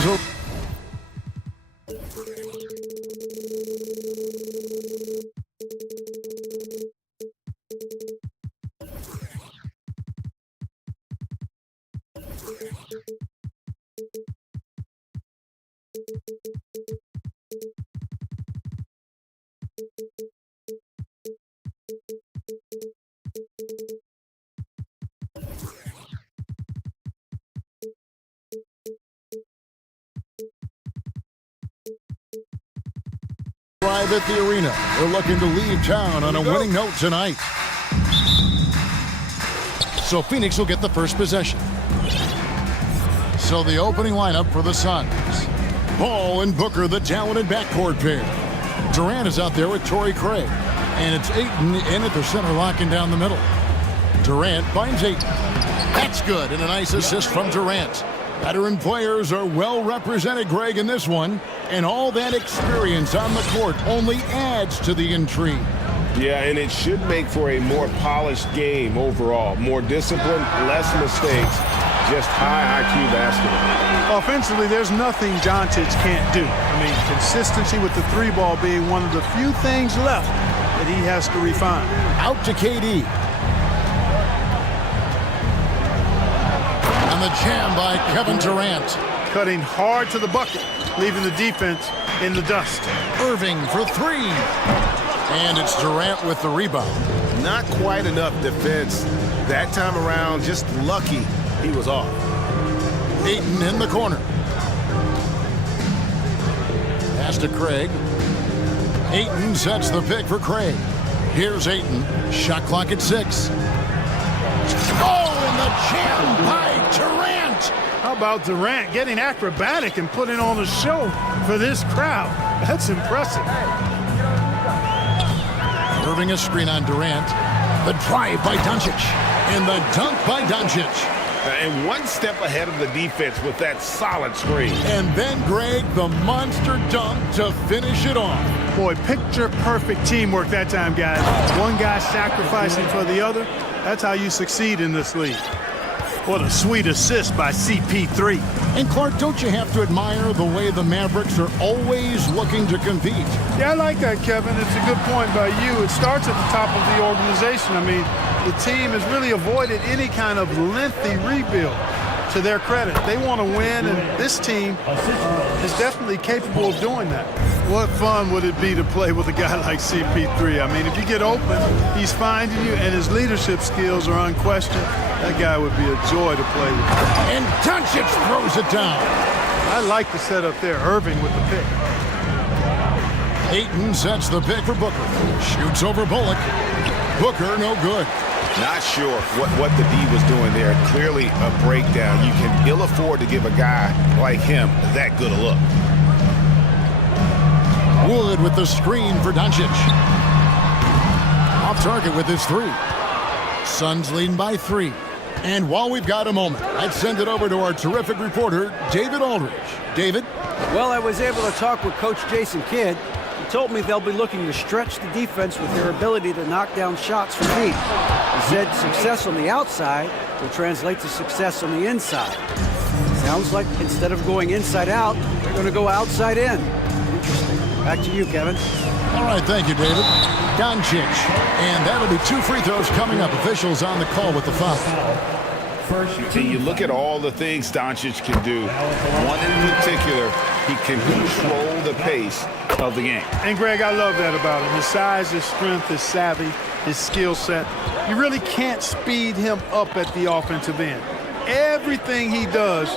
Game's over. Live at the arena. They're looking to leave town on a winning note tonight. So Phoenix will get the first possession. So the opening lineup for the Suns. Ball and Booker, the talented backcourt pair. Durant is out there with Torrey Craig. And it's Ayton in at the center, locking down the middle. Durant finds Ayton. That's good, and a nice assist from Durant. Veteran players are well represented, Greg, in this one. And all that experience on the court only adds to the intrigue. Yeah, and it should make for a more polished game overall. More discipline, less mistakes, just high IQ basketball. Offensively, there's nothing Doncic can't do. I mean, consistency with the three ball being one of the few things left that he has to refine. Out to KD. And the jam by Kevin Durant. Cutting hard to the bucket, leaving the defense in the dust. Irving for three. And it's Durant with the rebound. Not quite enough defense. That time around, just lucky he was off. Ayton in the corner. Pass to Craig. Ayton sets the pick for Craig. Here's Ayton. Shot clock at 6. Oh, and the jam by Durant. How about Durant getting acrobatic and putting on a show for this crowd? That's impressive. Irving a screen on Durant. The drive by Doncic. And the dunk by Doncic. And one step ahead of the defense with that solid screen. And then, Greg, the monster dunk to finish it off. Boy, picture-perfect teamwork that time, guys. One guy sacrificing for the other. That's how you succeed in this league. What a sweet assist by CP3. And, Clark, don't you have to admire the way the Mavericks are always looking to compete? Yeah, I like that, Kevin. It's a good point by you. It starts at the top of the organization. I mean, the team has really avoided any kind of lengthy rebuild. To their credit, they want to win, and this team is definitely capable of doing that. What fun would it be to play with a guy like CP3? I mean, if you get open, he's finding you, and his leadership skills are unquestioned. That guy would be a joy to play with. And Doncic throws it down. I like the setup there. Irving with the pick. Ayton sets the pick for Booker. Shoots over Bullock. Booker, no good. Not sure what the D was doing there. Clearly a breakdown. You can ill afford to give a guy like him that good a look. Wood with the screen for Doncic. Off target with his three. Suns leading by 3. And while we've got a moment, I'd send it over to our terrific reporter, David Aldridge. David? Well, I was able to talk with Coach Jason Kidd. He told me they'll be looking to stretch the defense with their ability to knock down shots from deep. He said success on the outside will translate to success on the inside. Sounds like instead of going inside out, they're going to go outside in. Interesting. Back to you, Kevin. All right, thank you, David. Doncic. And that'll be 2 free throws coming up. Officials on the call with the foul. See, you look at all the things Doncic can do. One in particular, he can control the pace of the game. And, Greg, I love that about him. His size, his strength, his savvy, his skill set. You really can't speed him up at the offensive end. Everything he does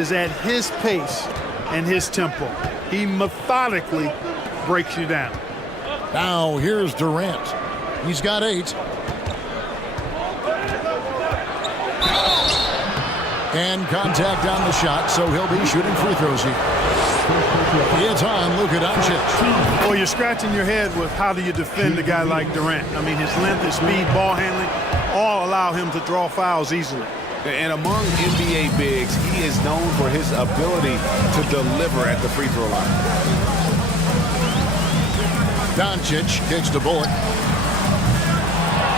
is at his pace and his tempo. He methodically breaks you down. Now, here's Durant. He's got 8. And contact on the shot, so he'll be shooting free throws here. It's on Luka Doncic. Well, you're scratching your head with how do you defend a guy like Durant. I mean, his length, his speed, ball handling, all allow him to draw fouls easily. And among NBA bigs, he is known for his ability to deliver at the free throw line. Doncic kicks to Bullock.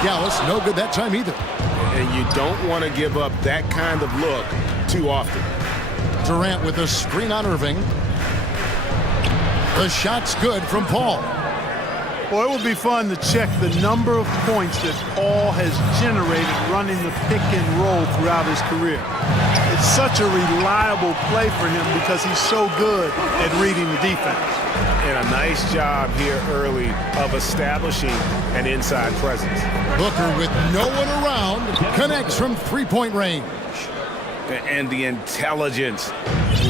Gallus, no good that time either. And you don't want to give up that kind of look too often. Durant with a screen on Irving. The shot's good from Paul. Well, it would be fun to check the number of points that Paul has generated running the pick and roll throughout his career. It's such a reliable play for him because he's so good at reading the defense. And a nice job here early of establishing an inside presence. Booker with no one around connects from three-point range. And the intelligence.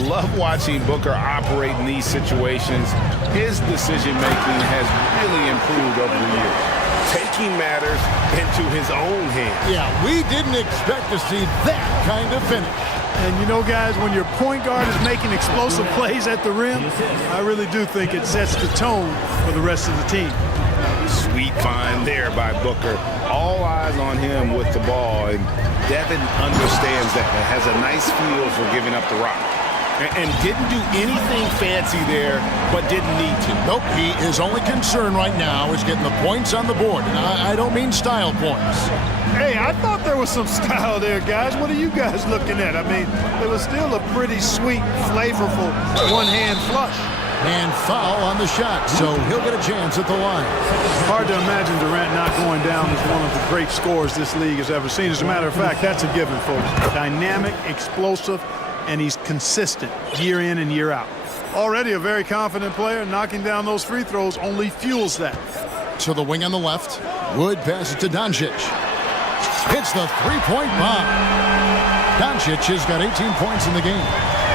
Love watching Booker operate in these situations. His decision-making has really improved over the years, taking matters into his own hands. Yeah, we didn't expect to see that kind of finish. And you know, guys, when your point guard is making explosive plays at the rim, I really do think it sets the tone for the rest of the team. Sweet find there by Booker. All eyes on him with the ball, and Devin understands that. Has a nice feel for giving up the rock. And didn't do anything fancy there, but didn't need to. Nope, his only concern right now is getting the points on the board. And I don't mean style points. Hey, I thought there was some style there, guys. What are you guys looking at? I mean, it was still a pretty sweet, flavorful one-hand flush. And foul on the shot, so he'll get a chance at the line. Hard to imagine Durant not going down as one of the great scorers this league has ever seen. As a matter of fact, that's a given, folks. Dynamic, explosive, and he's consistent year in and year out. Already a very confident player. Knocking down those free throws only fuels that. To the wing on the left. Wood passes to Doncic. Hits the three-point bomb. Doncic has got 18 points in the game.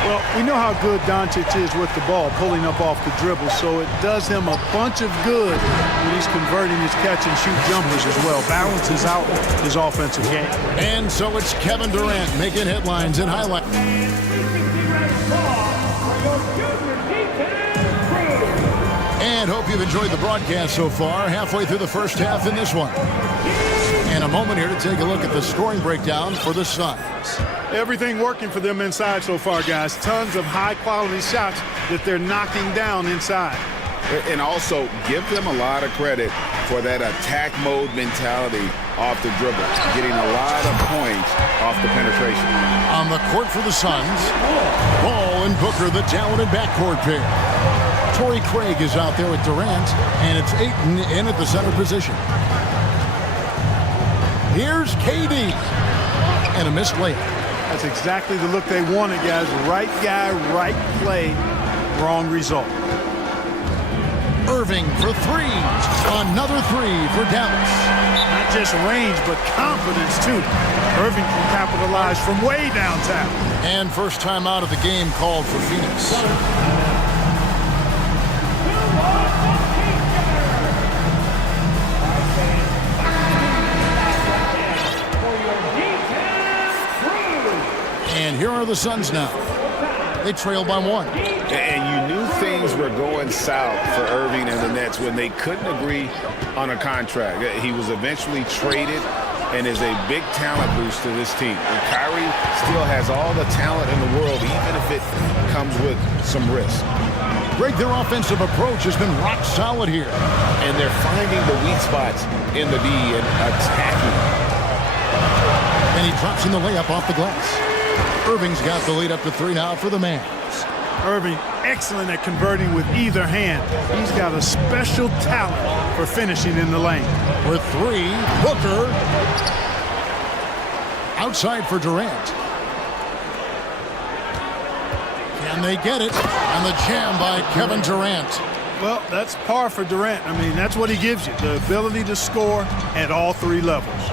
Well, we know how good Doncic is with the ball, pulling up off the dribble, so it does him a bunch of good when he's converting his catch-and-shoot jumpers as well. Balances out his offensive game. And so it's Kevin Durant making headlines and highlights. And hope you've enjoyed the broadcast so far. Halfway through the first half in this one. And a moment here to take a look at the scoring breakdown for the Suns. Everything working for them inside so far, guys. Tons of high-quality shots that they're knocking down inside. And also, give them a lot of credit for that attack mode mentality off the dribble, getting a lot of points off the penetration. On the court for the Suns, Ball and Booker, the talented backcourt pair. Torrey Craig is out there with Durant, and it's Ayton in at the center position. Here's KD, and a missed layup. That's exactly the look they wanted, guys. Right guy, right play, wrong result. Irving for three. Another three for Dallas. Not just range, but confidence, too. Irving can capitalize from way downtown. And first time out of the game called for Phoenix. And here are the Suns now. They trail by one. And you knew things were going south for Irving and the Nets when they couldn't agree on a contract. He was eventually traded and is a big talent boost to this team. And Kyrie still has all the talent in the world, even if it comes with some risk. Greg, their offensive approach has been rock solid here. And they're finding the weak spots in the D and attacking. And he drops in the layup off the glass. Irving's got the lead up to three now for the Mavs. Irving, excellent at converting with either hand. He's got a special talent for finishing in the lane. For three, Booker. Outside for Durant. Can they get it? And the jam by Kevin Durant. Well, that's par for Durant. I mean, that's what he gives you, the ability to score at all three levels.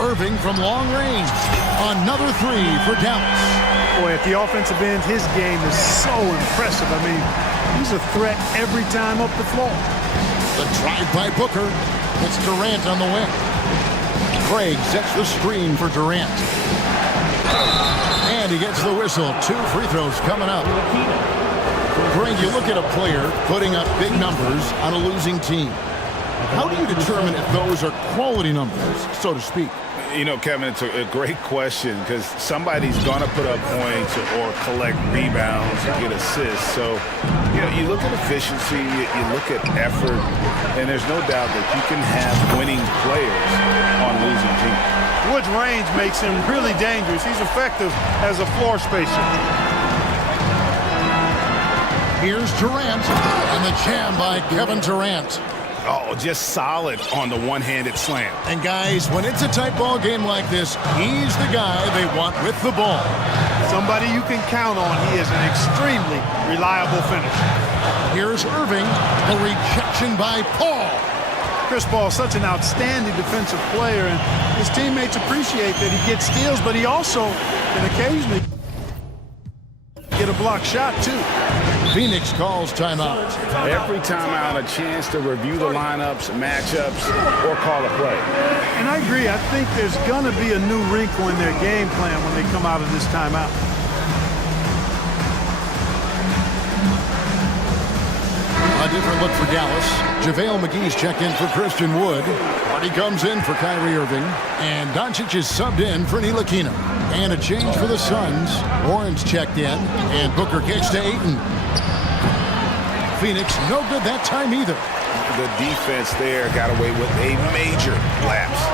Irving from long range. Another three for Dallas. Boy, at the offensive end, his game is so impressive. I mean, he's a threat every time up the floor. The drive by Booker. It's Durant on the wing. Craig sets the screen for Durant. And he gets the whistle. Two free throws coming up. Craig, you look at a player putting up big numbers on a losing team. How do you determine if those are quality numbers, so to speak? You know, Kevin, it's a great question because somebody's going to put up points or collect rebounds or get assists. So, you know, you look at efficiency, you look at effort, and there's no doubt that you can have winning players on losing teams. Wood's range makes him really dangerous. He's effective as a floor spacer. Here's Durant, and the jam by Kevin Durant. Oh, just solid on the one-handed slam. And guys, when it's a tight ball game like this, he's the guy they want with the ball. Somebody you can count on. He is an extremely reliable finisher. Here's Irving, the rejection by Paul. Chris Paul is such an outstanding defensive player, and his teammates appreciate that he gets steals, but he also can occasionally get a block shot, too. Phoenix calls timeout. Every timeout, a chance to review the lineups, matchups, or call a play. And I agree. I think there's going to be a new wrinkle in their game plan when they come out of this timeout. A different look for Dallas. JaVale McGee's checked in for Christian Wood. Hardy comes in for Kyrie Irving. And Doncic is subbed in for Ntilikina. And a change for the Suns. Warren's checked in. And Booker kicks to Ayton. Phoenix no good that time either. The defense there got away with a major lapse.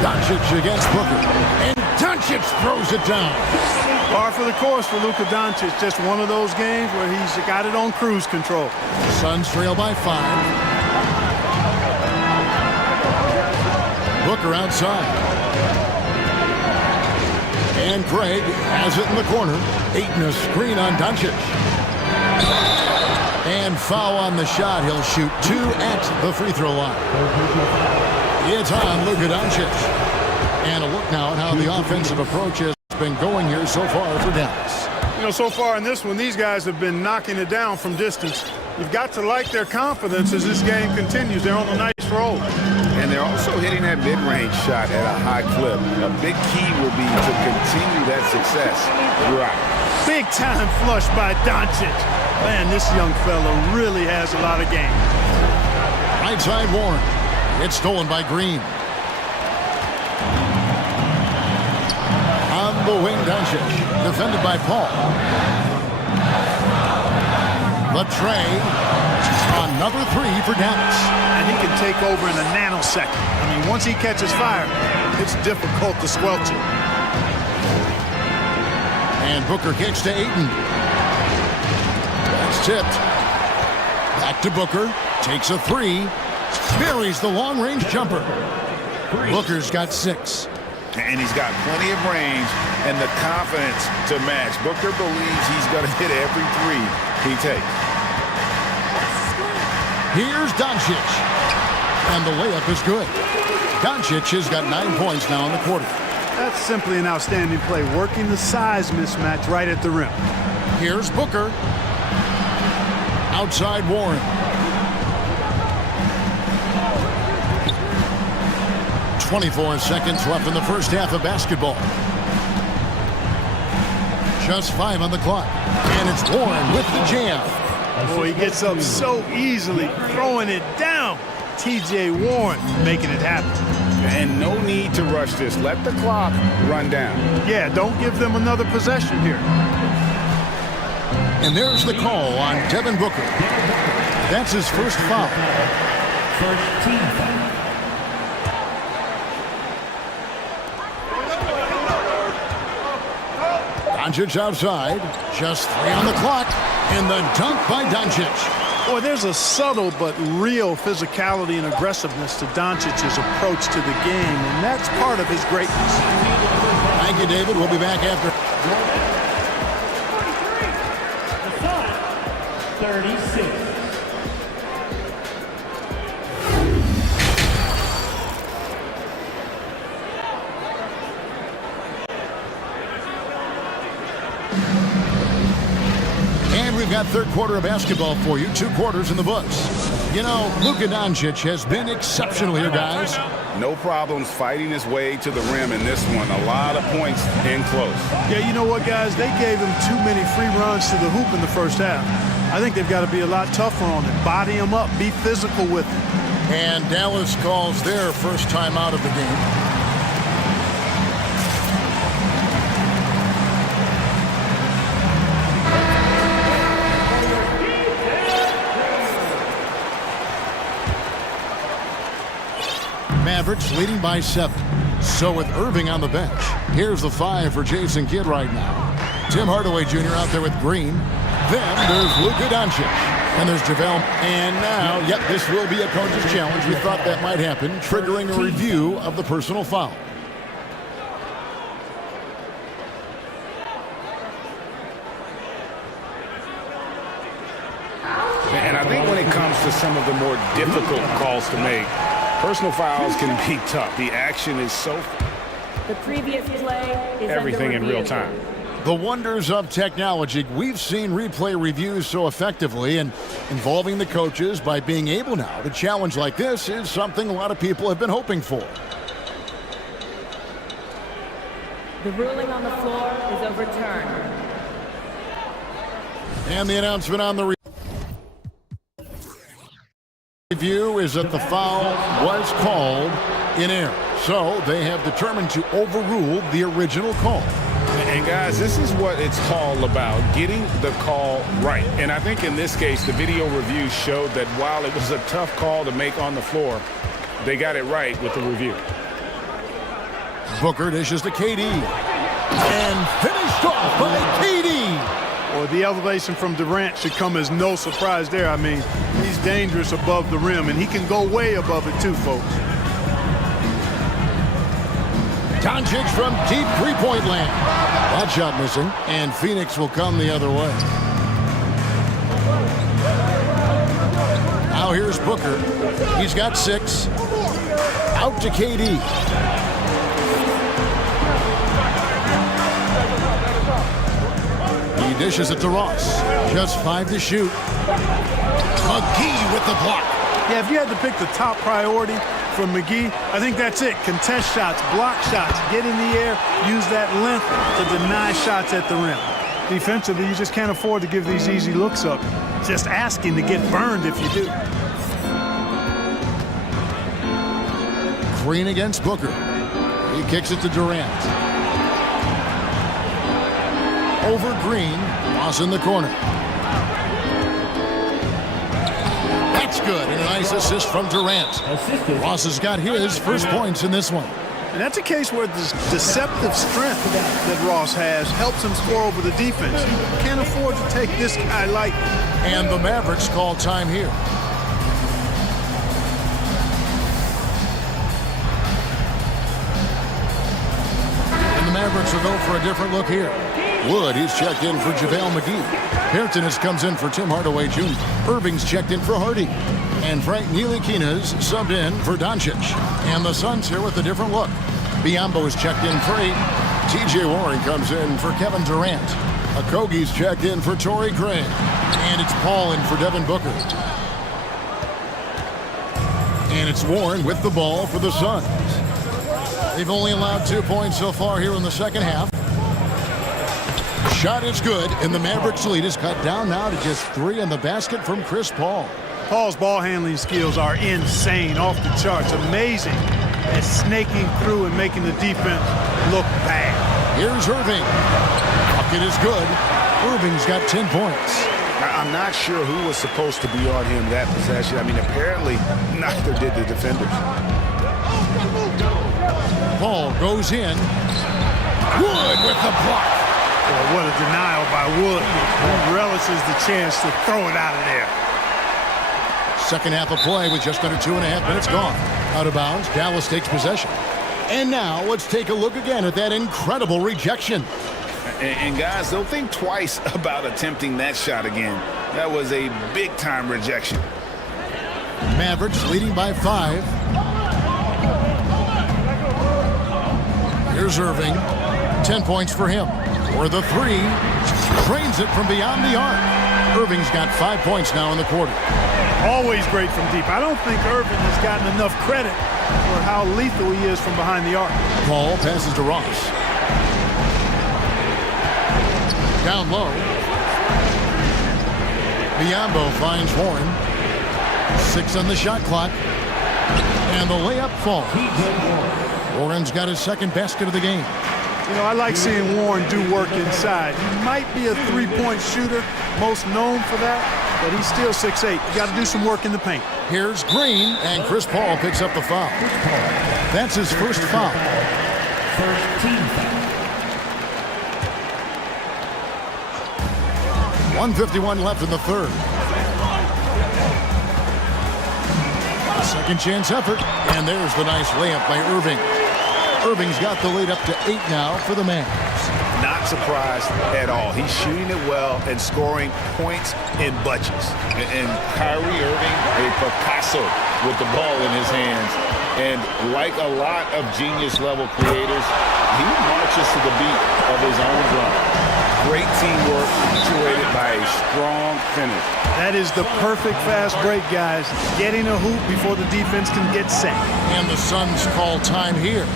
Doncic against Booker. And Doncic throws it down. Par for the course for Luka Doncic. Just one of those games where he's got it on cruise control. Suns trail by 5. Booker outside. And Craig has it in the corner. Ayton a screen on Doncic. And foul on the shot. He'll shoot 2 at the free throw line. It's on Luka Doncic. And a look now at how the offensive approach has been going here so far for Dallas. You know, so far in this one, these guys have been knocking it down from distance. You've got to like their confidence as this game continues. They're on a nice roll. And they're also hitting that mid-range shot at a high clip. A big key will be to continue that success throughout. Big time flush by Doncic. Man, this young fella really has a lot of game. Right side Warren. It's stolen by Green. On the wing, Doncic. Defended by Paul. But Trey, another 3 for Dallas. And he can take over in a nanosecond. I mean, once he catches fire, it's difficult to squelch it. And Booker kicks to Ayton. That's tipped. Back to Booker. Takes a 3. Buries the long-range jumper. Booker's got 6. And he's got plenty of range and the confidence to match. Booker believes he's going to hit every 3 he takes. Here's Doncic. And the layup is good. Doncic has got 9 points now in the quarter. That's simply an outstanding play, working the size mismatch right at the rim. Here's Booker. Outside Warren. 24 seconds left in the first half of basketball. Just 5 on the clock. And it's Warren with the jam. Boy, he gets up so easily, throwing it down. T.J. Warren making it happen. And no need to rush this. Let the clock run down. Yeah, don't give them another possession here. And there's the call on Devin Booker. That's his first foul. First team foul. Doncic outside. Just 3 on the clock. And the dunk by Doncic. Boy, there's a subtle but real physicality and aggressiveness to Doncic's approach to the game, and that's part of his greatness. Thank you, David. We'll be back after. 36. And we've got third quarter of basketball for you. 2 quarters in the books. You know, Luka Doncic has been exceptional here, guys. No problems fighting his way to the rim in this one. A lot of points in close. Yeah, you know what, guys? They gave him too many free runs to the hoop in the first half. I think they've got to be a lot tougher on him. Body him up. Be physical with him. And Dallas calls their first time out of the game. Mavericks leading by 7. So with Irving on the bench, here's the 5 for Jason Kidd right now. Tim Hardaway Jr. out there with Green. Then there's Luka Doncic. And there's JaVale. And now, yep, this will be a coach's challenge. We thought that might happen, triggering a review of the personal foul. And I think when it comes to some of the more difficult calls to make, personal fouls can be tough. The action is so... The previous play is everything under in real review. time. The wonders of technology. We've seen replay reviews so effectively, and involving the coaches by being able now to challenge like this is something a lot of people have been hoping for. The ruling on the floor is overturned. And the announcement on the review is that the foul was called in error. So they have determined to overrule the original call. And guys, this is what it's all about, getting the call right. And I think in this case, the video review showed that while it was a tough call to make on the floor, they got it right with the review. Booker dishes to KD. And finished off by KD. Well, the elevation from Durant should come as no surprise there. I mean, he's dangerous above the rim, and he can go way above it too, folks. Doncic from deep three-point land. That shot missing, and Phoenix will come the other way. Now here's Booker. He's got 6. Out to KD. He dishes it to Ross. Just 5 to shoot. McGee with the block. Yeah, if you had to pick the top priority from McGee, I think that's it. Contest shots, block shots, get in the air, use that length to deny shots at the rim. Defensively, you just can't afford to give these easy looks up. Just asking to get burned if you do. Green against Booker. He kicks it to Durant. Over Green. Ross in the corner. That's good. And a nice assist from Durant. Ross has got his first points in this one. And that's a case where this deceptive strength that Ross has helps him score over the defense. You can't afford to take this guy lightly. And the Mavericks call time here. And the Mavericks will go for a different look here. Wood, he's checked in for JaVale McGee. Hairtoness comes in for Tim Hardaway Jr. Irving's checked in for Hardy. And Frank Ntilikina's subbed in for Doncic. And the Suns here with a different look. Biyombo is checked in for 8. TJ Warren comes in for Kevin Durant. Okogie's checked in for Torrey Craig. And it's Paul in for Devin Booker. And it's Warren with the ball for the Suns. They've only allowed 2 points so far here in the second half. Shot is good, and the Mavericks lead is cut down now to just 3 in the basket from Chris Paul. Paul's ball handling skills are insane, off the charts, amazing at snaking through and making the defense look bad. Here's Irving. Bucket is good. Irving's got 10 points. I'm not sure who was supposed to be on him that possession. I mean, apparently neither did the defenders. Paul goes in. Wood with the block. Boy, what a denial by Wood. He relishes the chance to throw it out of there. Second half of play with just under 2.5 minutes gone. Out of bounds, Dallas takes possession. And now let's take a look again at that incredible rejection. And guys, they'll think twice about attempting that shot again. That was a big-time rejection. Mavericks leading by 5. Here's Irving. 10 points for him. For the 3. Drains it from beyond the arc. Irving's got 5 points now in the quarter. Always great from deep. I don't think Irving has gotten enough credit for how lethal he is from behind the arc. Paul passes to Ross. Down low. Biyombo finds Warren. 6 on the shot clock. And the layup falls. Warren's got his second basket of the game. You know, I like seeing Warren do work inside. He might be a three-point shooter, most known for that, but he's still 6'8". You got to do some work in the paint. Here's Green, and Chris Paul picks up the foul. That's his first foul. First team foul. 1:51 left in the third. Second chance effort, and there's the nice layup by Irving. Irving's got the lead up to 8 now for the Mavs. Not surprised at all. He's shooting it well and scoring points in bunches. And Kyrie Irving, a Picasso with the ball in his hands. And like a lot of genius-level creators, he marches to the beat of his own drum. Great teamwork, punctuated by a strong finish. That is the perfect fast break, guys. Getting a hoop before the defense can get set. And the Suns call time here.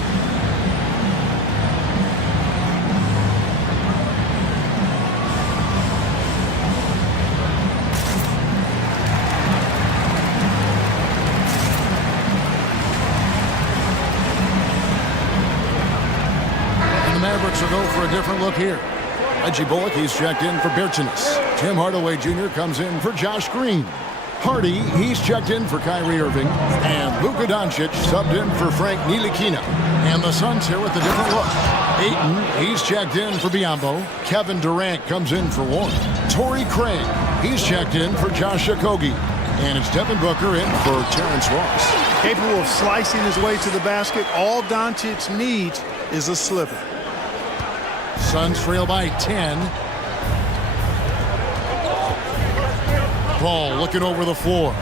Mavericks will go for a different look here. Reggie Bullock, he's checked in for Birchinis. Tim Hardaway Jr. comes in for Josh Green. Hardy, he's checked in for Kyrie Irving. And Luka Doncic subbed in for Frank Ntilikina. And the Suns here with a different look. Ayton, he's checked in for Biyombo. Kevin Durant comes in for Warren. Torrey Craig, he's checked in for Josh Okogie. And it's Devin Booker in for Terrence Ross. Capable of slicing his way to the basket, all Doncic needs is a sliver. Suns trail by 10. Ball looking over the floor.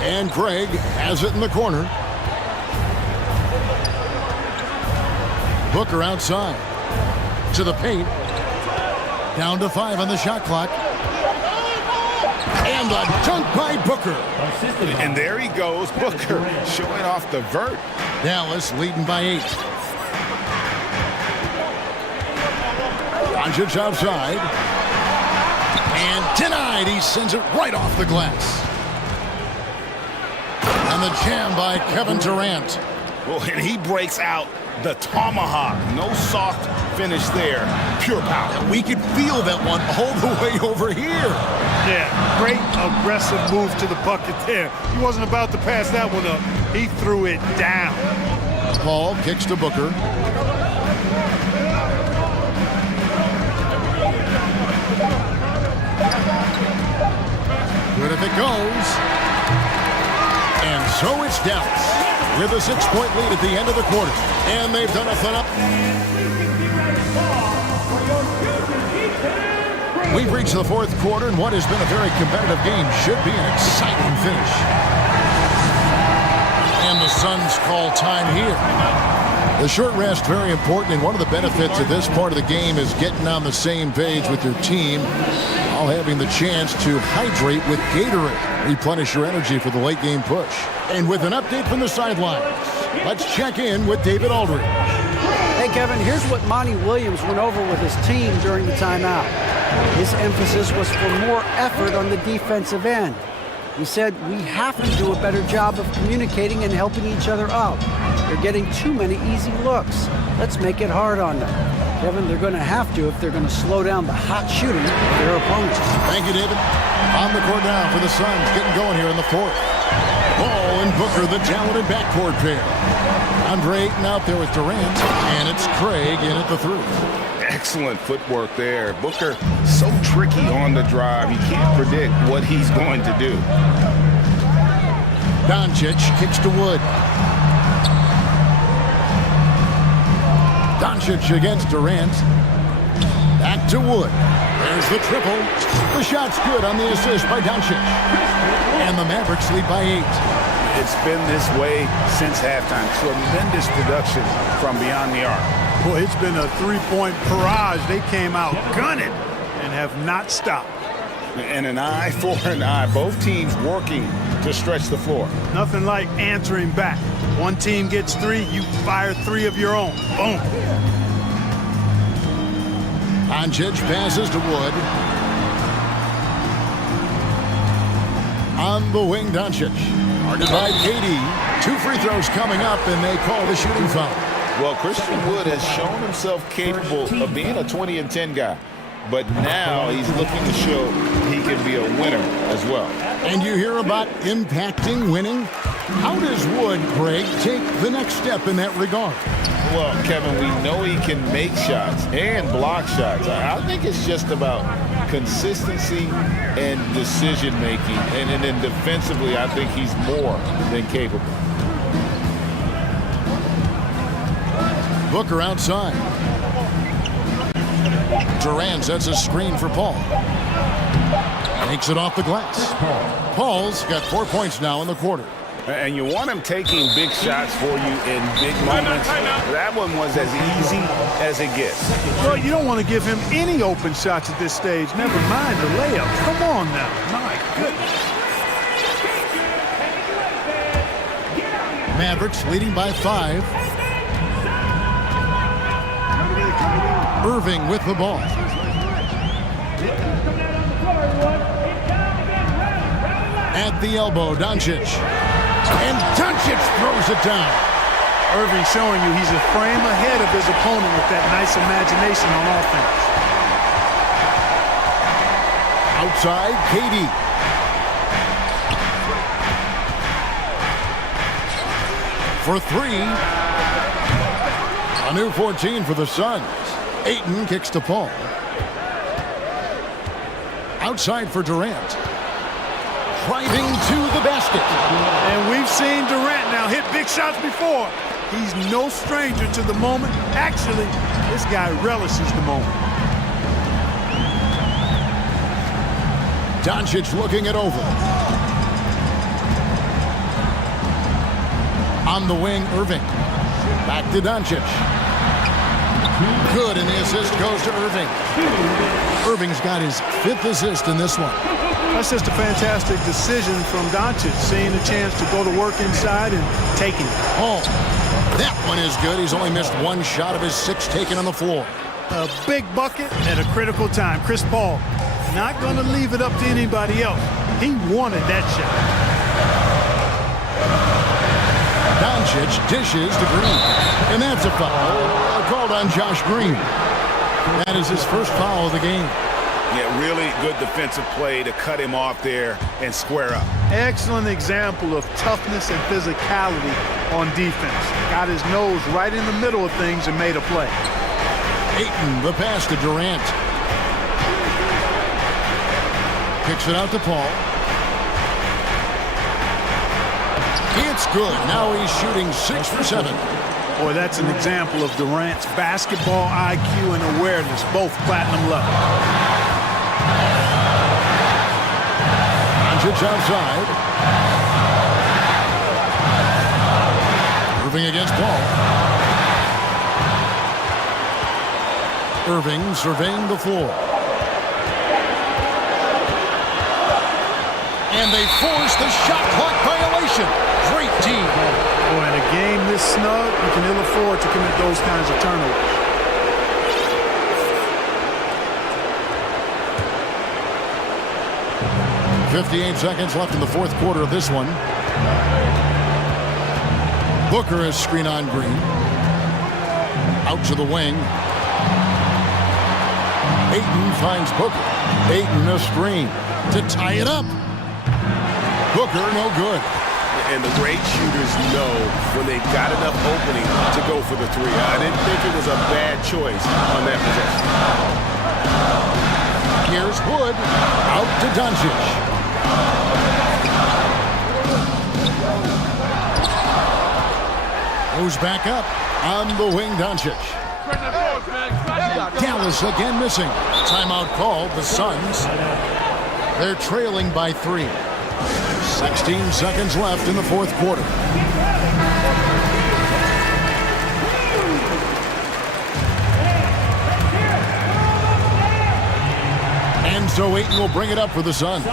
And Craig has it in the corner. Booker outside. To the paint. Down to 5 on the shot clock. And a dunk by Booker. And there he goes, Booker, showing off the vert. Dallas leading by 8. Doncic outside. And denied. He sends it right off the glass. And the jam by Kevin Durant. Well, and he breaks out the tomahawk. No soft finish there. Pure power. We could feel that one all the way over here. Yeah, great aggressive move to the bucket there. He wasn't about to pass that one up. He threw it down. Paul kicks to Booker. Good if it goes. And so it's Dallas with a 6-point lead at the end of the quarter. And they've done a We've reached the fourth quarter, and what has been a very competitive game should be an exciting finish. And the Suns call time here. The short rest, very important, and one of the benefits of this part of the game is getting on the same page with your team, while having the chance to hydrate with Gatorade. Replenish your energy for the late game push. And with an update from the sidelines, let's check in with David Aldridge. Hey, Kevin, here's what Monty Williams went over with his team during the timeout. His emphasis was for more effort on the defensive end. He said, we have to do a better job of communicating and helping each other out. They're getting too many easy looks. Let's make it hard on them. Kevin, they're going to have to if they're going to slow down the hot shooting of their opponents. Thank you, David. On the court now for the Suns, getting going here in the fourth. Ball and Booker, the talented backcourt pair. Andre Ayton out there with Durant, and it's Craig in at the 3. Excellent footwork there. Booker so tricky on the drive. You can't predict what he's going to do. Doncic kicks to Wood. Doncic against Durant. Back to Wood. There's the triple. The shot's good on the assist by Doncic. And the Mavericks lead by 8. It's been this way since halftime. Tremendous production from beyond the arc. Boy, it's been a three-point barrage. They came out gunning and have not stopped. And an eye for an eye. Both teams working to stretch the floor. Nothing like answering back. One team gets 3, you fire 3 of your own. Boom. Doncic passes to Wood. On the wing, Doncic. Guarded by KD. 2 free throws coming up, and they call the shooting foul. Well, Christian Wood has shown himself capable of being a 20-10 guy. But now he's looking to show he can be a winner as well. And you hear about impacting winning? How does Wood, Greg, take the next step in that regard? Well, Kevin, we know he can make shots and block shots. I think it's just about consistency and decision-making. And then defensively, I think he's more than capable. Booker outside. Durant sets a screen for Paul. Takes it off the glass. Paul's got 4 points now in the quarter. And you want him taking big shots for you in big moments. That one was as easy as it gets. Well, you don't want to give him any open shots at this stage. Never mind the layup. Come on now. My goodness. Mavericks leading by 5. Irving with the ball. At the elbow, Doncic. And Doncic throws it down. Irving showing you he's a frame ahead of his opponent with that nice imagination on offense. Outside, KD. For 3. A new 14 for the Suns. Ayton kicks to Paul. Outside for Durant. Driving to the basket. And we've seen Durant now hit big shots before. He's no stranger to the moment. Actually, this guy relishes the moment. Doncic looking it over. On the wing, Irving. Back to Doncic. Good, and the assist goes to Irving. Irving's got his 5th assist in this one. That's just a fantastic decision from Doncic, seeing a chance to go to work inside and taking it. Oh, that one is good. He's only missed 1 shot of his 6 taken on the floor. A big bucket at a critical time. Chris Paul not going to leave it up to anybody else. He wanted that shot. Doncic dishes to Green. And that's a foul. Called on Josh Green. That is his first foul of the game. Yeah, really good defensive play to cut him off there and square up. Excellent example of toughness and physicality on defense. Got his nose right in the middle of things and made a play. Ayton, the pass to Durant. Kicks it out to Paul. It's good. Now he's shooting 6 for 7. Boy, that's an example of Durant's basketball IQ and awareness, both platinum level. Doncic outside. Irving against Paul. Irving surveying the floor. And they force the shot clock violation. Great team. Boy, in a game this snug, you can ill afford to commit those kinds of turnovers. .58 seconds left in the 4th quarter of this one. Booker is screen on Green. Out to the wing. Ayton finds Booker. Ayton a screen to tie it up. Booker no good. And the great shooters know when they've got enough opening to go for the 3. I didn't think it was a bad choice on that possession. Here's Wood. Out to Doncic. Goes back up on the wing, Doncic. Dallas again missing. Timeout called, the Suns. They're trailing by 3. 16 seconds left in the 4th quarter. And so Ayton will bring it up for the Suns.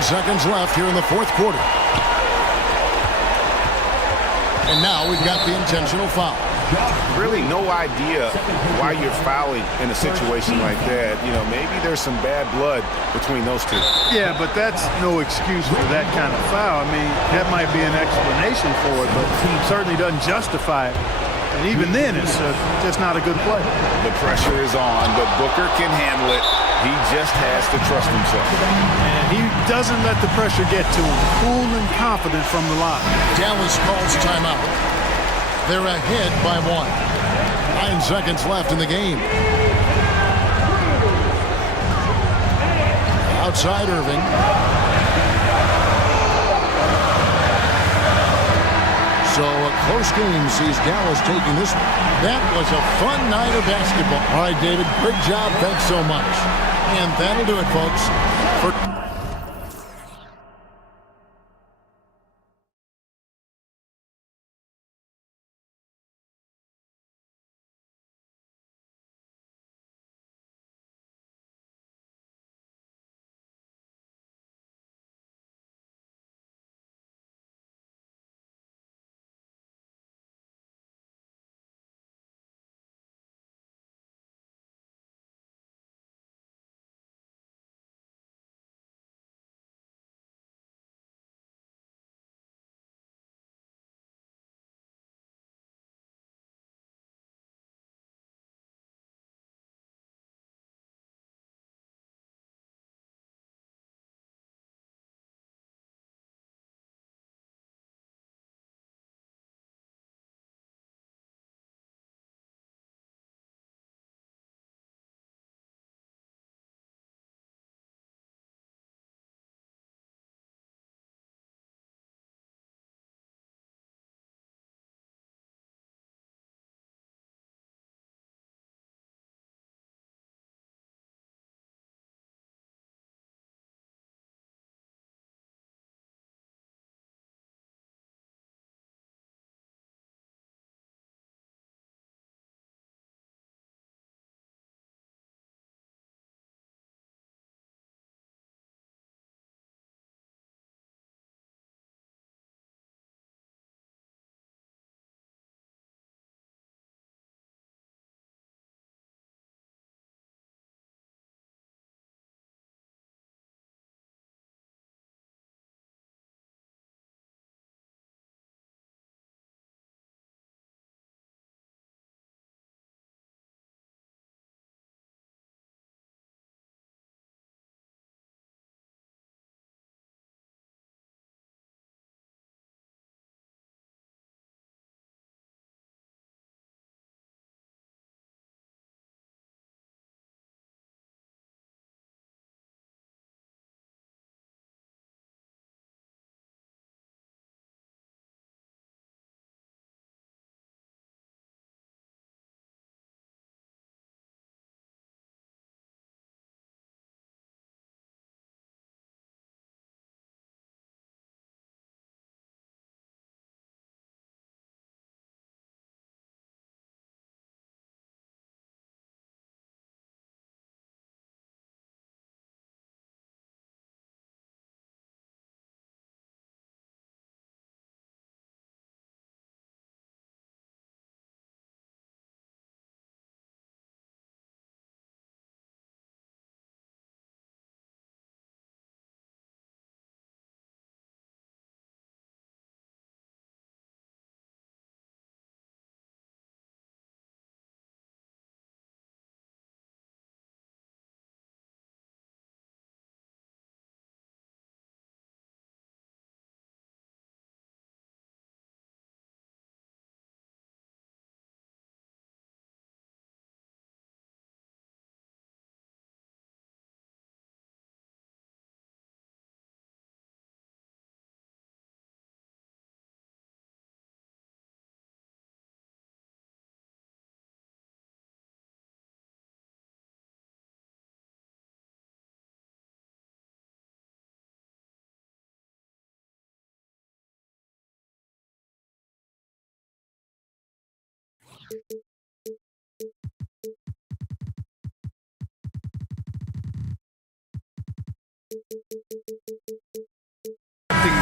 Seconds left here in the 4th quarter. And now we've got the intentional foul. really no idea why you're fouling in a situation like that. You know, maybe there's some bad blood between those two. Yeah, but that's no excuse for that kind of foul. I mean, that might be an explanation for it, but it certainly doesn't justify it. And even then, it's just not a good play. The pressure is on, but Booker can handle it. He just has to trust himself. And he doesn't let the pressure get to him. Cool and confident from the line. Dallas calls timeout. They're ahead by 1. 9 seconds left in the game. Outside Irving. So a close game sees Dallas taking this one. That was a fun night of basketball. All right, David, great job. Thanks so much. And that'll do it, folks. For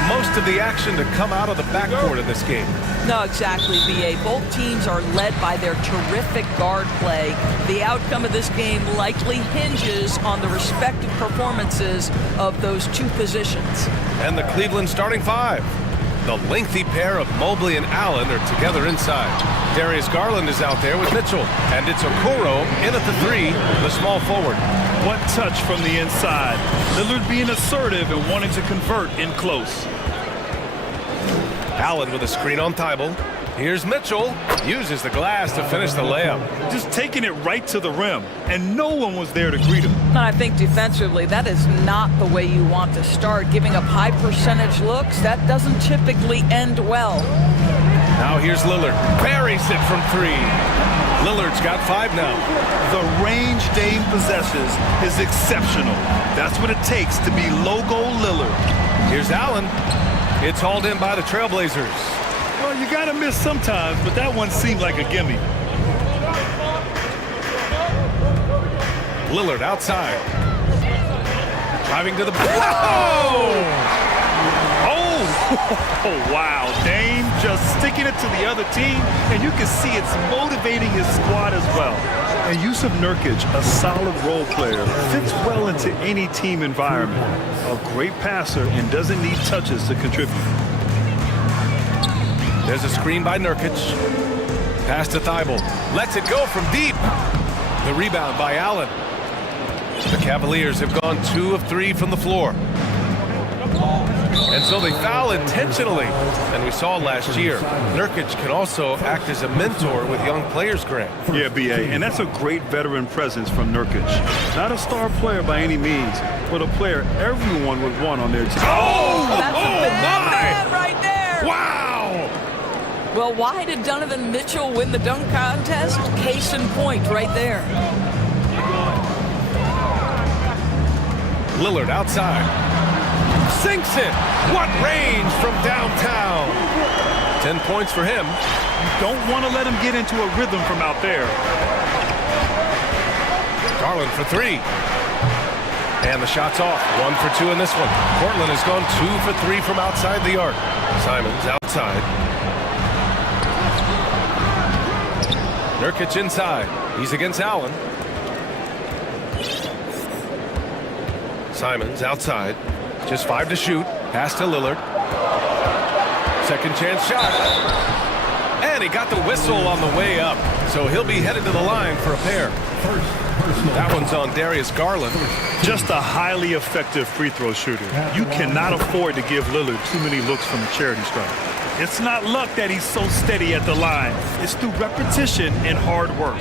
Most most of the action to come out of the backcourt in this game. No, exactly, B.A. Both teams are led by their terrific guard play. The outcome of this game likely hinges on the respective performances of those two positions. And the Cleveland starting five. The lengthy pair of Mobley and Allen are together inside. Darius Garland is out there with Mitchell. And it's Okoro in at the three, the small forward. What touch from the inside. Lillard being assertive and wanting to convert in close. Allen with a screen on Thibault. Here's Mitchell. Uses the glass to finish the layup. Just taking it right to the rim. And no one was there to greet him. And I think defensively, that is not the way you want to start. Giving up high percentage looks, that doesn't typically end well. Now here's Lillard. Buries it from three. Lillard's got five now. The range Dame possesses is exceptional. That's what it takes to be logo Lillard. Here's Allen. It's hauled in by the Trailblazers. Well, you gotta miss sometimes, but that one seemed like a gimme. Lillard outside. Driving to the... Oh! Oh, wow. Dame just sticking it to the other team, and you can see it's motivating his squad as well. And Yusuf Nurkic, a solid role player, fits well into any team environment. A great passer and doesn't need touches to contribute. There's a screen by Nurkic. Pass to Thibault. Lets it go from deep. The rebound by Allen. The Cavaliers have gone 2 of 3 from the floor. And so they foul intentionally. And we saw last year, Nurkic can also act as a mentor with young players, Grant. Yeah, B.A., and that's a great veteran presence from Nurkic. Not a star player by any means, but a player everyone would want on their team. Oh! That's a bad right there. Wow! Well, why did Donovan Mitchell win the dunk contest? Case in point right there. Lillard outside. Sinks it. What range from downtown. 10 points for him. You don't want to let him get into a rhythm from out there. Garland for three. And the shot's off. 1 for 2 in this one. Portland has gone 2 for 3 from outside the arc. Simons outside. Nurkic inside. He's against Allen. Simons outside. Just 5 to shoot. Pass to Lillard. Second chance shot. And he got the whistle on the way up. So he'll be headed to the line for a pair. That one's on Darius Garland. Just a highly effective free throw shooter. You cannot afford to give Lillard too many looks from the charity stripe. It's not luck that he's so steady at the line. It's through repetition and hard work.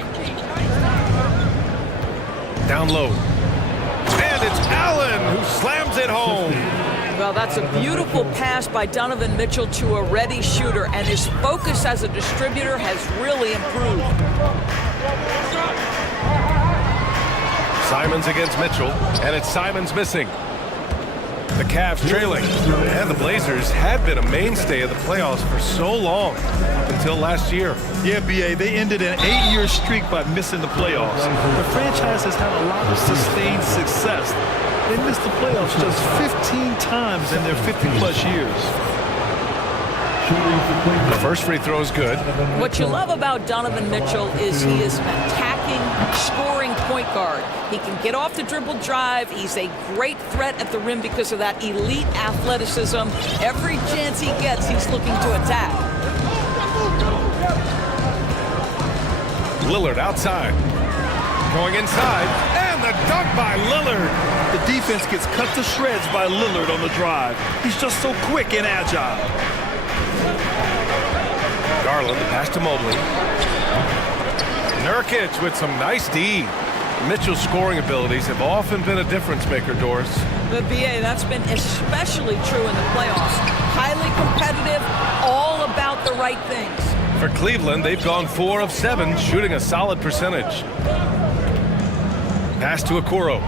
Down low. And it's Allen who slams it home. Well, that's a beautiful pass by Donovan Mitchell to a ready shooter, and his focus as a distributor has really improved. Simons against Mitchell, and it's Simons missing. The Cavs trailing, and the Blazers had been a mainstay of the playoffs for so long, up until last year. Yeah, B.A., they ended an 8-year streak by missing the playoffs. The franchise has had a lot of sustained success. They missed the playoffs just 15 times in their 50-plus years. The first free throw is good. What you love about Donovan Mitchell is he is an attacking, scoring point guard. He can get off the dribble drive. He's a great threat at the rim because of that elite athleticism. Every chance he gets, he's looking to attack. Lillard outside. Going inside, and the dunk by Lillard. The defense gets cut to shreds by Lillard on the drive. He's just so quick and agile. Garland, the pass to Mobley. Nurkic with some nice D. Mitchell's scoring abilities have often been a difference maker, Doris. But B.A., that's been especially true in the playoffs. Highly competitive, all about the right things. For Cleveland, they've gone 4 of 7, shooting a solid percentage. Pass to Okoro.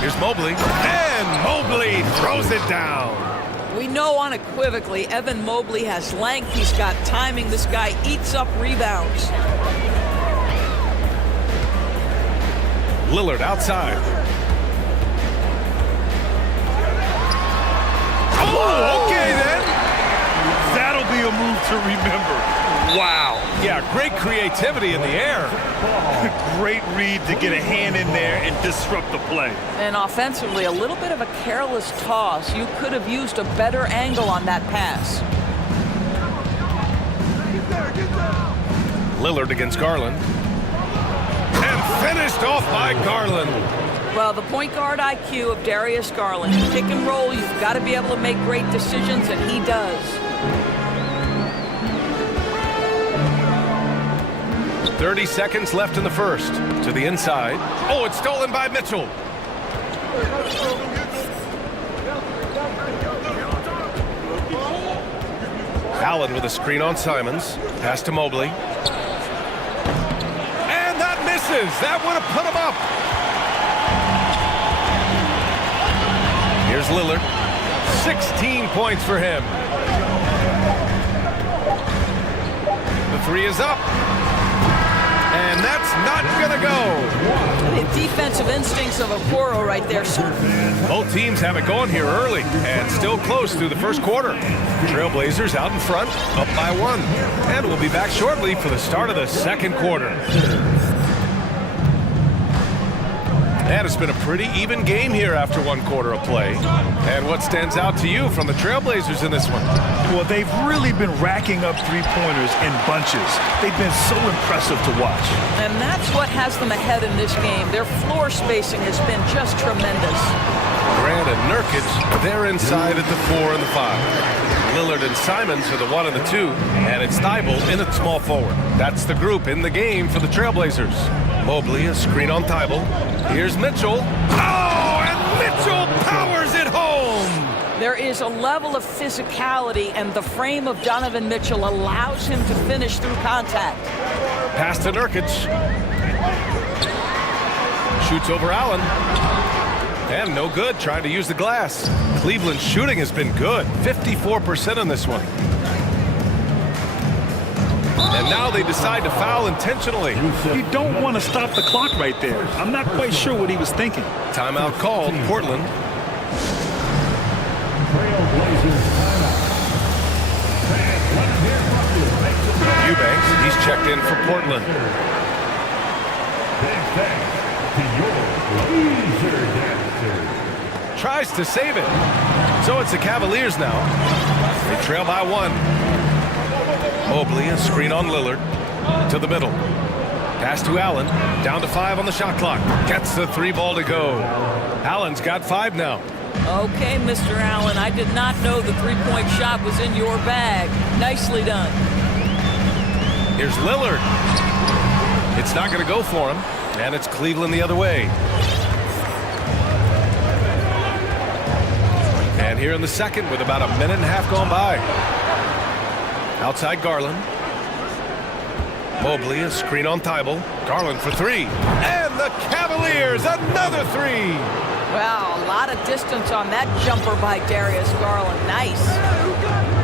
Here's Mobley, and Mobley throws it down. We know unequivocally Evan Mobley has length. He's got timing. This guy eats up rebounds. Lillard outside. Oh, okay then. That'll be a move to remember. Wow. Yeah, great creativity in the air. Great read to get a hand in there and disrupt the play. And offensively, a little bit of a careless toss. You could have used a better angle on that pass. Lillard against Garland. And finished off by Garland. Well, the point guard IQ of Darius Garland. Pick and roll, you've got to be able to make great decisions, and he does. 30 seconds left in the first. To the inside. Oh, it's stolen by Mitchell. Allen with a screen on Simons. Pass to Mobley. And that misses. That would have put him up. Here's Lillard. 16 points for him. The three is up. And that's not going to go. The defensive instincts of Okoro right there, certainly. Both teams have it going here early and still close through the first quarter. Trailblazers out in front, up by 1. And we'll be back shortly for the start of the second quarter. And it's been a pretty even game here after 1 quarter of play. And what stands out to you from the Trailblazers in this one? Well, they've really been racking up three-pointers in bunches. They've been so impressive to watch. And that's what has them ahead in this game. Their floor spacing has been just tremendous. Grant and Nurkic, they're inside at the 4 and the 5. Lillard and Simons are the 1 and the 2, and it's Thibault in at small forward. That's the group in the game for the Trailblazers. Mobley, a screen on Thibault. Here's Mitchell. Oh, and Mitchell powers it home! There is a level of physicality, and the frame of Donovan Mitchell allows him to finish through contact. Pass to Nurkic. Shoots over Allen. And no good, trying to use the glass. Cleveland's shooting has been good, 54% on this one. And now they decide to foul intentionally. You don't want to stop the clock right there. I'm not quite sure what he was thinking. Timeout called, Portland. Eubanks, he's checked in for Portland. Tries to save it. So it's the Cavaliers now. They trail by 1. Mobley, a screen on Lillard. To the middle. Pass to Allen. Down to 5 on the shot clock. Gets the 3 ball to go. Allen's got 5 now. Okay, Mr. Allen, I did not know the three-point shot was in your bag. Nicely done. Here's Lillard. It's not going to go for him. And it's Cleveland the other way. And here in the second with about a minute and a half gone by. Outside Garland. Mobley, a screen on Thibault. Garland for 3. And the Cavaliers, another 3. Wow, a lot of distance on that jumper by Darius Garland. Nice.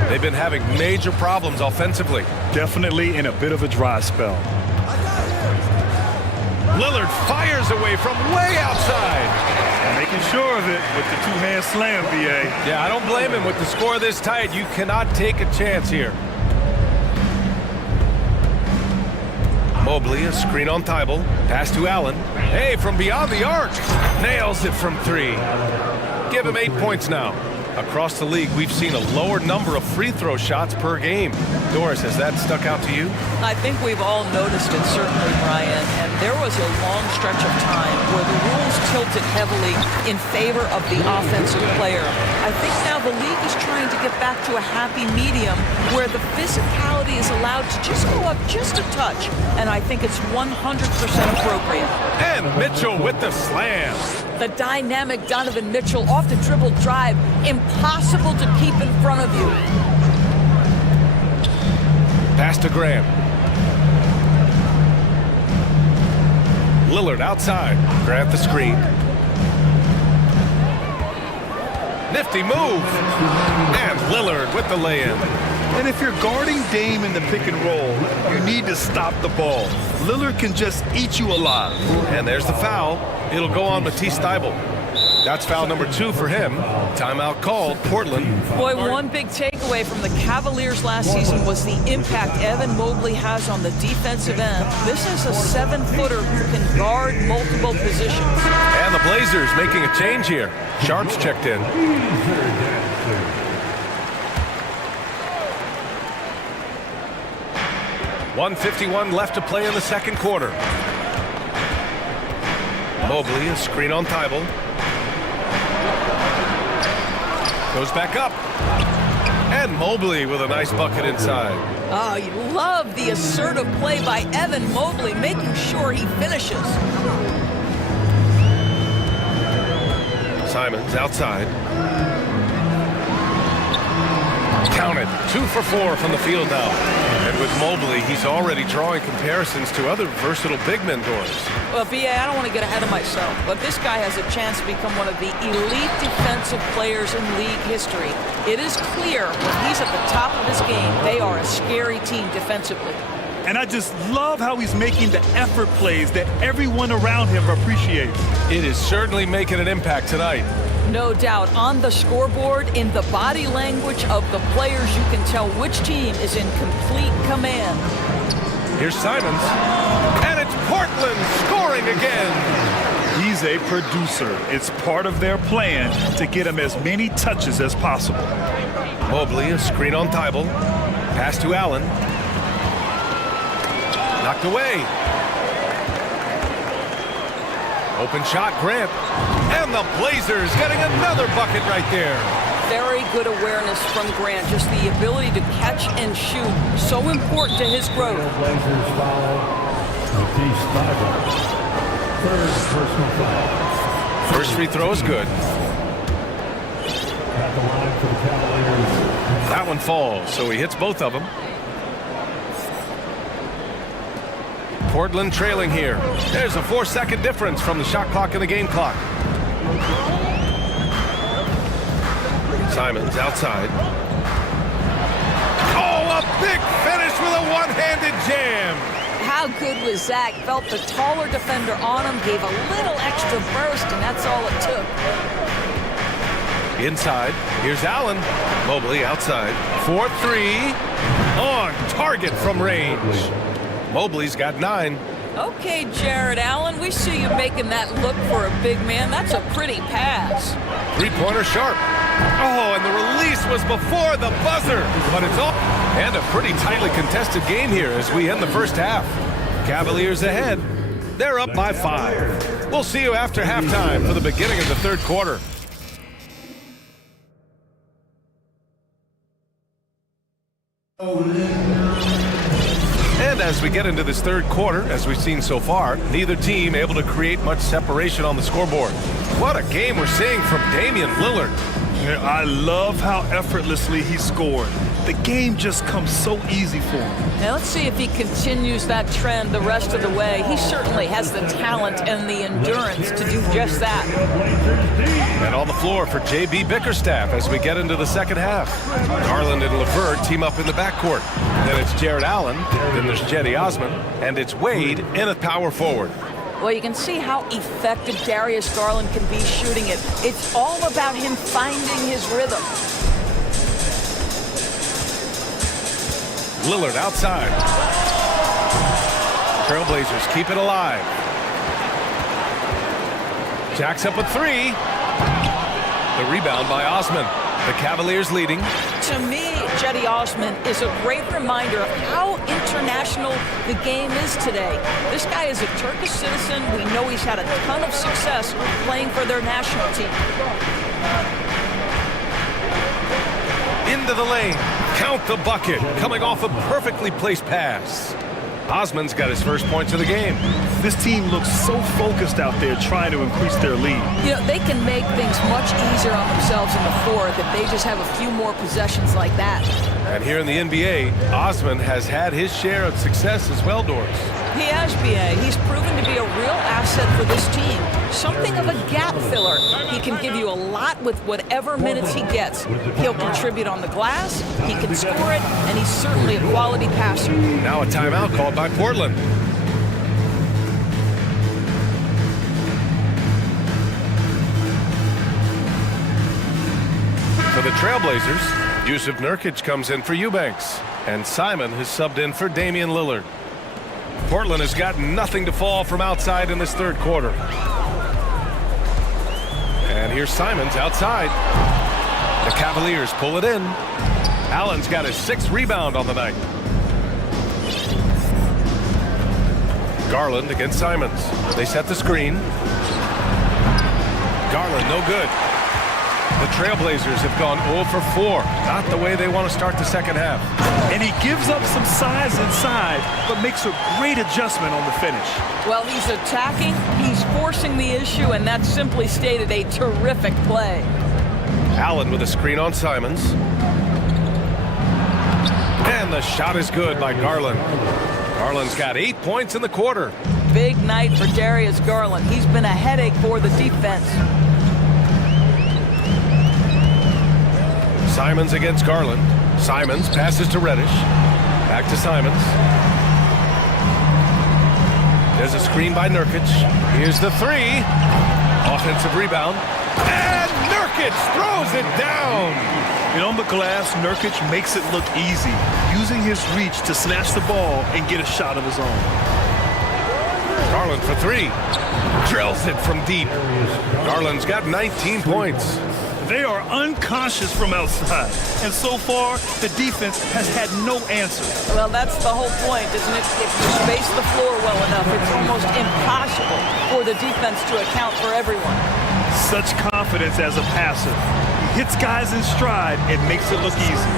They've been having major problems offensively. Definitely in a bit of a dry spell. Lillard fires away from way outside. Making sure of it with the two-hand slam, B.A. Yeah, I don't blame him. With the score this tight, you cannot take a chance here. Mobley, a screen on Thibault. Pass to Allen. Hey, from beyond the arc. Nails it from 3. Give him 8 points now. Across the league, we've seen a lower number of free throw shots per game. Doris, has that stuck out to you? I think we've all noticed it, certainly, Brian. And there was a long stretch of time where the rules tilted heavily in favor of the offensive player. I think now the league is trying to get back to a happy medium where the physicality is allowed to just go up just a touch. And I think it's 100% appropriate. And Mitchell with the slam. The dynamic Donovan Mitchell off the dribble drive. Impossible to keep in front of you. Pass to Graham. Lillard outside. Grant the screen. Nifty move. And Lillard with the lay-in. And if you're guarding Dame in the pick and roll, you need to stop the ball. Lillard can just eat you alive. And there's the foul. It'll go on Matisse Thybulle. That's foul number 2 for him. Timeout called, Portland. Boy, one big takeaway from the Cavaliers last season was the impact Evan Mobley has on the defensive end. This is a 7-footer who can guard multiple positions. And the Blazers making a change here. Sharps checked in. .151 left to play in the second quarter. Mobley, a screen on Thibault. Goes back up. And Mobley with a nice bucket inside. Oh, you love the assertive play by Evan Mobley, making sure he finishes. Simons outside. Counted. 2 for 4 from the field now. And with Mobley, he's already drawing comparisons to other versatile big men doors. Well, B.A., I don't want to get ahead of myself, but this guy has a chance to become one of the elite defensive players in league history. It is clear when he's at the top of his game, they are a scary team defensively. And I just love how he's making the effort plays that everyone around him appreciates. It is certainly making an impact tonight. No doubt. On the scoreboard, in the body language of the players, you can tell which team is in complete command. Here's Simons. And it's Portland scoring again. He's a producer. It's part of their plan to get him as many touches as possible. Mobley, a screen on Thibault. Pass to Allen. Knocked away. Open shot, Grant. And the Blazers getting another bucket right there. Very good awareness from Grant. Just the ability to catch and shoot. So important to his growth. Blazers foul. Third personal foul. First free throw is good. At the line for the Cavaliers. That one falls, so he hits both of them. Portland trailing here. There's a 4-second difference from the shot clock and the game clock. Simons outside. Oh, a big finish with a one-handed jam. How good was that? Felt the taller defender on him, gave a little extra burst, and that's all it took. Inside, here's Allen. Mobley outside. 4-3. On target from range. Mobley's got 9. Okay, Jared Allen, we see you making that look for a big man. That's a pretty pass. Three-pointer sharp. Oh, and the release was before the buzzer. But it's all... And a pretty tightly contested game here as we end the first half. Cavaliers ahead. They're up by 5. We'll see you after halftime for the beginning of the third quarter. And as we get into this third quarter, as we've seen so far, neither team able to create much separation on the scoreboard. What a game we're seeing from Damian Lillard. Yeah, I love how effortlessly he scored. The game just comes so easy for him. Now let's see if he continues that trend the rest of the way. He certainly has the talent and the endurance to do just that. And on the floor for J.B. Bickerstaff as we get into the second half. Garland and LeVert team up in the backcourt. Then it's Jared Allen, then there's Cedi Osman, and it's Wade in a power forward. Well, you can see how effective Darius Garland can be shooting it. It's all about him finding his rhythm. Lillard outside. Trailblazers keep it alive. Jacks up with 3. The rebound by Osman. The Cavaliers leading. To me, Cedi Osman is a great reminder of how international the game is today. This guy is a Turkish citizen. We know he's had a ton of success playing for their national team. Into the lane. Count the bucket. Coming off a perfectly placed pass. Osman's got his first points of the game. This team looks so focused out there trying to increase their lead. You know, they can make things much easier on themselves in the fourth if they just have a few more possessions like that. And here in the NBA, Osman has had his share of success as well, Doris. He has, B.A. He's proven to be a real asset for this team. Something of a gap filler. He can give you a lot with whatever minutes he gets. He'll contribute on the glass, he can score it, and he's certainly a quality passer. Now a timeout called by Portland. the Trailblazers, Yusuf Nurkic comes in for Eubanks, and Simon has subbed in for Damian Lillard. Portland has got nothing to fall from outside in this third quarter. And here's Simons outside. The Cavaliers pull it in. Allen's got his 6th rebound on the night. Garland against Simons. They set the screen. Garland, no good. The Trailblazers have gone 0 for 4. Not the way they want to start the second half. And he gives up some size inside, but makes a great adjustment on the finish. Well, he's attacking, he's forcing the issue, and that's simply stated a terrific play. Allen with a screen on Simons. And the shot is good by Garland. Garland's got 8 points in the quarter. Big night for Darius Garland. He's been a headache for the defense. Simons against Garland. Simons passes to Reddish. Back to Simons. There's a screen by Nurkic. Here's the 3. Offensive rebound. And Nurkic throws it down. And on the glass, Nurkic makes it look easy, using his reach to snatch the ball and get a shot of his own. Garland for 3. Drills it from deep. Garland's got 19 points. They are unconscious from outside, and so far, the defense has had no answer. Well, that's the whole point, isn't it? If you space the floor well enough, it's almost impossible for the defense to account for everyone. Such confidence as a passer. He hits guys in stride and makes it look easy.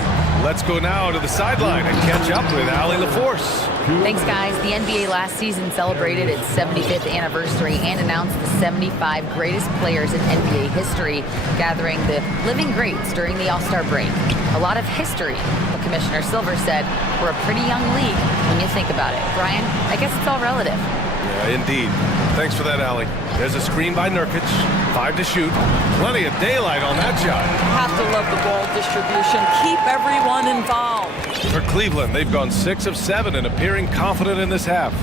Let's go now to the sideline and catch up with Allie LaForce. Thanks, guys. The NBA last season celebrated its 75th anniversary and announced the 75 greatest players in NBA history, gathering the living greats during the All-Star break. A lot of history, but Commissioner Silver said we're a pretty young league when you think about it. Brian, I guess it's all relative. Yeah, indeed. Thanks for that, Allie. There's a screen by Nurkic. 5 to shoot. Plenty of daylight on that shot. Have to love the ball distribution. Keep everyone involved. For Cleveland, they've gone 6 of 7 and appearing confident in this half.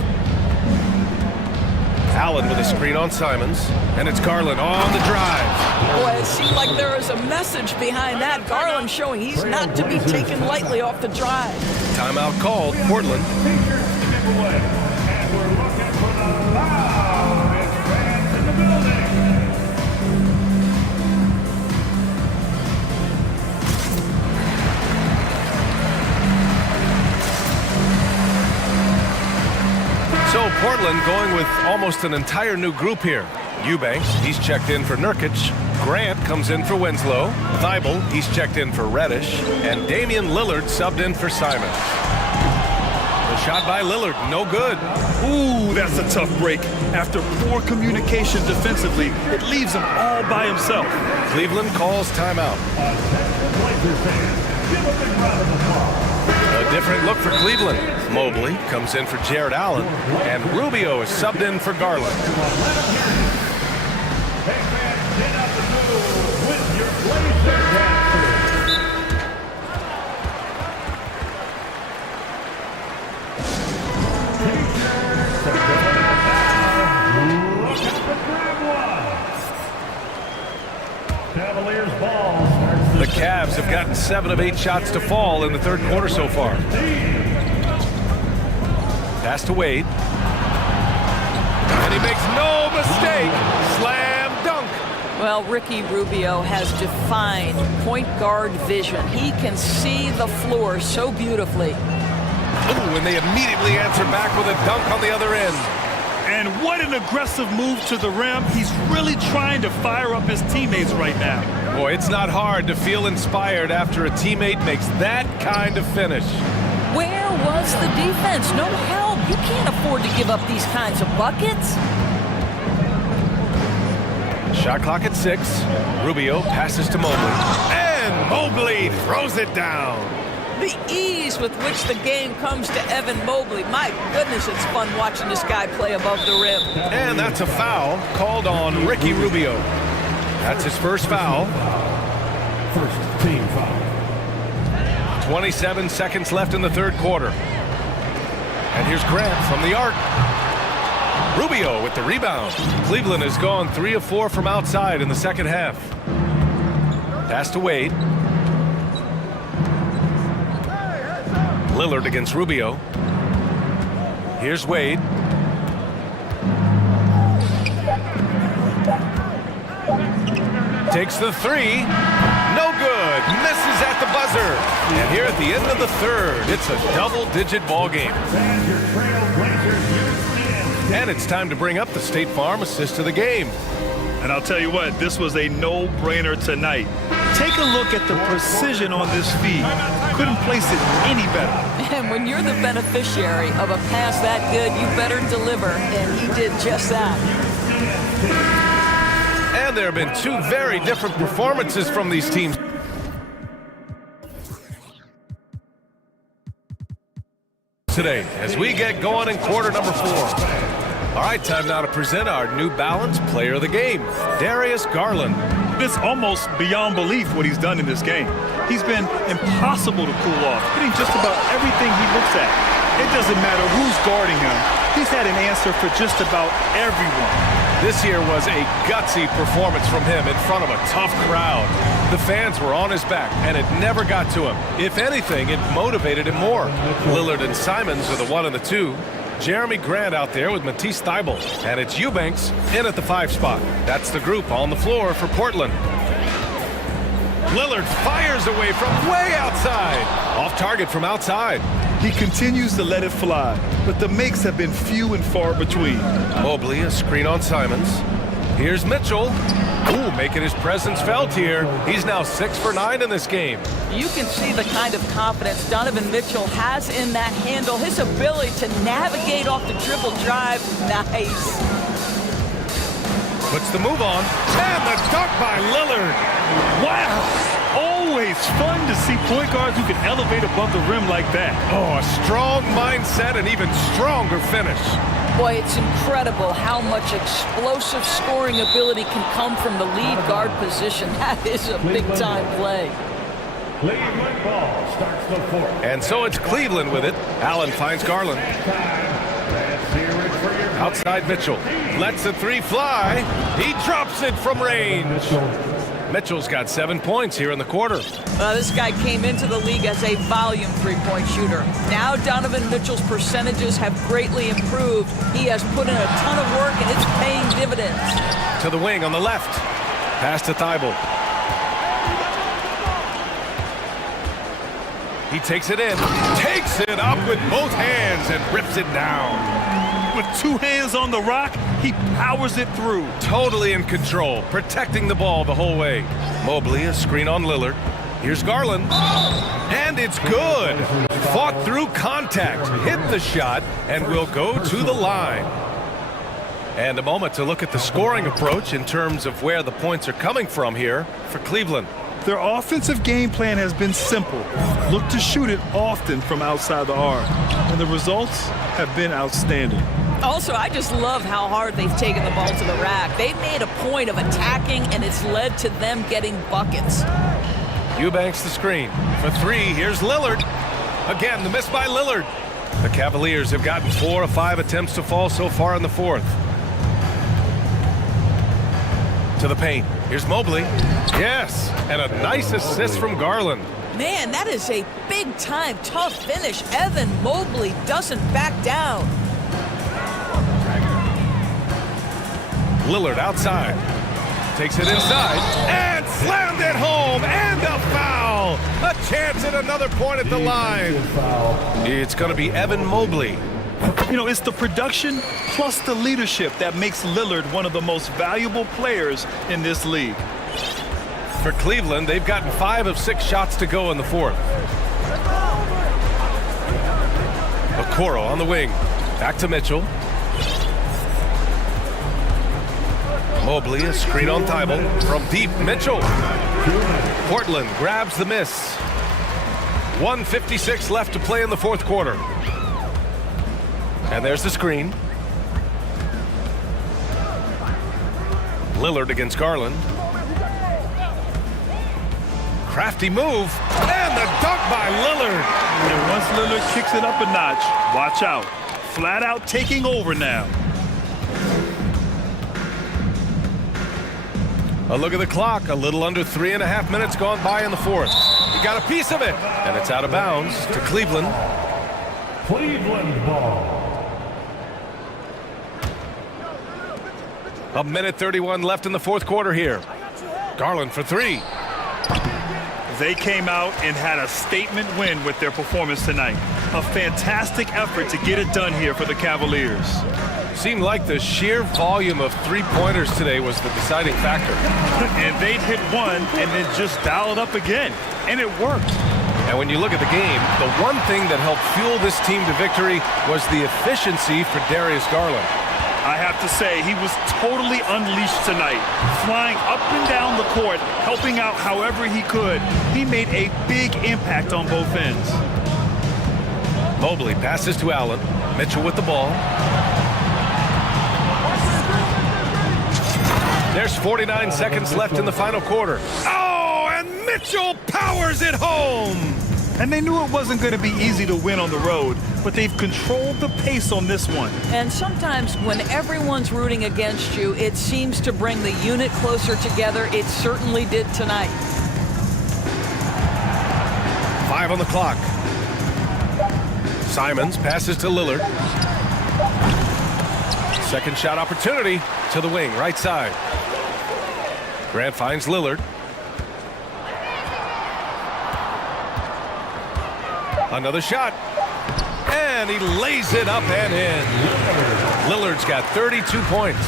Allen with a screen on Simons, and it's Garland on the drive. Boy, it seems like there is a message behind that. Garland showing he's not to be taken lightly off the drive. Timeout called, Portland. So Portland going with almost an entire new group here. Eubanks, he's checked in for Nurkic. Grant comes in for Winslow. Thibault, he's checked in for Reddish. And Damian Lillard subbed in for Simon. The shot by Lillard, no good. Ooh, that's a tough break. After poor communication defensively, it leaves him all by himself. Cleveland calls timeout. A different look for Cleveland. Mobley comes in for Jared Allen, and Rubio is subbed in for Garland. Cavaliers ball. The Cavs have gotten 7 of 8 shots to fall in the third quarter so far. Pass to Wade. And he makes no mistake. Slam dunk. Well, Ricky Rubio has defined point guard vision. He can see the floor so beautifully. Ooh, and they immediately answer back with a dunk on the other end. And what an aggressive move to the rim. He's really trying to fire up his teammates right now. Boy, it's not hard to feel inspired after a teammate makes that kind of finish. Where was the defense? No help. You can't afford to give up these kinds of buckets. Shot clock at 6. Rubio passes to Mobley. And Mobley throws it down. The ease with which the game comes to Evan Mobley. My goodness, it's fun watching this guy play above the rim. And that's a foul called on Ricky Rubio. That's his first foul. First team foul. 27 seconds left in the third quarter. And here's Grant from the arc. Rubio with the rebound. Cleveland has gone 3 of 4 from outside in the second half. Pass to Wade. Lillard against Rubio. Here's Wade. Takes the three. No good. Misses at the buzzer. And here at the end of the third, it's a double-digit ball game. And it's time to bring up the State Farm assist of the game. And I'll tell you what, this was a no-brainer tonight. Take a look at the precision on this feed. Couldn't place it any better. And when you're the beneficiary of a pass that good, you better deliver, and he did just that. And there have been two very different performances from these teams today as we get going in quarter number 4. All right, time now to present our New Balance Player of the Game, Darius Garland. It's almost beyond belief what he's done in this game. He's been impossible to cool off, hitting just about everything he looks at. It doesn't matter who's guarding him. He's had an answer for just about everyone. This here was a gutsy performance from him in front of a tough crowd. The fans were on his back, and it never got to him. If anything, it motivated him more. Lillard and Simons are the 1 and the 2. Jeremy Grant out there with Matisse Thybulle. And it's Eubanks in at the 5 spot. That's the group on the floor for Portland. Lillard fires away from way outside. Off target from outside. He continues to let it fly, but the makes have been few and far between. Mobley, a screen on Simons. Here's Mitchell. Ooh, making his presence felt here. He's now 6 for 9 in this game. You can see the kind of confidence Donovan Mitchell has in that handle. His ability to navigate off the dribble drive. Nice. Puts the move on. And the dunk by Lillard. Wow! Always fun to see point guards who can elevate above the rim like that. Oh, a strong mindset and even stronger finish. Boy, it's incredible how much explosive scoring ability can come from the lead guard position. That is a big-time play. Cleveland ball starts the 4th. And so it's Cleveland with it. Allen finds Garland. Outside Mitchell. Lets the 3 fly. He drops it from range. Mitchell's got 7 points here in the quarter. This guy came into the league as a volume three-point shooter. Now Donovan Mitchell's percentages have greatly improved. He has put in a ton of work, and it's paying dividends. To the wing on the left. Pass to Thybulle. He takes it in. Takes it up with both hands and rips it down. With 2 hands on the rock, he powers it through. Totally in control, protecting the ball the whole way. Mobley, a screen on Lillard. Here's Garland. And it's good. Fought through contact, hit the shot, and will go to the line. And a moment to look at the scoring approach in terms of where the points are coming from here for Cleveland. Their offensive game plan has been simple. Look to shoot it often from outside the arc. And the results have been outstanding. Also, I just love how hard they've taken the ball to the rack. They've made a point of attacking, and it's led to them getting buckets. Eubanks the screen. For 3, here's Lillard. Again, the miss by Lillard. The Cavaliers have gotten 4 of 5 attempts to fall so far in the 4th. To the paint. Here's Mobley. Yes, and a nice assist from Garland. Man, that is a big-time tough finish. Evan Mobley doesn't back down. Lillard outside. Takes it inside. And slammed it home. And a foul. A chance at another point at the line. It's going to be Evan Mobley. You know, it's the production plus the leadership that makes Lillard one of the most valuable players in this league. For Cleveland, they've gotten 5 of 6 shots to go in the 4th. Okoro on the wing. Back to Mitchell. Mobley, a screen on Thybulle. From deep, Mitchell. Portland grabs the miss. 1:56 left to play in the 4th quarter. And there's the screen. Lillard against Garland. Crafty move. And the dunk by Lillard. And once Lillard kicks it up a notch, watch out. Flat out taking over now. A look at the clock. A little under 3.5 minutes gone by in the 4th. He got a piece of it. And it's out of bounds to Cleveland. Cleveland ball. A minute 31 left in the fourth quarter here. Garland for three. They came out and had a statement win with their performance tonight. A fantastic effort to get it done here for the Cavaliers. Seemed like the sheer volume of three-pointers today was the deciding factor. And they'd hit one and then just dial it up again. And it worked. And when you look at the game, the one thing that helped fuel this team to victory was the efficiency for Darius Garland. I have to say, he was totally unleashed tonight, flying up and down the court, helping out however he could. He made a big impact on both ends. Mobley passes to Allen. Mitchell with the ball. There's 49 seconds left in the final quarter. Oh, and Mitchell powers it home! And they knew it wasn't going to be easy to win on the road, but they've controlled the pace on this one. And sometimes when everyone's rooting against you, it seems to bring the unit closer together. It certainly did tonight. 5 on the clock. Simons passes to Lillard. Second shot opportunity to the wing, right side. Grant finds Lillard. Another shot. And he lays it up and in. Lillard's got 32 points.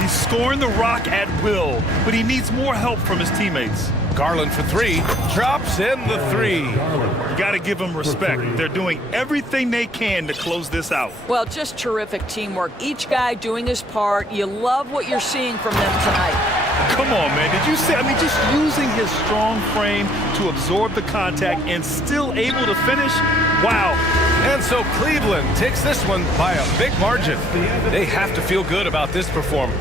He's scoring the rock at will, but he needs more help from his teammates. Garland for three. Drops in the three. You got to give them respect. They're doing everything they can to close this out. Well, just terrific teamwork. Each guy doing his part. You love what you're seeing from them tonight. Come on, man. Did you see? I mean, just using his strong frame to absorb the contact and still able to finish. Wow. And so Cleveland takes this one by a big margin. They have to feel good about this performance.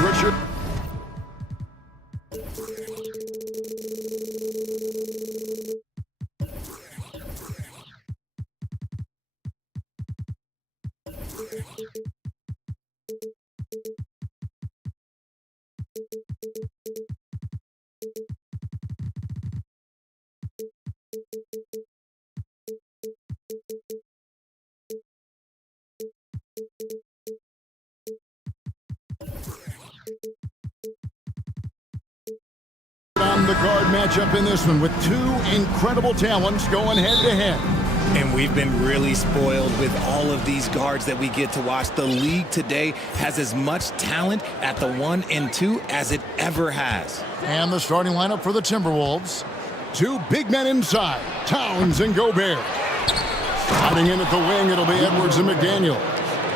Richard. On the guard matchup in this one with two incredible talents going head-to-head. And we've been really spoiled with all of these guards that we get to watch. The league today has as much talent at the 1 and 2 as it ever has. And the starting lineup for the Timberwolves. Two big men inside, Towns and Gobert. Starting in at the wing, it'll be Edwards and McDaniel.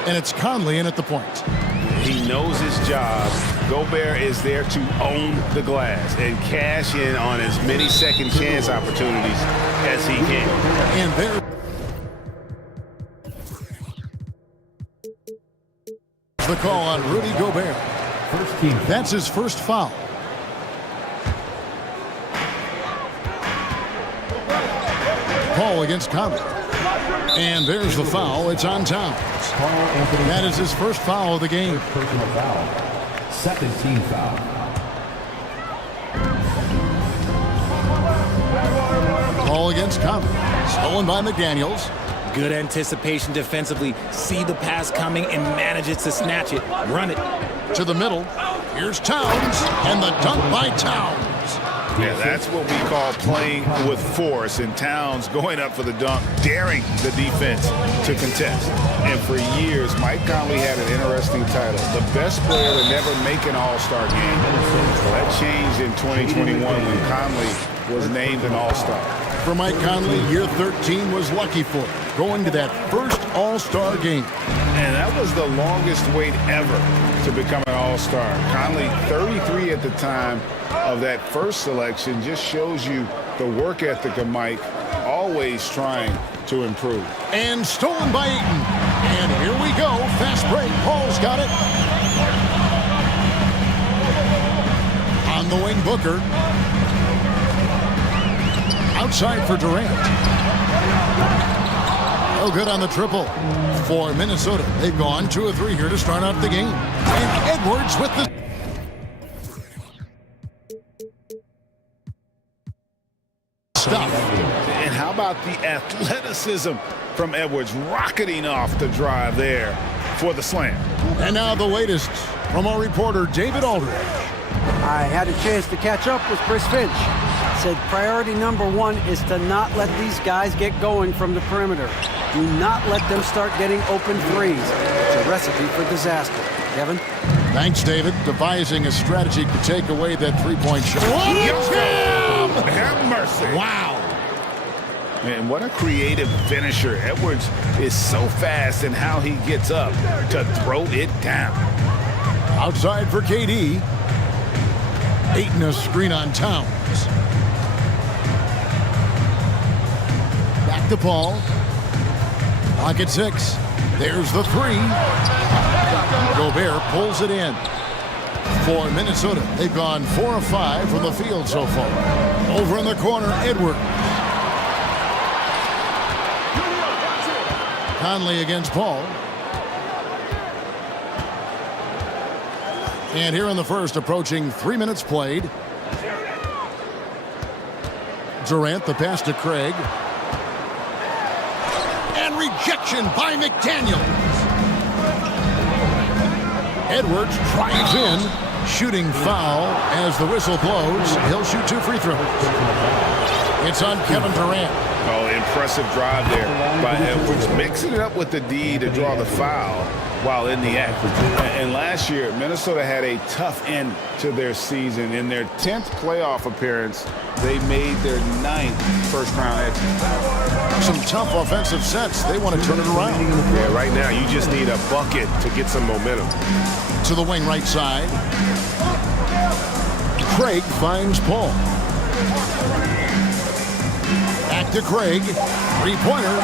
And it's Conley in at the point. He knows his job. Gobert is there to own the glass and cash in on as many second chance opportunities as he can. And there. The call on Rudy Gobert. First team. That's his first foul. Paul against Conley. And there's the foul. It's on Towns. That is his first foul of the game. Personal foul. Second team foul. Ball against Conley. Stolen by McDaniels. Good anticipation defensively. See the pass coming and manages to snatch it. Run it. To the middle. Here's Towns. And the dunk by Towns. Yeah, that's what we call playing with force. And Towns going up for the dunk, daring the defense to contest. And for years, Mike Conley had an interesting title. The best player to never make an All-Star game. Well, that changed in 2021 when Conley was named an All-Star. For Mike Conley, year 13 was lucky for him, going to that first All-Star game. And that was the longest wait ever to become an All-Star. Conley, 33 at the time of that first selection, just shows you the work ethic of Mike, always trying to improve. And stolen by Eaton. And here we go. Fast break. Paul's got it. On the wing, Booker. Outside for Durant. Oh, good on the triple for Minnesota. They've gone 2 of 3 here to start out the game. And Edwards with the stuff. And how about the athleticism from Edwards, rocketing off the drive there for the slam. And now the latest from our reporter, David Aldridge. I had a chance to catch up with Chris Finch. Said priority number 1 is to not let these guys get going from the perimeter. Do not let them start getting open threes. It's a recipe for disaster. Kevin? Thanks, David. Devising a strategy to take away that three-point shot. Have mercy. Wow. And what a creative finisher. Edwards is so fast in how he gets up to throw it down. Outside for KD. Ayton a screen on Towns. Back to Paul. Clock at 6. There's the 3. Gobert pulls it in. For Minnesota, they've gone 4 of 5 from the field so far. Over in the corner, Edwards. Conley against Paul. And here in the first, approaching 3 minutes played. Durant, the pass to Craig. And rejection by McDaniels. Edwards drives in. Shooting foul as the whistle blows. He'll shoot 2 free throws. It's on Kevin Durant. Oh, impressive drive there by Edwards. Mixing it up with the D to draw the foul while in the act. And last year, Minnesota had a tough end to their season. In their 10th playoff appearance, they made their 9th first-round exit. Some tough offensive sets. They want to turn it around. Yeah, right now, you just need a bucket to get some momentum. To the wing right side. Craig finds Paul. Back to Craig. Three-pointer.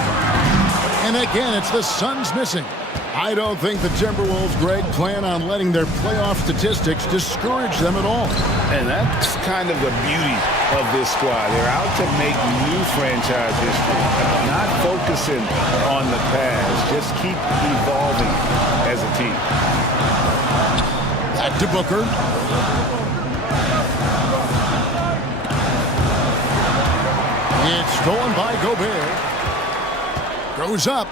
And again, it's the Suns missing. I don't think the Timberwolves, Greg, plan on letting their playoff statistics discourage them at all. And that's kind of the beauty of this squad. They're out to make new franchise history, not focusing on the past. Just keep evolving as a team. Back to Booker. It's stolen by Gobert. Goes up.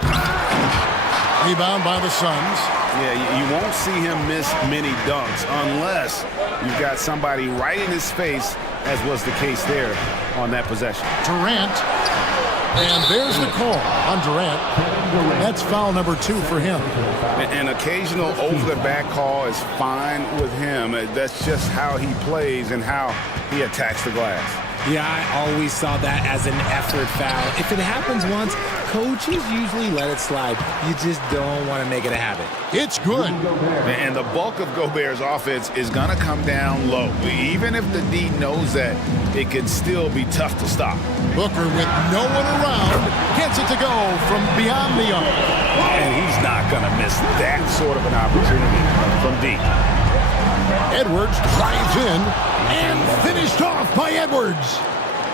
Rebound by the Suns. Yeah, you won't see him miss many dunks unless you've got somebody right in his face, as was the case there on that possession. Durant. And there's the call on Durant. That's foul number 2 for him. An occasional over-the-back call is fine with him. That's just how he plays and how he attacks the glass. Yeah, I always saw that as an effort foul. If it happens once, coaches usually let it slide. You just don't want to make it a habit. It's good. And the bulk of Gobert's offense is going to come down low. Even if the D knows that, it can still be tough to stop. Booker with no one around gets it to go from beyond the arc. And he's not going to miss that sort of an opportunity from deep. Edwards drives in and finished off by Edwards.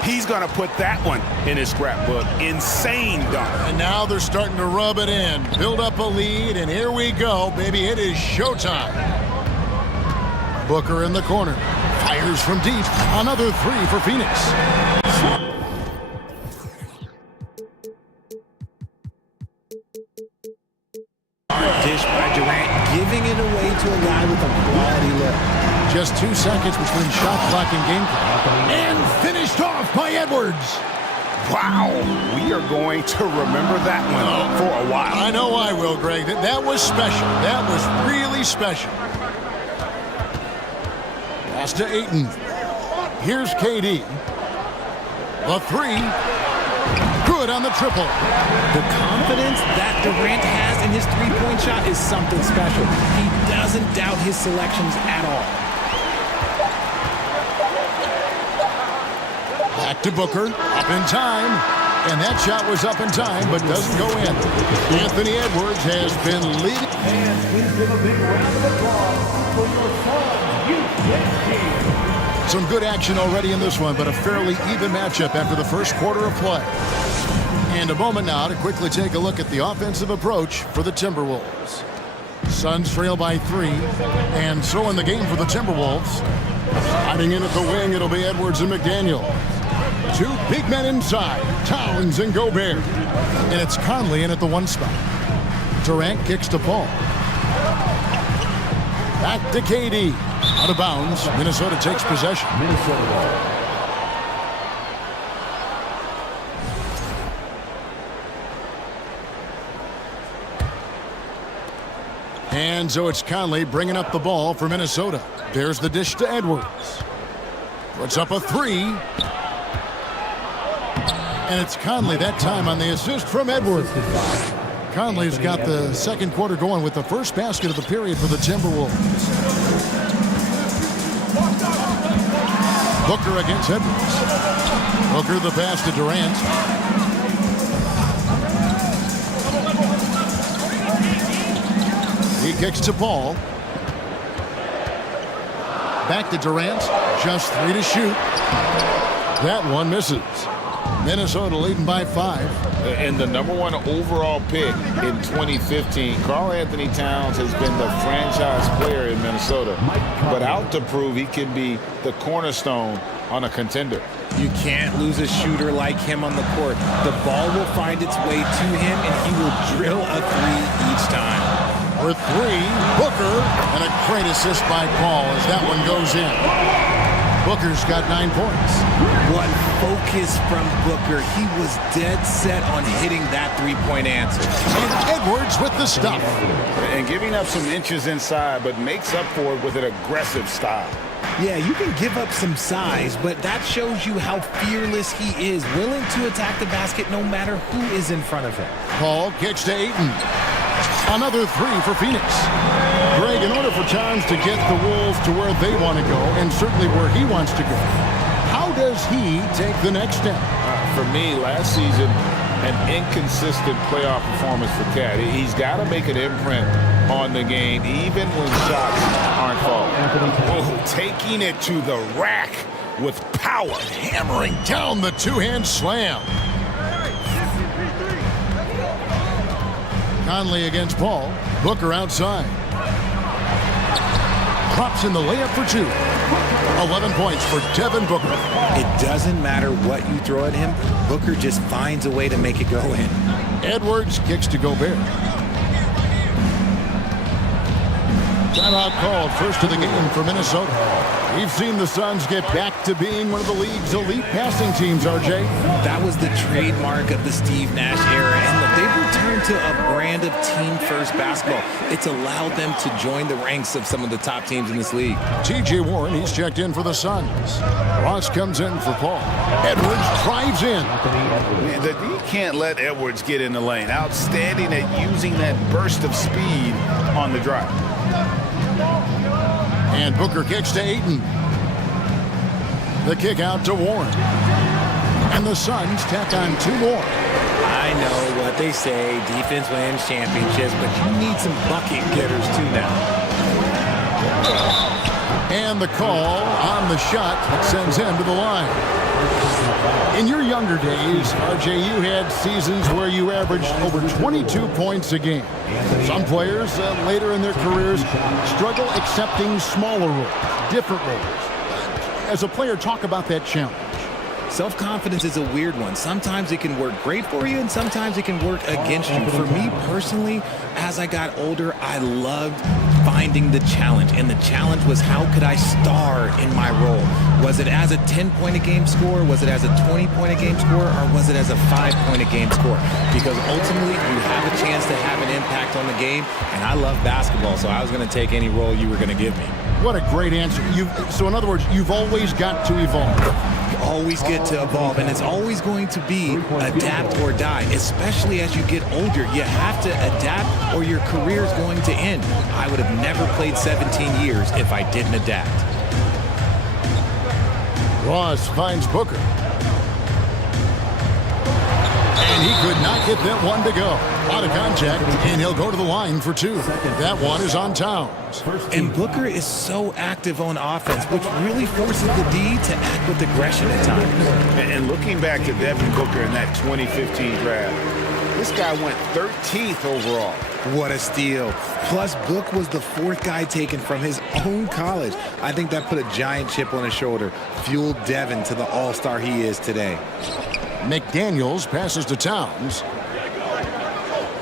He's going to put that one in his scrapbook. Insane dunk. And now they're starting to rub it in. Build up a lead, and here we go, baby. It is showtime. Booker in the corner. Fires from deep. Another 3 for Phoenix. Dish by Durant, giving it away to a guy with a quality look. Just 2 seconds between shot clock and game clock. And finished off by Edwards. Wow, we are going to remember that one for a while. I know I will, Greg. That was special. That was really special. Pass to Ayton. Here's KD. The 3. Good on the triple. The confidence that Durant has in his three-point shot is something special. He doesn't doubt his selections at all. Back to Booker, up in time, and that shot was up in time, but doesn't go in. Anthony Edwards has been leading. And please give a big round of applause for your Suns Youth Team. Some good action already in this one, but a fairly even matchup after the first quarter of play. And a moment now to quickly take a look at the offensive approach for the Timberwolves. Suns trail by 3, and so in the game for the Timberwolves. Hiding in at the wing, it'll be Edwards and McDaniel. 2 big men inside, Towns and Gobert. And it's Conley in at the 1 spot. Durant kicks to Paul. Back to KD. Out of bounds, Minnesota takes possession. And so it's Conley bringing up the ball for Minnesota. There's the dish to Edwards. Puts up a 3. And it's Conley that time on the assist from Edwards. Conley's got the second quarter going with the first basket of the period for the Timberwolves. Booker against Edwards. Booker the pass to Durant. He kicks to Paul. Back to Durant. Just 3 to shoot. That one misses. Minnesota leading by 5. And the #1 overall pick in 2015, Karl Anthony Towns has been the franchise player in Minnesota, but out to prove he can be the cornerstone on a contender. You can't lose a shooter like him on the court. The ball will find its way to him, and he will drill a 3 each time. For 3, Booker, and a great assist by Paul as that one goes in. Booker's got 9 points. What focus from Booker. He was dead set on hitting that three-point answer. And Edwards with the stuff. And giving up some inches inside, but makes up for it with an aggressive style. Yeah, you can give up some size, but that shows you how fearless he is, willing to attack the basket no matter who is in front of him. Paul kicks to Ayton. Another 3 for Phoenix. Greg, in order for Towns to get the Wolves to where they want to go, and certainly where he wants to go, how does he take the next step? For me, last season, an inconsistent playoff performance for Cat. He's got to make an imprint on the game, even when shots aren't falling. Oh, taking it to the rack with power, hammering down the two-hand slam. Conley against Paul. Booker outside. Drops in the layup for two. 11 points for Devin Booker. It doesn't matter what you throw at him. Booker just finds a way to make it go in. Edwards kicks to Gobert. Timeout called, first of the game for Minnesota. We've seen the Suns get back to being one of the league's elite passing teams, RJ. That was the trademark of the Steve Nash era, and look, they've returned to a brand of team-first basketball. It's allowed them to join the ranks of some of the top teams in this league. T.J. Warren, he's checked in for the Suns. Ross comes in for Paul. Edwards drives in. You can't let Edwards get in the lane. Outstanding at using that burst of speed on the drive. And Booker kicks to Ayton. The kick out to Warren. And the Suns tack on two more. I know what they say, defense wins championships, but you need some bucket getters too now. And the call on the shot that sends him to the line. In your younger days, RJ, you had seasons where you averaged over 22 points a game. Some players later in their careers struggle accepting smaller roles, different roles. As a player, talk about that challenge. Self-confidence is a weird one. Sometimes it can work great for you, and sometimes it can work against you. For me personally, as I got older, I loved finding the challenge. And the challenge was, how could I star in my role? Was it as a 10-point-a-game scorer? Was it as a 20-point-a-game scorer? Or was it as a 5-point-a-game scorer? Because ultimately, you have a chance to have an impact on the game. And I love basketball, so I was going to take any role you were going to give me. What a great answer. So in other words, you've always got to evolve. You always get to evolve, and it's always going to be adapt or die, especially as you get older. You have to adapt or your career is going to end. I would have never played 17 years if I didn't adapt. Ross finds Booker. And he could not get that one to go. Out of contact, and he'll go to the line for two. That one is on Towns. And Booker is so active on offense, which really forces the D to act with aggression at times. And looking back to Devin Booker in that 2015 draft, this guy went 13th overall. What a steal. Plus, Book was the fourth guy taken from his own college. I think that put a giant chip on his shoulder, fueled Devin to the all-star he is today. McDaniels passes to Towns.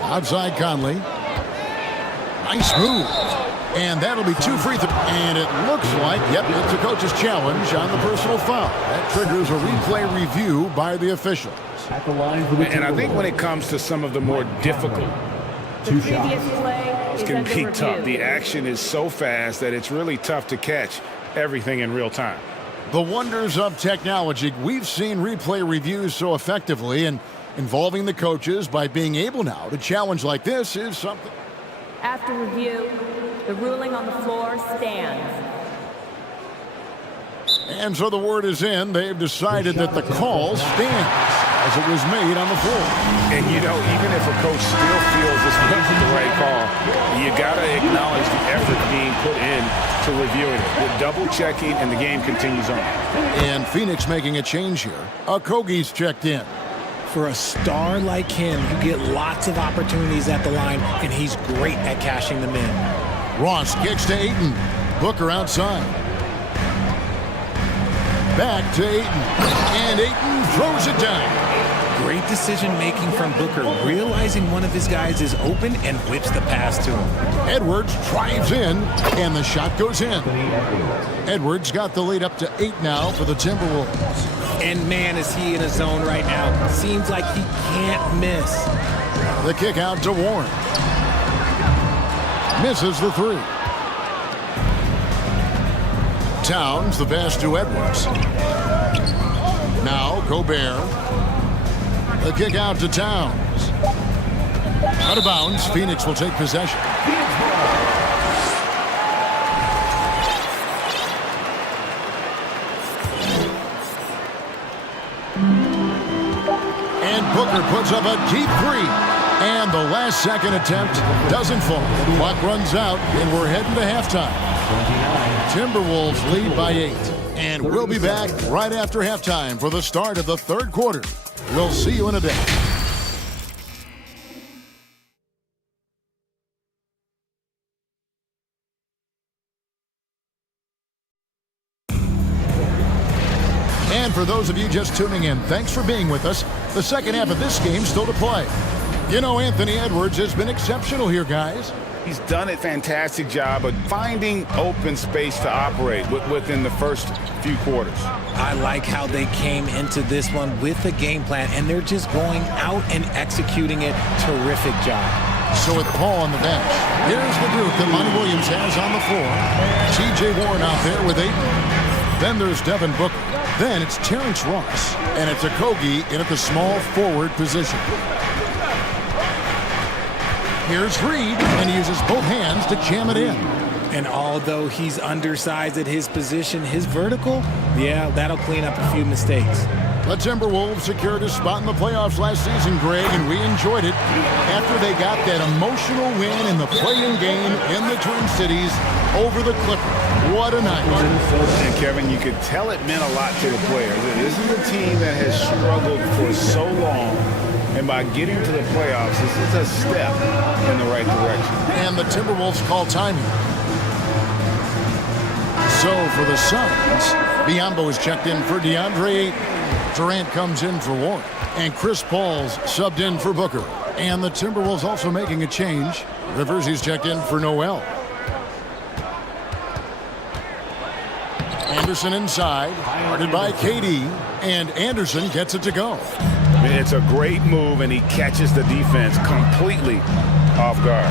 Outside Conley. Nice move. And that'll be two free throws. And it looks like, yep, it's a coach's challenge on the personal foul. That triggers a replay review by the officials. And I think when it comes to some of the more difficult, The previous play is can under be review. tough. The action is so fast that it's really tough to catch everything in real time. The wonders of technology. We've seen replay reviews so effectively, and involving the coaches by being able now to challenge like this is something. After review, the ruling on the floor stands. And so the word is in. They've decided that the call stands as it was made on the floor. And, you know, even if a coach still feels this wasn't the right call, you got to acknowledge the effort being put in to reviewing it. The double-checking, and the game continues on. And Phoenix making a change here. Okogie's checked in. For a star like him, you get lots of opportunities at the line, and he's great at cashing them in. Ross kicks to Ayton. Booker outside. Back to Ayton. And Ayton throws it down. Great decision-making from Booker, realizing one of his guys is open and whips the pass to him. Edwards drives in, and the shot goes in. Edwards got the lead up to 8 now for the Timberwolves. And man, is he in a zone right now. Seems like he can't miss. The kick out to Warren. Misses the three. Towns, the pass to Edwards. Now Gobert. The kick out to Towns. Out of bounds, Phoenix will take possession. Booker puts up a deep three. And the last second attempt doesn't fall. Clock runs out, and we're heading to halftime. Timberwolves lead by 8. And we'll be back right after halftime for the start of the third quarter. We'll see you in a bit. And for those of you just tuning in, thanks for being with us. The second half of this game still to play. You know, Anthony Edwards has been exceptional here, guys. He's done a fantastic job of finding open space to operate within the first few quarters. I like how they came into this one with a game plan, and they're just going out and executing it. Terrific job. So with Paul on the bench, here's the group that Monty Williams has on the floor. T.J. Warren out there with 8. Then there's Devin Booker. Then it's Terrence Ross. And it's Okogie in at the small forward position. Here's Reed, and he uses both hands to jam it in. And although he's undersized at his position, his vertical, yeah, that'll clean up a few mistakes. The Timberwolves secured a spot in the playoffs last season, Greg, and we enjoyed it after they got that emotional win in the play-in game in the Twin Cities over the Clippers. What a night. And Kevin, you could tell it meant a lot to the players. This is a team that has struggled for so long. And by getting to the playoffs, this is a step in the right direction. And the Timberwolves call timing. So for the Suns, Biyombo is checked in for DeAndre Ayton. Durant comes in for Warren. And Chris Paul's subbed in for Booker. And the Timberwolves also making a change. Rivers, he's checked in for Noel. Anderson inside, guarded by KD. And Anderson gets it to go. It's a great move, and he catches the defense completely off guard.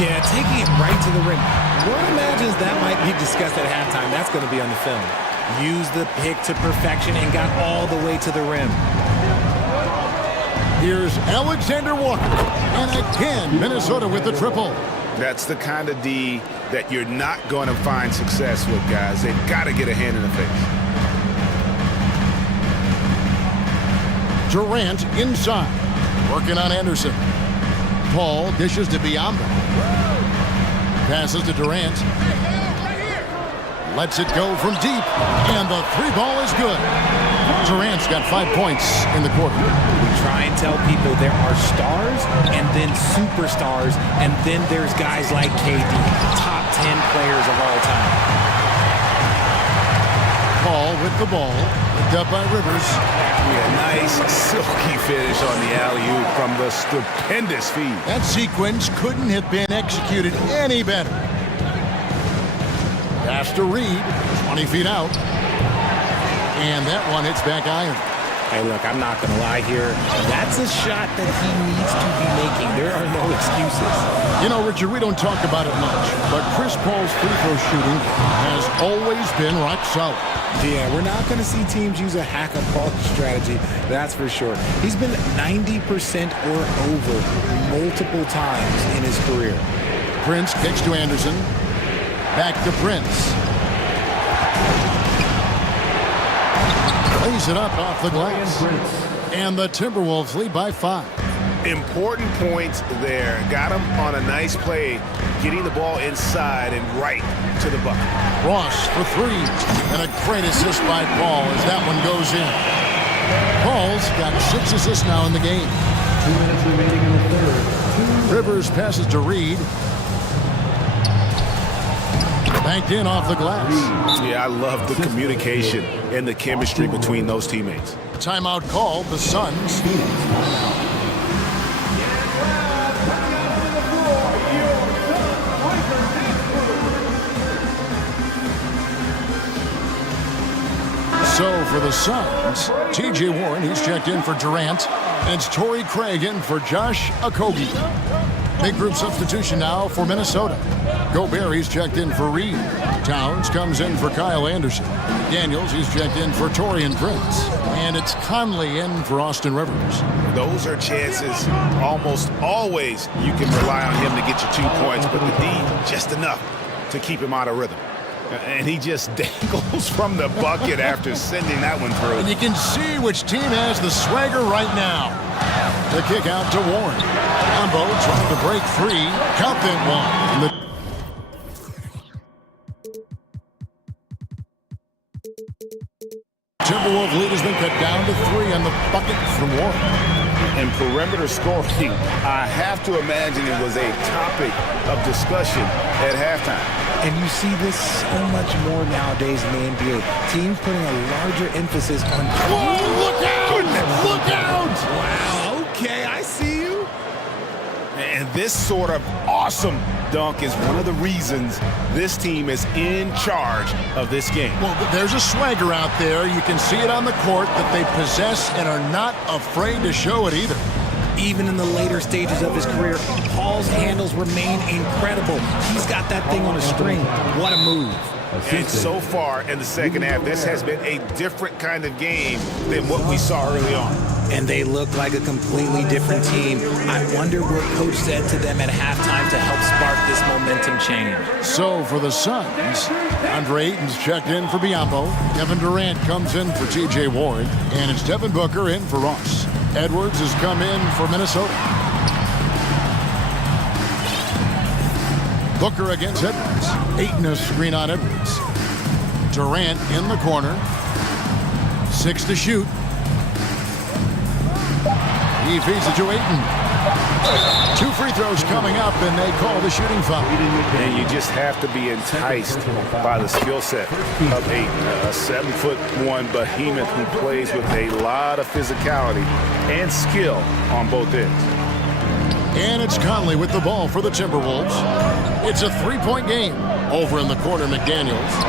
Yeah, taking it right to the rim. One imagines that might be discussed at halftime. That's going to be on the film. Used the pick to perfection and got all the way to the rim. Here's Alexander Walker. And again, Minnesota with the triple. That's the kind of D that you're not going to find success with, guys. They've got to get a hand in the face. Durant inside, working on Anderson. Paul dishes to Biyombo. Passes to Durant. Lets it go from deep, and the three ball is good. Durant's got 5 points in the quarter. We try and tell people there are stars and then superstars, and then there's guys like KD, top 10 players of all time. Paul with the ball, picked up by Rivers. Yeah, nice silky finish on the alley-oop from the stupendous feed. That sequence couldn't have been executed any better. Pass to Reed, 20 feet out. And that one hits back iron. Hey, look, I'm not going to lie here. That's a shot that he needs to be making. There are no excuses. You know, Richard, we don't talk about it much, but Chris Paul's free throw shooting has always been rock solid. Yeah, we're not going to see teams use a hack-a-ball strategy, that's for sure. He's been 90% or over multiple times in his career. Prince kicks to Anderson. Back to Prince. Lays it up off the glass. And the Timberwolves lead by 5. Important points there. Got him on a nice play, getting the ball inside and right to the bucket. Ross for 3. And a great assist by Paul as that one goes in. Paul's got 6 assists now in the game. 2 minutes remaining in the third. Rivers passes to Reed. Banked in off the glass. Yeah, I love the communication and the chemistry between those teammates. Timeout called, the Suns. So for the Suns, T.J. Warren, he's checked in for Durant. And it's Torrey Craig in for Josh Okogie. Big group substitution now for Minnesota. Gobert, he's checked in for Reed. Towns comes in for Kyle Anderson. Daniels, he's checked in for Taurean Prince. And it's Conley in for Austin Rivers. Those are chances almost always you can rely on him to get you 2 points, but the D, just enough to keep him out of rhythm. And he just dangles from the bucket after sending that one through. And you can see which team has the swagger right now. The kick out to Warren. Combo trying to break free. Count that one. And the Timberwolves lead has been cut down to 3 on the bucket from Warren. And perimeter scoring, I have to imagine it was a topic of discussion at halftime. And you see this so much more nowadays in the NBA. Teams putting a larger emphasis on... Whoa, look out! Goodness. Look out! Wow, okay, I see you. And this sort of awesome dunk is one of the reasons this team is in charge of this game. Well, there's a swagger out there. You can see it on the court that they possess and are not afraid to show it either. Even in the later stages of his career, Paul's handles remain incredible. He's got that thing on a string. What a move. And so far in the second half, this has been a different kind of game than what we saw early on. And they look like a completely different team. I wonder what Coach said to them at halftime to help spark this momentum change. So for the Suns, Andre Ayton's checked in for Biombo. Kevin Durant comes in for T.J. Warren. And it's Devin Booker in for Ross. Edwards has come in for Minnesota. Booker against Edwards. Ayton a screen on Edwards. Durant in the corner. 6 to shoot. He feeds it to Ayton. 2 free throws coming up, and they call the shooting foul. And you just have to be enticed by the skill set of Ayton, a 7'1" behemoth who plays with a lot of physicality and skill on both ends. And it's Conley with the ball for the Timberwolves. It's a 3-point game. Over in the corner, McDaniels.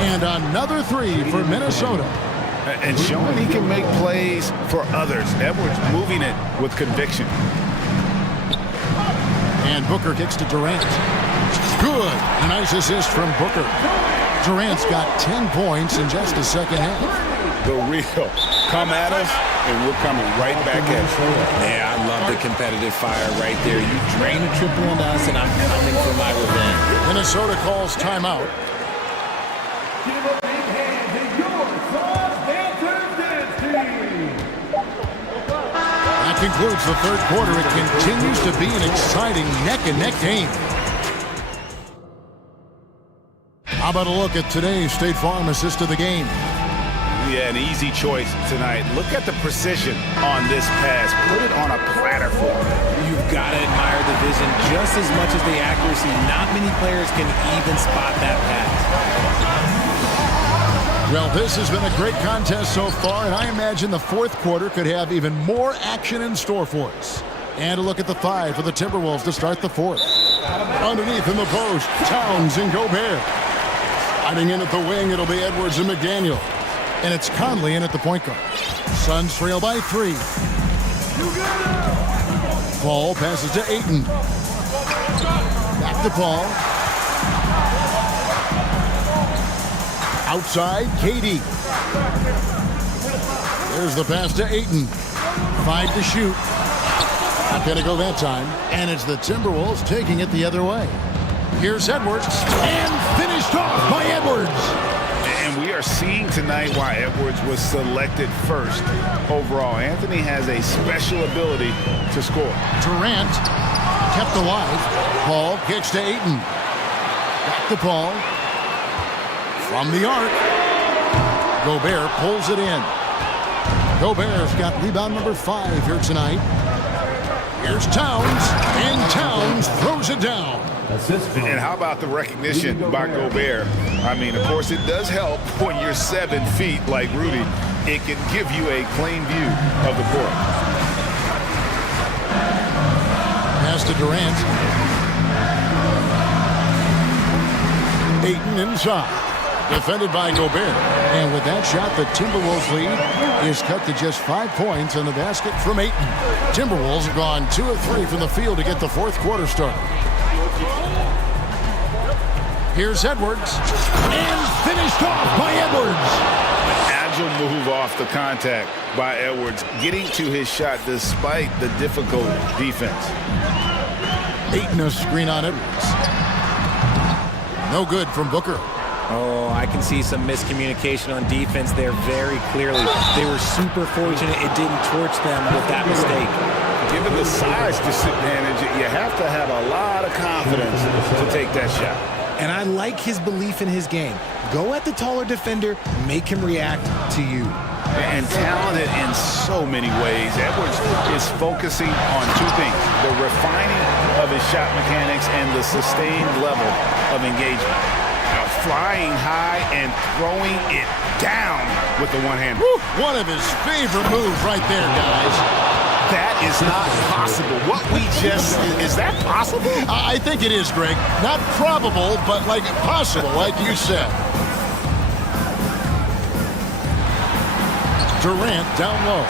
And another 3 for Minnesota. And showing he can make plays for others. Edwards moving it with conviction. And Booker kicks to Durant. Good. A nice assist from Booker. Durant's got 10 points in just the second half. The real come at us, and we're coming right back at you. Yeah, I love the competitive fire right there. You drain a triple on us, and I'm coming for my revenge. Minnesota calls timeout. Give a big hand to your Suns Dancers Dance Team. That concludes the third quarter. It continues to be an exciting neck-and-neck game. How about a look at today's State Farm assist of the game? Yeah, an easy choice tonight. Look at the precision on this pass. Put it on a platter for him. You've got to admire the vision just as much as the accuracy. Not many players can even spot that pass. Well, this has been a great contest so far, and I imagine the fourth quarter could have even more action in store for us. And a look at the 5 for the Timberwolves to start the fourth. Underneath in the post, Towns and Gobert. Hiding in at the wing, it'll be Edwards and McDaniel. And it's Conley in at the point guard. Suns trail by 3. Paul passes to Ayton. Back to Paul. Outside, KD. There's the pass to Ayton. 5 to shoot. Not going to go that time. And it's the Timberwolves taking it the other way. Here's Edwards. And finished off by Edwards. And we are seeing tonight why Edwards was selected first overall. Anthony has a special ability to score. Durant kept alive. Paul kicks to Ayton. Back to Paul. From the arc. Gobert pulls it in. Gobert's got rebound number 5 here tonight. Here's Towns. And Towns throws it down. And how about the recognition by Gobert? I mean, of course, it does help when you're 7 feet like Rudy. It can give you a plain view of the court. Pass to Durant. Ayton inside. Defended by Gobert. And with that shot, the Timberwolves lead is cut to just 5 points on the basket from Ayton. Timberwolves have gone 2 of 3 from the field to get the fourth quarter started. Here's Edwards. And finished off by Edwards. Agile move off the contact by Edwards, getting to his shot despite the difficult defense. Ayton a screen on Edwards. No good from Booker. Oh, I can see some miscommunication on defense there very clearly. They were super fortunate it didn't torch them with that mistake. Given the size disadvantage, you have to have a lot of confidence to take that shot. And I like his belief in his game. Go at the taller defender, make him react to you. And talented in so many ways. Edwards is focusing on two things: the refining of his shot mechanics and the sustained level of engagement. Flying high and throwing it down with the one hand. One of his favorite moves right there, guys. That is not possible. What we just, is that possible? I think it is, Greg. Not probable, but like possible, like you said. Durant down low.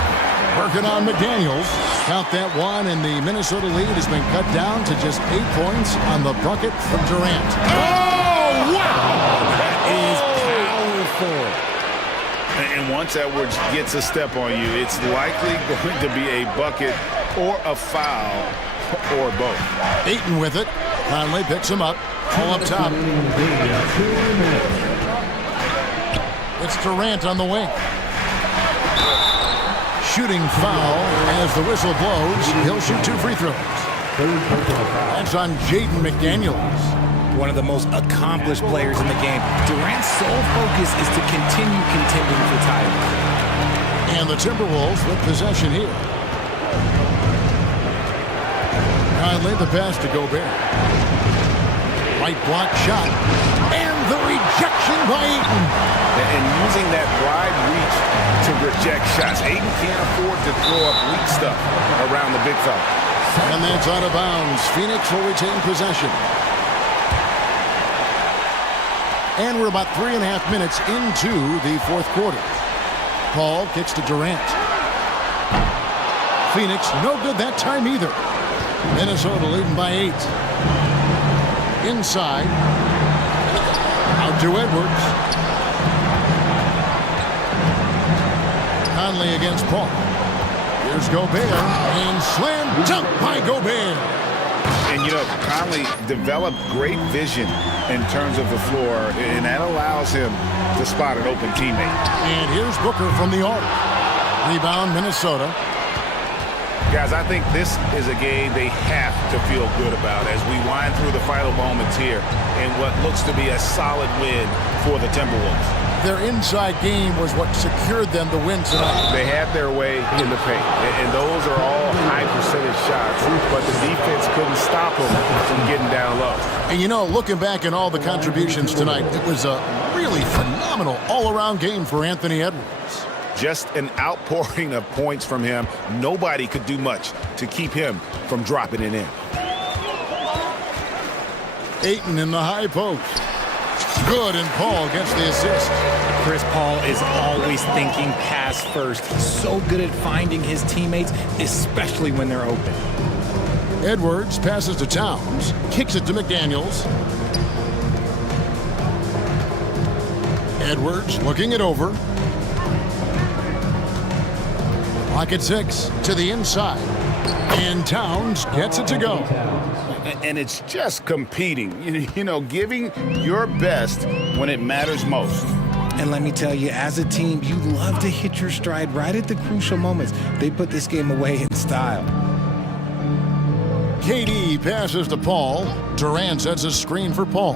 Working on McDaniels. Count that one, and the Minnesota lead has been cut down to just 8 points on the bucket from Durant. Oh, wow! That is powerful. And once Edwards gets a step on you, it's likely going to be a bucket or a foul or both. Ayton with it. Conley picks him up. All up top. It's Durant on the wing. Shooting foul as the whistle blows. He'll shoot 2 free throws. That's on Jaden McDaniels. One of the most accomplished players in the game. Durant's sole focus is to continue contending for titles. And the Timberwolves with possession here. Conley the pass to Gobert. Right block shot. And the rejection by Ayton. And using that wide reach to reject shots. Ayton can't afford to throw up weak stuff around the big fella. And that's out of bounds. Phoenix will retain possession. And we're about 3.5 minutes into the fourth quarter. Paul kicks to Durant. Phoenix, no good that time either. Minnesota leading by 8. Inside. Out to Edwards. Conley against Paul. Here's Gobert. And slam dunk by Gobert. And, you know, Conley developed great vision in terms of the floor, and that allows him to spot an open teammate. And here's Booker from the arc. Rebound, Minnesota. Guys, I think this is a game they have to feel good about as we wind through the final moments here in what looks to be a solid win for the Timberwolves. Their inside game was what secured them the win tonight. They had their way in the paint, and those are all high percentage shots, but the defense couldn't stop them from getting down low. And you know, looking back at all the contributions tonight, it was a really phenomenal all-around game for Anthony Edwards. Just an outpouring of points from him. Nobody could do much to keep him from dropping it in. Ayton in the high post. Good, and Paul gets the assist. Chris Paul is always thinking pass first. He's so good at finding his teammates, especially when they're open. Edwards passes to Towns, kicks it to McDaniels. Edwards looking it over. Clock at 6 to the inside. And Towns gets it to go. And it's just competing, you know, giving your best when it matters most. And let me tell you, as a team, you love to hit your stride right at the crucial moments. They put this game away in style. KD passes to Paul. Durant sets a screen for Paul.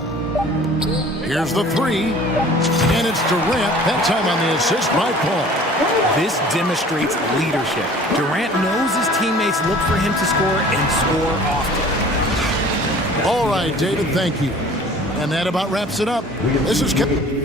Here's the 3. And it's Durant, that time on the assist by Paul. This demonstrates leadership. Durant knows his teammates look for him to score and score often. All right, David, thank you. And that about wraps it up. This is Kevin.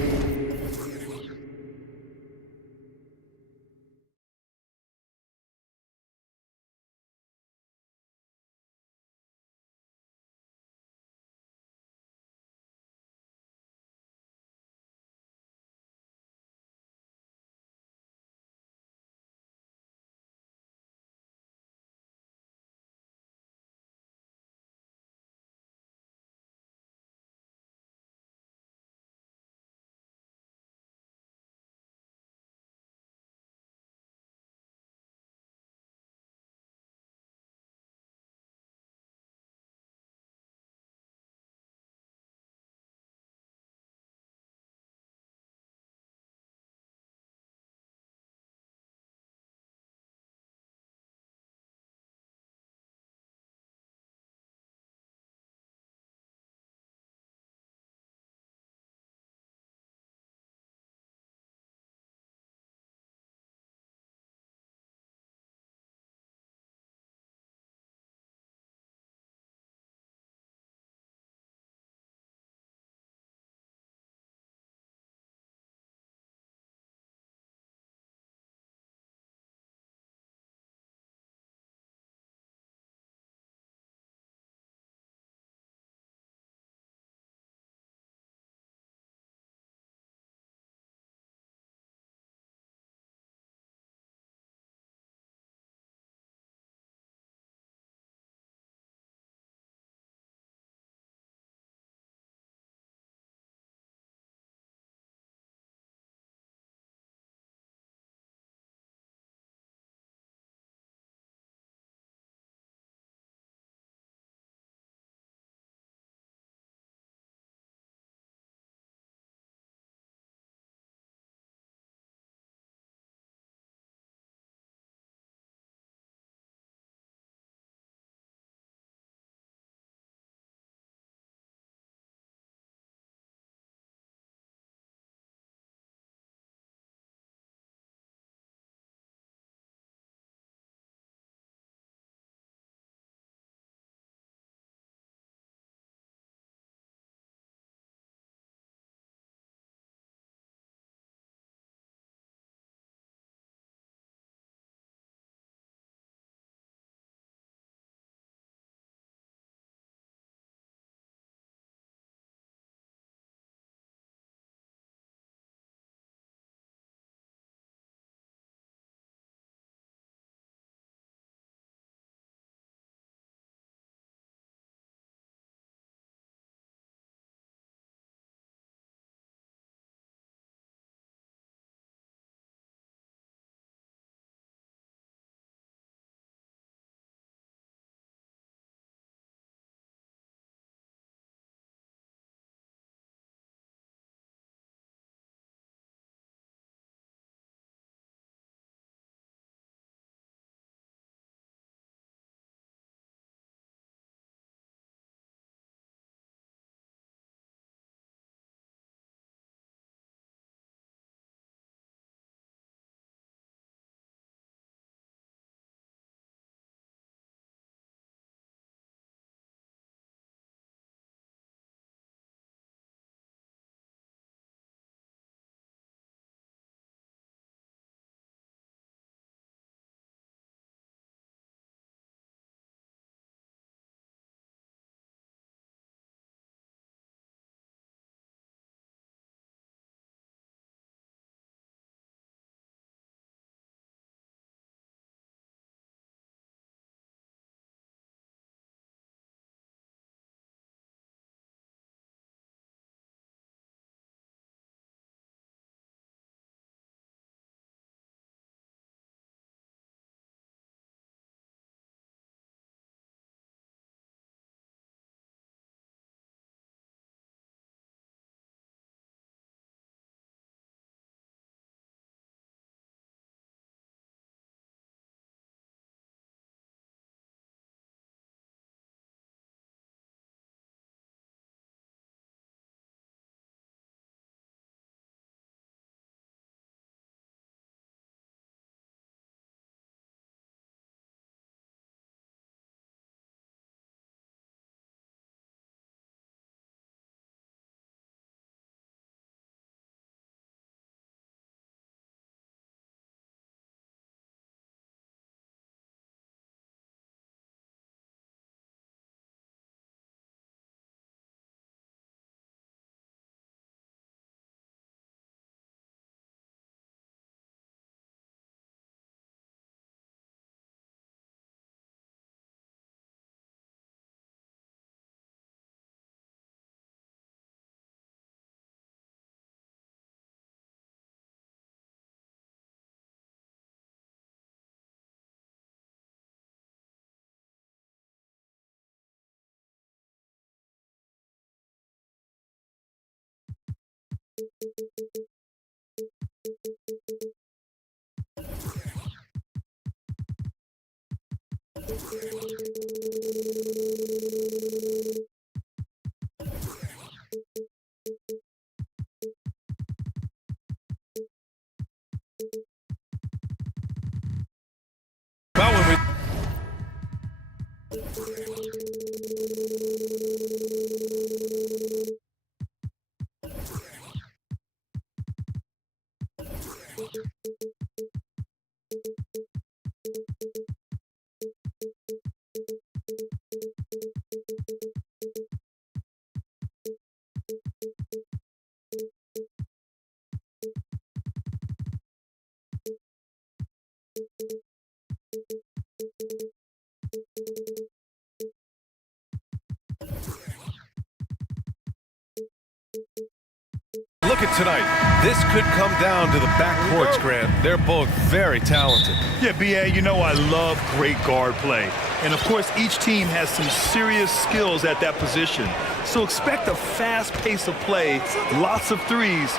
Look at tonight. This could come down to the backcourts, Grant. They're both very talented. Yeah, B.A., you know I love great guard play. And, of course, each team has some serious skills at that position. So expect a fast pace of play, lots of threes.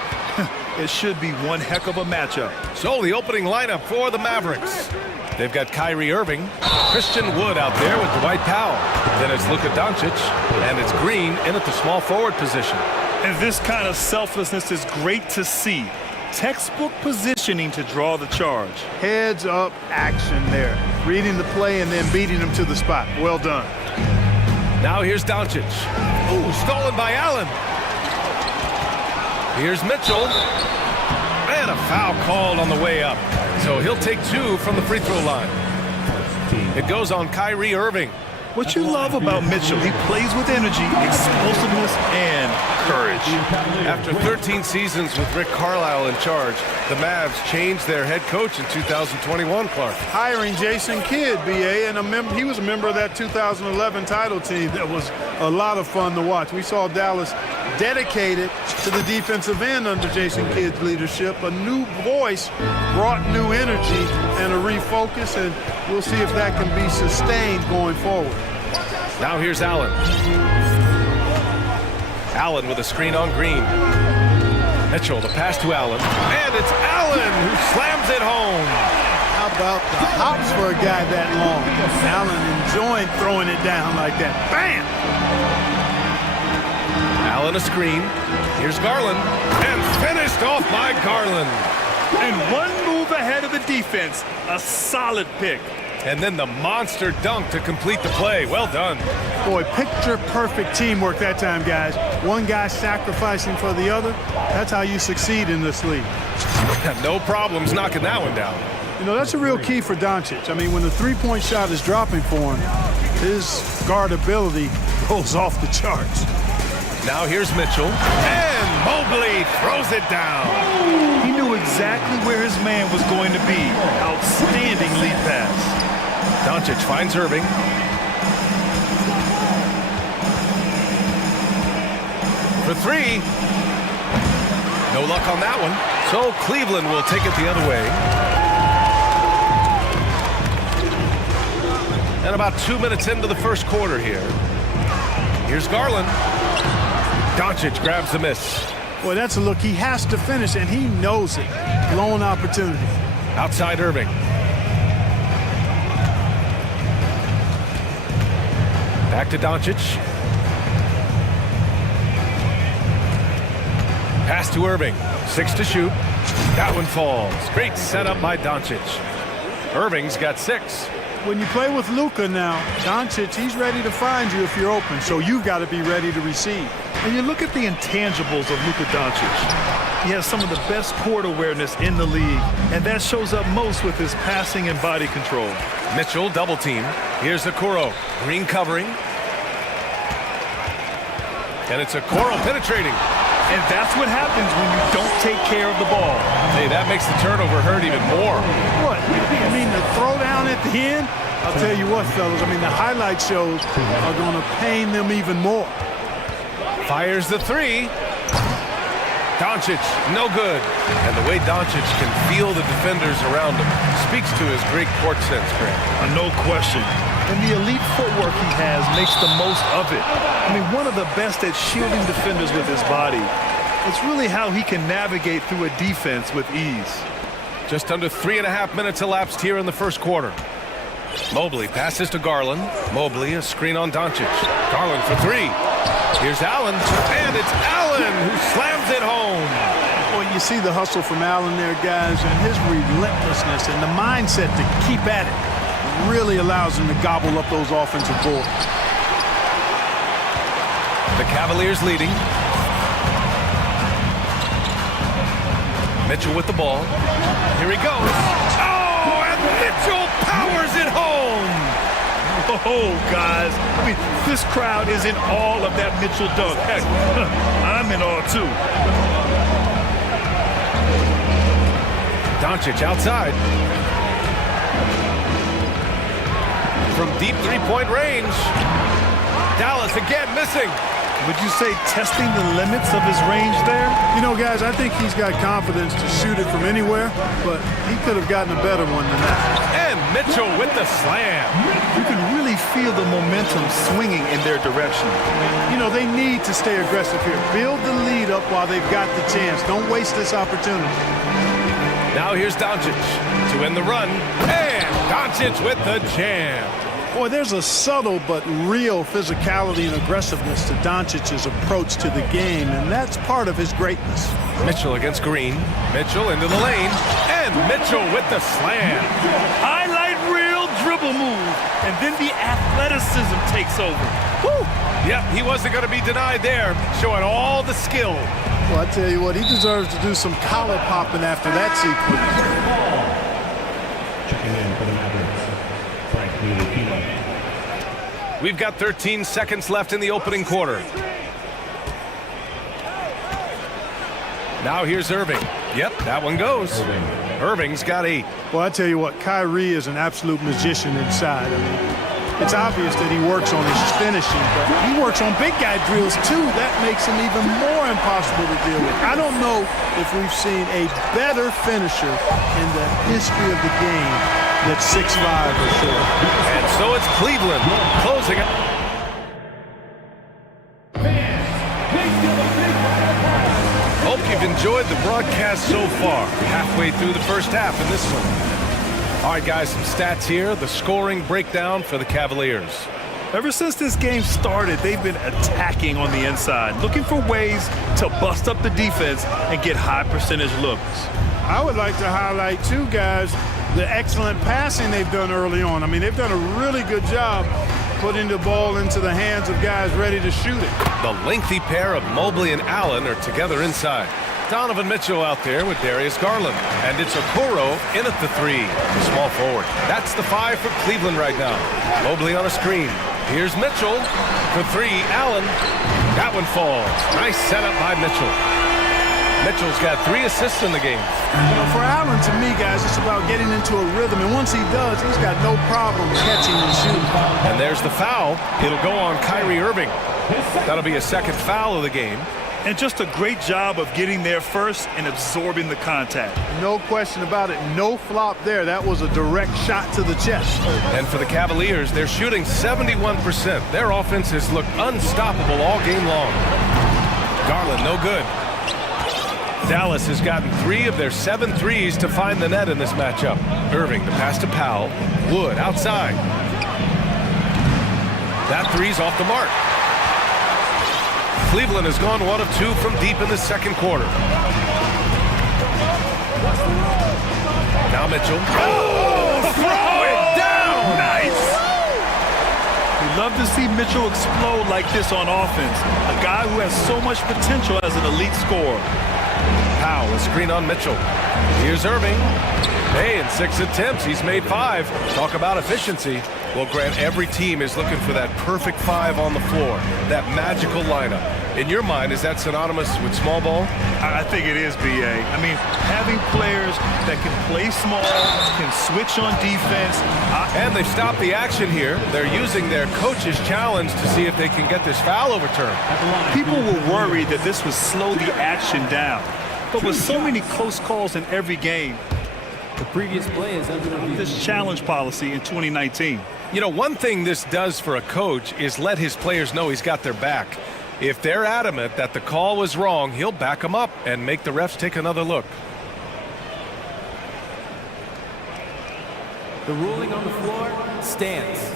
It should be one heck of a matchup. So the opening lineup for the Mavericks. They've got Kyrie Irving, Christian Wood out there with Dwight Powell. Then it's Luka Doncic, and it's Green in at the small forward position. And this kind of selflessness is great to see. Textbook positioning to draw the charge. Heads up action there. Reading the play and then beating them to the spot. Well done. Now here's Doncic. Ooh, stolen by Allen. Here's Mitchell. And a foul called on the way up. So he'll take 2 from the free throw line. It goes on Kyrie Irving. What you love about Mitchell, he plays with energy, explosiveness, and courage. After 13 seasons with Rick Carlisle in charge, the Mavs changed their head coach in 2021, Clark. Hiring Jason Kidd, B.A., and he was a member of that 2011 title team. That was a lot of fun to watch. We saw Dallas dedicated to the defensive end under Jason Kidd's leadership. A new voice brought new energy and a refocus, and we'll see if that can be sustained going forward. Now here's Allen. Allen with a screen on Green. Mitchell, the pass to Allen. And it's Allen who slams it home. How about the hops for a guy that long? Allen enjoying throwing it down like that. Bam! Allen a screen. Here's Garland. And finished off by Garland. And one move ahead of the defense. A solid pick. And then the monster dunk to complete the play. Well done. Boy, picture-perfect teamwork that time, guys. One guy sacrificing for the other. That's how you succeed in this league. No problems knocking that one down. You know, that's a real key for Doncic. I mean, when the three-point shot is dropping for him, his guardability goes off the charts. Now here's Mitchell. And Mobley throws it down. He knew exactly where his man was going to be. Outstanding lead pass. Doncic finds Irving. For 3. No luck on that one. So Cleveland will take it the other way. And about 2 minutes into the first quarter here. Here's Garland. Doncic grabs the miss. Boy, that's a look he has to finish, and he knows it. Blown opportunity. Outside Irving. Back to Doncic. Pass to Irving. 6 to shoot. That one falls. Great setup by Doncic. Irving's got 6. When you play with Luka now, Doncic, he's ready to find you if you're open, so you've got to be ready to receive. And you look at the intangibles of Luka Doncic. He has some of the best court awareness in the league, and that shows up most with his passing and body control. Mitchell double team. Here's Okoro. Green covering. And it's Okoro penetrating. And that's what happens when you don't take care of the ball. Hey, that makes the turnover hurt even more. What? I mean, the throwdown at the end? I'll tell you what, fellas. I mean, the highlight shows are going to pain them even more. Fires the 3. Doncic, no good. And the way Doncic can feel the defenders around him speaks to his great court sense, Grant. No question. And the elite footwork he has makes the most of it. I mean, one of the best at shielding defenders with his body. It's really how he can navigate through a defense with ease. Just under 3.5 minutes elapsed here in the first quarter. Mobley passes to Garland. Mobley, a screen on Doncic. Garland for three. Here's Allen, and it's Allen who slams it home. Well, you see the hustle from Allen there, guys, and his relentlessness and the mindset to keep at it really allows him to gobble up those offensive boards. The Cavaliers leading. Mitchell with the ball. Here he goes. Oh, and Mitchell powers it home. Oh, guys. I mean, this crowd is in awe of that Mitchell dunk. Heck, I'm in awe, too. Doncic outside. From deep three-point range. Dallas again missing. Would you say testing the limits of his range there? You know, guys, I think he's got confidence to shoot it from anywhere, but he could have gotten a better one than that. And Mitchell with the slam. You can really feel the momentum swinging in their direction. You know, they need to stay aggressive here. Build the lead up while they've got the chance. Don't waste this opportunity. Now here's Doncic to end the run. And Doncic with the jam. Boy, there's a subtle but real physicality and aggressiveness to Doncic's approach to the game, and that's part of his greatness. Mitchell against Green. Mitchell into the lane. And Mitchell with the slam. Highlight reel dribble move, and then the athleticism takes over. Woo! Yep, he wasn't going to be denied there, showing all the skill. Well, I tell you what, he deserves to do some collar popping after that sequence. Checking in for the Mavericks. We've got 13 seconds left in the opening quarter. Now here's Irving. Yep, that one goes. Irving's got 8. Well, I tell you what, Kyrie is an absolute magician inside. I mean, it's obvious that he works on his finishing, but he works on big guy drills too. That makes him even more impossible to deal with. I don't know if we've seen a better finisher in the history of the game that's 6'5" or so. And so it's Cleveland closing it. Hope you've enjoyed the broadcast so far. Halfway through the first half in this one. All right, guys, some stats here. The scoring breakdown for the Cavaliers. Ever since this game started, they've been attacking on the inside, looking for ways to bust up the defense and get high percentage looks. I would like to highlight, too, guys, the excellent passing they've done early on. I mean, they've done a really good job putting the ball into the hands of guys ready to shoot it. The lengthy pair of Mobley and Allen are together inside. Donovan Mitchell out there with Darius Garland. And it's Okoro in at the 3, the small forward. That's the 5 for Cleveland right now. Mobley on a screen. Here's Mitchell for 3. Allen. That one falls. Nice setup by Mitchell. Mitchell's got 3 assists in the game. You know, for Allen, to me, guys, it's about getting into a rhythm. And once he does, he's got no problem catching and shooting. And there's the foul. It'll go on Kyrie Irving. That'll be a second foul of the game. And just a great job of getting there first and absorbing the contact. No question about it. No flop there. That was a direct shot to the chest. And for the Cavaliers, they're shooting 71%. Their offense has looked unstoppable all game long. Garland, no good. Dallas has gotten 3 of their 7 threes to find the net in this matchup. Irving, the pass to Powell. Wood, outside. That 3's off the mark. Cleveland has gone 1 of 2 from deep in the second quarter. Now Mitchell. Oh, throw it down! Nice! We love to see Mitchell explode like this on offense. A guy who has so much potential as an elite scorer. Powell, a screen on Mitchell. Here's Irving. Hey, in 6 attempts, he's made 5. Talk about efficiency. Well, Grant, every team is looking for that perfect 5 on the floor, that magical lineup. In your mind, is that synonymous with small ball? I think it is, B.A. I mean, having players that can play small, can switch on defense. And they've stopped the action here. They're using their coach's challenge to see if they can get this foul overturned. People were worried that this would slow the action down. But with so many close calls in every game, the previous play is under review. This challenge policy in 2019. You know, one thing this does for a coach is let his players know he's got their back. If they're adamant that the call was wrong, he'll back them up and make the refs take another look. The ruling on the floor stands.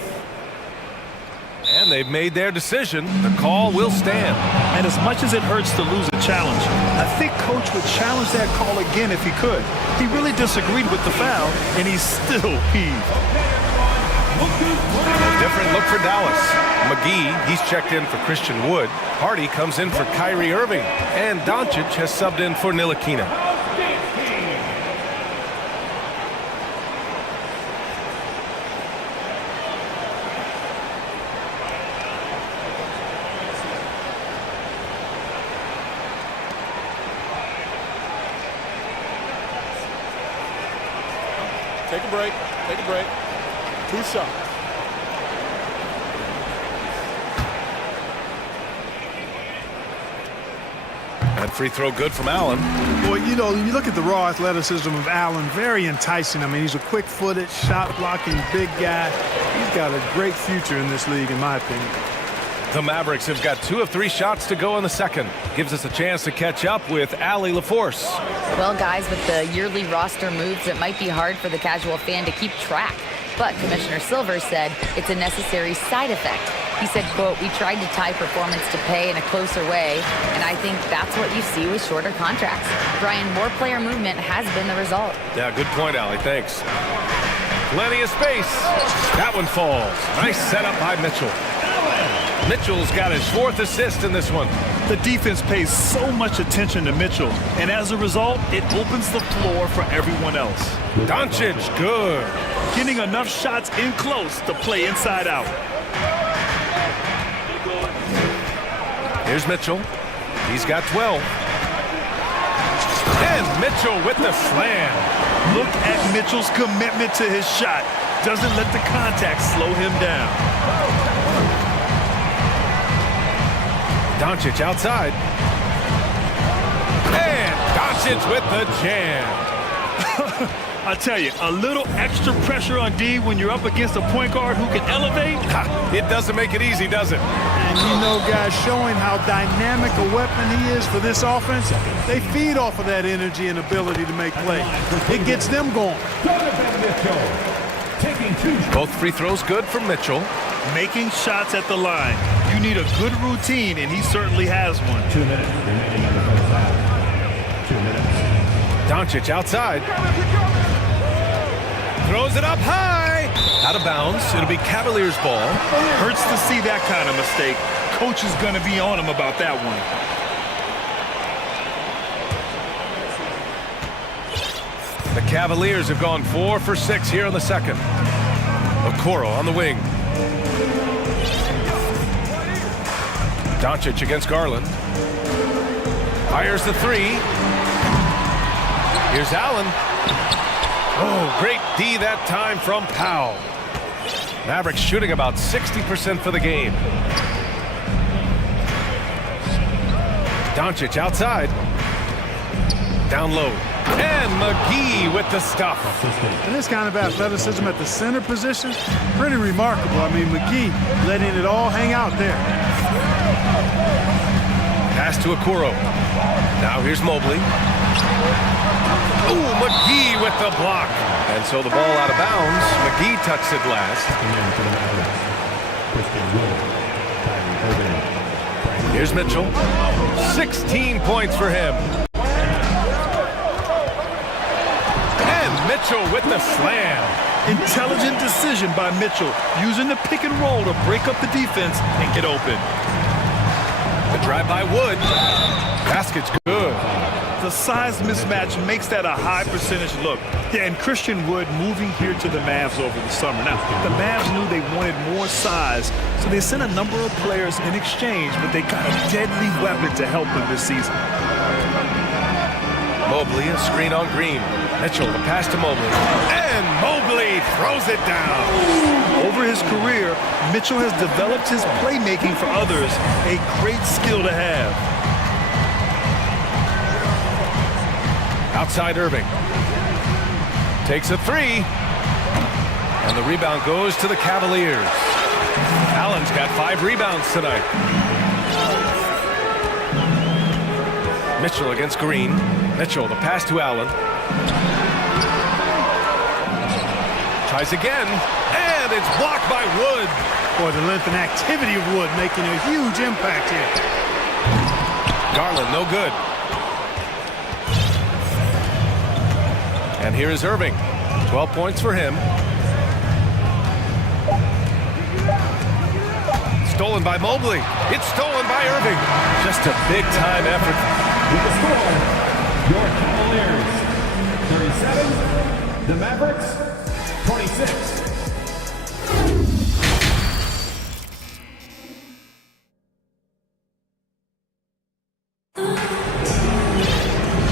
And they've made their decision. The call will stand. And as much as it hurts to lose a challenge, I think Coach would challenge that call again if he could. He really disagreed with the foul, and he still heaved. A different look for Dallas. McGee, he's checked in for Christian Wood. Hardy comes in for Kyrie Irving. And Doncic has subbed in for Ntilikina. Take a break. Take a break. 2 shots. That free throw good from Allen. Well, you know, you look at the raw athleticism of Allen, very enticing. I mean, he's a quick-footed, shot-blocking, big guy. He's got a great future in this league, in my opinion. The Mavericks have got 2 of 3 shots to go in the second. Gives us a chance to catch up with Allie LaForce. Well, guys, with the yearly roster moves, it might be hard for the casual fan to keep track. But Commissioner Silver said it's a necessary side effect. He said, quote, "We tried to tie performance to pay in a closer way, and I think that's what you see with shorter contracts." Brian, more player movement has been the result. Yeah, good point, Allie. Thanks. Plenty of space. That one falls. Nice setup by Mitchell. Mitchell's got his 4th assist in this one. The defense pays so much attention to Mitchell, and as a result, it opens the floor for everyone else. Doncic, good. Getting enough shots in close to play inside out. Here's Mitchell. He's got 12. And Mitchell with the slam. Look at Mitchell's commitment to his shot. Doesn't let the contact slow him down. Doncic outside. And Doncic with the jam. I tell you, a little extra pressure on D when you're up against a point guard who can elevate. It doesn't make it easy, does it? And you know, guys, showing how dynamic a weapon he is for this offense, they feed off of that energy and ability to make plays. It gets them going. Both free throws good from Mitchell. Making shots at the line. You need a good routine, and he certainly has one. 2 minutes remaining in the first half. 2 minutes. Doncic outside. Throws it up high. Out of bounds. It'll be Cavaliers ball. Hurts to see that kind of mistake. Coach is going to be on him about that one. The Cavaliers have gone 4 for 6 here in the second. Okoro on the wing. Doncic against Garland. Fires the 3. Here's Allen. Oh, great D that time from Powell. Mavericks shooting about 60% for the game. Doncic outside. Down low. And McGee with the stuff. And this kind of athleticism at the center position, pretty remarkable. I mean, McGee letting it all hang out there. Pass to Okoro. Now here's Mobley. Ooh, McGee with the block. And so the ball out of bounds. McGee touched it last. Here's Mitchell. 16 points for him. And Mitchell with the slam. Intelligent decision by Mitchell, using the pick and roll to break up the defense and get open. The drive by Wood. Basket's good. The size mismatch makes that a high percentage look. Yeah, and Christian Wood moving here to the Mavs over the summer. Now, the Mavs knew they wanted more size, so they sent a number of players in exchange, but they got a deadly weapon to help them this season. Mobley, a screen on Green. Mitchell, the pass to Mobley. And Mobley throws it down. Over his career, Mitchell has developed his playmaking for others, a great skill to have. Outside Irving. Takes a 3. And the rebound goes to the Cavaliers. Allen's got 5 rebounds tonight. Mitchell against Green. Mitchell, the pass to Allen. Tries again, and it's blocked by Wood. Boy, the length and activity of Wood making a huge impact here. Garland, no good. And here is Irving. 12 points for him. Stolen by Mobley. It's stolen by Irving. Just a big-time effort. With the score, your Cavaliers, 37, the Mavericks, 26.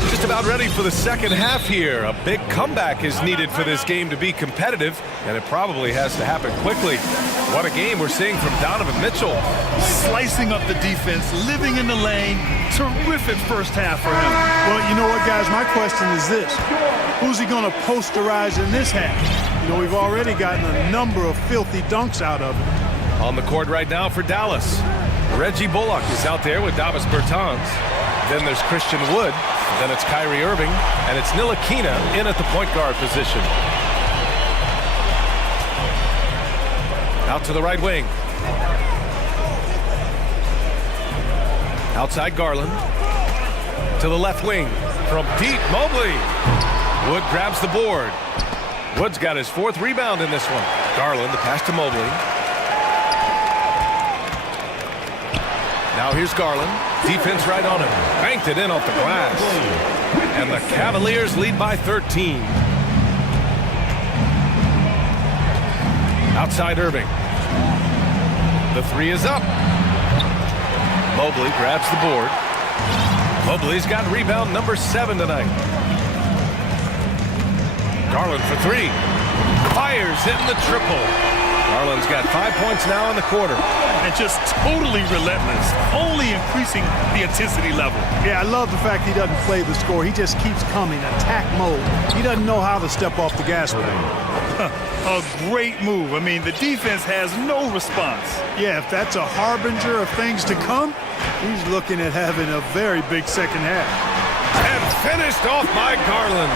Just about ready for the second half here. A big comeback is needed for this game to be competitive, and it probably has to happen quickly. What a game we're seeing from Donovan Mitchell. Slicing up the defense, living in the lane. Terrific first half for him. Well, you know what, guys? My question is this. Who's he going to posterize in this half? You know, we've already gotten a number of filthy dunks out of him. On the court right now for Dallas. Reggie Bullock is out there with Davis Bertans. Then there's Christian Wood. Then it's Kyrie Irving. And it's Ntilikina in at the point guard position. Out to the right wing. Outside Garland. To the left wing. From deep, Mobley. Wood grabs the board. Wood's got his 4th rebound in this one. Garland, the pass to Mobley. Now here's Garland. Defense right on him. Banked it in off the glass. And the Cavaliers lead by 13. Outside Irving. The 3 is up. Mobley grabs the board. Mobley's got rebound number 7 tonight. Garland for 3. Fires, hitting the triple. Garland's got 5 points now in the quarter. And just totally relentless, only increasing the intensity level. Yeah, I love the fact he doesn't play the score. He just keeps coming, attack mode. He doesn't know how to step off the gas pedal. A great move. I mean, the defense has no response. Yeah, if that's a harbinger of things to come, he's looking at having a very big second half. And finished off by Garland.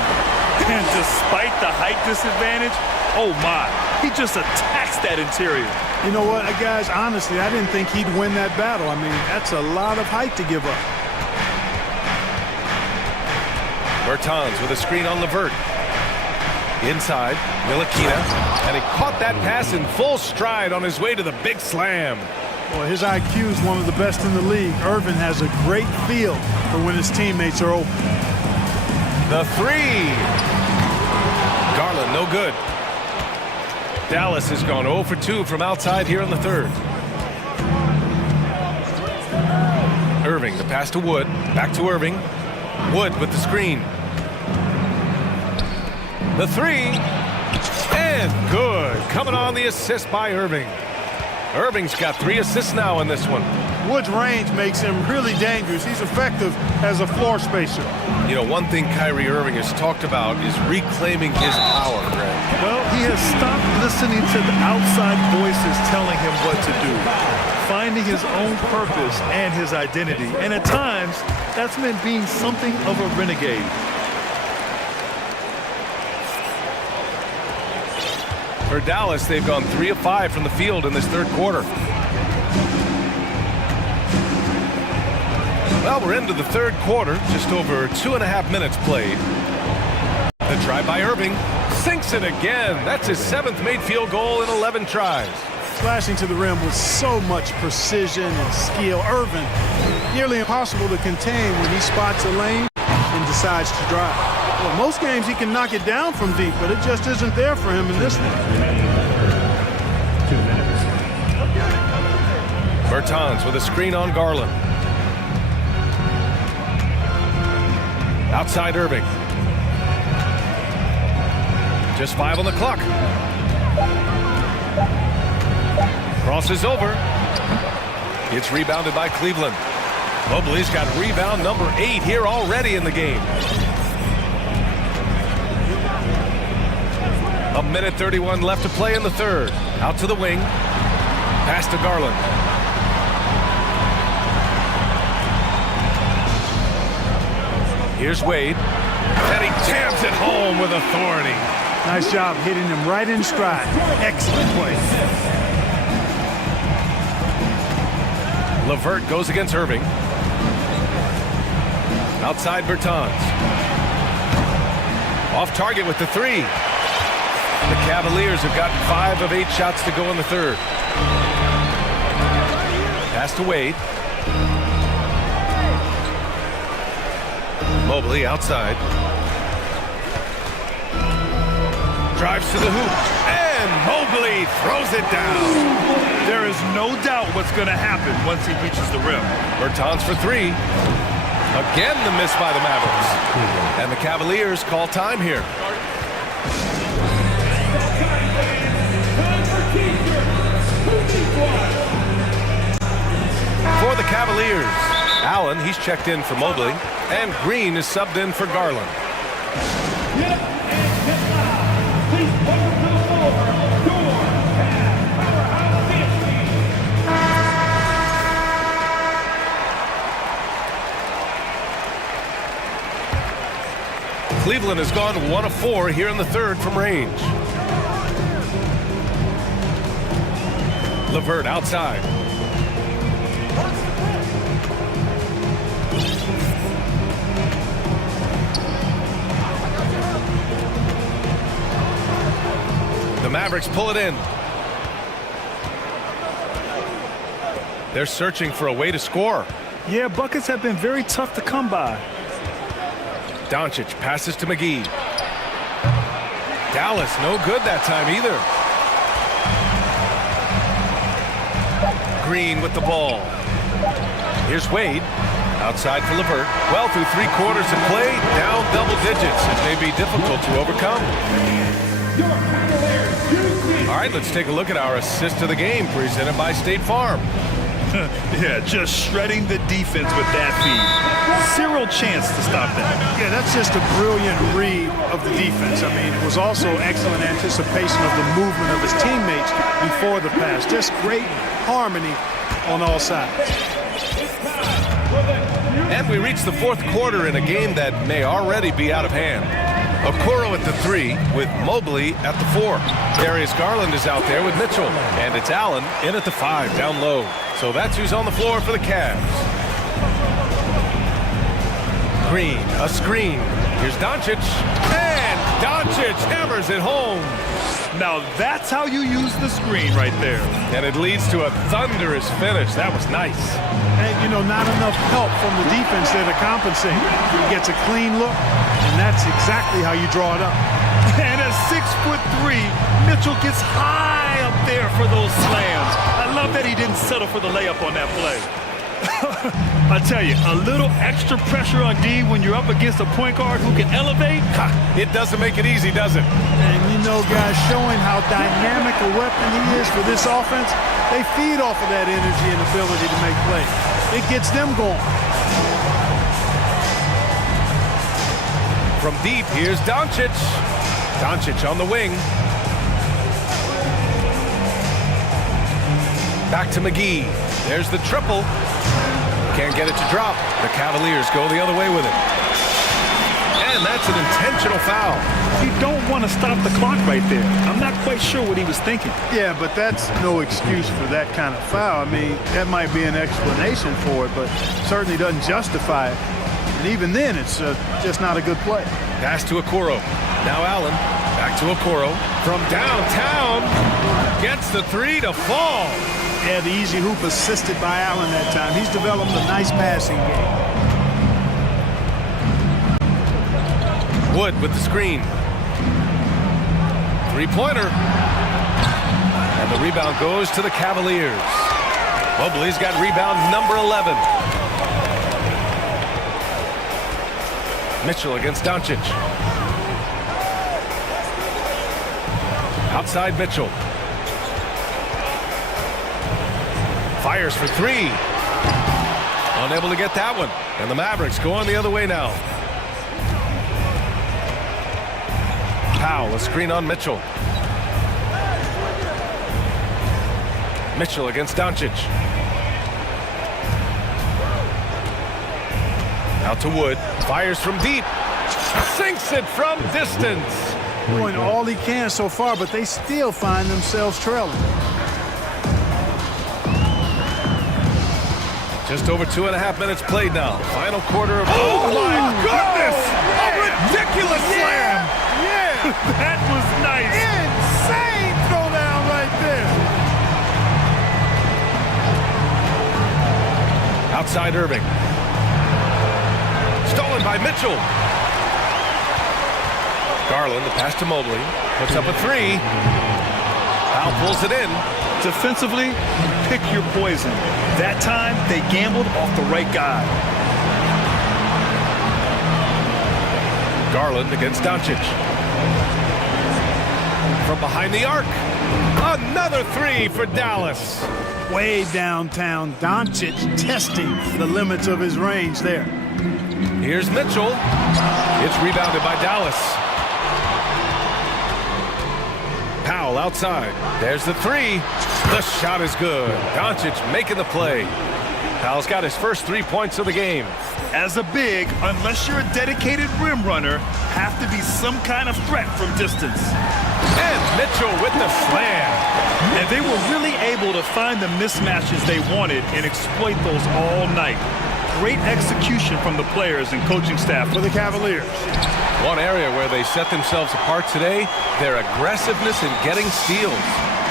And despite the height disadvantage, oh my, he just attacks that interior. You know what, guys, honestly, I didn't think he'd win that battle. I mean, that's a lot of height to give up. Bertans with a screen on Levert. Inside, Ntilikina, and he caught that pass in full stride on his way to the big slam. Well, his IQ is one of the best in the league. Irvin has a great feel for when his teammates are open. The 3. Garland, no good. Dallas has gone 0 for 2 from outside here in the 3rd. Irving, the pass to Wood. Back to Irving. Wood with the screen. The 3. And good. Coming on the assist by Irving. Irving's got 3 assists now in this one. Wood's range makes him really dangerous. He's effective as a floor spacer. You know, one thing Kyrie Irving has talked about is reclaiming his power, Greg. Well, he has stopped listening to the outside voices telling him what to do, finding his own purpose and his identity. And at times, that's meant being something of a renegade. For Dallas, they've gone 3 of 5 from the field in this 3rd quarter. Well, we're into the 3rd quarter, just over 2.5 minutes played. The try by Irving, sinks it again. That's his 7th made field goal in 11 tries. Slashing to the rim with so much precision and skill. Irvin, nearly impossible to contain when he spots a lane and decides to drive. Well, most games he can knock it down from deep, but it just isn't there for him in this one. 2 minutes. Bertans with a screen on Garland. Outside Irving. Just 5 on the clock. Crosses over. It's rebounded by Cleveland. Mobley's got rebound number 8 here already in the game. 1:31 left to play in the 3rd. Out to the wing. Pass to Garland. Here's Wade. And he jams it home with authority. Nice job hitting him right in stride. Excellent play. Levert goes against Irving. Outside Bertans. Off target with the three. The Cavaliers have gotten 5 of 8 shots to go in the third. Pass to Wade. Mobley outside. Drives to the hoop. And Mobley throws it down. There is no doubt what's going to happen once he reaches the rim. Bertans for 3. Again, the miss by the Mavericks. And the Cavaliers call time here. For the Cavaliers, Allen, he's checked in for Mobley, and Green is subbed in for Garland. Cleveland has gone 1 of 4 here in the third from range. Levert outside. The Mavericks pull it in. They're searching for a way to score. Yeah, buckets have been very tough to come by. Doncic passes to McGee. Dallas no good that time either. Green with the ball. Here's Wade. Outside for Levert. Well, through 3 quarters of play, down double digits. It may be difficult to overcome. All right, let's take a look at our assist of the game presented by State Farm. Yeah, just shredding the defense with that feed. Zero chance to stop that. Yeah, that's just a brilliant read of the defense. I mean, it was also excellent anticipation of the movement of his teammates before the pass. Just great harmony on all sides. And we reach the 4th quarter in a game that may already be out of hand. Okoro at the 3 with Mobley at the 4. Darius Garland is out there with Mitchell. And it's Allen in at the 5 down low. So that's who's on the floor for the Cavs. Green, a screen. Here's Doncic. And Doncic hammers it home. Now that's how you use the screen right there. And it leads to a thunderous finish. That was nice. And, you know, not enough help from the defense there to compensate. He gets a clean look, and that's exactly how you draw it up. And at 6'3", Mitchell gets high up there for those slams. I love that he didn't settle for the layup on that play. I tell you, a little extra pressure on D when you're up against a point guard who can elevate. It doesn't make it easy, does it? And you know, guys, showing how dynamic a weapon he is for this offense, they feed off of that energy and ability to make plays. It gets them going. From deep, here's Doncic. Doncic on the wing. Back to McGee. There's the triple. Can't get it to drop. The Cavaliers go the other way with it. And that's an intentional foul. You don't want to stop the clock right there. I'm not quite sure what he was thinking. Yeah, but that's no excuse for that kind of foul. I mean, that might be an explanation for it, but certainly doesn't justify it. And even then, it's just not a good play. Pass to Okoro. Now Allen. Back to Okoro. From downtown. Gets the 3 to fall. Yeah, the easy hoop assisted by Allen that time. He's developed a nice passing game. Wood with the screen. 3-pointer. And the rebound goes to the Cavaliers. Mobley's got rebound number 11. Mitchell against Doncic. Outside Mitchell. Fires for 3. Unable to get that one. And the Mavericks going the other way now. Powell, a screen on Mitchell. Mitchell against Doncic. Out to Wood. Fires from deep. Sinks it from distance. Doing all he can so far, but they still find themselves trailing. Just over 2.5 minutes played now. Final quarter of... Oh, my goodness! A ridiculous slam! Yeah! That was nice. Insane throwdown right there. Outside Irving. Stolen by Mitchell. Garland, the pass to Mobley. Puts up a three. Powell pulls it in. Defensively, pick your poison. That time, they gambled off the right guy. Garland against Doncic. From behind the arc. Another three for Dallas. Way downtown, Doncic testing the limits of his range there. Here's Mitchell. It's rebounded by Dallas. Powell outside. There's the three. The shot is good. Doncic making the play. Powell's got his first 3 points of the game. As a big, unless you're a dedicated rim runner, have to be some kind of threat from distance. And Mitchell with the slam. And they were really able to find the mismatches they wanted and exploit those all night. Great execution from the players and coaching staff for the Cavaliers. One area where they set themselves apart today, their aggressiveness in getting steals.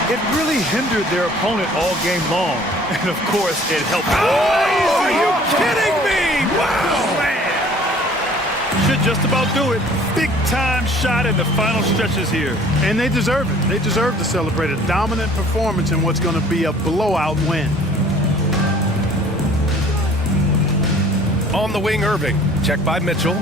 It really hindered their opponent all game long. And of course, it helped. Oh, are you kidding me? Wow! Man. Should just about do it. Big time shot in the final stretches here. And they deserve it. They deserve to celebrate a dominant performance in what's going to be a blowout win. On the wing, Irving. Check by Mitchell.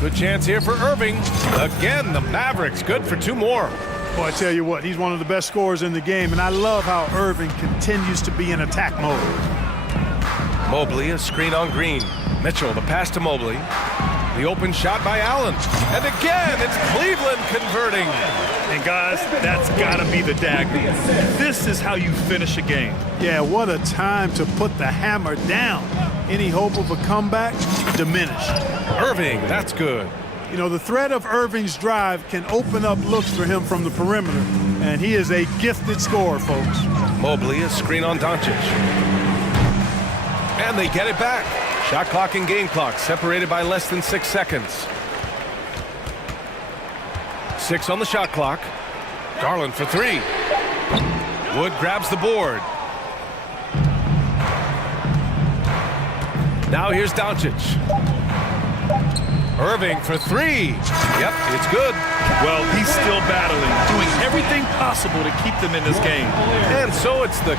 Good chance here for Irving. Again, the Mavericks good for 2 more. Boy, I tell you what, he's one of the best scorers in the game, and I love how Irving continues to be in attack mode. Mobley, a screen on Green. Mitchell, the pass to Mobley. The open shot by Allen. And again, it's Cleveland converting. And guys, that's gotta be the dagger. This is how you finish a game. Yeah, what a time to put the hammer down. Any hope of a comeback? Diminished. Irving, that's good. You know, the threat of Irving's drive can open up looks for him from the perimeter, and he is a gifted scorer, folks. Mobley, a screen on Doncic. And they get it back. Shot clock and game clock separated by less than 6 seconds. 6 on the shot clock. Garland for 3. Wood grabs the board. Now here's Doncic. Irving for 3. Yep, it's good. Well, he's still battling, doing everything possible to keep them in this game. And so it's the...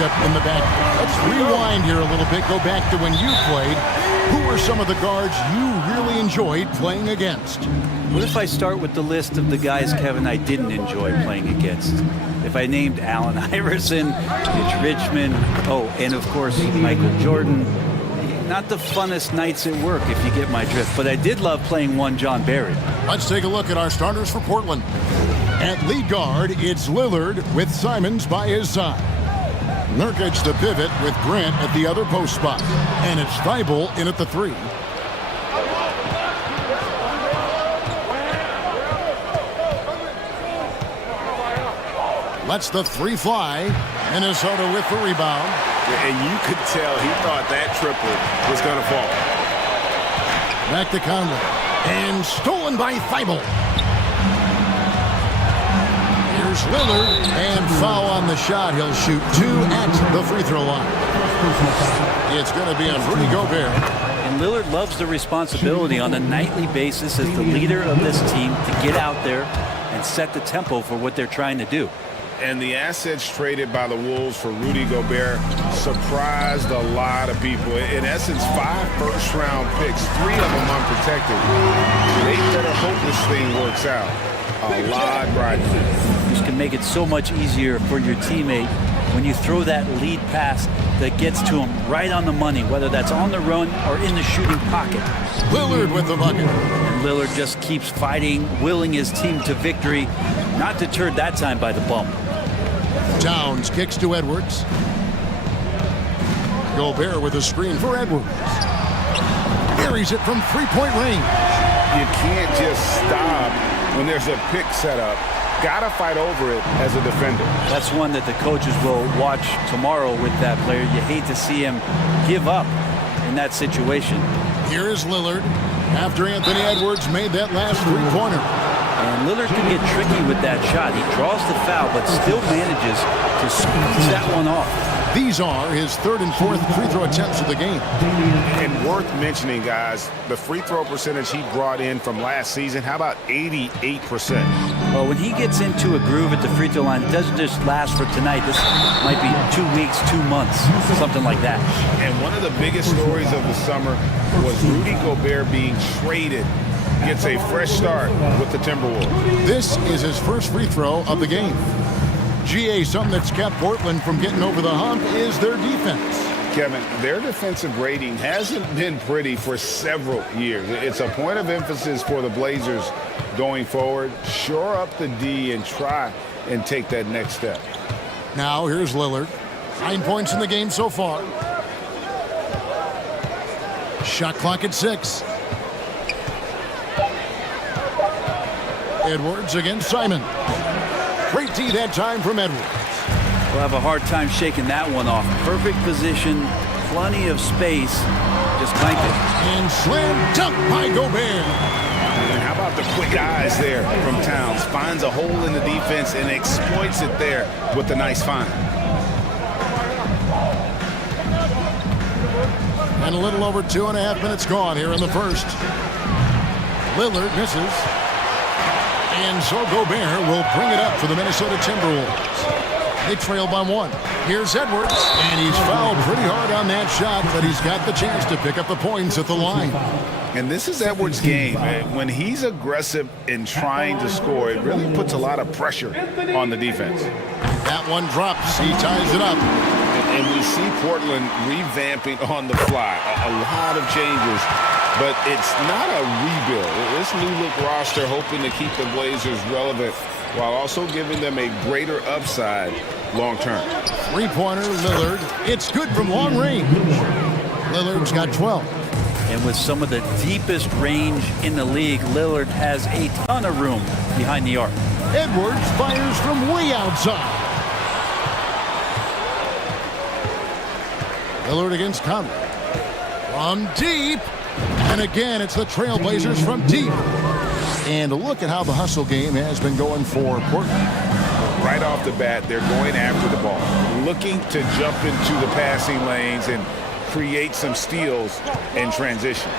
matchup in the back. Let's rewind here a little bit. Go back to when you played. Who were some of the guards you really enjoyed playing against? What if I start with the list of the guys, Kevin, I didn't enjoy playing against? If I named Allen Iverson, Mitch Richmond, and of course, Michael Jordan. Not the funnest nights at work, if you get my drift, but I did love playing one John Barry. Let's take a look at our starters for Portland. At lead guard, it's Lillard with Simons by his side. Nurkic the pivot with Grant at the other post spot. And it's Thibault in at the 3. Lets the 3 fly. Minnesota with the rebound. And you could tell he thought that triple was going to fall. Back to Conley. And stolen by Thibault. Here's Lillard. And foul on the shot. He'll shoot 2 at the free throw line. It's going to be on Rudy Gobert. And Lillard loves the responsibility on a nightly basis as the leader of this team to get out there and set the tempo for what they're trying to do. And the assets traded by the Wolves for Rudy Gobert surprised a lot of people. In essence, 5 first-round picks, 3 of them unprotected. They better hope this thing works out. A lot riding. This can make it so much easier for your teammate when you throw that lead pass that gets to him right on the money, whether that's on the run or in the shooting pocket. Lillard with the bucket. And Lillard just keeps fighting, willing his team to victory, not deterred that time by the bump. Towns kicks to Edwards. Gobert with a screen for Edwards. Buries it from three-point range. You can't just stop when there's a pick set up. Gotta fight over it as a defender. That's one that the coaches will watch tomorrow with that player. You hate to see him give up in that situation. Here is Lillard after Anthony Edwards made that last three-pointer. And Lillard can get tricky with that shot. He draws the foul, but still manages to squeeze that one off. These are his 3rd and 4th free throw attempts of the game. And worth mentioning, guys, the free throw percentage he brought in from last season, how about 88%? Well, when he gets into a groove at the free throw line, it doesn't just last for tonight. This might be 2 weeks, 2 months, something like that. And one of the biggest stories of the summer was Rudy Gobert being traded. Gets a fresh start with the Timberwolves. This is his first free throw of the game. GA, something that's kept Portland from getting over the hump is their defense. Kevin, their defensive rating hasn't been pretty for several years. It's a point of emphasis for the Blazers going forward. Shore up the D and try and take that next step. Now here's Lillard. 9 points in the game so far. Shot clock at 6. Edwards against Simon. Great D that time from Edwards. We'll have a hard time shaking that one off. Perfect position, plenty of space. Just clanked it. And slam dunk by Gobert. And how about the quick eyes there from Towns? Finds a hole in the defense and exploits it there with a nice find. And a little over 2.5 minutes gone here in the first. Lillard misses. And so Gobert will bring it up for the Minnesota Timberwolves. They trail by 1. Here's Edwards, and he's fouled pretty hard on that shot, but he's got the chance to pick up the points at the line. And this is Edwards' game, man. When he's aggressive in trying to score, it really puts a lot of pressure on the defense. That one drops. He ties it up. And we see Portland revamping on the fly. A lot of changes. But it's not a rebuild. This new look roster hoping to keep the Blazers relevant while also giving them a greater upside long term. Three-pointer, Lillard. It's good from long range. Lillard's got 12. And with some of the deepest range in the league, Lillard has a ton of room behind the arc. Edwards fires from way outside. Lillard against Conley. From deep. And again, it's the Trailblazers from deep. And look at how the hustle game has been going for Portland. Right off the bat, they're going after the ball, looking to jump into the passing lanes and create some steals in transition.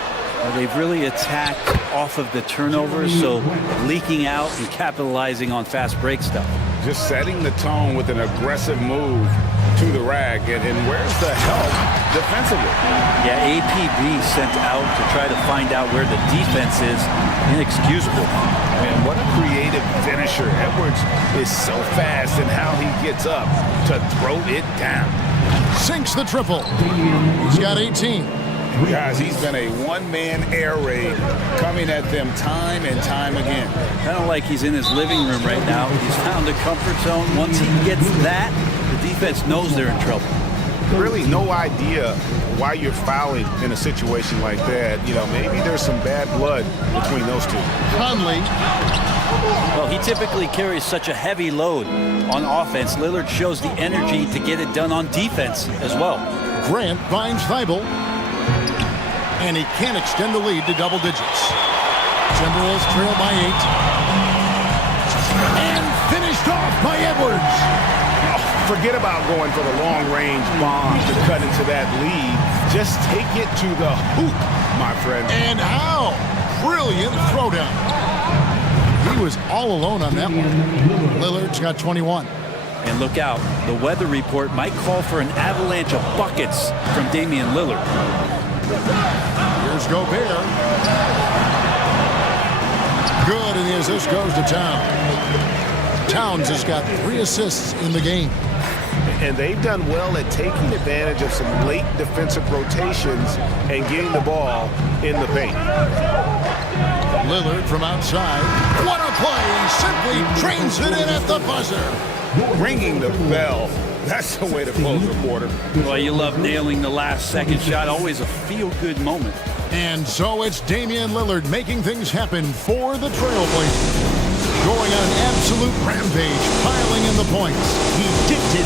Well, they've really attacked off of the turnovers, so leaking out and capitalizing on fast break stuff. Just setting the tone with an aggressive move to the rack. And where's the help defensively? Yeah, APB sent out to try to find out where the defense is. Inexcusable. Man, what a creative finisher. Edwards is so fast in how he gets up to throw it down. Sinks the triple. He's got 18. Guys, he's been a one-man air raid coming at them time and time again. Kind of like he's in his living room right now. He's found a comfort zone. Once he gets that, the defense knows they're in trouble. Really no idea why you're fouling in a situation like that. You know, maybe there's some bad blood between those two. Conley. Well, he typically carries such a heavy load on offense. Lillard shows the energy to get it done on defense as well. Grant finds Thibault. And he can't extend the lead to double digits. Timberwolves trail by 8. And finished off by Edwards. Oh, forget about going for the long-range bomb to cut into that lead. Just take it to the hoop, my friend. And how brilliant throwdown. He was all alone on that one. Lillard's got 21. And look out, the weather report might call for an avalanche of buckets from Damian Lillard. Here's Gobert. Good, and the assist goes to Towns. Towns has got 3 assists in the game. And they've done well at taking advantage of some late defensive rotations and getting the ball in the paint. Lillard from outside. What a play! Simply trains it in at the buzzer. Ringing the bell. That's the way to close a quarter. Well, you love nailing the last second shot. Always a feel-good moment. And so it's Damian Lillard making things happen for the Trailblazers. Going on an absolute rampage, piling in the points. He dipped it.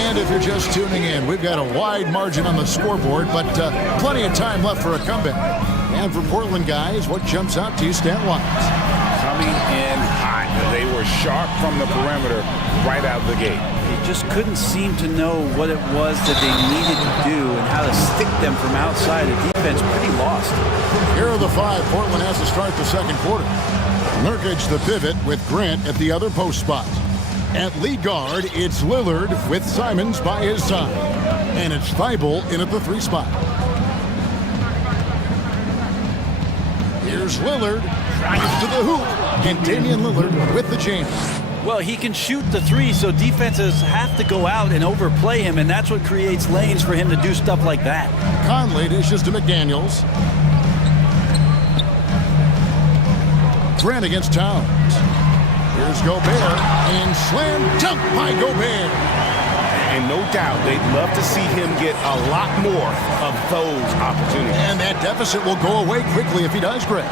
And if you're just tuning in, we've got a wide margin on the scoreboard, but plenty of time left for a comeback. And for Portland guys, what jumps out to you stat-wise? Coming in hot. They were sharp from the perimeter right out the gate. They just couldn't seem to know what it was that they needed to do and how to stick them from outside. The defense pretty lost. Here are the 5 Portland has to start the second quarter. Nurkic the pivot with Grant at the other post spot. At lead guard, it's Lillard with Simons by his side. And it's Thibault in at the 3 spot. Here's Lillard, drives to the hoop, and Damian Lillard with the jam. Well, he can shoot the 3, so defenses have to go out and overplay him, and that's what creates lanes for him to do stuff like that. Conley dishes to McDaniels. Grant against Towns. Here's Gobert, and slam dunk by Gobert. And no doubt they'd love to see him get a lot more of those opportunities. And that deficit will go away quickly if he does, Greg.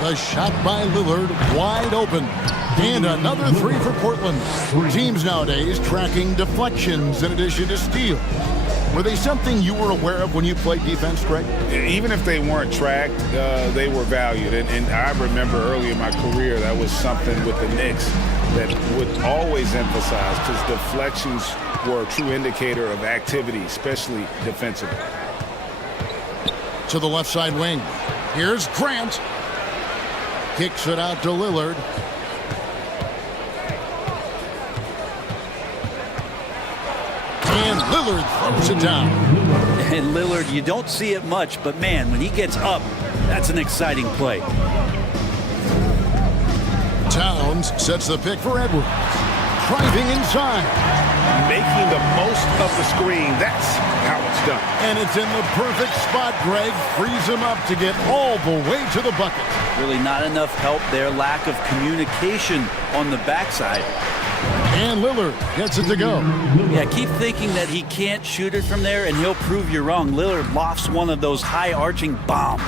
The shot by Lillard wide open. And another 3 for Portland. Teams nowadays tracking deflections in addition to steals. Were they something you were aware of when you played defense, Greg? Even if they weren't tracked, they were valued. And I remember early in my career, that was something with the Knicks that would always emphasize, because deflections were a true indicator of activity, especially defensively. To the left side wing. Here's Grant. Kicks it out to Lillard. And Lillard throws it down. And Lillard, you don't see it much, but man, when he gets up, that's an exciting play. Towns sets the pick for Edwards. Driving inside. Making the most of the screen. That's how it's done. And it's in the perfect spot, Greg. Frees him up to get all the way to the bucket. Really not enough help there. Lack of communication on the backside. And Lillard gets it to go. Yeah, keep thinking that he can't shoot it from there, and he'll prove you wrong. Lillard lofts one of those high-arching bombs.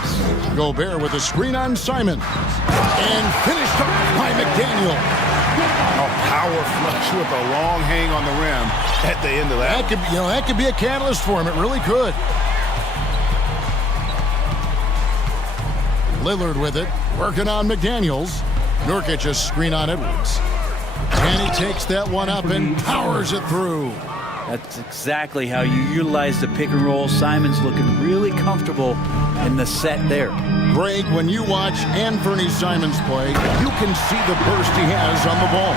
Gobert with a screen on Simon. And finished off by McDaniel. A power flush with a long hang on the rim at the end of that. That could be a catalyst for him. It really could. Lillard with it, working on McDaniels. Nurkic a screen on Edwards. And he takes that one up and powers it through. That's exactly how you utilize the pick and roll. Simon's looking really comfortable in the set there. Greg, when you watch Anthony Simons play, you can see the burst he has on the ball.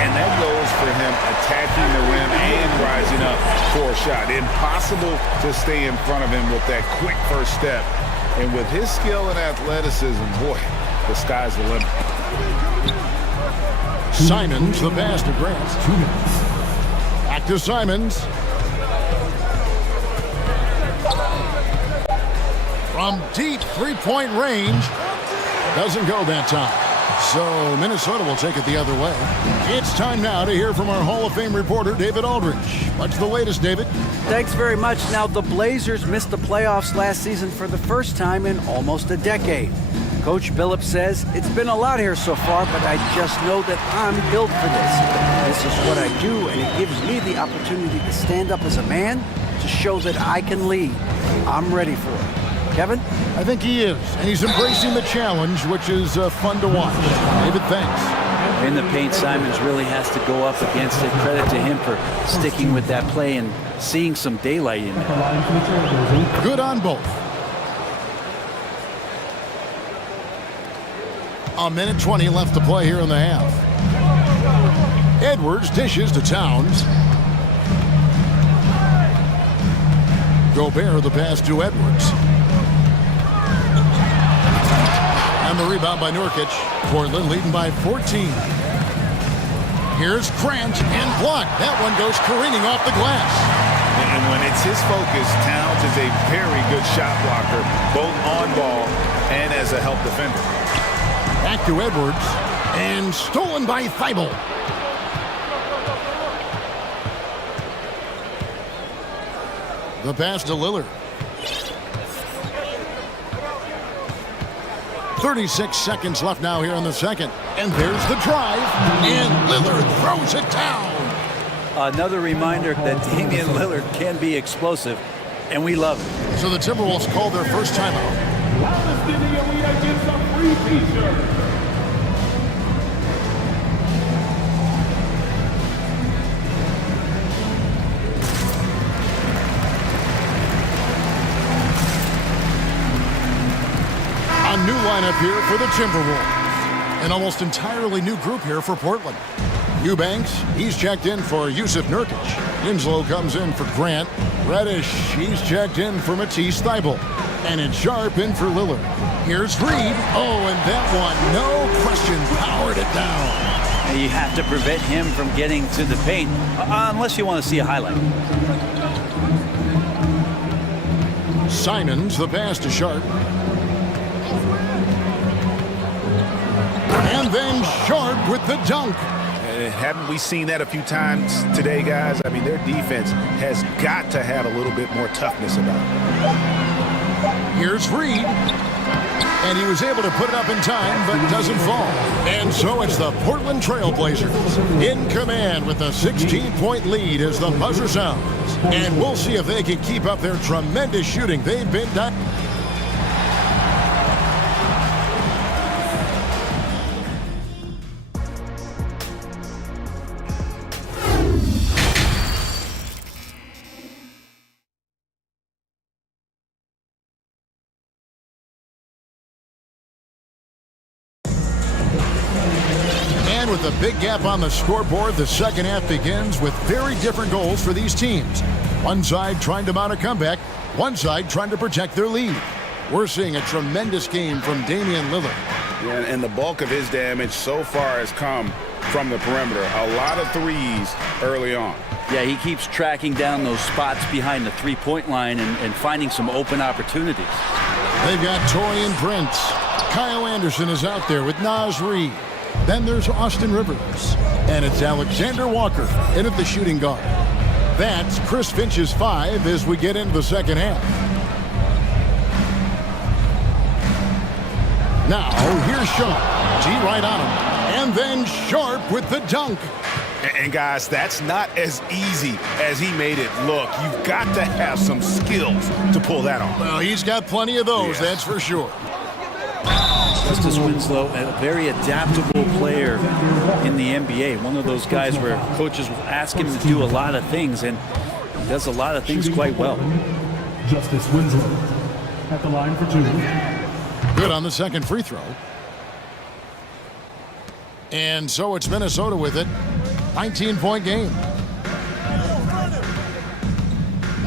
And that goes for him attacking the rim and rising up for a shot. Impossible to stay in front of him with that quick first step. And with his skill and athleticism, boy, the sky's the limit. Simons, the pass to Grant. Back to Simons. From deep three-point range. Doesn't go that time. So Minnesota will take it the other way. It's time now to hear from our Hall of Fame reporter, David Aldridge. What's the latest, David? Thanks very much. Now, the Blazers missed the playoffs last season for the first time in almost a decade. Coach Billups says, it's been a lot here so far, but I just know that I'm built for this. This is what I do, and it gives me the opportunity to stand up as a man to show that I can lead. I'm ready for it. Kevin? I think he is, and he's embracing the challenge, which is fun to watch. David, thanks. In the paint, Simons really has to go up against it. Credit to him for sticking with that play and seeing some daylight in it. Good on both. A minute 20 left to play here in the half. Edwards dishes to Towns. Gobert the pass to Edwards. And the rebound by Nurkic. Portland leading by 14. Here's Grant and blocked. That one goes careening off the glass. And when it's his focus, Towns is a very good shot blocker, both on ball and as a help defender. Back to Edwards, and stolen by Thibault. The pass to Lillard. 36 seconds left now here in the second. And there's the drive, and Lillard throws it down. Another reminder that Damian Lillard can be explosive, and we love it. So the Timberwolves call their first timeout. Loudest in the arena gets a free t-shirt. A new lineup here for the Timberwolves. An almost entirely new group here for Portland. Eubanks, he's checked in for Yusuf Nurkic. Winslow comes in for Grant. Reddish, he's checked in for Matisse Thybulle. And it's Sharp in for Lillard. Here's Reed. Oh, and that one, no question, powered it down. You have to prevent him from getting to the paint, unless you want to see a highlight. Simons, the pass to Sharp. And then Sharp with the dunk. Haven't we seen that a few times today, guys? I mean, their defense has got to have a little bit more toughness about it. Here's Reed. And he was able to put it up in time, but doesn't fall. And so it's the Portland Trail Blazers in command with a 16-point lead as the buzzer sounds. And we'll see if they can keep up their tremendous shooting. They've been done. With a big gap on the scoreboard, the second half begins with very different goals for these teams. One side trying to mount a comeback, one side trying to protect their lead. We're seeing a tremendous game from Damian Lillard. Yeah, and the bulk of his damage so far has come from the perimeter. A lot of threes early on. Yeah, he keeps tracking down those spots behind the three-point line and finding some open opportunities. They've got Torian Prince. Kyle Anderson is out there with Naz Reid. Then there's Austin Rivers. And it's Alexander Walker in at the shooting guard. That's Chris Finch's 5 as we get into the second half. Now, here's Sharp. G right on him. And then Sharp with the dunk. And guys, that's not as easy as he made it look. You've got to have some skills to pull that off. Well, he's got plenty of those, that's for sure. Justice Winslow, a very adaptable player in the NBA. One of those guys where coaches will ask him to do a lot of things, and does a lot of things quite well. Justice Winslow at the line for 2. Good on the second free throw. And so it's Minnesota with it. 19-point game.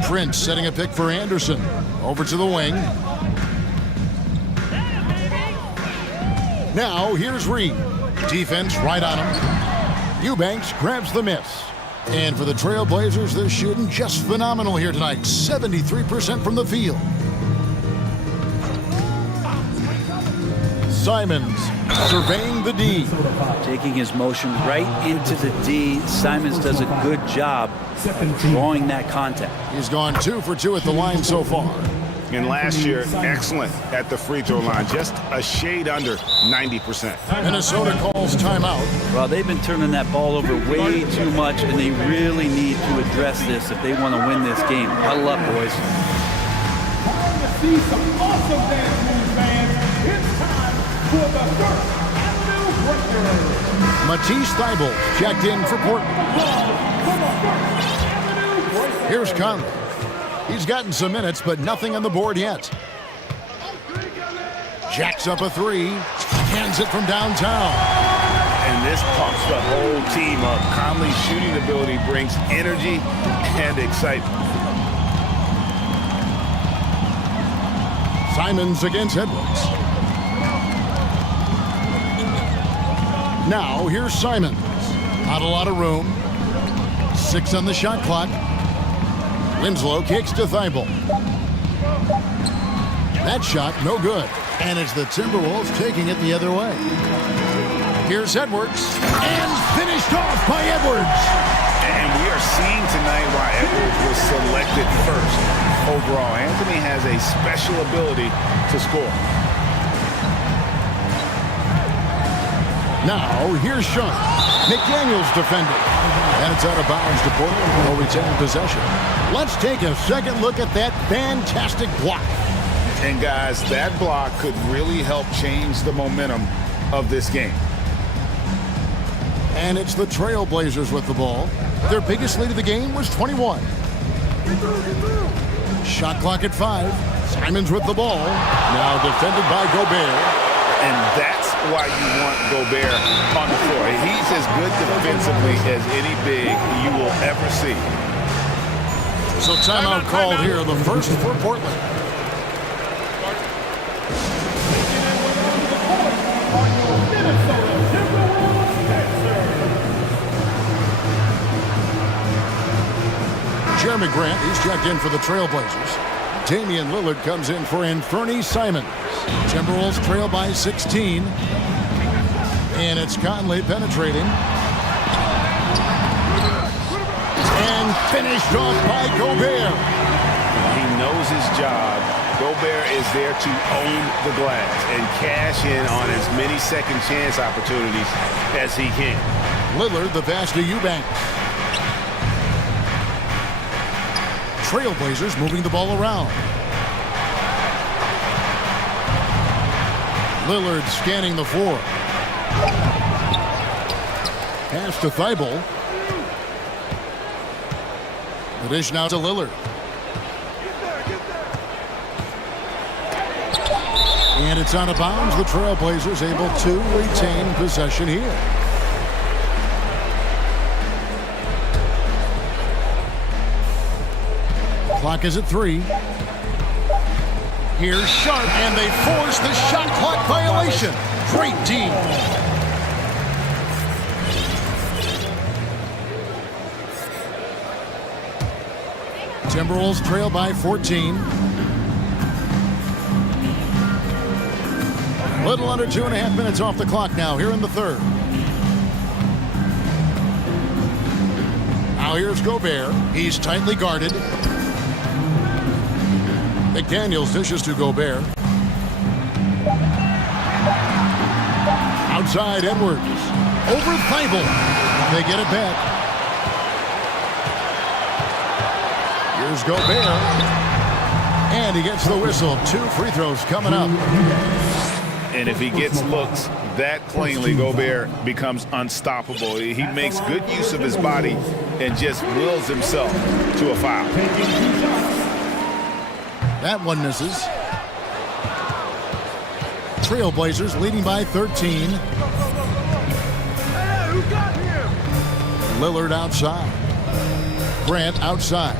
Prince setting a pick for Anderson. Over to the wing. Now here's Reed. Defense right on him. Eubanks grabs the miss. And for the Trailblazers, they're shooting just phenomenal here tonight. 73% from the field. Simons surveying the D. Taking his motion right into the D. Simons does a good job drawing that contact. He's gone 2 for 2 at the line so far. And last year, excellent at the free throw line, just a shade under 90%. Minnesota calls timeout. Well, they've been turning that ball over way too much, and they really need to address this if they want to win this game. Huddle up, boys. See some awesome dance moves, fans. It's time for the first Avenue Breaker. Matisse Thybulle checked in for Portland. Here's Conley. He's gotten some minutes, but nothing on the board yet. Jacks up a 3. Hands it from downtown. And this pumps the whole team up. Conley's shooting ability brings energy and excitement. Simons against Edwards. Now here's Simons. Not a lot of room. 6 on the shot clock. Winslow kicks to Thybulle. That shot, no good. And it's the Timberwolves taking it the other way. Here's Edwards. And finished off by Edwards. And we are seeing tonight why Edwards was selected first. Overall, Anthony has a special ability to score. Now, here's Sean. McDaniels defending. And it's out of bounds to Portland. Will retain possession. Let's take a second look at that fantastic block. And guys, that block could really help change the momentum of this game. And it's the Trailblazers with the ball. Their biggest lead of the game was 21. Shot clock at 5. Simons with the ball. Now defended by Gobert. And that's why you want Gobert on the floor. He's as good defensively as any big you will ever see. So timeout called here, the first for Portland. Jeremy Grant, he's checked in for the Trailblazers. Damian Lillard comes in for Anthony Simons. Timberwolves trail by 16. And it's Conley penetrating. And finished off by Gobert. He knows his job. Gobert is there to own the glass and cash in on as many second chance opportunities as he can. Lillard, the pass to Eubanks. Trailblazers moving the ball around. Lillard scanning the floor. Pass to Thybulle. The dish now to Lillard. And it's out of bounds. The Trailblazers able to retain possession here. Clock is at 3. Here's Sharp, and they force the shot clock violation. Great D. Timberwolves trail by 14. Little under 2.5 minutes off the clock now here in the third. Now here's Gobert. He's tightly guarded. McDaniels dishes to Gobert. Outside Edwards. Over Thybulle. They get it back. Here's Gobert. And he gets the whistle. 2 free throws coming up. And if he gets looks that cleanly, Gobert becomes unstoppable. He makes good use of his body and just wills himself to a foul. That one misses. Trailblazers leading by 13. Lillard outside. Grant outside.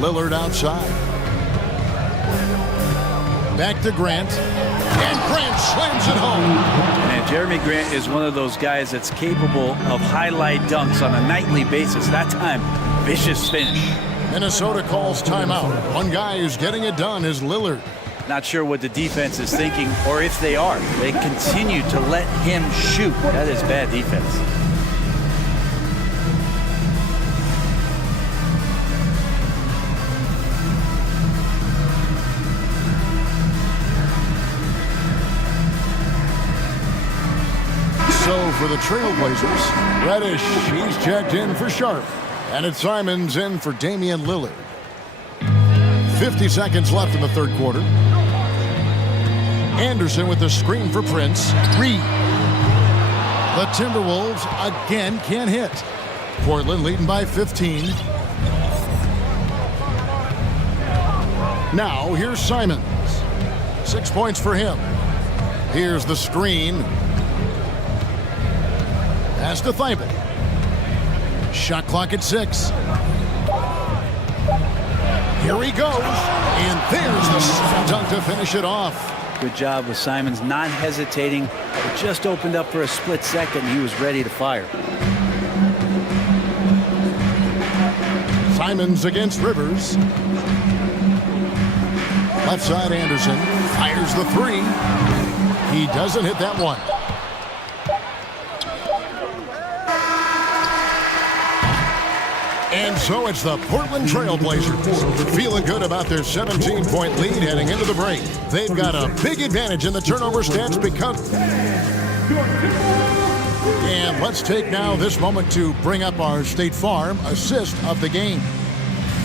Lillard outside. Back to Grant. And Grant slams it home. And Jeremy Grant is one of those guys that's capable of highlight dunks on a nightly basis. That time, vicious finish. Minnesota calls timeout. One guy who's getting it done is Lillard. Not sure what the defense is thinking, or if they are. They continue to let him shoot. That is bad defense. So for the Trailblazers, Reddish, he's checked in for Sharp. And it's Simons in for Damian Lillard. 50 seconds left in the third quarter. Anderson with the screen for Prince. Reed. The Timberwolves again can't hit. Portland leading by 15. Now here's Simons. 6 points for him. Here's the screen. Pass to Thibault. Shot clock at 6. Here he goes. And there's the slam dunk to finish it off. Good job with Simons not hesitating. It just opened up for a split second. He was ready to fire. Simons against Rivers. Left side Anderson fires the three. He doesn't hit that one. And so it's the Portland Trailblazers feeling good about their 17-point lead heading into the break. They've got a big advantage in the turnover stats because... And let's take now this moment to bring up our State Farm assist of the game.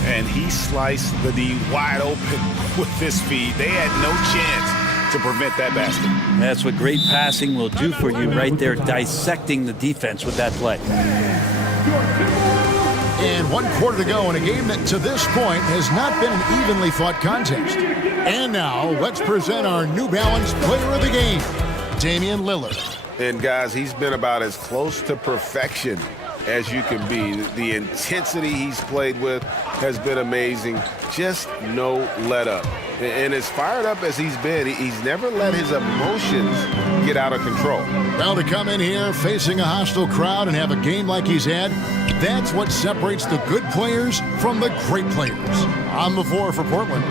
And he sliced the D wide open with this feed. They had no chance to prevent that basket. That's what great passing will do for you right there, dissecting the defense with that play. And 1 quarter to go in a game that to this point has not been an evenly fought contest. And now let's present our New Balance player of the game, Damian Lillard. And guys, he's been about as close to perfection as you can be. The intensity he's played with has been amazing. Just no let up. And as fired up as he's been, he's never let his emotions get out of control. Well, to come in here facing a hostile crowd and have a game like he's had, that's what separates the good players from the great players. On the floor for Portland.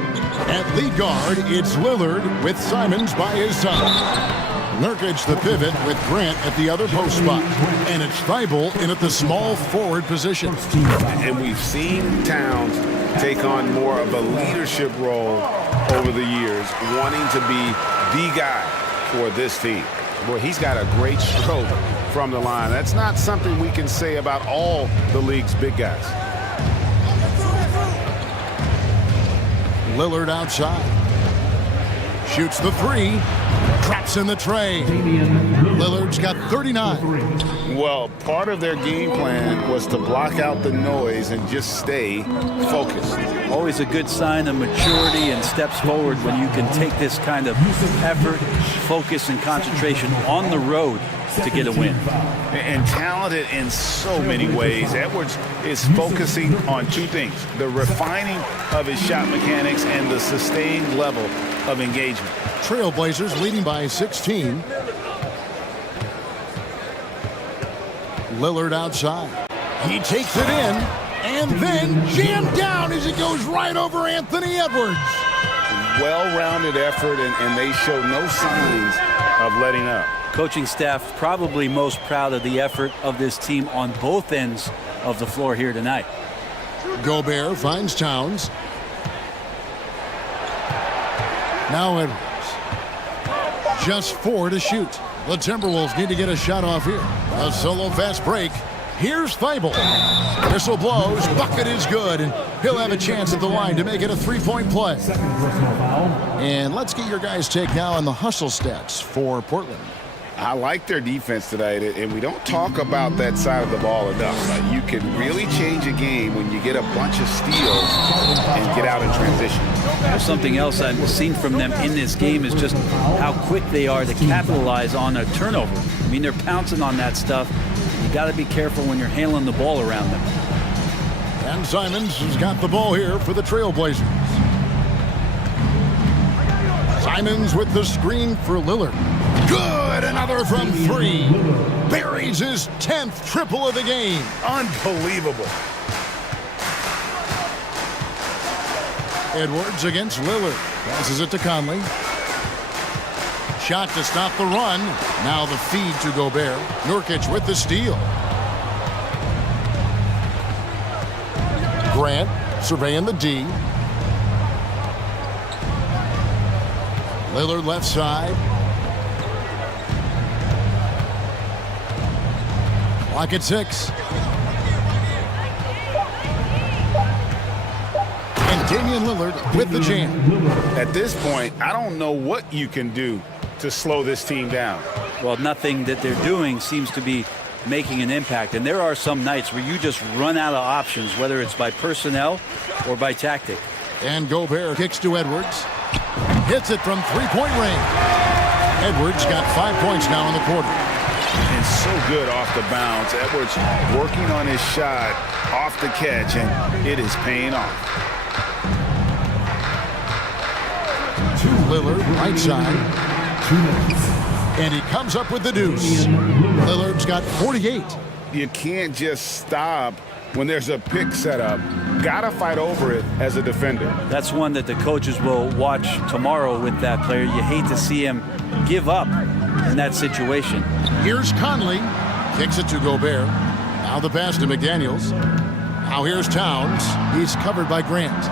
At lead guard, it's Lillard with Simons by his side. Nurkic the pivot with Grant at the other post spot. And it's Thibault in at the small forward position. And we've seen Towns take on more of a leadership role over the years, wanting to be the guy for this team. Boy, he's got a great stroke from the line. That's not something we can say about all the league's big guys. Lillard outside. Shoots the three. Traps in the tray. Lillard's got 39. Well, part of their game plan was to block out the noise and just stay focused. Always a good sign of maturity and steps forward when you can take this kind of effort, focus, and concentration on the road to get a win. And talented in so many ways. Edwards is focusing on two things: the refining of his shot mechanics and the sustained level of engagement. Trailblazers leading by 16. Lillard outside. He takes it in and then jammed down as it goes right over Anthony Edwards. Well-rounded effort, and they show no signs of letting up. Coaching staff probably most proud of the effort of this team on both ends of the floor here tonight. Gobert finds Towns. Now Edwards. Just 4 to shoot. The Timberwolves need to get a shot off here. A solo fast break. Here's Thibault. Whistle blows, bucket is good, and he'll have a chance at the line to make it a three-point play. And let's get your guys' take now on the hustle stats for Portland. I like their defense tonight, and we don't talk about that side of the ball enough. You can really change a game when you get a bunch of steals and get out in transition. Something else I've seen from them in this game is just how quick they are to capitalize on a turnover. I mean, they're pouncing on that stuff. You got to be careful when you're handling the ball around them. And Simons has got the ball here for the Trailblazers. Simons with the screen for Lillard. Good, another from three. Buries his 10th triple of the game. Unbelievable. Edwards against Lillard. Passes it to Conley. Shot to stop the run. Now the feed to Gobert. Nurkic with the steal. Grant surveying the D. Lillard left side. Clock at 6. And Damian Lillard with the jam. At this point, I don't know what you can do to slow this team down. Well, nothing that they're doing seems to be making an impact. And there are some nights where you just run out of options, whether it's by personnel or by tactic. And Gobert kicks to Edwards. Hits it from three-point range. Edwards got 5 points now in the quarter. And so good off the bounce. Edwards working on his shot off the catch, and it is paying off. Lillard, right side. And he comes up with the deuce. Lillard's got 48. You can't just stop when there's a pick set up. Gotta fight over it as a defender. That's one that the coaches will watch tomorrow with that player. You hate to see him give up in that situation. Here's Conley. Kicks it to Gobert. Now the pass to McDaniels. Now here's Towns. He's covered by Grant.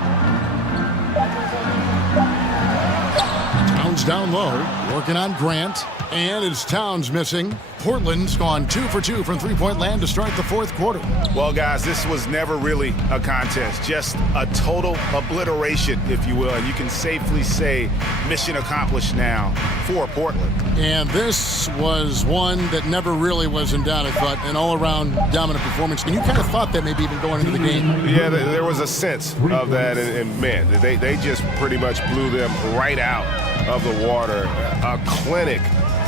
Towns down low, working on Grant. And it's Towns missing. Portland's gone 2 for 2 from three-point land to start the fourth quarter. Well, guys, this was never really a contest. Just a total obliteration, if you will. And you can safely say mission accomplished now for Portland. And this was one that never really was in doubt, I thought, an all-around dominant performance. And you kind of thought that maybe even going into the game. Yeah, there was a sense of that. And man, they just pretty much blew them right out of the water. A clinic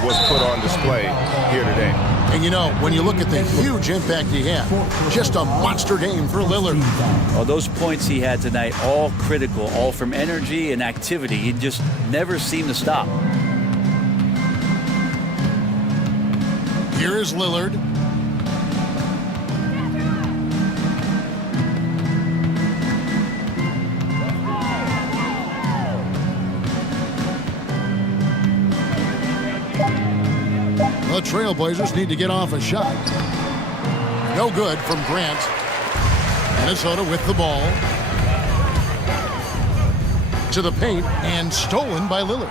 was put on display here today. And you know, when you look at the huge impact he had, just a monster game for Lillard. Oh, those points he had tonight, all critical, all from energy and activity. He just never seemed to stop. Here is Lillard. The Trailblazers need to get off a shot. No good from Grant. Minnesota with the ball. To the paint and stolen by Lillard.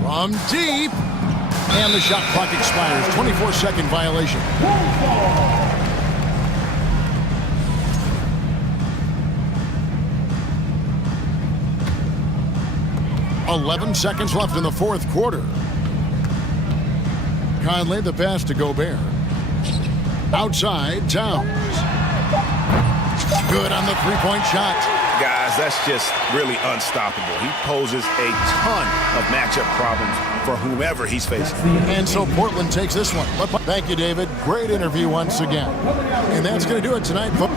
From deep. And the shot clock expires. 24-second violation. 11 seconds left in the fourth quarter. Conley, the pass to Gobert. Outside, Towns. Good on the three-point shot. Guys, that's just really unstoppable. He poses a ton of matchup problems for whomever he's facing. And so Portland takes this one. Thank you, David. Great interview once again. And that's going to do it tonight, folks.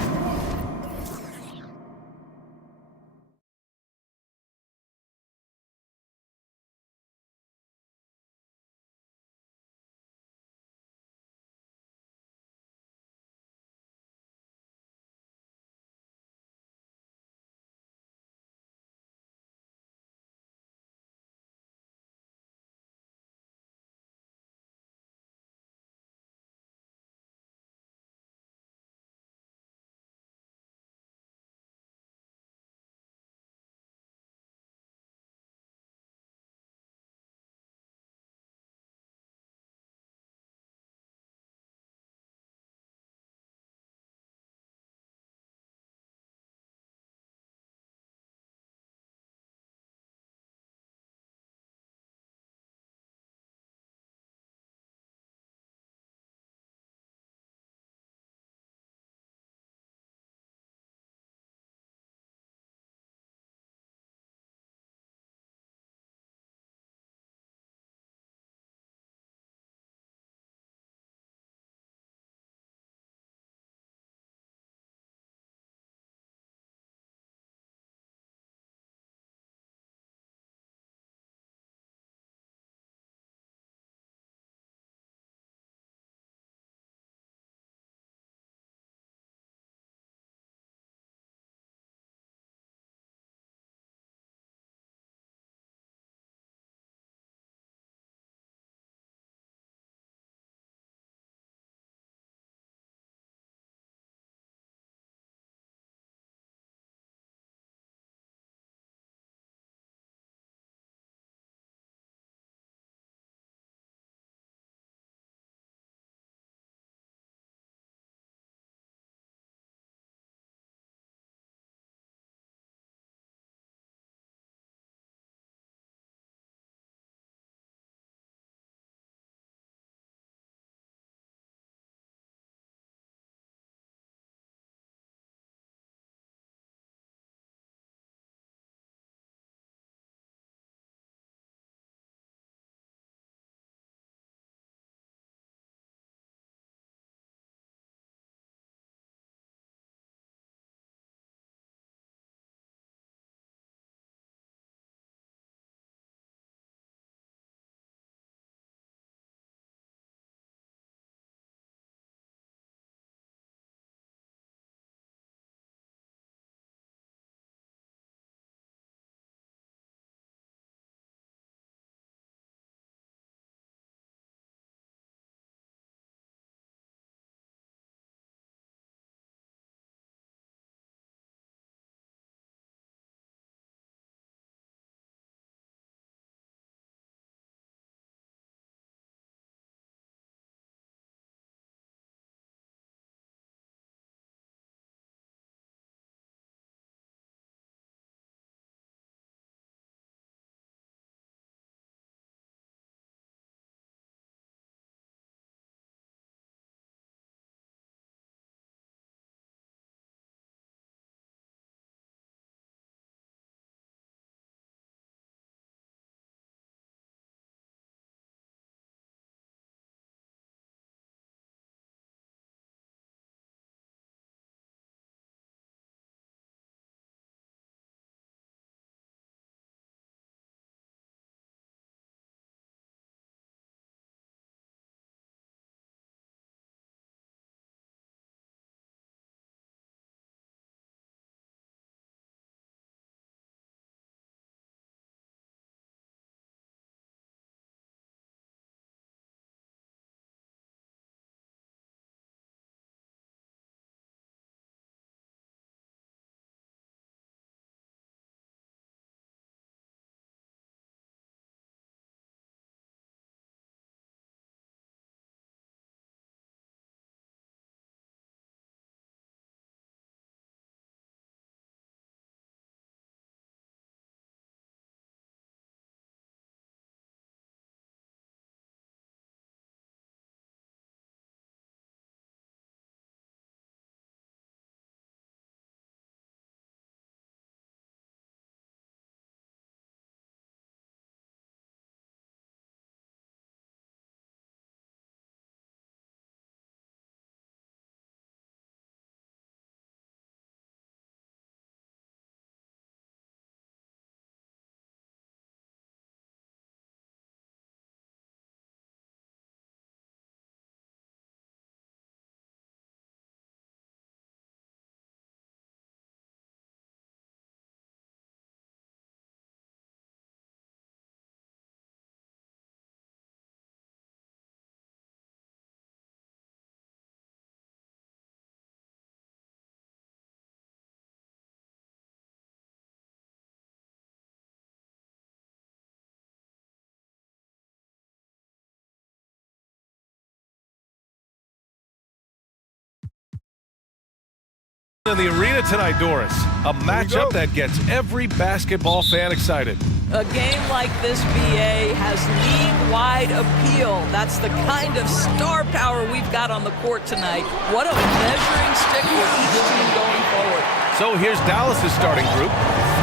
In the arena tonight, Doris, a matchup that gets every basketball fan excited. A game like this, BA, has league-wide appeal. That's the kind of star power we've got on the court tonight. What a measuring stick for each team going forward. So here's Dallas's starting group.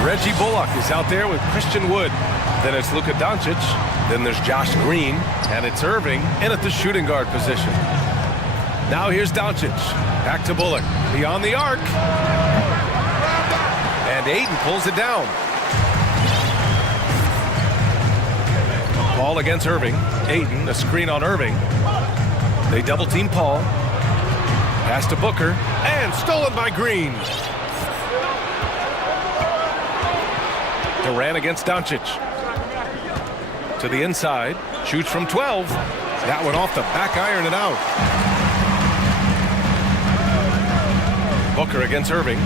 Reggie Bullock is out there with Christian Wood. Then it's Luka Doncic. Then there's Josh Green. And it's Irving in at the shooting guard position. Now here's Doncic. Back to Bullock. Beyond the arc. And Ayton pulls it down. Paul against Irving. Ayton, a screen on Irving. They double team Paul. Pass to Booker. And stolen by Green. Durant against Doncic. To the inside. Shoots from 12. That one off the back iron and out. Booker against Irving.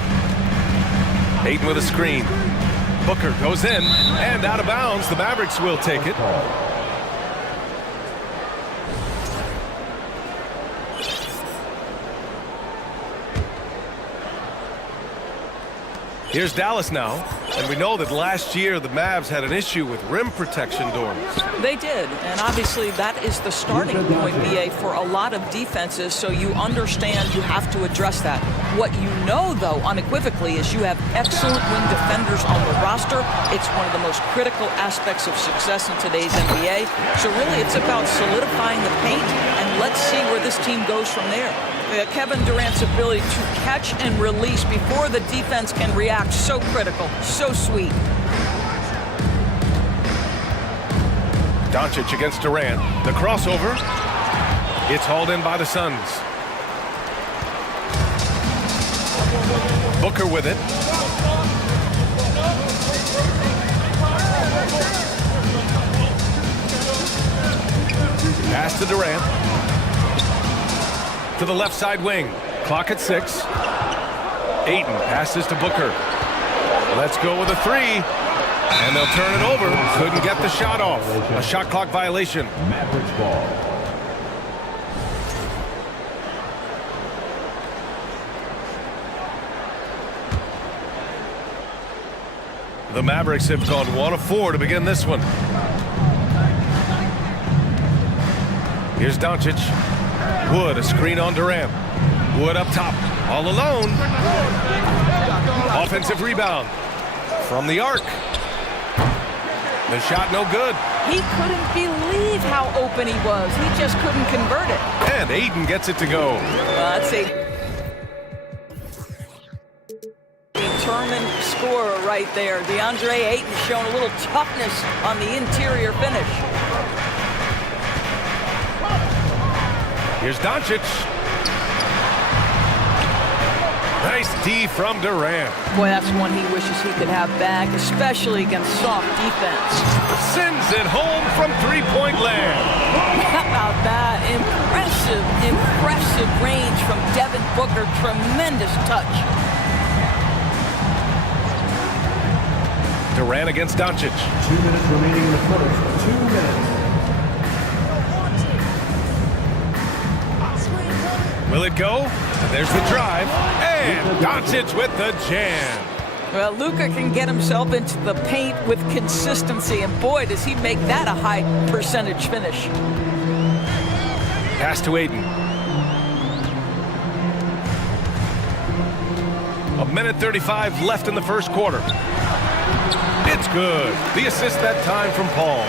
Ayton with a screen. Booker goes in and out of bounds. The Mavericks will take it. Here's Dallas now, and we know that last year the Mavs had an issue with rim protection, Doris. They did, and obviously that is the starting point, BA, for a lot of defenses, so you understand you have to address that. What you know, though, unequivocally, is you have excellent wing defenders on the roster. It's one of the most critical aspects of success in today's NBA. So really, it's about solidifying the paint, and let's see where this team goes from there. Kevin Durant's ability to catch and release before the defense can react, so critical, so sweet. Doncic against Durant. The crossover. It's hauled in by the Suns. Booker with it. Pass to Durant. To the left side wing. Clock at 6. Ayton passes to Booker. Let's go with a three. And they'll turn it over. Couldn't get the shot off. A shot clock violation. Mavericks ball. The Mavericks have gone 1 of 4 to begin this one. Here's Doncic. Wood, a screen on Durant. Wood up top, all alone. Offensive rebound from the arc. The shot no good. He couldn't believe how open he was. He just couldn't convert it. And Ayton gets it to go. That's a determined scorer right there. DeAndre Ayton showing a little toughness on the interior finish. Here's Doncic. Nice D from Durant. Boy, that's one he wishes he could have back, especially against soft defense. Sends it home from three-point land. How about that? Impressive, impressive range from Devin Booker. Tremendous touch. Durant against Doncic. 2 minutes remaining in the first. 2 minutes. Will it go? There's the drive. And Doncic with the jam. Well, Luka can get himself into the paint with consistency, and boy, does he make that a high percentage finish. Pass to Ayton. 1:35 left in the first quarter. It's good. The assist that time from Paul.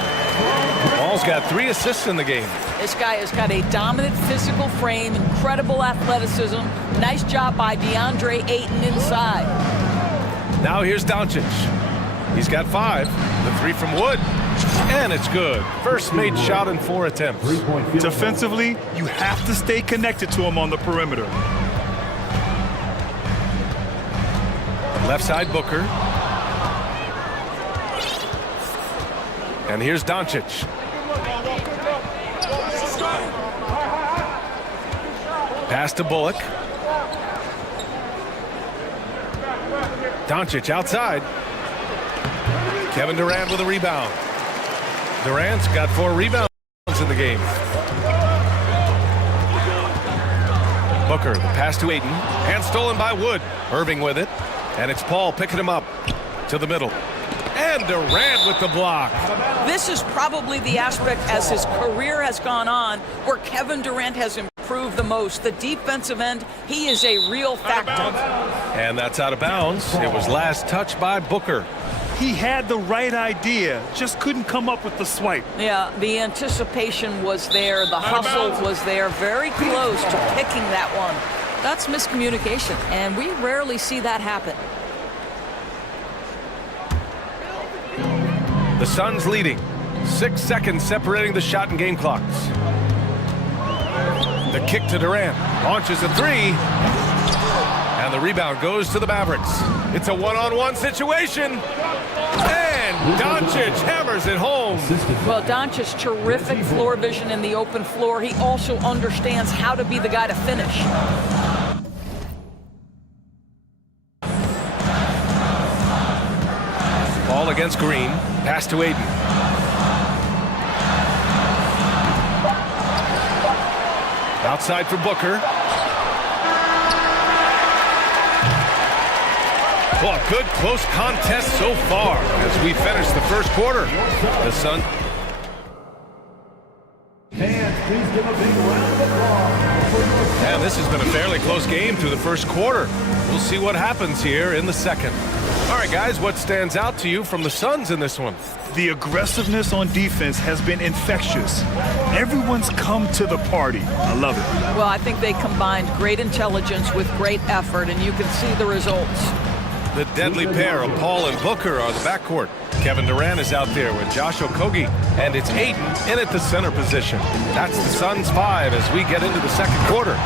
Paul's got 3 assists in the game. This guy has got a dominant physical frame, incredible athleticism. Nice job by DeAndre Ayton inside. Now here's Doncic. He's got 5. The 3 from Wood. And it's good. First made shot in 4 attempts. Defensively, you have to stay connected to him on the perimeter. Left side Booker. And here's Doncic. Pass to Bullock. Doncic outside. Kevin Durant with a rebound. Durant's got 4 rebounds in the game. Booker, the pass to Ayton, and stolen by Wood. Irving with it, and it's Paul picking him up to the middle. And Durant with the block. This is probably the aspect as his career has gone on where Kevin Durant has improved the most. The defensive end, he is a real factor. And that's out of bounds. It was last touched by Booker. He had the right idea, just couldn't come up with the swipe. Yeah, the anticipation was there, the hustle was there, very close to picking that one. That's miscommunication, and we rarely see that happen. The Suns leading. 6 seconds separating the shot and game clocks. The kick to Durant. Launches a three. And the rebound goes to the Mavericks. It's a one-on-one situation. And Doncic hammers it home. Well, Doncic, terrific floor vision in the open floor. He also understands how to be the guy to finish. Ball against Green. Pass to Ayton. Outside for Booker. Well, a good close contest so far as we finish the first quarter. The Suns. Fans, please give a big round of applause. And this has been a fairly close game through the first quarter. We'll see what happens here in the second. All right, guys, what stands out to you from the Suns in this one? The aggressiveness on defense has been infectious. Everyone's come to the party. I love it. Well, I think they combined great intelligence with great effort, and you can see the results. The deadly pair of Paul and Booker are the backcourt. Kevin Durant is out there with Josh Okogie, and it's Ayton in at the center position. That's the Suns 5 as we get into the second quarter.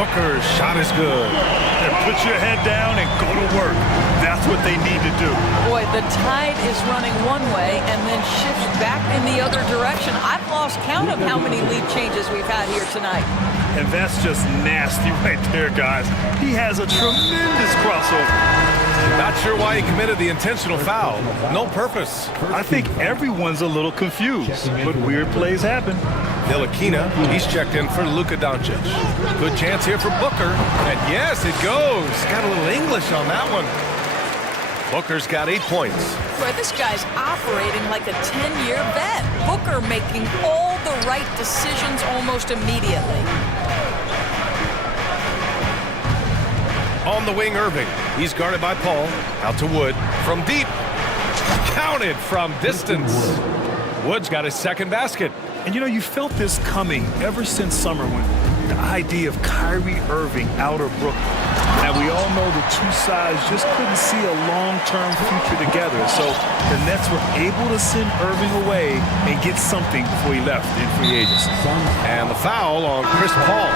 Booker's shot is good. And put your head down and go to work. That's what they need to do. Boy, the tide is running one way and then shifts back in the other direction. I've lost count of how many lead changes we've had here tonight. And that's just nasty right there, guys. He has a tremendous crossover. Not sure why he committed the intentional foul. No purpose. I think everyone's a little confused, but weird plays happen. Ntilikina, he's checked in for Luka Doncic. Good chance here for Booker. And yes, it goes. Got a little English on that one. Booker's got 8 points. Boy, this guy's operating like a 10-year vet. Booker making all the right decisions almost immediately. On the wing, Irving. He's guarded by Paul. Out to Wood. From deep. Counted from distance. Wood's got his second basket. And you know, you felt this coming ever since summer when the idea of Kyrie Irving out of Brooklyn. And we all know the two sides just couldn't see a long-term future together. So the Nets were able to send Irving away and get something before he left in free agency. And the foul on Chris Paul.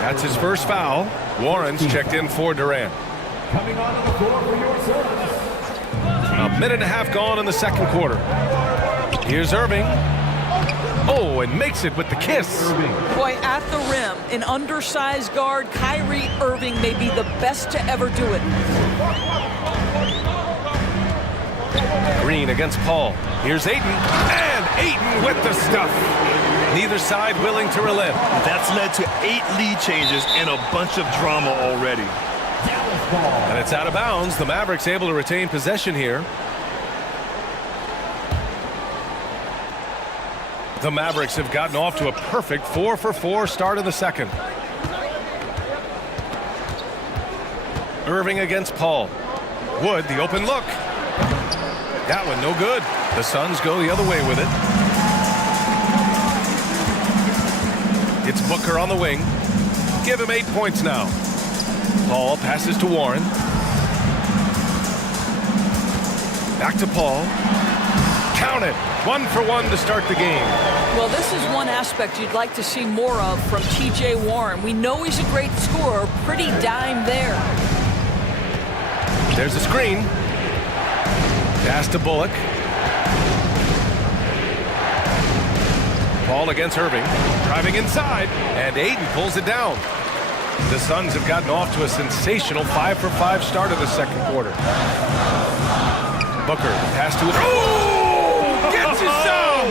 That's his first foul. Warren's checked in for Durant. Coming onto the floor for your service. A minute and a half gone in the second quarter. Here's Irving. Oh, and makes it with the kiss. Boy, at the rim, an undersized guard, Kyrie Irving may be the best to ever do it. Green against Paul. Here's Ayton. And Ayton with the stuff. Neither side willing to relent. That's led to 8 lead changes and a bunch of drama already. And it's out of bounds. The Mavericks able to retain possession here. The Mavericks have gotten off to a perfect 4-for-4 start of the second. Irving against Paul. Wood, the open look. That one no good. The Suns go the other way with it. It's Booker on the wing. Give him 8 points now. Paul passes to Warren. Back to Paul. Count it. 1 for 1 to start the game. Well, this is one aspect you'd like to see more of from T.J. Warren. We know he's a great scorer. Pretty dime there. There's a screen. Pass to Bullock. Paul against Irving. Driving inside. And Ayton pulls it down. The Suns have gotten off to a sensational 5-for-5 start of the second quarter. Booker, pass to it. Oh! Gets it down!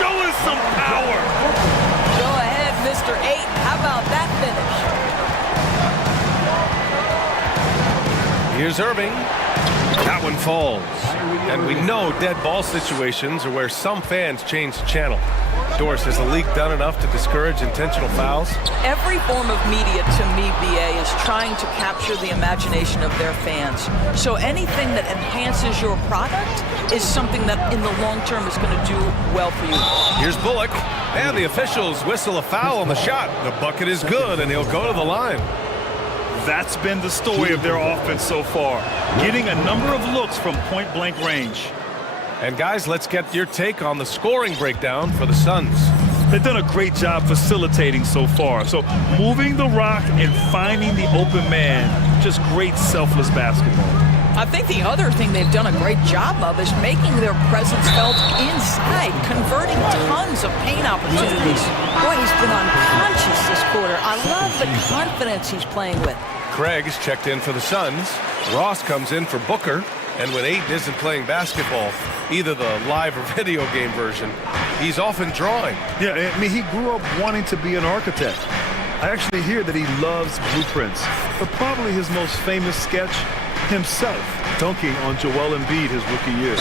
Show us some power! Go ahead, Mr. Ayton. How about that finish? Here's Irving. That one falls. And we know dead ball situations are where some fans change the channel. Doris, has the league done enough to discourage intentional fouls? Every form of media, to me, BA, is trying to capture the imagination of their fans. So anything that enhances your product is something that in the long term is going to do well for you. Here's Bullock, and the officials whistle a foul on the shot. The bucket is good, and he'll go to the line. That's been the story of their offense so far, getting a number of looks from point-blank range. And guys, let's get your take on the scoring breakdown for the Suns. They've done a great job facilitating so far. So moving the rock and finding the open man, just great selfless basketball. I think the other thing they've done a great job of is making their presence felt inside, converting tons of paint opportunities. Boy, he's been unconscious this quarter. I love the confidence he's playing with. Craig is checked in for the Suns. Ross comes in for Booker. And when Ayton isn't playing basketball, either the live or video game version, he's often drawing. Yeah, I mean, he grew up wanting to be an architect. I actually hear that he loves blueprints, but probably his most famous sketch, himself dunking on Joel Embiid his rookie year.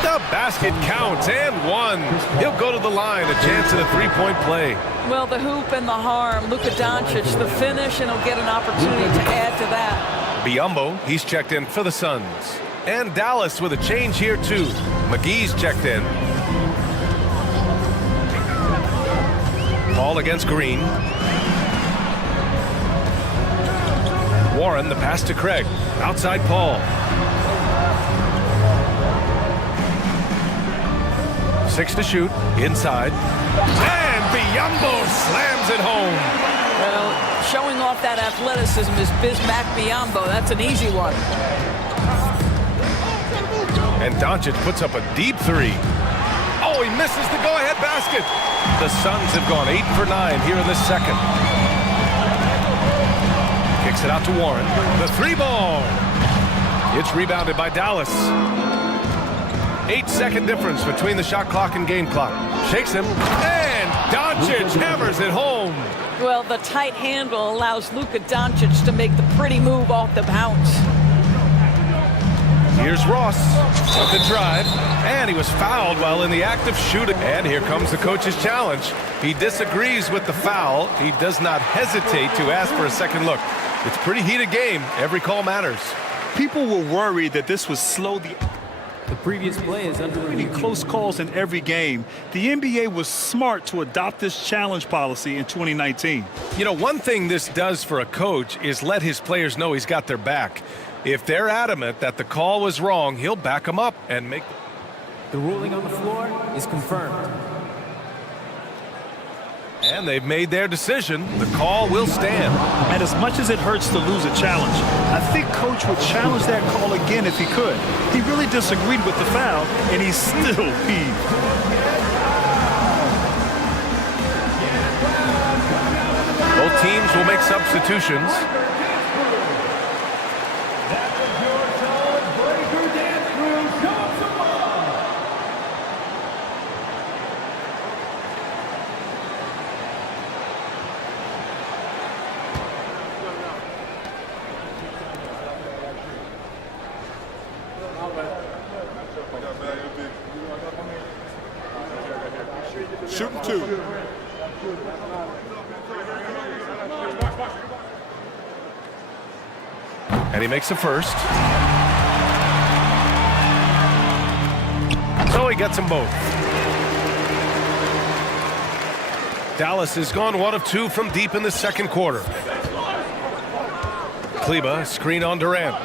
The basket counts, and one. He'll go to the line, a chance at a three-point play. Well, the hoop and the harm, Luka Doncic, the finish, and he'll get an opportunity to add to that. Biyombo, he's checked in for the Suns. And Dallas with a change here, too. McGee's checked in. Ball against Green. Warren, the pass to Craig. Outside Paul. 6 to shoot. Inside. And Biyombo slams it home. Well, showing off that athleticism is Bismack Biyombo. That's an easy one. And Doncic puts up a deep three. Oh, he misses the go-ahead basket. The Suns have gone 8 for 9 here in the second. Kicks it out to Warren. The three ball. It's rebounded by Dallas. 8-second difference between the shot clock and game clock. Shakes him. And Doncic hammers it home. Well, the tight handle allows Luka Doncic to make the pretty move off the bounce. Here's Ross with the drive, and he was fouled while in the act of shooting. And here comes the coach's challenge. He disagrees with the foul. He does not hesitate to ask for a second look. It's a pretty heated game. Every call matters. People were worried that this would slow the previous play is under review. Close calls in every game. The NBA was smart to adopt this challenge policy in 2019. You know, one thing this does for a coach is let his players know he's got their back. If they're adamant that the call was wrong, he'll back them up and make... The ruling on the floor is confirmed. And they've made their decision. The call will stand. And as much as it hurts to lose a challenge, I think Coach would challenge that call again if he could. He really disagreed with the foul, and he's still peeved. Both teams will make substitutions. Shooting two. And he makes a first. So he gets them both. Dallas has gone 1 of 2 from deep in the second quarter. Kleba, screen on Durant.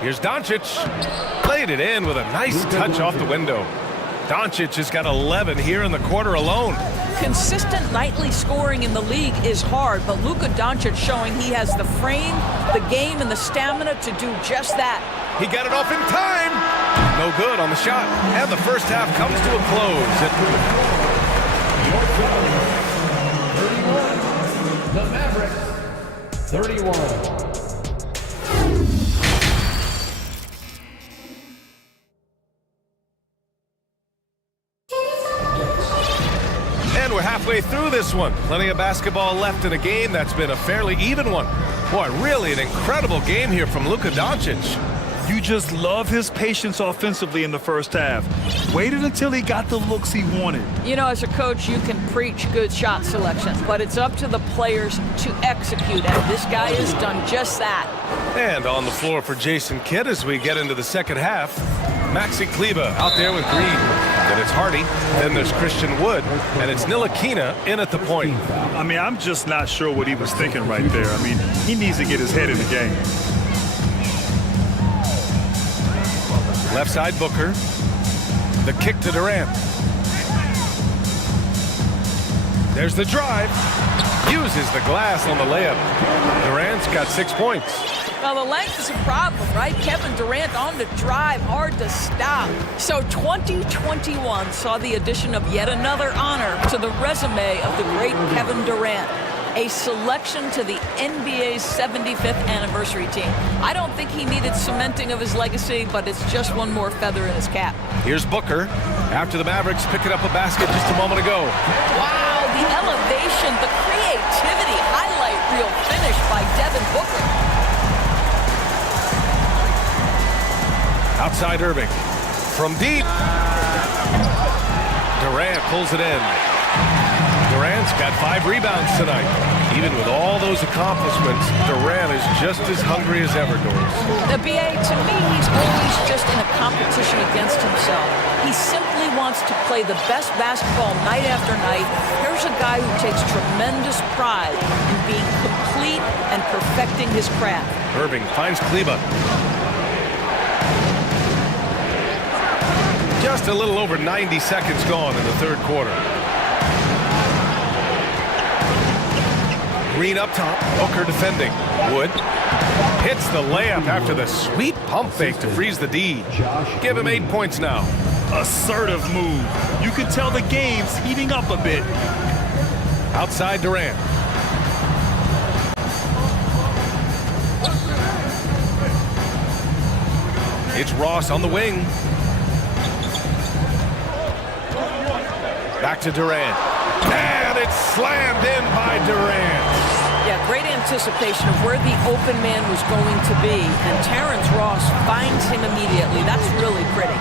Here's Doncic. Played it in with a nice touch off the window. Doncic has got 11 here in the quarter alone. Consistent nightly scoring in the league is hard, but Luka Doncic showing he has the frame, the game, and the stamina to do just that. He got it off in time. No good on the shot. And the first half comes to a close. The Mavericks, 31. halfway through this one. Plenty of basketball left in a game that's been a fairly even one. Boy, really an incredible game here from Luka Doncic. You just love his patience offensively in the first half. Waited until he got the looks he wanted. You know, as a coach, you can preach good shot selection, but it's up to the players to execute, and this guy has done just that. And on the floor for Jason Kidd as we get into the second half, Maxi Kleber out there with Green. Then it's Hardy, then there's Christian Wood, and it's Ntilikina in at the point. I mean, I'm just not sure what he was thinking right there. I mean, he needs to get his head in the game. Left side Booker. The kick to Durant. There's the drive. Uses the glass on the layup. Durant's got 6 points. Well, the length is a problem, right? Kevin Durant on the drive, hard to stop. So 2021 saw the addition of yet another honor to the resume of the great Kevin Durant. A selection to the NBA's 75th anniversary team. I don't think he needed cementing of his legacy, but it's just one more feather in his cap. Here's Booker after the Mavericks picking up a basket just a moment ago. Wow, the elevation, the creativity, highlight reel finish by Devin Booker. Outside Irving. From deep. Durant pulls it in. Durant's got 5 rebounds tonight. Even with all those accomplishments, Durant is just as hungry as ever, Doris. The BA, to me, he's always just in a competition against himself. He simply wants to play the best basketball night after night. Here's a guy who takes tremendous pride in being complete and perfecting his craft. Irving finds Kleber. Just a little over 90 seconds gone in the third quarter. Green up top, Booker defending. Wood hits the layup after the sweet pump fake to freeze the D. Give him 8 points now. Assertive move. You can tell the game's heating up a bit. Outside Durant. It's Ross on the wing. Back to Durant. And it's slammed in by Durant. Yeah, great anticipation of where the open man was going to be. And Terrence Ross finds him immediately. That's really pretty.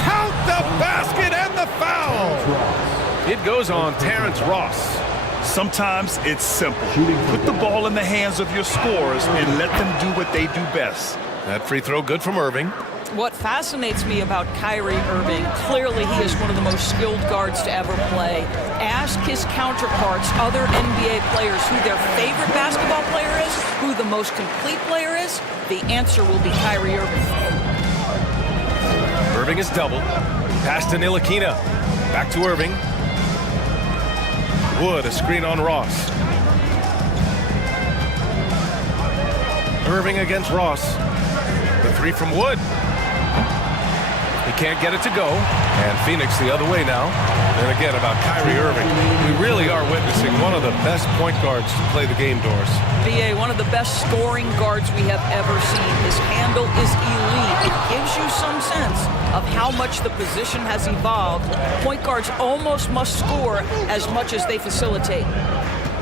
Count the basket and the foul. It goes on Terrence Ross. Sometimes it's simple. Put the ball in the hands of your scorers and let them do what they do best. That free throw good from Irving. What fascinates me about Kyrie Irving, clearly he is one of the most skilled guards to ever play. Ask his counterparts, other NBA players, who their favorite basketball player is, who the most complete player is. The answer will be Kyrie Irving. Irving is doubled. Pass to Ntilikina. Back to Irving. Wood, a screen on Ross. Irving against Ross. The three from Wood. He can't get it to go. And Phoenix the other way now. And again about Kyrie Irving. We really are witnessing one of the best point guards to play the game, Doris. BA, one of the best scoring guards we have ever seen. His handle is elite. It gives you some sense of how much the position has evolved. Point guards almost must score as much as they facilitate.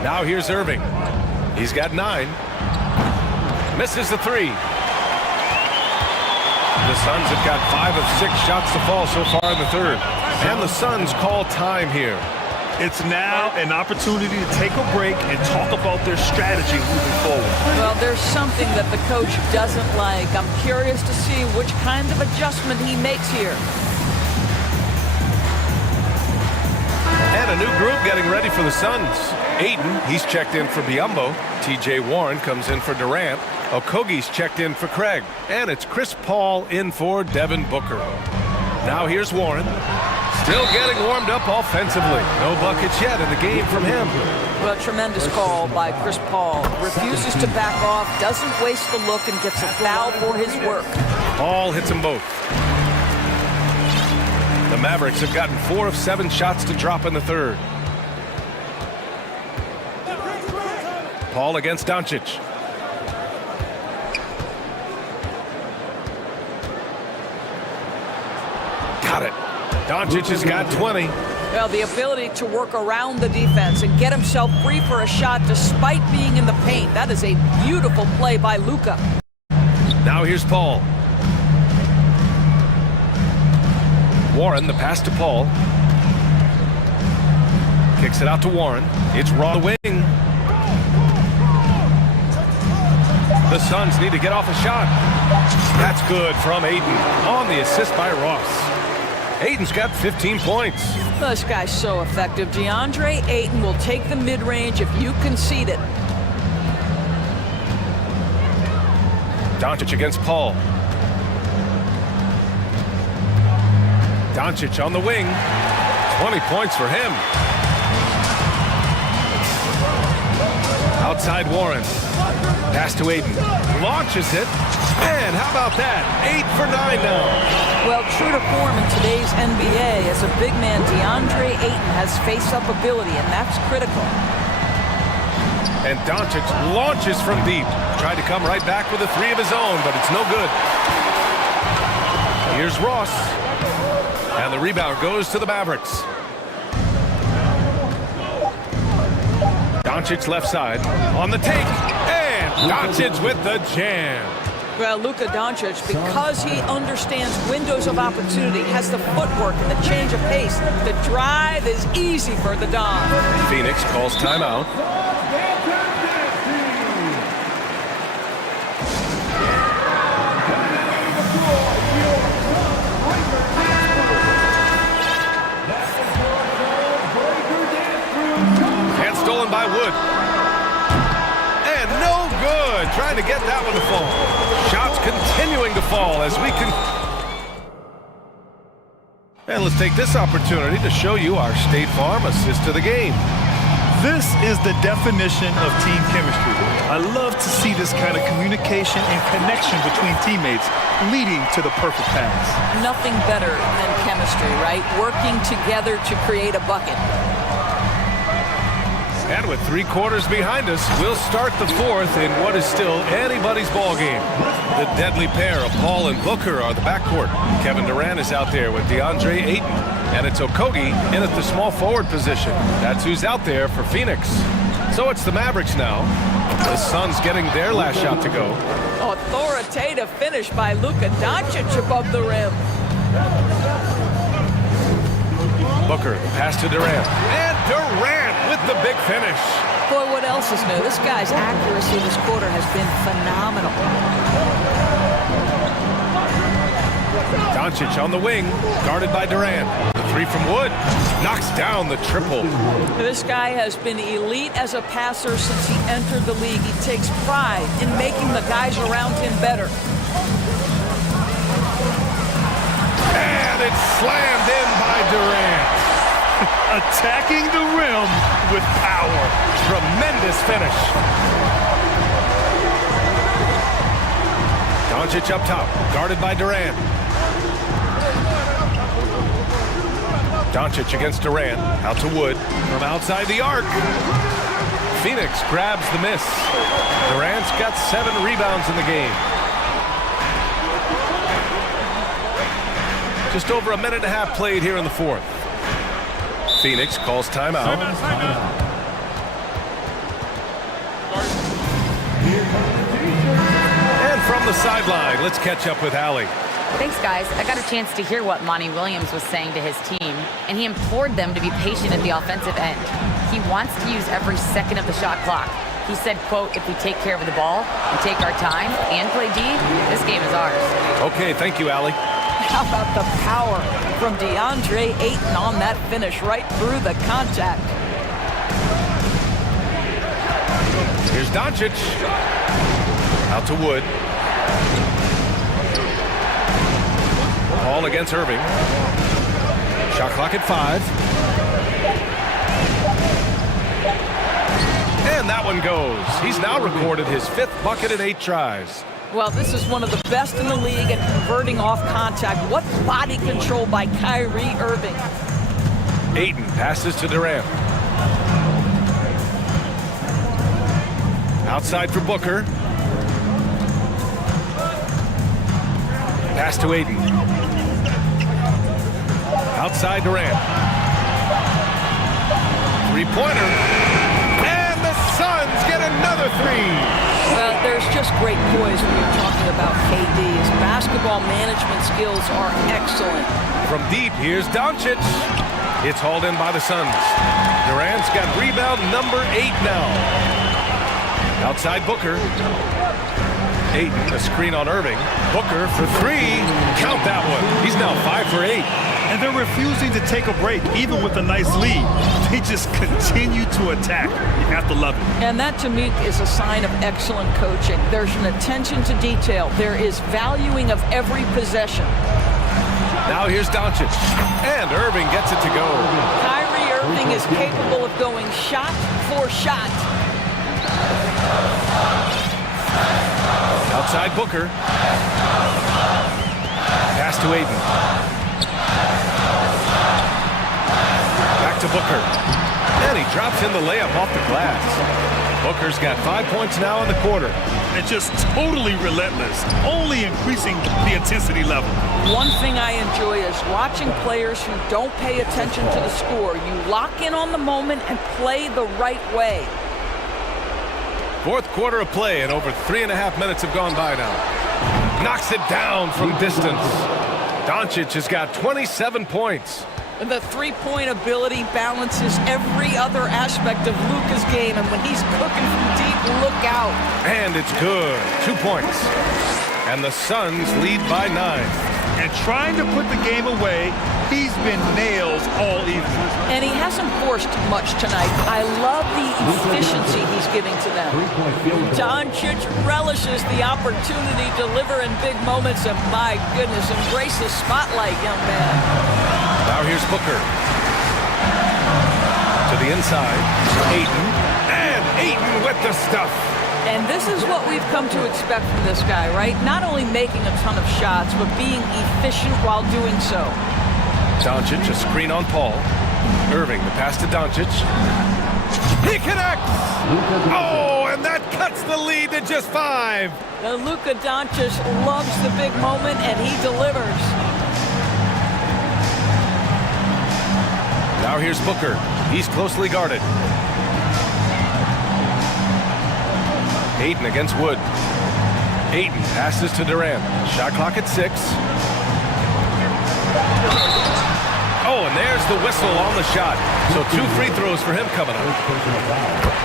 Now here's Irving. He's got 9. Misses the 3. The Suns have got 5 of 6 shots to fall so far in the third. And the Suns call time here. It's now an opportunity to take a break and talk about their strategy moving forward. Well, there's something that the coach doesn't like. I'm curious to see which kind of adjustment he makes here. And a new group getting ready for the Suns. Ayton, he's checked in for Biyombo. TJ Warren comes in for Durant. Okogie's checked in for Craig. And it's Chris Paul in for Devin Booker. Now here's Warren. Still getting warmed up offensively. No buckets yet in the game from him. Well, tremendous call by Chris Paul. Refuses to back off, doesn't waste the look, and gets a foul for his work. Paul hits them both. The Mavericks have gotten 4 of 7 shots to drop in the third. Paul against Doncic. Got it. Doncic has got 20. Well, the ability to work around the defense and get himself free for a shot despite being in the paint. That is a beautiful play by Luka. Now here's Paul. Warren, the pass to Paul. Kicks it out to Warren. It's raw wing. The Suns need to get off a shot. That's good from Ayton on the assist by Ross. Ayton's got 15 points. This guy's so effective. DeAndre Ayton will take the mid-range if you concede it. Doncic against Paul. Doncic on the wing. 20 points for him. Outside Warren. Pass to Ayton. Launches it. And how about that? 8 for 9 now. Well, true to form in today's NBA, as a big man, DeAndre Ayton has face-up ability, and that's critical. And Doncic launches from deep. Tried to come right back with a three of his own, but it's no good. Here's Ross. And the rebound goes to the Mavericks. Doncic left side on the take. And Doncic with the jam. Well, Luka Doncic, because he understands windows of opportunity, has the footwork and the change of pace. The drive is easy for the Don. Phoenix calls timeout. And stolen by Wood. And no good. Trying to get that one to fall. Shots continuing to fall as we can. And let's take this opportunity to show you our State Farm assist to the game. This is the definition of team chemistry. I love to see this kind of communication and connection between teammates leading to the perfect pass. Nothing better than chemistry, right? Working together to create a bucket. And with 3 quarters behind us, we'll start the fourth in what is still anybody's ball game. The deadly pair of Paul and Booker are the backcourt. Kevin Durant is out there with DeAndre Ayton. And it's Okogie in at the small forward position. That's who's out there for Phoenix. So it's the Mavericks now. The Suns getting their last shot to go. Authoritative finish by Luka Doncic above the rim. Booker, pass to Durant. And Durant with the big finish. Boy, what else is new? This guy's accuracy this quarter has been phenomenal. Doncic on the wing, guarded by Durant. The three from Wood knocks down the triple. This guy has been elite as a passer since he entered the league. He takes pride in making the guys around him better. And it's slammed in by Durant. Attacking the rim with power. Tremendous finish. Doncic up top, guarded by Durant. Doncic against Durant, out to Wood, from outside the arc. Phoenix grabs the miss. Durant's got 7 rebounds in the game. Just over a minute and a half played here in the fourth. Phoenix calls timeout. And from the sideline, let's catch up with Allie. Thanks, guys. I got a chance to hear what Monty Williams was saying to his team, and he implored them to be patient at the offensive end. He wants to use every second of the shot clock. He said, quote, if we take care of the ball and take our time and play D, this game is ours. Okay, thank you, Allie. How about the power from DeAndre Ayton on that finish right through the contact. Here's Doncic. Out to Wood. Paul against Irving. Shot clock at 5. And that one goes. He's now recorded his 5th bucket in 8 tries. Well, this is one of the best in the league at converting off contact. What body control by Kyrie Irving. Ayton passes to Durant. Outside for Booker. Pass to Ayton. Outside Durant. Three-pointer. And the Suns get another three. Well, there's just great poise when you're talking about KD. His basketball management skills are excellent. From deep, here's Doncic. It's hauled in by the Suns. Durant's got rebound number 8 now. Outside Booker. Ayton, a screen on Irving. Booker for three. Count that one. He's now 5 for 8. And they're refusing to take a break, even with a nice lead. They just continue to attack. You have to love it. And that, to me, is a sign of excellent coaching. There's an attention to detail. There is valuing of every possession. Now here's Doncic. And Irving gets it to go. Kyrie Irving is capable of going shot for shot. Outside Booker. Pass to Ayton. Back to Booker. And he drops in the layup off the glass. Booker's got 5 points now in the quarter. And just totally relentless, only increasing the intensity level. One thing I enjoy is watching players who don't pay attention to the score. You lock in on the moment and play the right way. Fourth quarter of play, and over 3.5 minutes have gone by now. Knocks it down from distance. Doncic has got 27 points. And the three-point ability balances every other aspect of Luka's game, and when he's cooking from deep, look out. And it's good. 2 points. And the Suns lead by 9. And trying to put the game away, he's been nails all evening. And he hasn't forced much tonight. I love the efficiency he's giving to them. Doncic relishes the opportunity to deliver in big moments, and my goodness, embrace the spotlight, young man. Now here's Booker. To the inside. Ayton. And Ayton with the stuff. And this is what we've come to expect from this guy, right? Not only making a ton of shots, but being efficient while doing so. Doncic, a screen on Paul. Irving, the pass to Doncic. He connects! Oh, and that cuts the lead to just 5. Now Luka Doncic loves the big moment, and he delivers. Now here's Booker. He's closely guarded. Ayton against Wood. Ayton passes to Durant. Shot clock at 6. Oh, and there's the whistle on the shot. So 2 free throws for him coming up.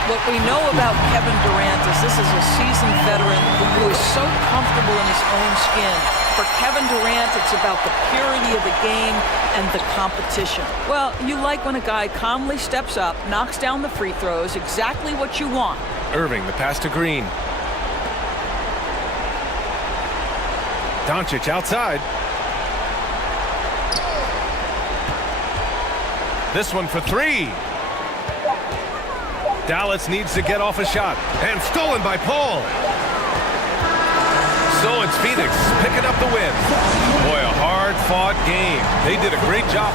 What we know about Kevin Durant is this is a seasoned veteran who is so comfortable in his own skin. For Kevin Durant, it's about the purity of the game and the competition. Well, you like when a guy calmly steps up, knocks down the free throws, exactly what you want. Irving, the pass to Green. Doncic outside. This one for 3. Dallas needs to get off a shot. And stolen by Paul. So it's Phoenix picking up the win. Boy, a hard-fought game. They did a great job.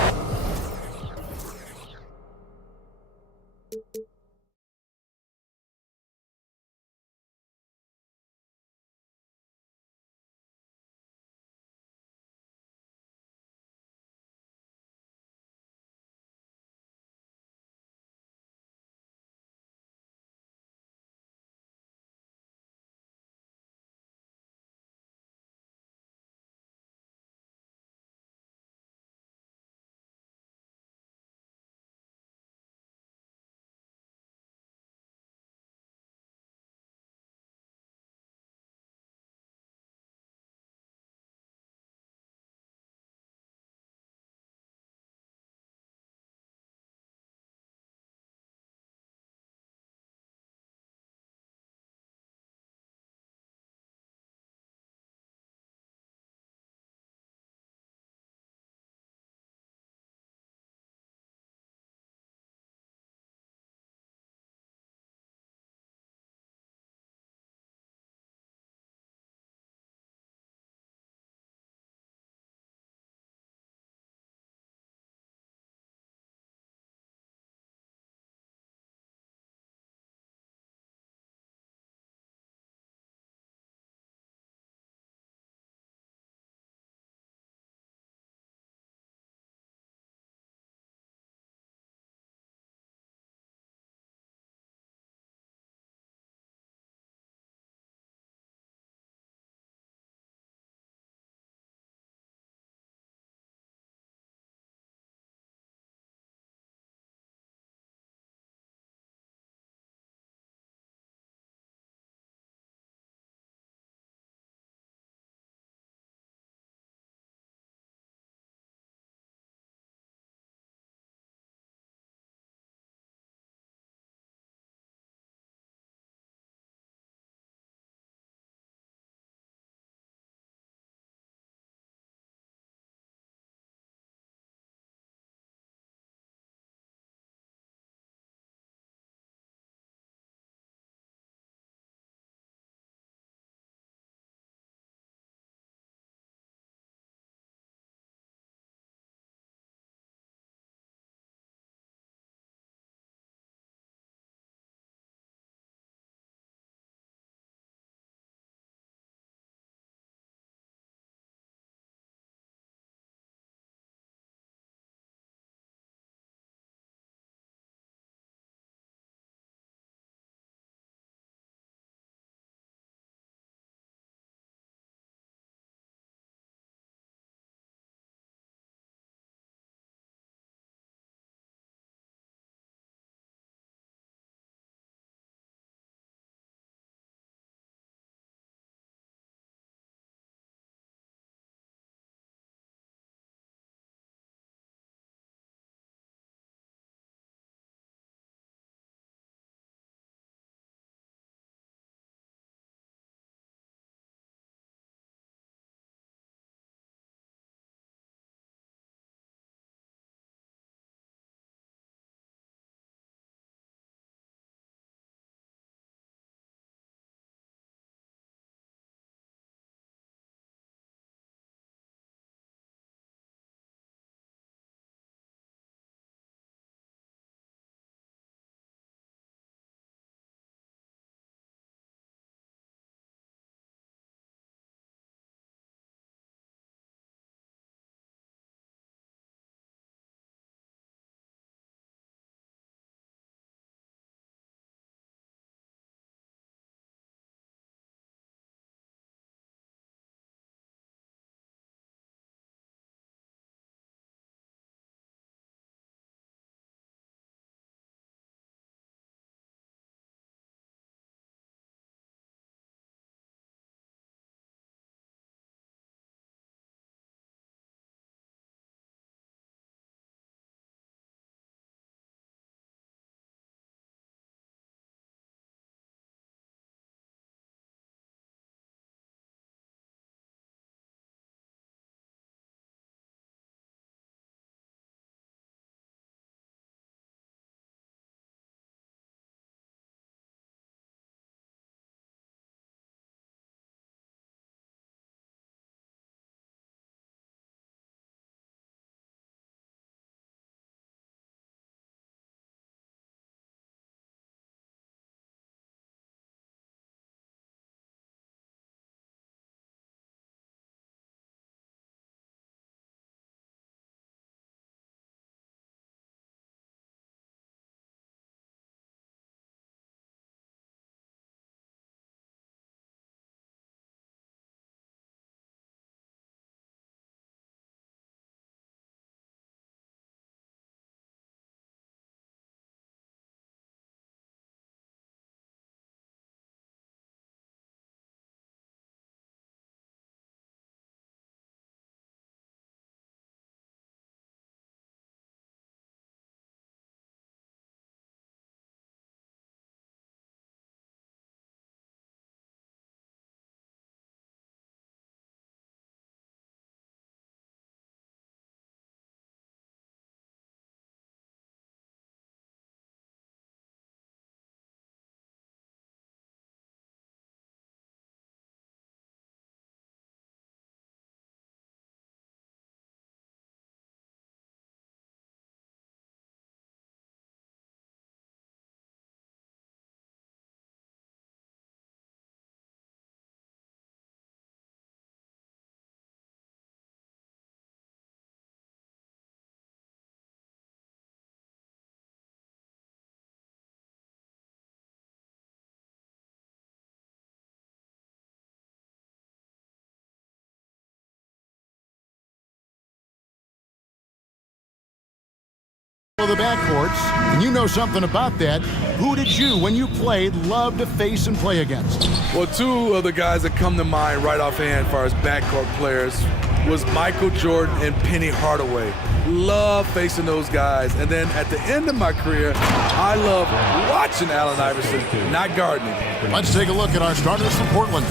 the backcourts, and you know something about that. Who did you, when you played, love to face and play against? Well, two of the guys that come to mind right offhand as far as backcourt players was Michael Jordan and Penny Hardaway. Love facing those guys. And then at the end of my career, I love watching Allen Iverson, not guarding him. Let's take a look at our starters from Portland.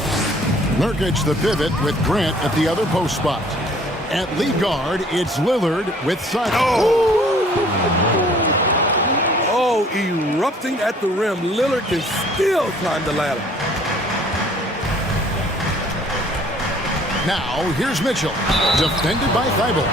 Nurkic, the pivot, with Grant at the other post spot. At lead guard, it's Lillard with Simon. Oh, erupting at the rim. Lillard can still climb the ladder. Now, here's Mitchell, defended by Thibault.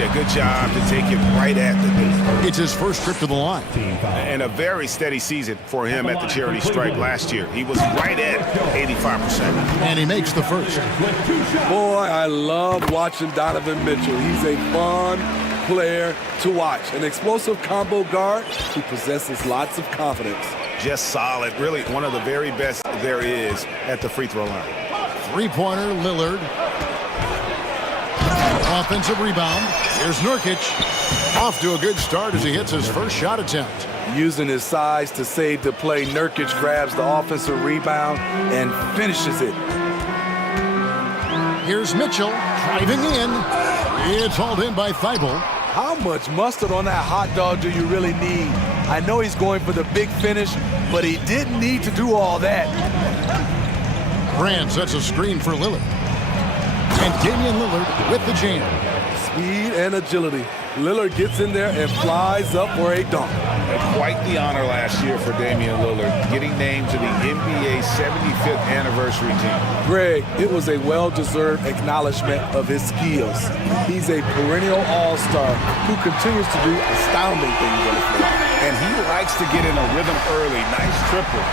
Yeah, good job to take it right at the knee. It's his first trip to the line. And a very steady season for him at the charity stripe last year. He was right at 85%. And he makes the first. Boy, I love watching Donovan Mitchell. He's a fun player to watch. An explosive combo guard who possesses lots of confidence. Just solid. Really one of the very best there is at the free throw line. Three-pointer, Lillard. Offensive rebound. Here's Nurkic. Off to a good start as he hits his first shot attempt. Using his size to save the play, Nurkic grabs the offensive rebound and finishes it. Here's Mitchell driving in. It's hauled in by Thibault. How much mustard on that hot dog do you really need? I know he's going for the big finish, but he didn't need to do all that. Grant sets a screen for Lillard. And Damian Lillard with the jam. Speed and agility. Lillard gets in there and flies up for a dunk. And quite the honor last year for Damian Lillard, getting named to the NBA 75th anniversary team. Greg, it was a well-deserved acknowledgement of his skills. He's a perennial all-star who continues to do astounding things on the floor. And he likes to get in a rhythm early. Nice triple.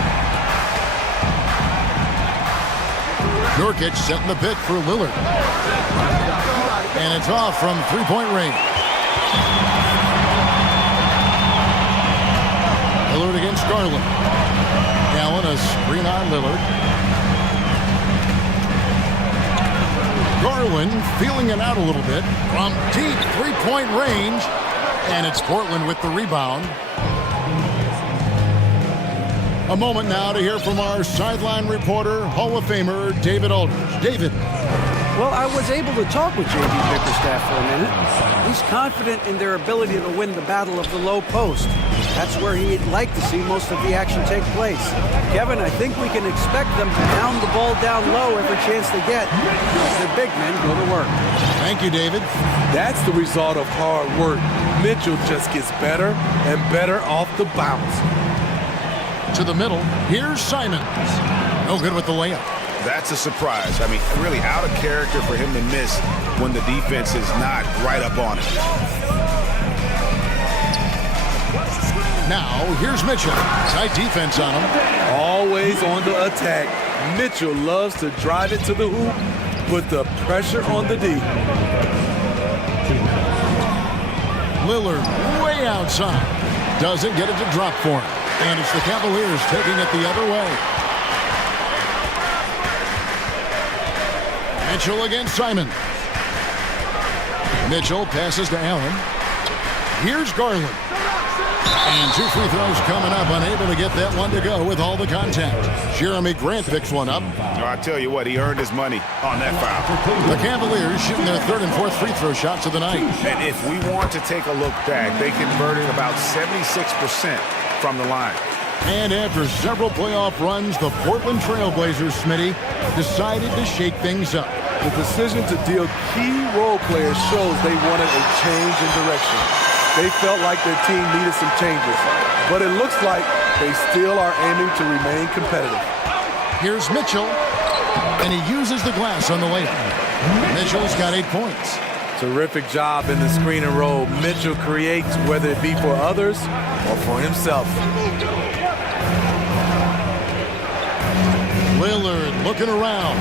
Nurkic setting the pick for Lillard. And it's off from three-point range. Lillard against Garland. Allen, a screen on Lillard. Garland feeling it out a little bit from deep three-point range. And it's Portland with the rebound. A moment now to hear from our sideline reporter, Hall of Famer David Aldridge. David. Well, I was able to talk with J.B. Bickerstaff for a minute. He's confident in their ability to win the battle of the low post. That's where he'd like to see most of the action take place. Kevin, I think we can expect them to pound the ball down low every chance they get. The big men go to work. Thank you, David. That's the result of hard work. Mitchell just gets better and better off the bounce. To the middle, here's Simons. No good with the layup. That's a surprise. I mean, really out of character for him to miss when the defense is not right up on it. Now, here's Mitchell. Tight defense on him. Always on the attack. Mitchell loves to drive it to the hoop, put the pressure on the D. Lillard way outside. Doesn't get it to drop for him. And it's the Cavaliers taking it the other way. Mitchell against Simon. Mitchell passes to Allen. Here's Garland. And two free throws coming up, unable to get that one to go with all the contact. Jeremy Grant picks one up. I tell you what, he earned his money on that foul. The Cavaliers shooting their third and fourth free throw shots of the night. And if we want to take a look back, they converted about 76% from the line. And after several playoff runs, the Portland Trail Blazers, Smitty, decided to shake things up. The decision to deal key role players shows they wanted a change in direction. They felt like their team needed some changes, but it looks like they still are aiming to remain competitive. Here's Mitchell, and he uses the glass on the layup. Mitchell's got 8 points. Terrific job in the screen and roll. Mitchell creates, whether it be for others or for himself. Lillard looking around.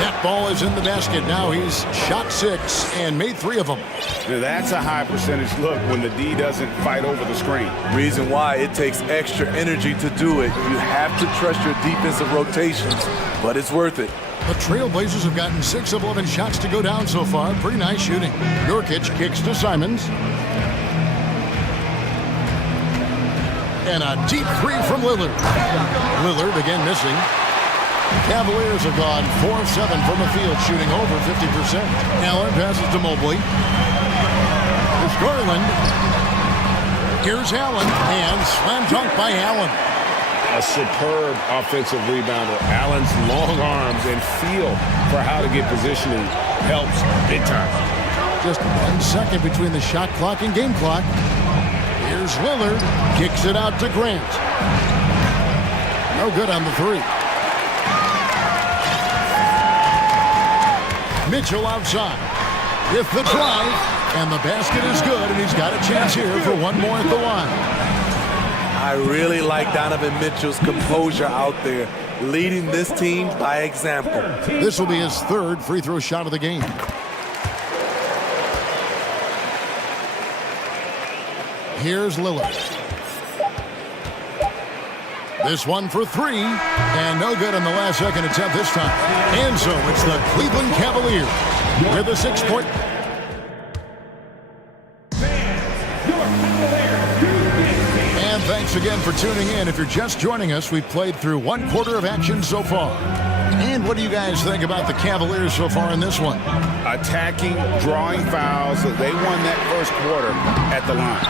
That ball is in the basket. Now he's shot 6 and made 3 of them. That's a high percentage look when the D doesn't fight over the screen. Reason why it takes extra energy to do it. You have to trust your defensive rotations, but it's worth it. The Trailblazers have gotten 6 of 11 shots to go down so far. Pretty nice shooting. Nurkic kicks to Simons. And a deep three from Lillard. Lillard again missing. Cavaliers have gone 4 of 7 from the field, shooting over 50%. Allen passes to Mobley. There's Garland. Here's Allen, and slam dunk by Allen. A superb offensive rebounder. Allen's long arms and feel for how to get positioning helps big time. Just 1 second between the shot clock and game clock. Here's Lillard. Kicks it out to Grant. No good on the three. Mitchell outside with the drive, and the basket is good, and he's got a chance here for one more at the line. I really like Donovan Mitchell's composure out there, leading this team by example. This will be his 3rd free throw shot of the game. Here's Lillard. This one for 3, and no good on the last second attempt this time. And so it's the Cleveland Cavaliers with a 6-point. And thanks again for tuning in. If you're just joining us, we've played through 1 quarter of action so far. And what do you guys think about the Cavaliers so far in this one? Attacking, drawing fouls. They won that first quarter at the line.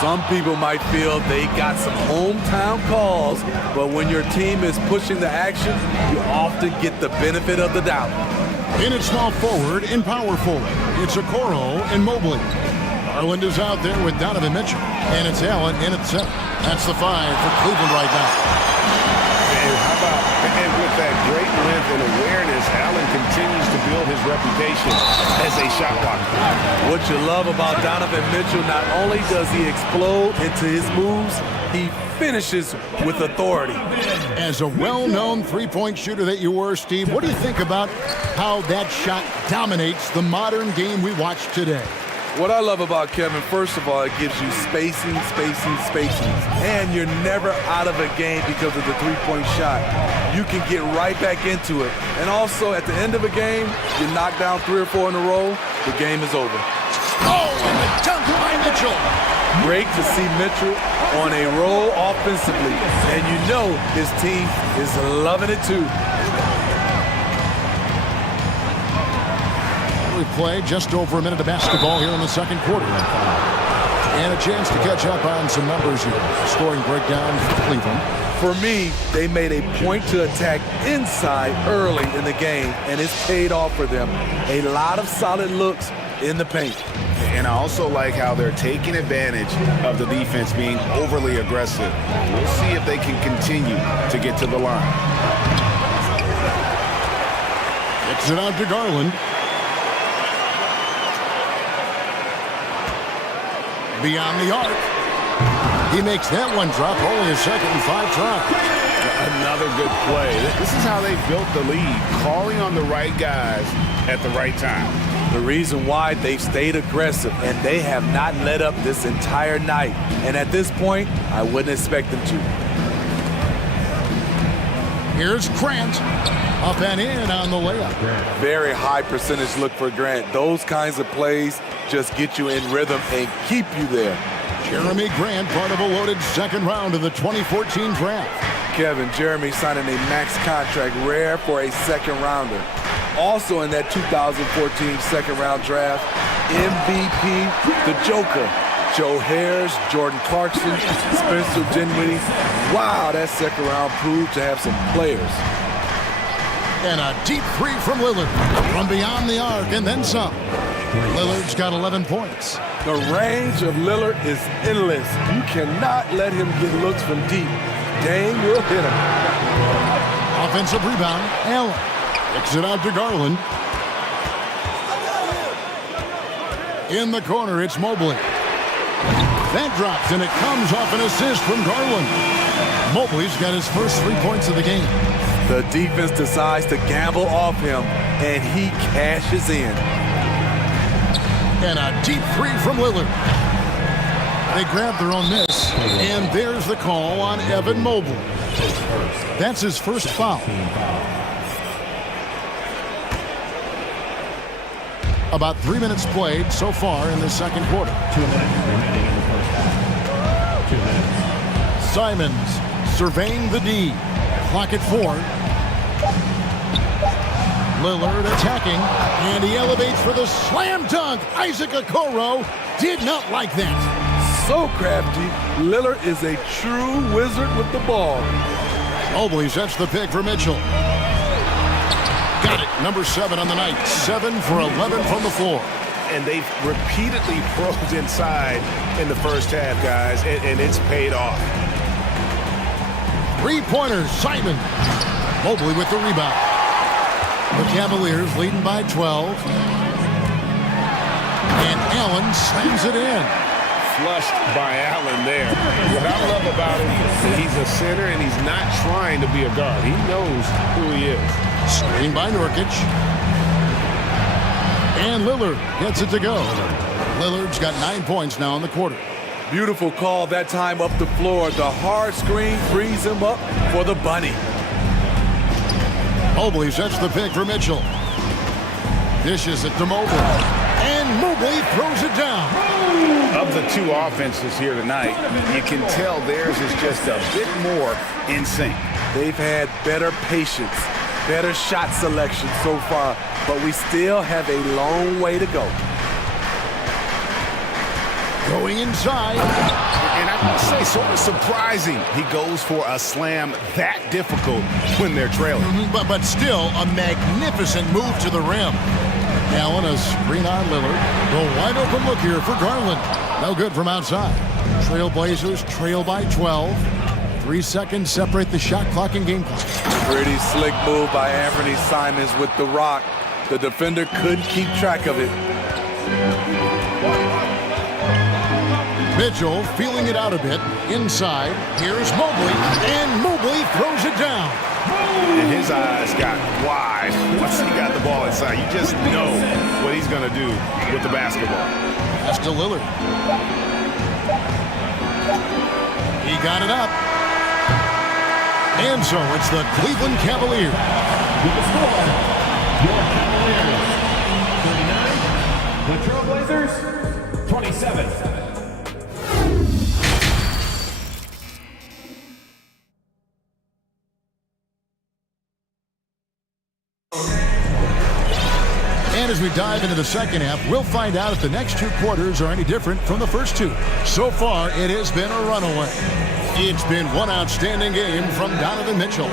Some people might feel they got some hometown calls, but when your team is pushing the action, you often get the benefit of the doubt. In at small forward, in power forward, it's Okoro and Mobley. Garland is out there with Donovan Mitchell, and it's Allen in at 7. That's the 5 for Cleveland right now. And how about, and with that great length and awareness, Allen continues to build his reputation as a shot blocker. What you love about Donovan Mitchell, not only does he explode into his moves, he finishes with authority. As a well-known three-point shooter that you were, Steve, what do you think about how that shot dominates the modern game we watch today? What I love about Kevin, first of all, it gives you spacing. And you're never out of a game because of the three-point shot. You can get right back into it. And also, at the end of a game, you knock down 3 or 4 in a row, the game is over. Oh, and the dunk by Mitchell. Great to see Mitchell on a roll offensively. And you know his team is loving it too. We play just over a minute of basketball here in the second quarter. And a chance to catch up on some numbers here. Scoring breakdown for Cleveland. For me, they made a point to attack inside early in the game, and it's paid off for them. A lot of solid looks in the paint. And I also like how they're taking advantage of the defense being overly aggressive. We'll see if they can continue to get to the line. Gets it out to Garland. Beyond the arc. He makes that one drop, only a second and 5 tries. Another good play. This is how they built the lead, calling on the right guys at the right time. The reason why they've stayed aggressive, and they have not let up this entire night. And at this point, I wouldn't expect them to. Here's Grant. Up and in on the layup. Very high percentage look for Grant. Those kinds of plays just get you in rhythm and keep you there. Jeremy Grant, part of a loaded second round of the 2014 draft. Kevin, Jeremy signing a max contract, rare for a second rounder. Also in that 2014 second round draft, MVP, the Joker. Joe Harris, Jordan Clarkson, Spencer Dinwiddie. Wow, that second round proved to have some players. And a deep 3 from Lillard from beyond the arc and then some. Lillard's got 11 points. The range of Lillard is endless. You cannot let him get looks from deep. Dang, will hit him. Offensive rebound, Allen. Kicks it out to Garland. In the corner, it's Mobley. That drops, and it comes off an assist from Garland. Mobley's got his first 3 points of the game. The defense decides to gamble off him, and he cashes in. And a deep 3 from Lillard. They grab their own miss, and there's the call on Evan Mobley. That's his first foul. About 3 minutes played so far in the second quarter. 2 minutes remaining in the first half. 2 minutes. Simons surveying the D. Clock at 4. Lillard attacking, and he elevates for the slam dunk. Isaac Okoro did not like that. So crafty. Lillard is a true wizard with the ball. Mobley sets the pick for Mitchell. Got it. Number 7 on the night. 7 for 11 from the floor. And they've repeatedly probed inside in the first half, guys, and it's paid off. Three-pointers, Simon. Mobley with the rebound. The Cavaliers leading by 12. And Allen slams it in. Flushed by Allen there. What I love about him is he's a center and he's not trying to be a guard. He knows who he is. Screen by Nurkic. And Lillard gets it to go. Lillard's got 9 points now in the quarter. Beautiful call that time up the floor. The hard screen frees him up for the bunny. Mobley sets the pick for Mitchell. Dishes it to Mobley. And Mobley throws it down. Of the two offenses here tonight, you can tell theirs is just a bit more in sync. They've had better patience, better shot selection so far, but we still have a long way to go. Going inside. And I would say sort of surprising he goes for a slam that difficult when they're trailing. But still a magnificent move to the rim. Allen a screen on Lillard. The wide open look here for Garland. No good from outside. Trailblazers trail by 12. 3 seconds separate the shot clock and game clock. Pretty slick move by Anthony Simons with the rock. The defender couldn't keep track of it. Mitchell feeling it out a bit. Inside, here's Mobley, and Mobley throws it down. And his eyes got wide once he got the ball inside. You just know what he's going to do with the basketball. That's to Lillard. He got it up. And so it's the Cleveland Cavaliers. With the score, your Cavaliers, 39. The Trailblazers, 27. And as we dive into the second half, we'll find out if the next 2 quarters are any different from the first 2. So far, it has been a runaway. It's been one outstanding game from Donovan Mitchell.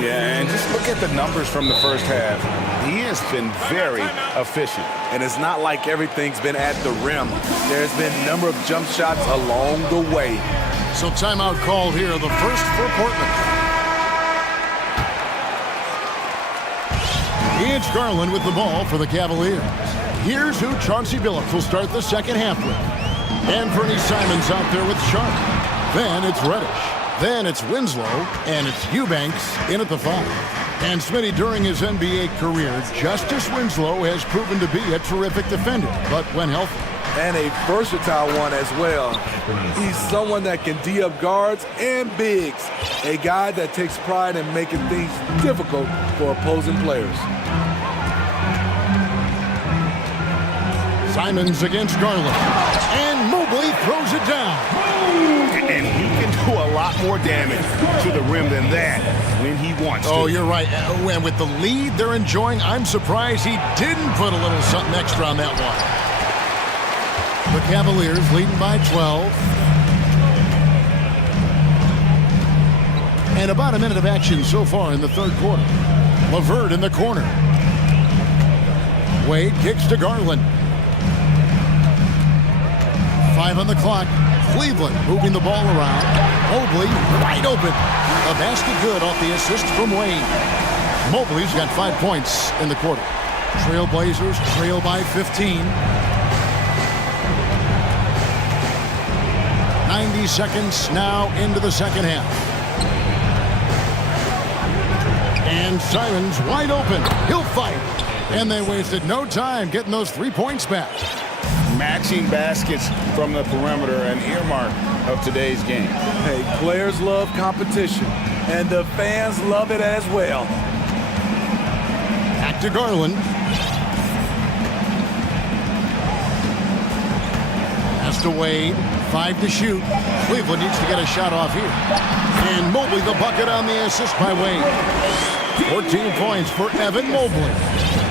Yeah, and just look at the numbers from the first half. He has been very efficient. And it's not like everything's been at the rim. There's been a number of jump shots along the way. So timeout called here, the first for Portland. It's Garland with the ball for the Cavaliers. Here's who Chauncey Billups will start the second half with. Anthony Simons out there with Sharp. Then it's Reddish. Then it's Winslow. And it's Eubanks in at the 5. And Smitty, during his NBA career, Justice Winslow has proven to be a terrific defender, but when healthy. And a versatile one as well. He's someone that can D up guards and bigs. A guy that takes pride in making things difficult for opposing players. Simons against Garland. And Mobley throws it down. And he can do a lot more damage to the rim than that when he wants to. Oh, you're right. And with the lead they're enjoying, I'm surprised he didn't put a little something extra on that one. The Cavaliers leading by 12. And about a minute of action so far in the third quarter. LeVert in the corner. Wade kicks to Garland. 5 on the clock. Cleveland moving the ball around. Mobley wide open. A basket good off the assist from Wade. Mobley's got 5 points in the quarter. Trailblazers trail by 15. 90 seconds now into the second half. And Simons wide open. He'll fight. And they wasted no time getting those 3 points back. Matching baskets from the perimeter, an earmark of today's game. Hey, players love competition, and the fans love it as well. Back to Garland. Pass to Wade. 5 to shoot. Cleveland needs to get a shot off here. And Mobley the bucket on the assist by Wade. 14 points for Evan Mobley.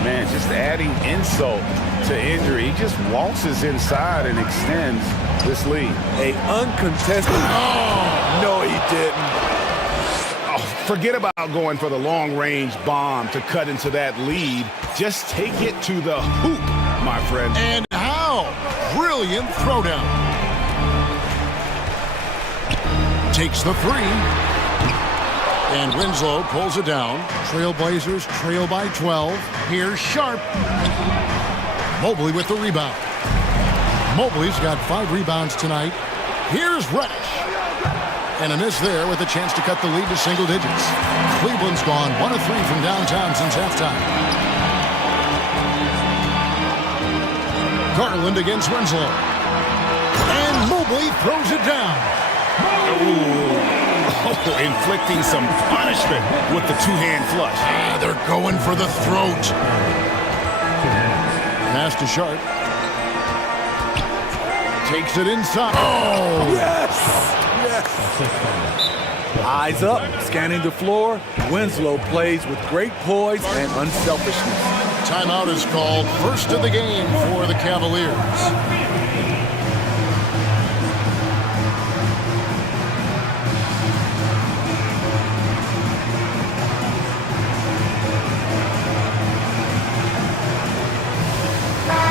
Man, just adding insult to injury. He just waltzes inside and extends this lead. A uncontested. Oh, no, he didn't. Oh, forget about going for the long-range bomb to cut into that lead. Just take it to the hoop, my friend. And how? Brilliant throwdown. Takes the three. And Winslow pulls it down. Trailblazers trail by 12. Here's Sharp. Mobley with the rebound. Mobley's got 5 rebounds tonight. Here's Reddish. And a miss there with a chance to cut the lead to single digits. Cleveland's gone 1 of 3 from downtown since halftime. Garland against Winslow. And Mobley throws it down. Ooh. Oh, inflicting some punishment with the two-hand flush. They're going for the throat. Pass to Sharp. Takes it inside. Oh! Yes! Yes! Eyes up, scanning the floor. Winslow plays with great poise and unselfishness. Timeout is called. First of the game for the Cavaliers.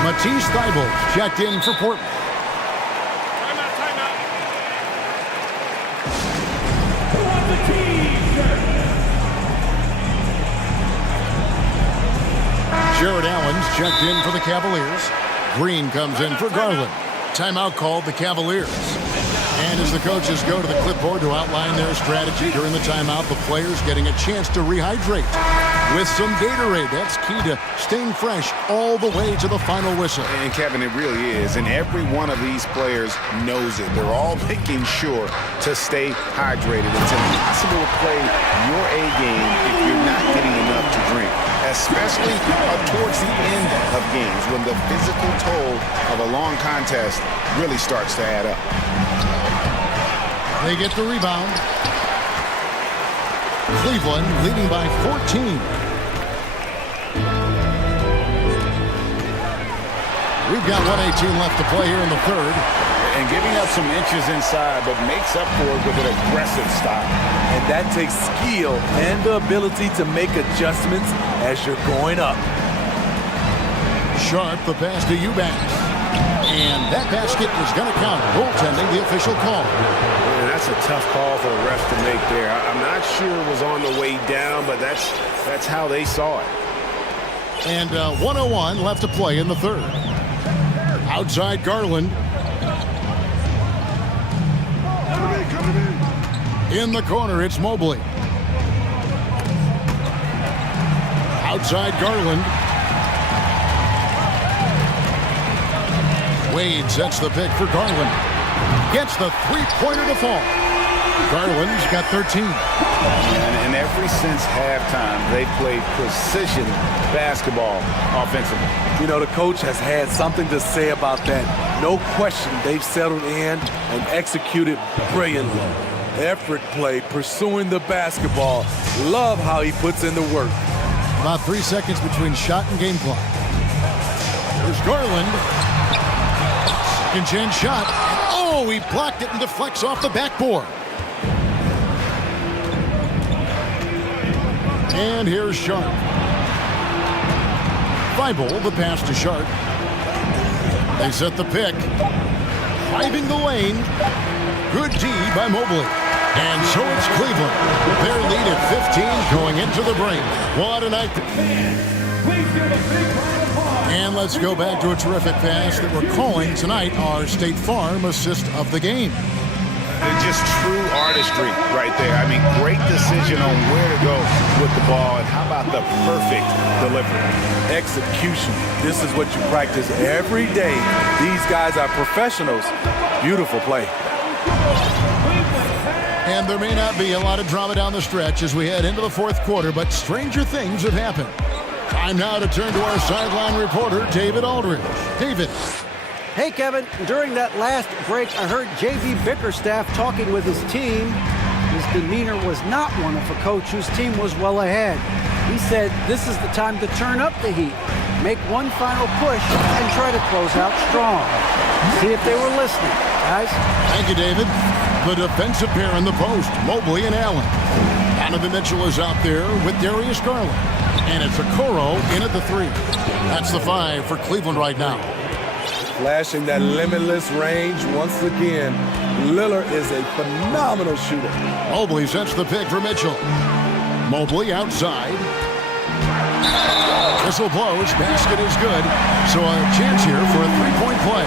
Matisse Thybulle checked in for Portland. Timeout. Who wants the T-shirt? Jared Allen's checked in for the Cavaliers. Green comes in for Garland. Timeout called the Cavaliers. And as the coaches go to the clipboard to outline their strategy during the timeout, the players getting a chance to rehydrate with some Gatorade. That's key to staying fresh all the way to the final whistle. And Kevin, it really is. And every one of these players knows it. They're all making sure to stay hydrated. It's impossible to play your A game if you're not getting enough to drink, especially towards the end of games when the physical toll of a long contest really starts to add up. They get the rebound. Cleveland leading by 14. We've got 1:18 left to play here in the third. And giving up some inches inside, but makes up for it with an aggressive stop. And that takes skill and the ability to make adjustments as you're going up. Sharp, the pass to Eubanks. And that basket is going to count. Goaltending, the official call. And that's a tough call for the ref to make there. I'm not sure it was on the way down, but that's how they saw it. And 1:01 left to play in the third. Outside Garland. In the corner, it's Mobley. Outside Garland. Wade sets the pick for Garland. Gets the three-pointer to fall. Garland's got 13. And ever since halftime, they played precision basketball offensively. You know, the coach has had something to say about that. No question, they've settled in and executed brilliantly. Effort play, pursuing the basketball. Love how he puts in the work. About 3 seconds between shot and game clock. There's Garland. Second chance shot. Oh, he blocked it and deflects off the backboard. And here's Sharp. Thybulle, the pass to Sharp. They set the pick. Driving the lane. Good D by Mobley. And so it's Cleveland. Their lead at 15 going into the break. What a night. And let's go back to a terrific pass that we're calling tonight our State Farm assist of the game. Just true artistry right there. I mean, great decision on where to go with the ball, and how about the perfect delivery? Execution. This is what you practice every day. These guys are professionals. Beautiful play. And there may not be a lot of drama down the stretch as we head into the fourth quarter, but stranger things have happened. Time now to turn to our sideline reporter, David Aldridge. David. Hey, Kevin, during that last break, I heard J.B. Bickerstaff talking with his team. His demeanor was not one of a coach whose team was well ahead. He said this is the time to turn up the heat, make one final push, and try to close out strong. See if they were listening, guys. Thank you, David. The defensive pair in the post, Mobley and Allen. Donovan Mitchell is out there with Darius Garland. And it's Okoro in at the 3. That's the 5 for Cleveland right now. Flashing that limitless range once again. Lillard is a phenomenal shooter. Mobley sets the pick for Mitchell. Mobley outside. Whistle blows, basket is good. So a chance here for a three-point play.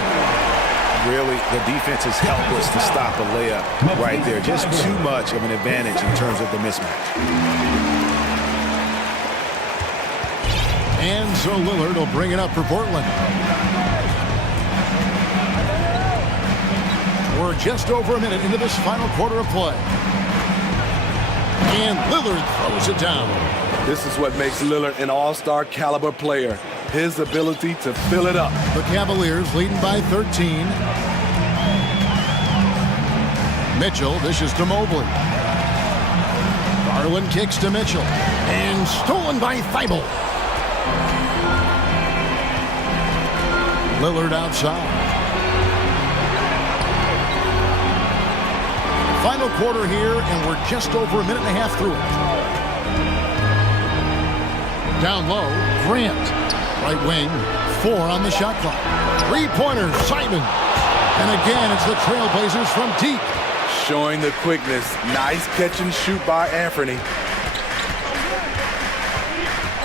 Really, the defense is helpless to stop a layup right there. Just too much of an advantage in terms of the mismatch. And so Lillard will bring it up for Portland. We're just over a minute into this final quarter of play. And Lillard throws it down. This is what makes Lillard an all-star caliber player. His ability to fill it up. The Cavaliers leading by 13. Mitchell dishes to Mobley. Garland kicks to Mitchell. And stolen by Thibault. Lillard outside. Final quarter here, and we're just over a minute and a half through it. Down low, Grant. Right wing, 4 on the shot clock. Three-pointer, Simon. And again, it's the Trailblazers from deep. Showing the quickness. Nice catch and shoot by Anthony.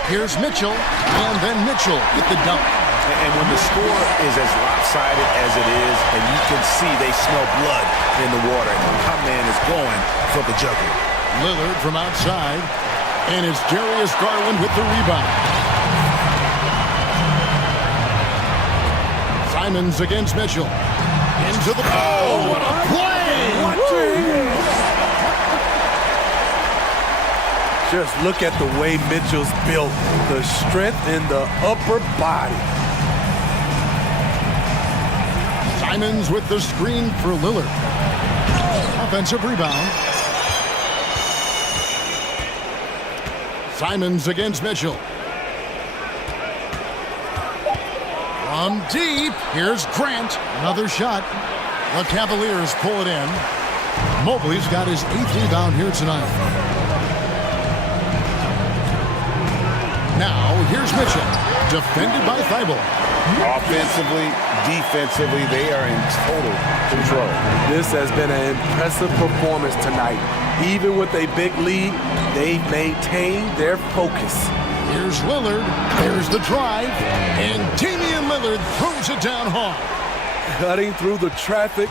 Here's Mitchell, and then Mitchell with the dunk. And when the score is as lopsided as it is, and you can see they smell blood in the water, and my man is going for the jugular. Lillard from outside, and it's Darius Garland with the rebound. Simons against Mitchell. Into the... Oh, what a play! Just look at the way Mitchell's built. The strength in the upper body. Simons with the screen for Lillard. Offensive rebound. Simons against Mitchell. From deep, here's Grant. Another shot. The Cavaliers pull it in. Mobley's got his 8th rebound here tonight. Now, here's Mitchell. Defended by Thibault. Offensively, defensively, they are in total control. This has been an impressive performance tonight. Even with a big lead, they've maintained their focus. Here's Lillard. There's the drive. And Damian Lillard throws it down hard. Cutting through the traffic,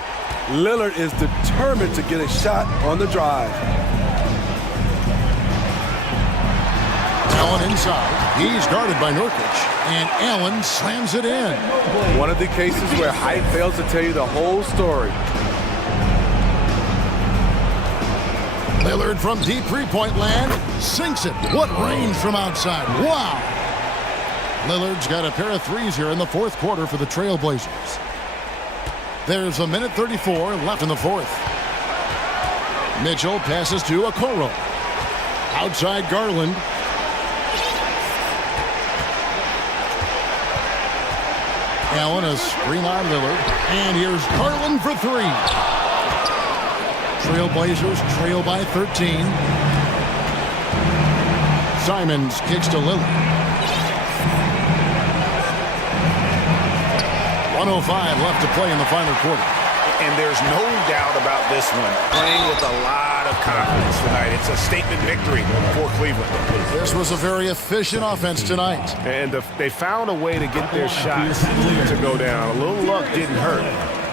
Lillard is determined to get a shot on the drive. Allen inside. He's guarded by Nurkic. And Allen slams it in. One of the cases where height fails to tell you the whole story. Lillard from deep three-point land. Sinks it. What range from outside. Wow. Lillard's got a pair of threes here in the fourth quarter for the Trailblazers. There's a minute 34 left in the fourth. Mitchell passes to Okoro. Outside Garland. Allen a screen on Lillard. And here's Garland for 3. Trailblazers trail by 13. Simons kicks to Lillard. 1:05 left to play in the final quarter. And there's no doubt about this one. Playing with a lot of confidence tonight. It's a statement victory for Cleveland. This was a very efficient offense tonight. And they found a way to get their shots to go down. A little luck didn't hurt.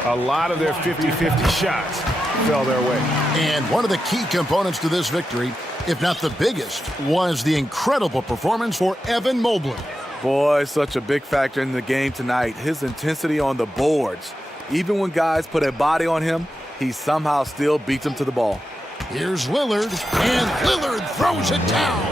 A lot of their 50-50 shots fell their way. And one of the key components to this victory, if not the biggest, was the incredible performance for Evan Mobley. Boy, such a big factor in the game tonight. His intensity on the boards. Even when guys put a body on him, he somehow still beats them to the ball. Here's Lillard, and Lillard throws it down.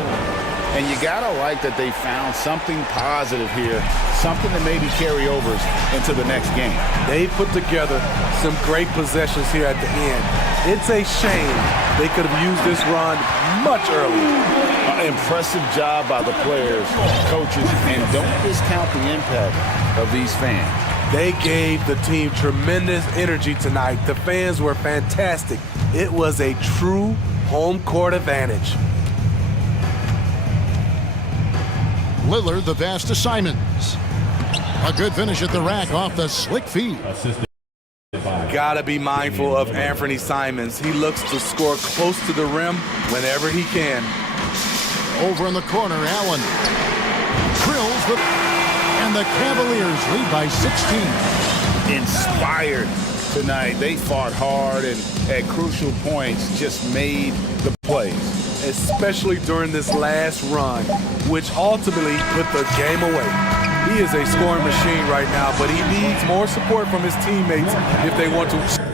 And you got to like that they found something positive here, something to maybe carry overs into the next game. They put together some great possessions here at the end. It's a shame they could have used this run much earlier. Impressive job by the players, coaches, and don't discount the impact of these fans. They gave the team tremendous energy tonight. The fans were fantastic. It was a true home court advantage. Lillard, the vast assignments. A good finish at the rack off the slick feed. Gotta be mindful of Anthony Simons. He looks to score close to the rim whenever he can. Over in the corner, Allen drills the... And the Cavaliers lead by 16. Inspired tonight. They fought hard and at crucial points just made the plays. Especially during this last run, which ultimately put the game away. He is a scoring machine right now, but he needs more support from his teammates if they want to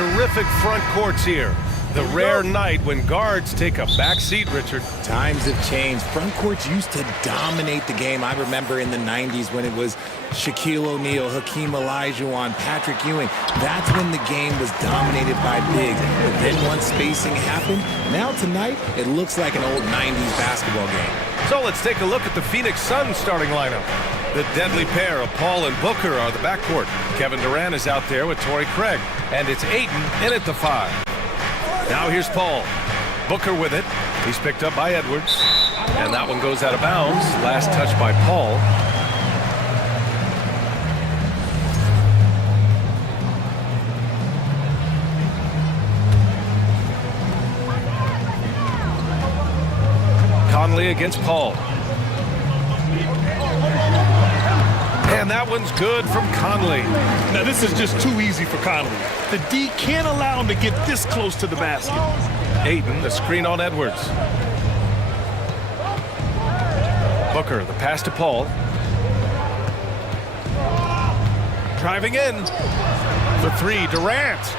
terrific front courts here. The rare night when guards take a back seat, Richard. Times have changed. Front courts used to dominate the game. I remember in the 90s when it was Shaquille O'Neal, Hakeem Olajuwon, Patrick Ewing. That's when the game was dominated by bigs. But then once spacing happened, now tonight it looks like an old 90s basketball game. So let's take a look at the Phoenix Suns starting lineup. The deadly pair of Paul and Booker are the backcourt. Kevin Durant is out there with Torrey Craig. And it's Ayton in at the 5. Now here's Paul. Booker with it. He's picked up by Edwards. And that one goes out of bounds. Last touch by Paul. Conley against Paul. And that one's good from Conley. Now this is just too easy for Conley. The D can't allow him to get this close to the basket. Ayton, the screen on Edwards. Booker, the pass to Paul. Driving in. For 3, Durant.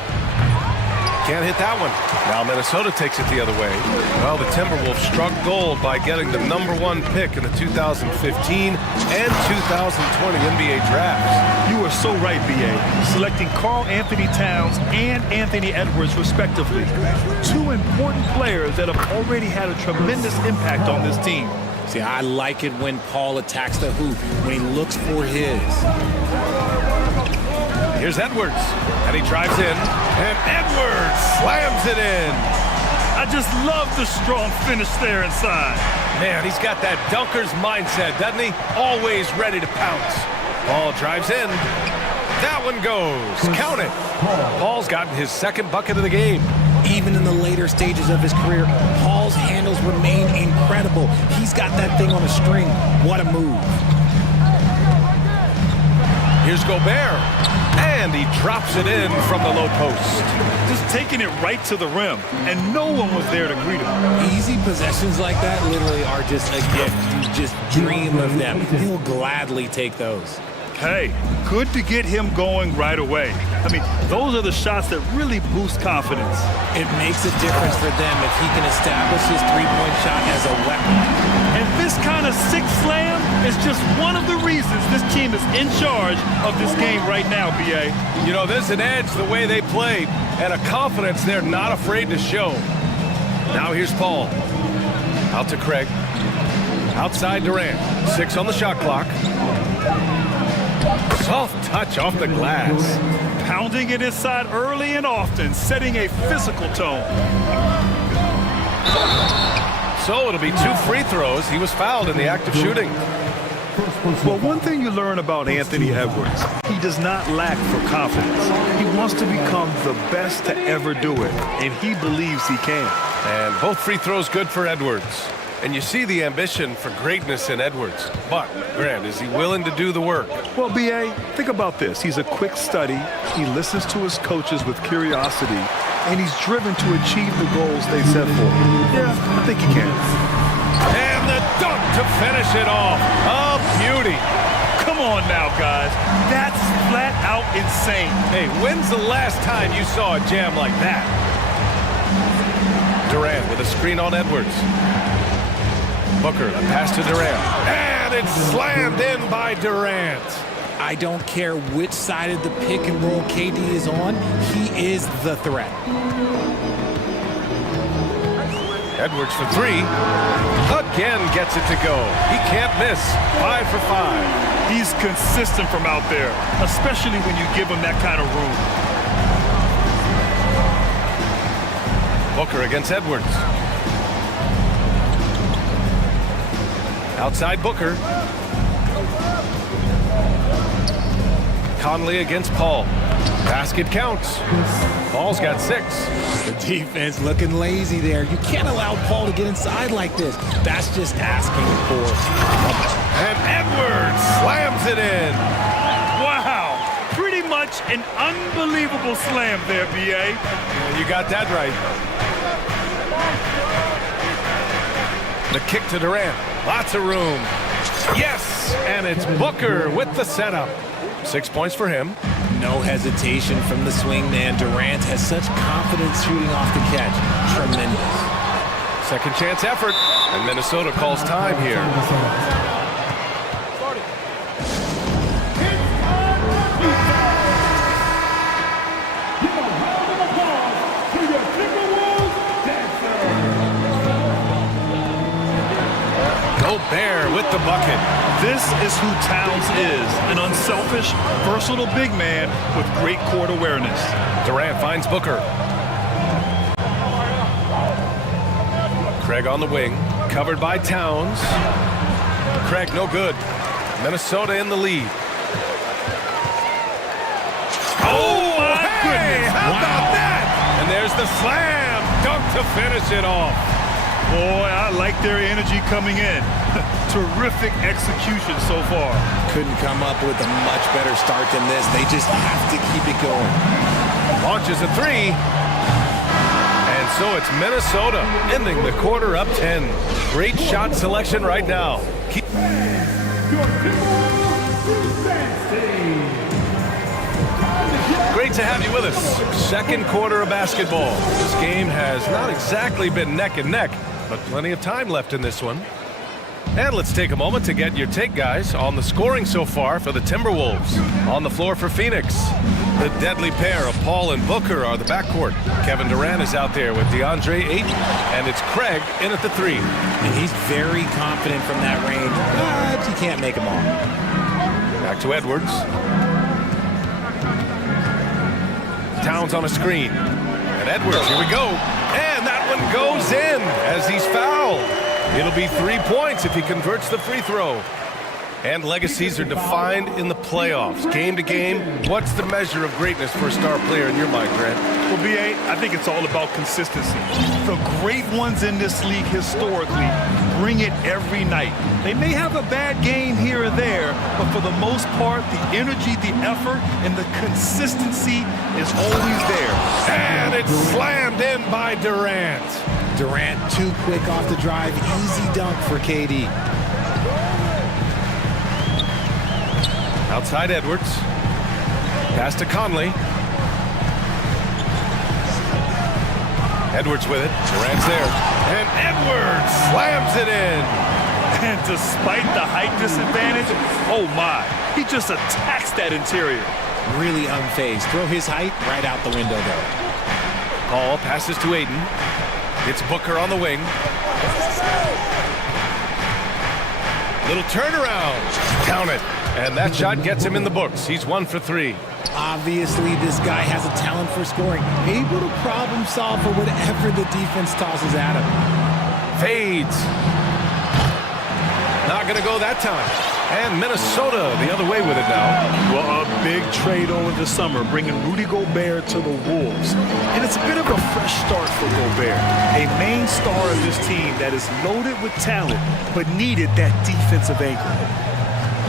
Can't hit that one. Now Minnesota takes it the other way. Well, the Timberwolves struck gold by getting the #1 pick in the 2015 and 2020 NBA drafts. You are so right, B.A. Selecting Karl Anthony Towns and Anthony Edwards, respectively. 2 important players that have already had a tremendous impact on this team. See, I like it when Paul attacks the hoop, when he looks for his. Here's Edwards, and he drives in, and Edwards slams it in. I just love the strong finish there inside. Man, he's got that dunker's mindset, doesn't he? Always ready to pounce. Paul drives in. That one goes. Count it. Paul's gotten his 2nd bucket of the game. Even in the later stages of his career, Paul's handles remain incredible. He's got that thing on a string. What a move. Here's Gobert, and he drops it in from the low post. Just taking it right to the rim, and no one was there to greet him. Easy possessions like that literally are just a gift. You just dream of them. He'll gladly take those. Hey, good to get him going right away. I mean, those are the shots that really boost confidence. It makes a difference for them if he can establish his three-point shot as a weapon. And this kind of sick slam is just one of the reasons this team is in charge of this game right now, B.A. You know, there's an edge the way they played and a confidence they're not afraid to show. Now here's Paul. Out to Craig. Outside Durant. 6 on the shot clock. Soft touch off the glass. Pounding it inside early and often, setting a physical tone. So it'll be 2 free throws. He was fouled in the act of shooting. Well, one thing you learn about Anthony Edwards, he does not lack for confidence. He wants to become the best to ever do it, and he believes he can. And both free throws good for Edwards. And you see the ambition for greatness in Edwards. But, Grant, is he willing to do the work? Well, B.A., think about this. He's a quick study. He listens to his coaches with curiosity, and he's driven to achieve the goals they set for him. Yeah, I think he can. And the dunk to finish it off. A beauty. Come on now, guys. That's flat out insane. Hey, when's the last time you saw a jam like that? Durant with a screen on Edwards. Booker, a pass to Durant. And it's slammed in by Durant. I don't care which side of the pick and roll KD is on, he is the threat. Edwards for 3. Again gets it to go. He can't miss. 5 for 5. He's consistent from out there, especially when you give him that kind of room. Booker against Edwards. Outside Booker. Conley against Paul. Basket counts. Paul's got 6. The defense looking lazy there. You can't allow Paul to get inside like this. That's just asking for trouble. And Edwards slams it in. Wow. Pretty much an unbelievable slam there, B.A. You got that right. The kick to Durant. Lots of room. Yes, and it's Booker with the setup. 6 points for him. No hesitation from the swing man. Durant has such confidence shooting off the catch. Tremendous. Second chance effort, and Minnesota calls time here. Gobert with the bucket. This is who Towns is, an unselfish, versatile big man with great court awareness. Durant finds Booker. Craig on the wing, covered by Towns. Craig no good. Minnesota in the lead. Oh, my goodness! How about that? And there's the slam dunk to finish it off. Boy, I like their energy coming in. Terrific execution so far. Couldn't come up with a much better start than this. They just have to keep it going. Launches a three. And so it's Minnesota ending the quarter up 10. Great shot selection right now. Great to have you with us. Second quarter of basketball. This game has not exactly been neck and neck, but plenty of time left in this one. And let's take a moment to get your take, guys, on the scoring so far for the Timberwolves. On the floor for Phoenix, the deadly pair of Paul and Booker are the backcourt. Kevin Durant is out there with DeAndre Ayton, and it's Craig in at the three. And he's very confident from that range, but you can't make them all. Back to Edwards. Towns on a screen. And Edwards, here we go. And that one goes in as he's fouled. It'll be 3 points if he converts the free throw. And legacies are defined in the playoffs. Game to game, what's the measure of greatness for a star player in your mind, Grant? Well, B.A., I think it's all about consistency. The great ones in this league historically bring it every night. They may have a bad game here or there, but for the most part, the energy, the effort, and the consistency is always there. And it's slammed in by Durant. Durant too quick off the drive. Easy dunk for KD. Outside Edwards. Pass to Conley. Edwards with it. Durant's there. And Edwards slams it in. And despite the height disadvantage, oh my, he just attacks that interior. Really unfazed. Throw his height right out the window, though. Paul passes to Ayton. It's Booker on the wing. Little turnaround. Count it. And that shot gets him in the books. He's 1 for 3. Obviously, this guy has a talent for scoring. Able to problem solve for whatever the defense tosses at him. Fades. Not going to go that time. And Minnesota the other way with it now. Well, a big trade over the summer, bringing Rudy Gobert to the Wolves. And it's a bit of a fresh start for Gobert, a main star of this team that is loaded with talent, but needed that defensive anchor.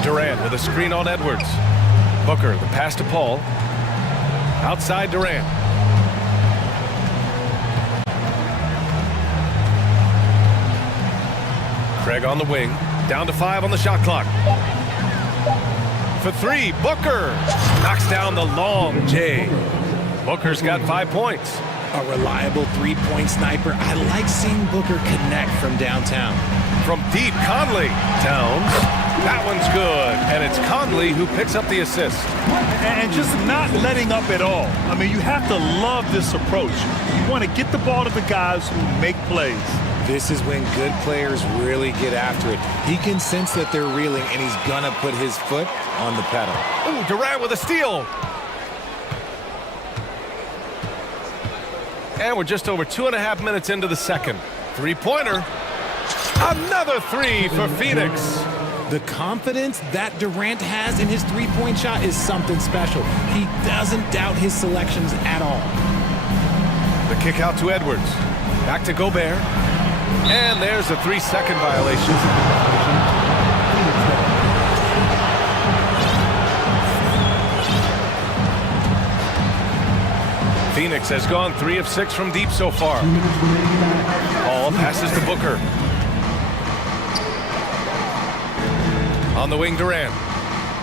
Durant with a screen on Edwards. Booker, the pass to Paul. Outside Durant. Craig on the wing. Down to 5 on the shot clock. For 3, Booker knocks down the long J. Booker's got 5 points. A reliable three-point sniper. I like seeing Booker connect from downtown. From deep, Conley. Towns. That one's good. And it's Conley who picks up the assist. And just not letting up at all. I mean, you have to love this approach. You want to get the ball to the guys who make plays. This is when good players really get after it. He can sense that they're reeling, and he's going to put his foot on the pedal. Ooh, Durant with a steal. And we're just over 2.5 minutes into the second. Three-pointer. Another 3 for Phoenix. The confidence that Durant has in his three-point shot is something special. He doesn't doubt his selections at all. The kick out to Edwards. Back to Gobert. And there's a 3-second violation. Phoenix has gone 3 of 6 from deep so far. Paul passes to Booker. On the wing, Durant.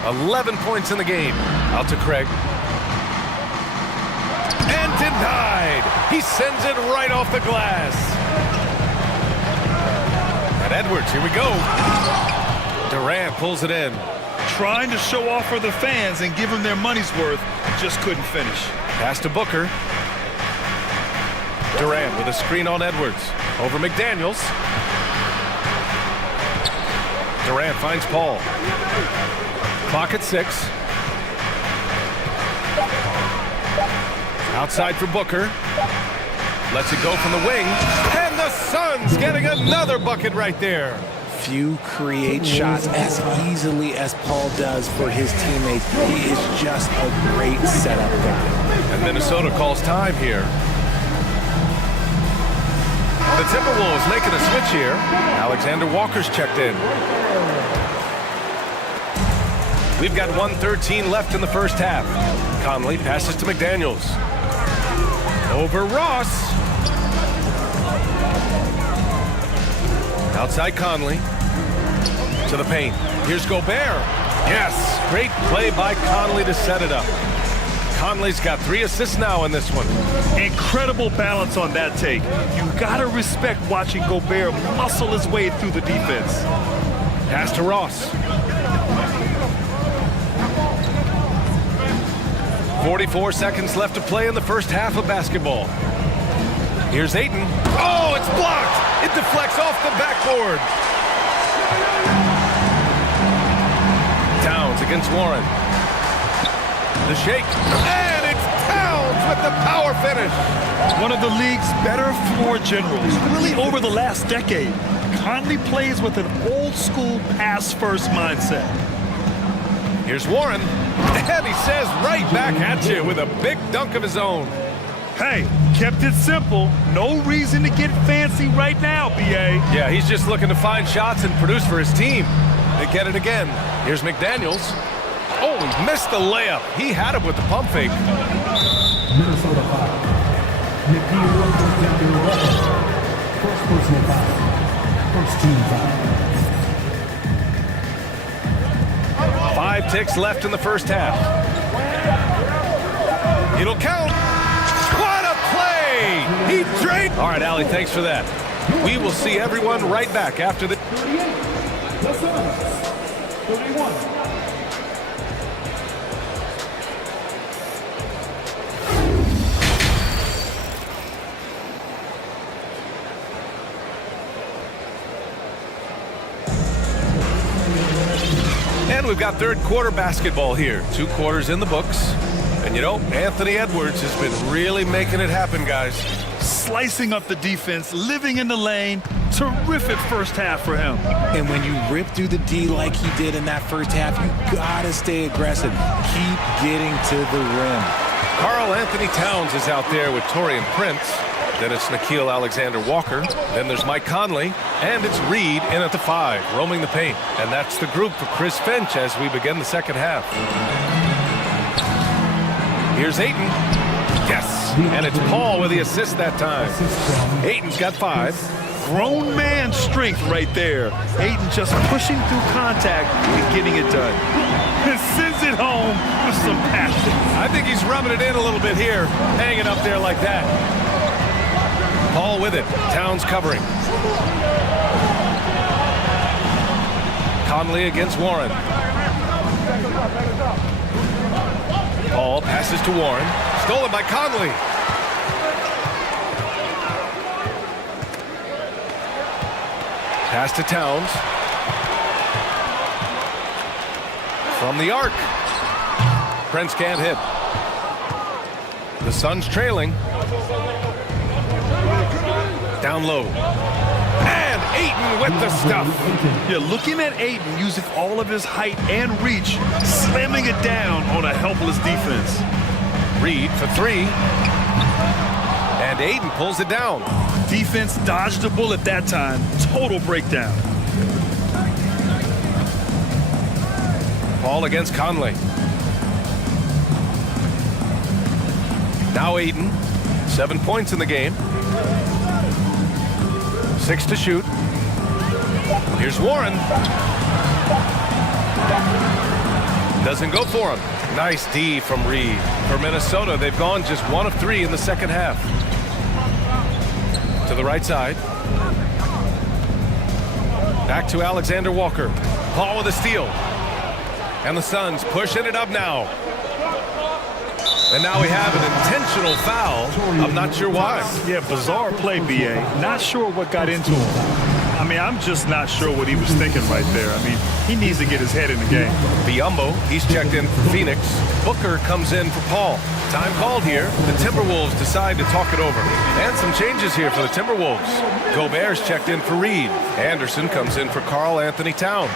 11 points in the game. Out to Craig. And denied. He sends it right off the glass. And Edwards, here we go. Durant pulls it in. Trying to show off for the fans and give them their money's worth, just couldn't finish. Pass to Booker. Durant with a screen on Edwards. Over McDaniels. Durant finds Paul. Clock at 6. Outside for Booker. Lets it go from the wing. And the Suns getting another bucket right there. Few create shots as easily as Paul does for his teammates. He is just a great setup guy. And Minnesota calls time here. The Timberwolves making a switch here. Alexander Walker's checked in. We've got 1:13 left in the first half. Conley passes to McDaniels. Over Ross. Outside Conley. To the paint. Here's Gobert. Yes, great play by Conley to set it up. Conley's got 3 assists now in this one. Incredible balance on that take. You gotta respect watching Gobert muscle his way through the defense. Pass to Ross. 44 seconds left to play in the first half of basketball. Here's Ayton. Oh, it's blocked. It deflects off the backboard. Towns against Warren. The shake. And it's Towns with the power finish. One of the league's better floor generals, really over the last decade. Conley plays with an old-school pass-first mindset. Here's Warren. And he says right back at you with a big dunk of his own. Hey, kept it simple. No reason to get fancy right now, B.A. Yeah, he's just looking to find shots and produce for his team. They get it again. Here's McDaniels. Oh, he missed the layup. He had him with the pump fake. Minnesota foul. Nikhil goes down to 11. First personal foul. First team foul. 5 ticks left in the first half. It'll count. What a play! He drained. All right, Allie, thanks for that. We will see everyone right back after the... 31. And we've got third quarter basketball here. 2 quarters in the books. And you know, Anthony Edwards has been really making it happen, guys. Slicing up the defense, living in the lane. Terrific first half for him. And when you rip through the D like he did in that first half, you gotta stay aggressive. Keep getting to the rim. Karl Anthony Towns is out there with Taurean Prince. Then it's Nickeil Alexander-Walker. Then there's Mike Conley. And it's Reed in at the 5, roaming the paint. And that's the group for Chris Finch as we begin the second half. Here's Ayton. Yes. And it's Paul with the assist that time. Ayton's got 5. Grown man strength right there. Ayton just pushing through contact and getting it done. And sends it home with some passion. I think he's rubbing it in a little bit here, hanging up there like that. Paul with it. Towns covering. Conley against Warren. Paul passes to Warren. Stolen by Conley. Pass to Towns. From the arc. Prince can't hit. The Suns trailing. Down low. And Ayton with the stuff. Yeah, looking at Ayton using all of his height and reach, slamming it down on a helpless defense. Reed for 3. And Ayton pulls it down. Defense dodged a bullet that time. Total breakdown. Paul against Conley. Now Ayton. 7 points in the game. 6 to shoot. Here's Warren. Doesn't go for him. Nice D from Reed. For Minnesota, they've gone just 1 of 3 in the second half. To the right side. Back to Alexander Walker. Paul with a steal. And the Suns pushing it up now. And now we have an intentional foul. I'm not sure why. Yeah, bizarre play, B.A. Not sure what got into him. I mean, I'm just not sure what he was thinking right there. I mean, he needs to get his head in the game. Biyombo, he's checked in for Phoenix. Booker comes in for Paul. Time called here. The Timberwolves decide to talk it over. And some changes here for the Timberwolves. Gobert's checked in for Reed. Anderson comes in for Karl Anthony Towns.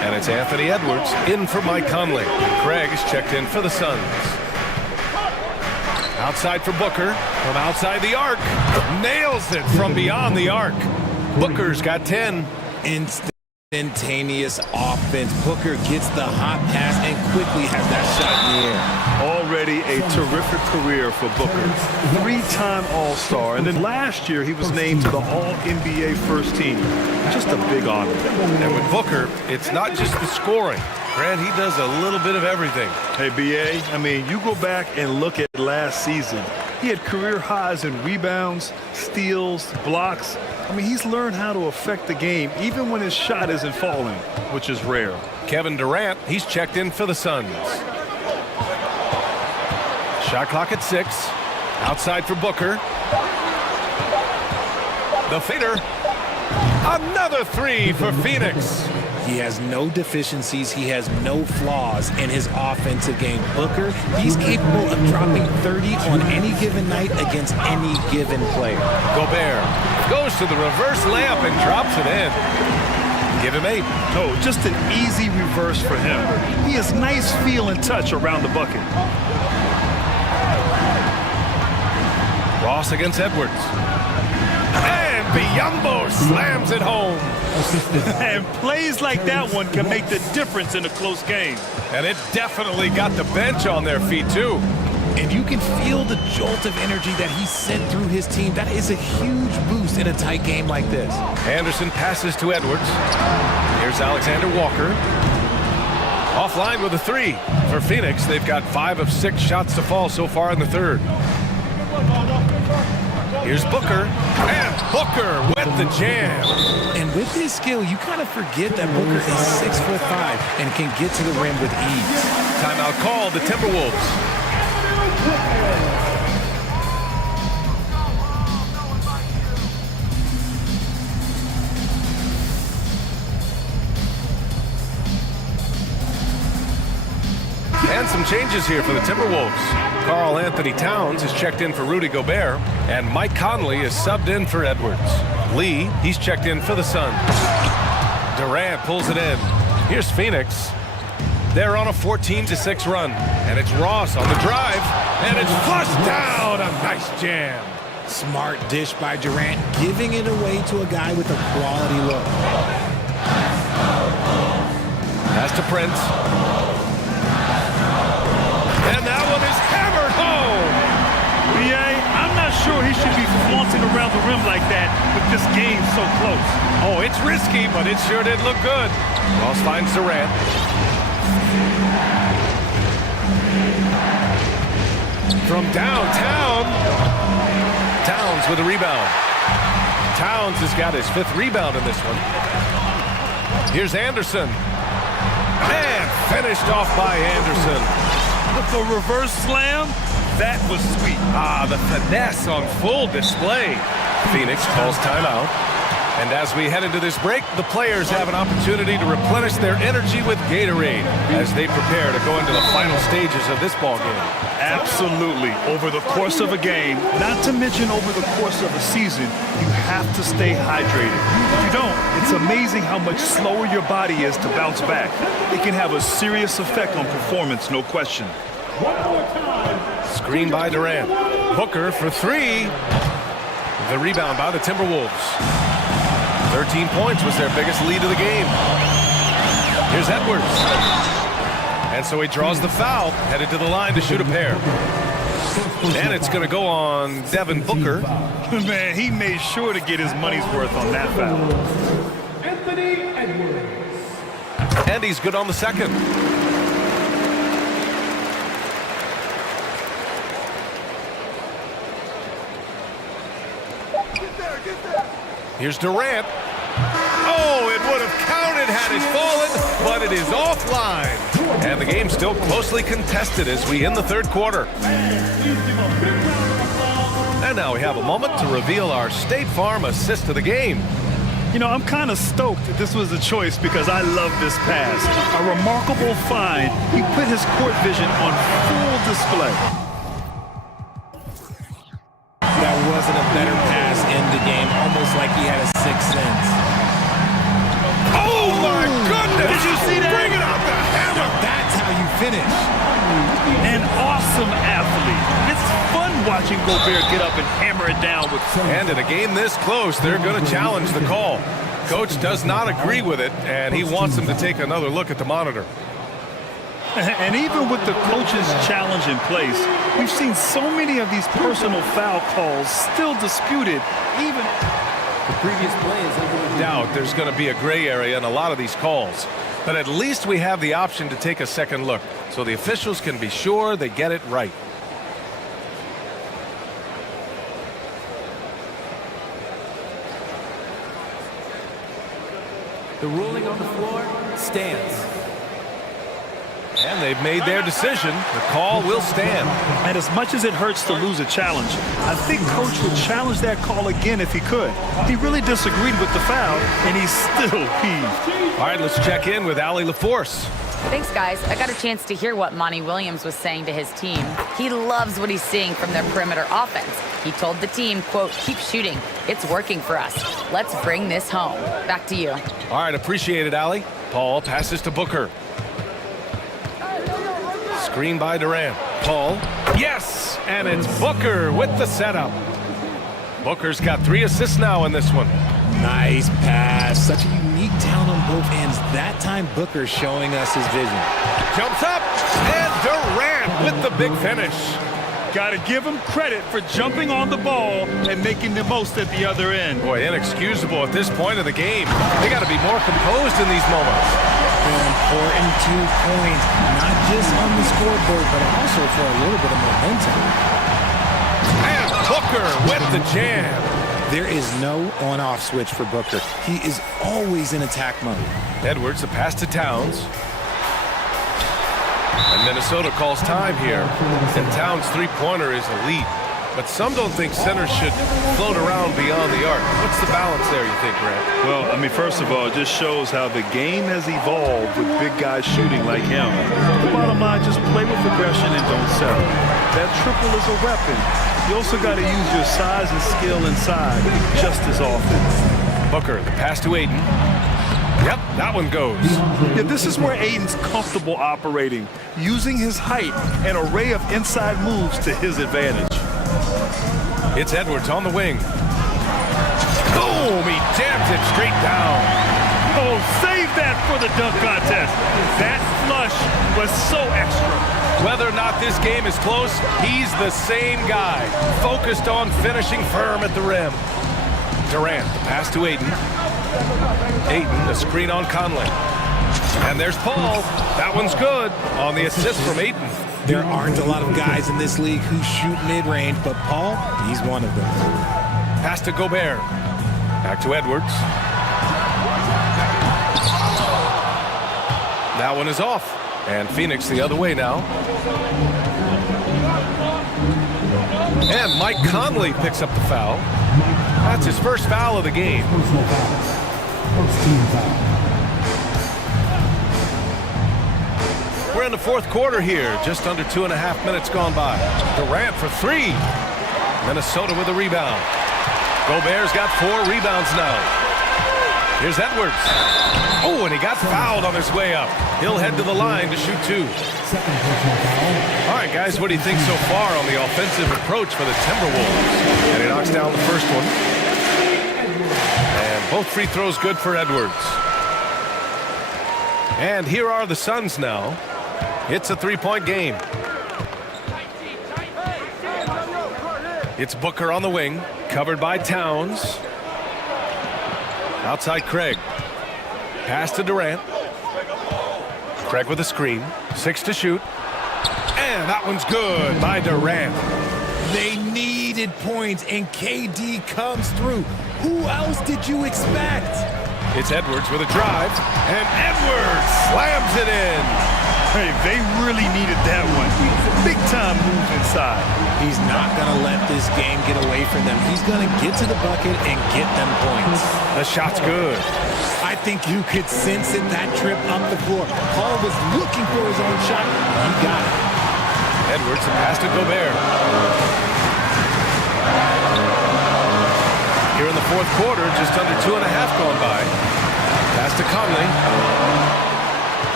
And it's Anthony Edwards in for Mike Conley. Craig is checked in for the Suns. Outside for Booker, from outside the arc. Nails it from beyond the arc. Booker's got 10. Instantaneous offense. Booker gets the hot pass and quickly has that shot in the air. Already a terrific career for Booker. 3-time All-Star. And then last year, he was named to the All-NBA first team. Just a big honor. And with Booker, it's not just the scoring. Grant, he does a little bit of everything. Hey, B.A., I mean, you go back and look at last season. He had career highs in rebounds, steals, blocks. I mean, he's learned how to affect the game, even when his shot isn't falling, which is rare. Kevin Durant, he's checked in for the Suns. Shot clock at 6. Outside for Booker. The feeder. Another 3 for Phoenix. He has no deficiencies. He has no flaws in his offensive game. Booker, he's capable of dropping 30 on any given night against any given player. Gobert goes to the reverse layup and drops it in. Give him 8. No, just an easy reverse for him. He has nice feel and touch around the bucket. Ross against Edwards. And Biyombo slams it home. And plays like that one can make the difference in a close game. And it definitely got the bench on their feet, too. And you can feel the jolt of energy that he sent through his team. That is a huge boost in a tight game like this. Anderson passes to Edwards. Here's Alexander Walker. Offline with a 3. For Phoenix, they've got 5 of 6 shots to fall so far in the third. Here's Booker, and Booker with the jam. And with his skill, you kind of forget that Booker is 6'5" and can get to the rim with ease. Timeout called the Timberwolves. And some changes here for the Timberwolves. Karl Anthony Towns is checked in for Rudy Gobert, and Mike Conley is subbed in for Edwards. Lee, he's checked in for the Suns. Durant pulls it in. Here's Phoenix. They're on a 14-6 run, and it's Ross on the drive, and it's flushed down. A nice jam. Smart dish by Durant, giving it away to a guy with a quality look. Pass to Prince. And that one is hammered home. B.A., I'm not sure he should be flaunting around the rim like that with this game so close. Oh, it's risky, but it sure did look good. Ross finds Durant. From downtown, Towns with a rebound. Towns has got his 5th rebound in this one. Here's Anderson. And finished off by Anderson. With the reverse slam, that was sweet. Ah, the finesse on full display. Phoenix calls timeout. And as we head into this break, the players have an opportunity to replenish their energy with Gatorade as they prepare to go into the final stages of this ball game. Absolutely. Over the course of a game, not to mention over the course of a season, you have to stay hydrated. If you don't, it's amazing how much slower your body is to bounce back. It can have a serious effect on performance, no question. Screen by Durant. Booker for 3. The rebound by the Timberwolves. 13 points was their biggest lead of the game. Here's Edwards. And so he draws the foul, headed to the line to shoot a pair. And it's going to go on Devin Booker. Man, he made sure to get his money's worth on that foul. And he's good on the second. Here's Durant. Oh, it would have counted had it fallen, but it is offline. And the game's still closely contested as we end the third quarter. And now we have a moment to reveal our State Farm assist of the game. You know, I'm kind of stoked that this was a choice because I love this pass. A remarkable find. He put his court vision on full display. That wasn't a better pass in the game, almost like he had a sixth sense. Oh my goodness! Did you see that? Bring it out the hammer! Now that's how you finish. An awesome athlete. It's fun watching Gobert get up and hammer it down with. And in a game this close, they're going to challenge the call. Coach does not agree with it, and he wants them to take another look at the monitor. And even with the coach's challenge in place, we've seen so many of these personal foul calls still disputed, even. The previous play is under review. Doubt there's going to be a gray area in a lot of these calls. But at least we have the option to take a second look, so the officials can be sure they get it right. The ruling on the floor stands. And they've made their decision. The call will stand. And as much as it hurts to lose a challenge, I think Coach would challenge that call again if he could. He really disagreed with the foul, and he's still peeved. All right, let's check in with Allie LaForce. Thanks, guys. I got a chance to hear what Monty Williams was saying to his team. He loves what he's seeing from their perimeter offense. He told the team, quote, keep shooting. It's working for us. Let's bring this home. Back to you. All right, appreciate it, Allie. Paul passes to Booker. Screen by Durant. Paul. Yes! And it's Booker with the setup. Booker's got 3 assists now in this one. Nice pass. Such a unique talent on both ends. That time, Booker showing us his vision. Jumps up, and Durant with the big finish. Got to give him credit for jumping on the ball and making the most at the other end. Boy, inexcusable at this point of the game. They got to be more composed in these moments. An important 2 points, not just on the scoreboard, but also for a little bit of momentum. And Booker with the jam. There is no on-off switch for Booker. He is always in attack mode. Edwards, the pass to Towns. And Minnesota calls time here. And Towns' three-pointer is elite. But some don't think centers should float around beyond the arc. What's the balance there, you think, Grant? Well, I mean, first of all, it just shows how the game has evolved with big guys shooting like him. The bottom line, just play with aggression and don't settle. That triple is a weapon. You also got to use your size and skill inside just as often. Booker, the pass to Aiden. Yep, that one goes. Yeah, this is where Aiden's comfortable operating, using his height and array of inside moves to his advantage. It's Edwards on the wing. Boom! He jams it straight down. Oh, save that for the dunk contest. That flush was so extra. Whether or not this game is close, he's the same guy, focused on finishing firm at the rim. Durant, the pass to Aiden. Aiden, the screen on Conley. And there's Paul. That one's good on the assist from Aiden. There aren't a lot of guys in this league who shoot mid-range, but Paul, he's one of them. Pass to Gobert. Back to Edwards. That one is off. And Phoenix the other way now. And Mike Conley picks up the foul. That's his first foul of the game. First team foul. We're in the fourth quarter here. Just under 2.5 minutes gone by. Durant for 3. Minnesota with a rebound. Gobert's got 4 rebounds now. Here's Edwards. Oh, and he got fouled on his way up. He'll head to the line to shoot 2. All right, guys, what do you think so far on the offensive approach for the Timberwolves? And he knocks down the first one. And both free throws good for Edwards. And here are the Suns now. It's a 3-point game. It's Booker on the wing, covered by Towns. Outside Craig. Pass to Durant. Craig with a screen. 6 to shoot. And that one's good by Durant. They needed points, and KD comes through. Who else did you expect? It's Edwards with a drive, and Edwards slams it in. Hey, they really needed that one. Big time move inside. He's not going to let this game get away from them. He's going to get to the bucket and get them points. The shot's good. I think you could sense it, that trip up the floor. Paul was looking for his own shot. He got it. Edwards and pass to Gobert. Here in the fourth quarter, just under 2.5 gone by. Pass to Conley.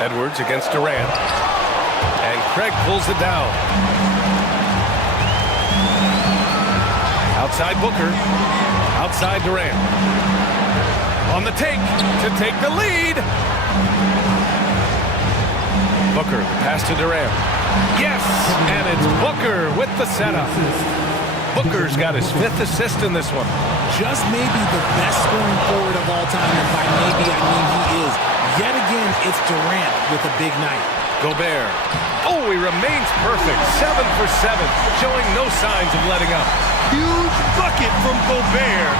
Edwards against Durant. And Craig pulls it down. Outside Booker. Outside Durant. On the take to take the lead. Booker, pass to Durant. Yes, and it's Booker with the setup. Booker's got his 5th assist in this one. Just maybe the best scoring forward of all time, and by maybe I mean he is. Yet again, it's Durant with a big night. Gobert. Oh, he remains perfect. 7 for 7, showing no signs of letting up. Huge bucket from Gobert,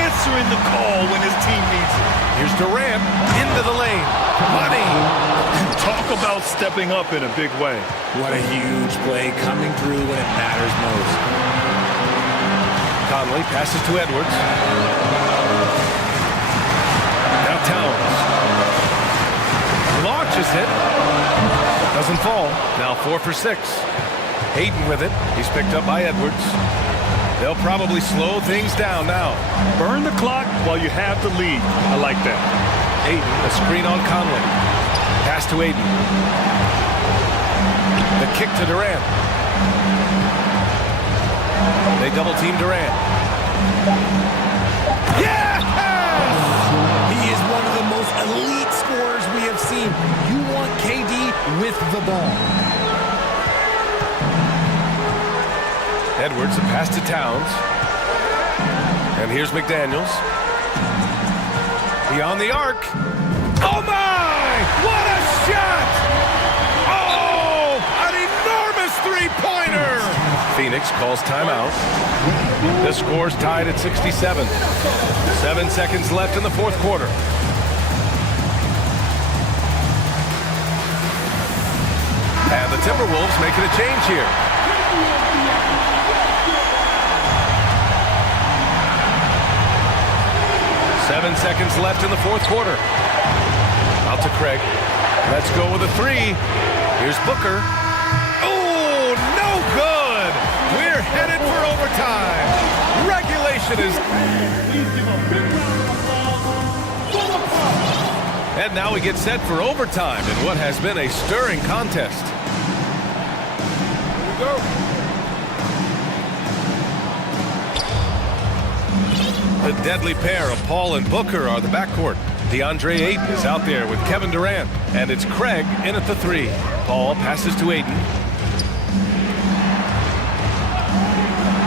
answering the call when his team needs it. Here's Durant into the lane. Money. Talk about stepping up in a big way. What a huge play coming through when it matters most. Conley passes to Edwards. Now Towns. Launches it. Doesn't fall. Now 4 for 6. Hayden with it. He's picked up by Edwards. They'll probably slow things down now. Burn the clock while you have the lead. I like that. Hayden, a screen on Conley. Pass to Hayden. The kick to Durant. They double team Durant. Yes! He is one of the most elite scorers we have seen. You want KD with the ball. Edwards, a pass to Towns. And here's McDaniels. Beyond the arc. Oh my! What a shot! Oh! An enormous three-pointer! Phoenix calls timeout. The score's tied at 67. 7 seconds left in the fourth quarter. And the Timberwolves making a change here. Seven seconds left in the fourth quarter. Out to Craig. Let's go with a 3. Here's Booker. Oh, no good. We're headed for overtime. Regulation is... And now we get set for overtime in what has been a stirring contest. Here we go. The deadly pair of Paul and Booker are the backcourt. DeAndre Ayton is out there with Kevin Durant. And it's Craig in at the 3. Paul passes to Ayton.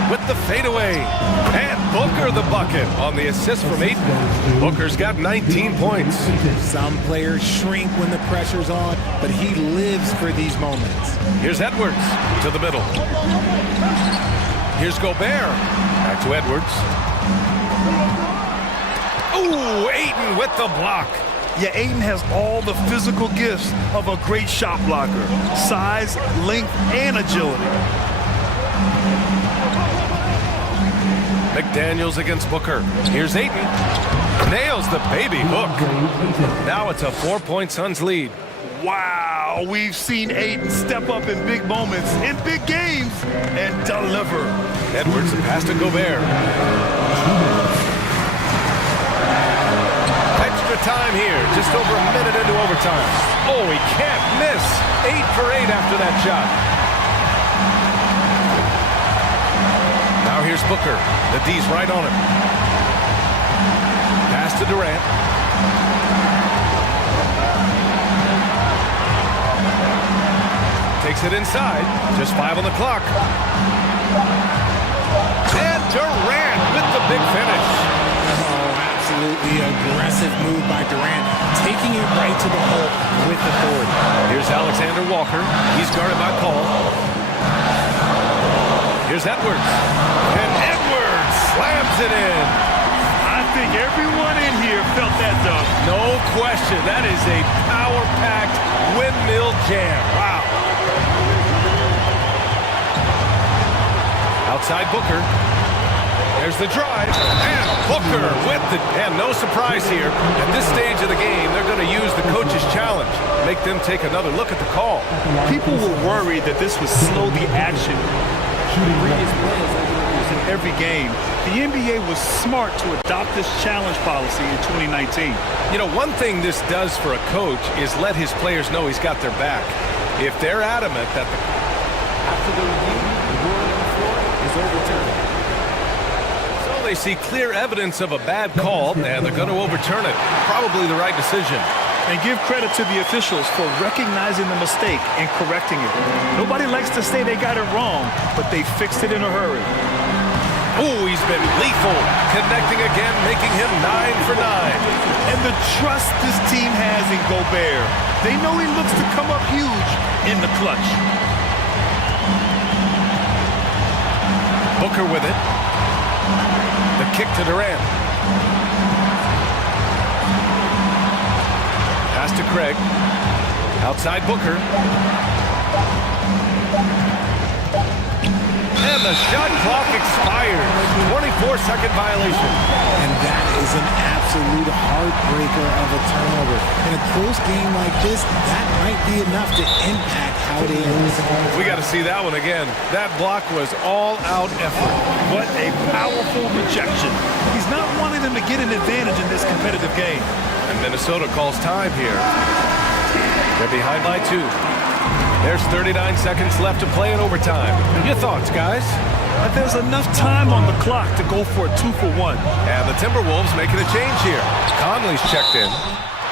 With the fadeaway. And Booker the bucket on the assist from Ayton. Booker's got 19 points. Some players shrink when the pressure's on, but he lives for these moments. Here's Edwards to the middle. Here's Gobert. Back to Edwards. Ooh, Ayton with the block. Yeah, Ayton has all the physical gifts of a great shot blocker. Size, length, and agility. McDaniels against Booker. Here's Ayton. Nails the baby hook. Now it's a 4-point Suns lead. Wow, we've seen Ayton step up in big moments, in big games, and deliver. Edwards, the pass to Gobert. Extra time here, just over a minute into overtime. Oh, he can't miss. 8 for 8 after that shot. Now here's Booker. The D's right on him. Pass to Durant. Takes it inside. Just 5 on the clock. And Durant with the big finish. Absolutely aggressive move by Durant, taking it right to the hole with authority. Here's Alexander Walker. He's guarded by Paul. Here's Edwards. And Edwards slams it in. I think everyone in here felt that dunk. No question. That is a power-packed windmill jam. Wow. Outside Booker. There's the drive. And Booker with the... And no surprise here. At this stage of the game, they're going to use the coach's challenge. Make them take another look at the call. People were worried that this would slow the action. Previous players in every game. The NBA was smart to adopt this challenge policy in 2019. You know, one thing this does for a coach is let his players know he's got their back. If they're adamant that the... After the review, the ruling on the floor is overturned. So they see clear evidence of a bad call, and they're going to overturn it. Probably the right decision. And give credit to the officials for recognizing the mistake and correcting it. Nobody likes to say they got it wrong, but they fixed it in a hurry. Oh, he's been lethal. Connecting again, making him 9 for 9. And the trust this team has in Gobert. They know he looks to come up huge in the clutch. Booker with it. The kick to Durant. Pass to Craig. Outside Booker. And the shot clock expires. 24-second violation. And that is an absolute heartbreaker of a turnover. In a close game like this, that might be enough to impact how it ends. We got to see that one again. That block was all-out effort. What a powerful rejection. He's not wanting them to get an advantage in this competitive game. And Minnesota calls time here. They're behind by 2. There's 39 seconds left to play in overtime. Your thoughts, guys? There's enough time on the clock to go for a 2-for-1. And the Timberwolves making a change here. Conley's checked in.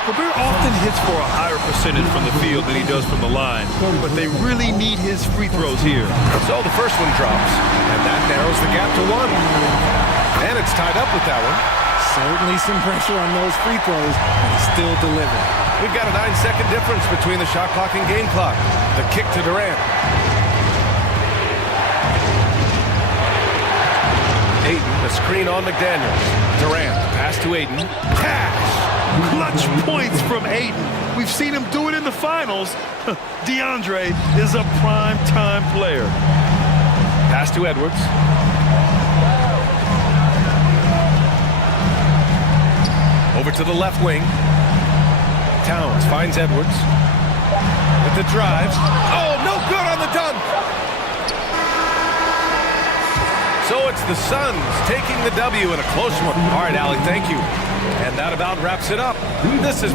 Gobert often hits for a higher percentage from the field than he does from the line, but they really need his free throws here. So the first one drops, and that narrows the gap to 1. And it's tied up with that one. Certainly some pressure on those free throws, but he still delivered. We've got a 9-second difference between the shot clock and game clock. The kick to Durant. Ayton, the screen on McDaniels. Durant, pass to Ayton. Cash! Clutch points from Ayton. We've seen him do it in the finals. DeAndre is a prime-time player. Pass to Edwards. Over to the left wing. Towns finds Edwards. With the drive. Oh, no good on the dunk! So it's the Suns taking the W in a close one. All right, Allie, thank you. And that about wraps it up. This is...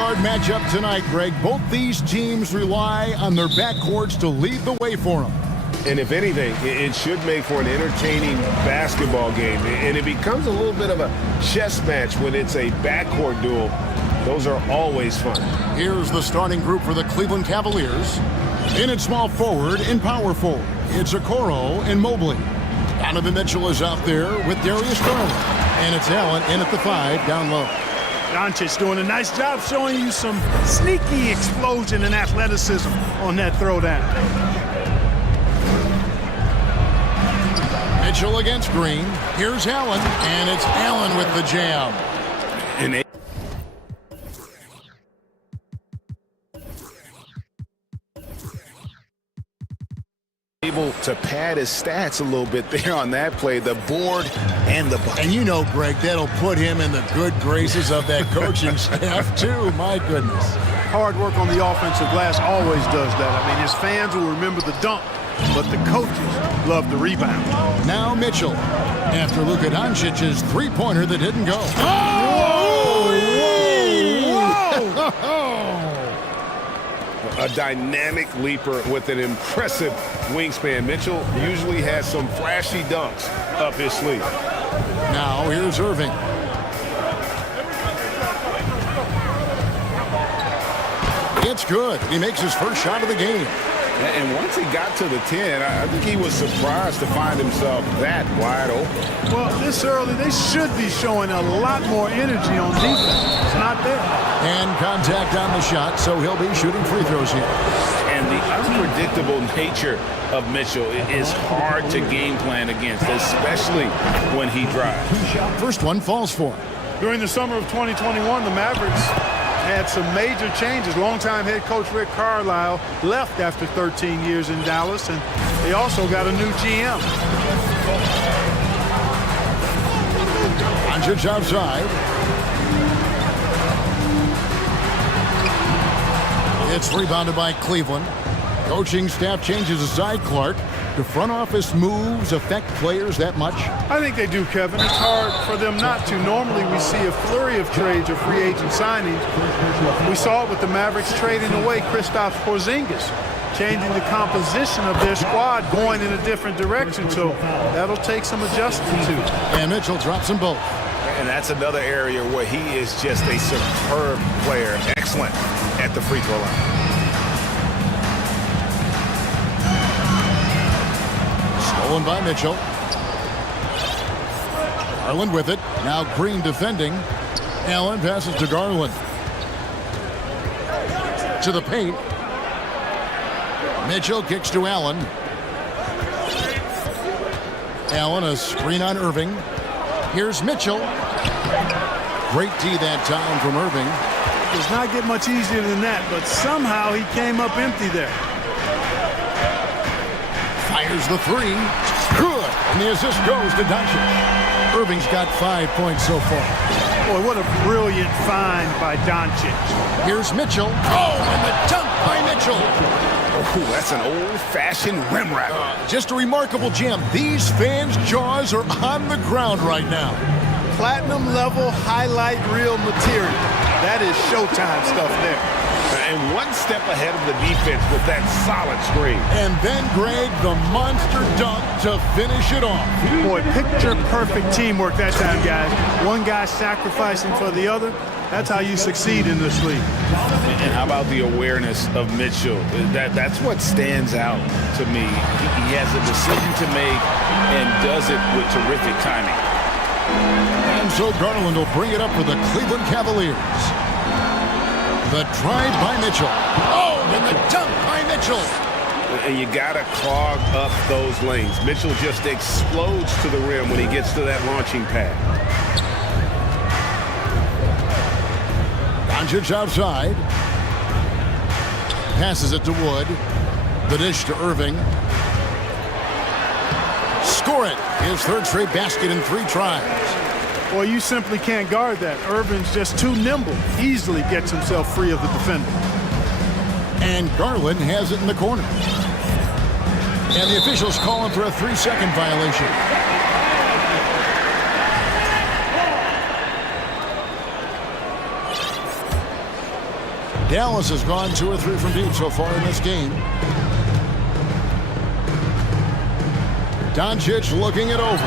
Hard matchup tonight, Greg. Both these teams rely on their backcourts to lead the way for them. And if anything, it should make for an entertaining basketball game. And it becomes a little bit of a chess match when it's a backcourt duel. Those are always fun. Here's the starting group for the Cleveland Cavaliers. In at small forward and power forward, it's Okoro and Mobley. Donovan Mitchell is out there with Darius Garland. And it's Allen in at the 5 down low. Doncic doing a nice job showing you some sneaky explosion and athleticism on that throwdown. Mitchell against Green. Here's Allen, and it's Allen with the jam. And able to pad his stats a little bit there on that play, the board and the bucket. And you know, Greg, that'll put him in the good graces of that coaching staff, too. My goodness. Hard work on the offensive glass always does that. I mean, his fans will remember the dunk, but the coaches love the rebound. Now Mitchell, after Luka Doncic's three-pointer that didn't go. Whoa! Whoa! A dynamic leaper with an impressive wingspan. Mitchell usually has some flashy dunks up his sleeve. Now here's Irving. It's good. He makes his first shot of the game. And once he got to the 10, I think he was surprised to find himself that wide open. Well, this early, they should be showing a lot more energy on defense. It's not there. And contact on the shot, so he'll be shooting free throws here. And the unpredictable nature of Mitchell is hard to game plan against, especially when he drives. First one falls for him. During the summer of 2021, the Mavericks had some major changes. Longtime head coach Rick Carlisle left after 13 years in Dallas, and they also got a new GM. Doncic outside. It's rebounded by Cleveland. Coaching staff changes aside Clark. Do front office moves affect players that much? I think they do, Kevin. It's hard for them not to. Normally we see a flurry of trades or free agent signings. We saw it with the Mavericks trading away Kristaps Porzingis, changing the composition of their squad, going in a different direction. So that'll take some adjusting to. And Mitchell drops them both. And that's another area where he is just a superb player. Excellent at the free throw line. Stolen by Mitchell. Garland with it. Now Green defending. Allen passes to Garland. To the paint. Mitchell kicks to Allen. Allen, a screen on Irving. Here's Mitchell. Great D that time from Irving. Does not get much easier than that, but somehow he came up empty there. Fires the three. Good. And the assist goes to Doncic. Irving's got 5 points so far. Boy, what a brilliant find by Doncic. Here's Mitchell. Oh, and the dunk by Mitchell. Oh, that's an old-fashioned rim wrap. Just a remarkable jam. These fans' jaws are on the ground right now. Platinum level highlight reel material. That is Showtime stuff there. And one step ahead of the defense with that solid screen. And then, Greg, the monster dunk to finish it off. Boy, picture-perfect teamwork that time, guys. One guy sacrificing for the other. That's how you succeed in this league. And how about the awareness of Mitchell? That's what stands out to me. He has a decision to make and does it with terrific timing. And so Garland will bring it up for the Cleveland Cavaliers. The drive by Mitchell. Oh, and the dunk by Mitchell. And you got to clog up those lanes. Mitchell just explodes to the rim when he gets to that launching pad. Doncic outside. Passes it to Wood. The dish to Irving. Score it. His third straight basket in 3 tries. Boy, you simply can't guard that. Irving's just too nimble. Easily gets himself free of the defender. And Garland has it in the corner. And the officials call him for a 3-second violation. Dallas has gone 2 or 3 from deep so far in this game. Doncic looking it over.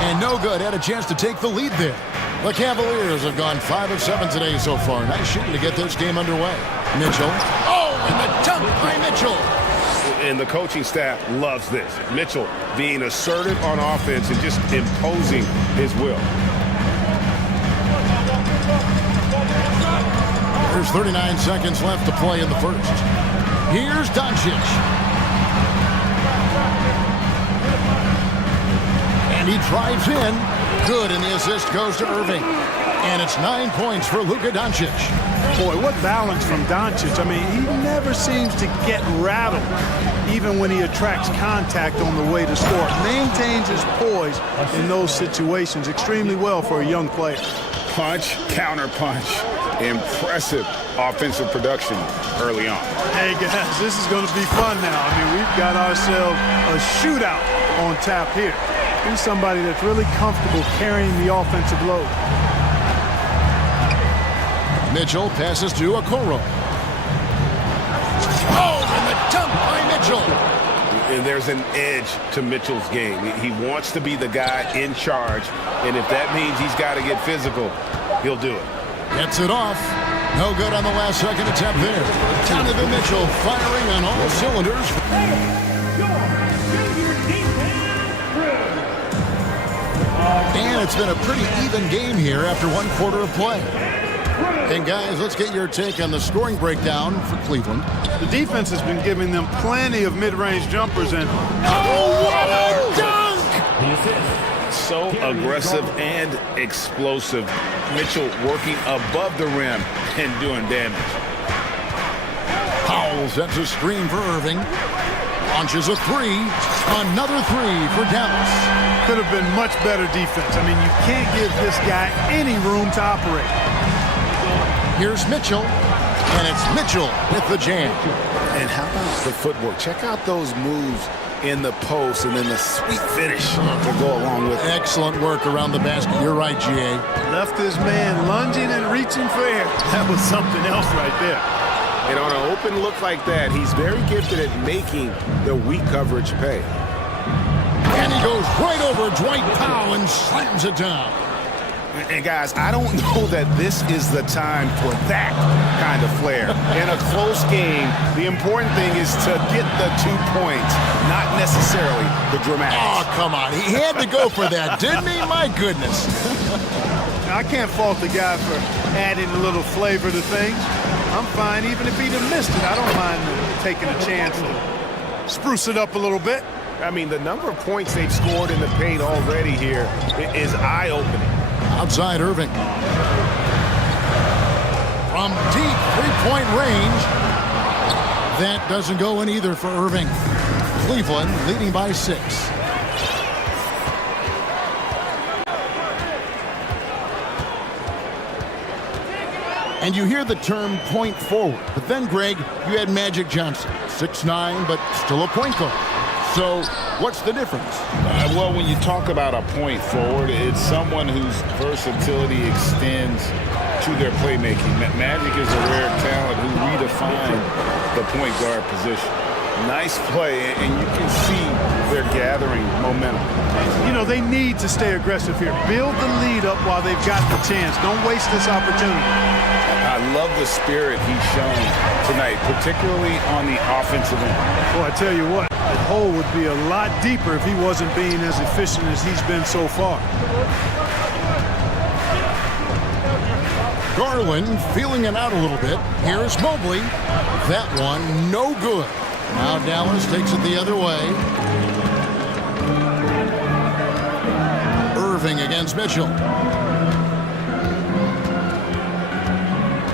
And no good. Had a chance to take the lead there. The Cavaliers have gone 5 of 7 today so far. Nice shooting to get this game underway. Mitchell. Oh, and the dunk by Mitchell. And the coaching staff loves this. Mitchell being assertive on offense and just imposing his will. There's 39 seconds left to play in the first. Here's Doncic. And he drives in. Good, and the assist goes to Irving. And it's 9 points for Luka Doncic. Boy, what balance from Doncic. I mean, he never seems to get rattled, even when he attracts contact on the way to score. Maintains his poise in those situations extremely well for a young player. Punch, counter punch. Impressive offensive production early on. Hey, guys, this is going to be fun now. I mean, we've got ourselves a shootout on tap here. He's somebody that's really comfortable carrying the offensive load. Mitchell passes to Okoro. Oh, and the dunk by Mitchell. And there's an edge to Mitchell's game. He wants to be the guy in charge, and if that means he's got to get physical, he'll do it. Gets it off. No good on the last second attempt there. Donovan Mitchell firing on all cylinders. And it's been a pretty even game here after 1 quarter of play. And guys, let's get your take on the scoring breakdown for Cleveland. The defense has been giving them plenty of mid-range jumpers and... Oh, what a dunk! So aggressive and explosive. Mitchell working above the rim and doing damage. Powell sets a screen for Irving. Launches a 3. Another 3 for Dallas. Could have been much better defense. I mean, you can't give this guy any room to operate. Here's Mitchell, and it's Mitchell with the jam. And how about the footwork? Check out those moves in the post and then the sweet finish to go along with it. Excellent work around the basket. You're right, G.A. Left this man lunging and reaching for air. That was something else right there. And on an open look like that, he's very gifted at making the weak coverage pay. And he goes right over Dwight Powell and slams it down. And guys, I don't know that this is the time for that kind of flair. In a close game, the important thing is to get the 2 points, not necessarily the dramatics. Oh, come on. He had to go for that, didn't he? My goodness. Now, I can't fault the guy for adding a little flavor to things. I'm fine even if he'd have missed it. I don't mind taking a chance to spruce it up a little bit. I mean, the number of points they've scored in the paint already here is eye-opening. Outside Irving. From deep three-point range. That doesn't go in either for Irving. Cleveland leading by 6. And you hear the term point forward. But then, Greg, you had Magic Johnson. 6'9", but still a point guard. So what's the difference? Well, when you talk about a point forward, it's someone whose versatility extends to their playmaking. Magic is a rare talent who redefined the point guard position. Nice play, and you can see they're gathering momentum. You know, they need to stay aggressive here. Build the lead up while they've got the chance. Don't waste this opportunity. I love the spirit he's shown tonight, particularly on the offensive end. Well, I tell you what, the hole would be a lot deeper if he wasn't being as efficient as he's been so far. Garland feeling it out a little bit. Here's Mobley. That one, no good. Now Dallas takes it the other way. Irving against Mitchell.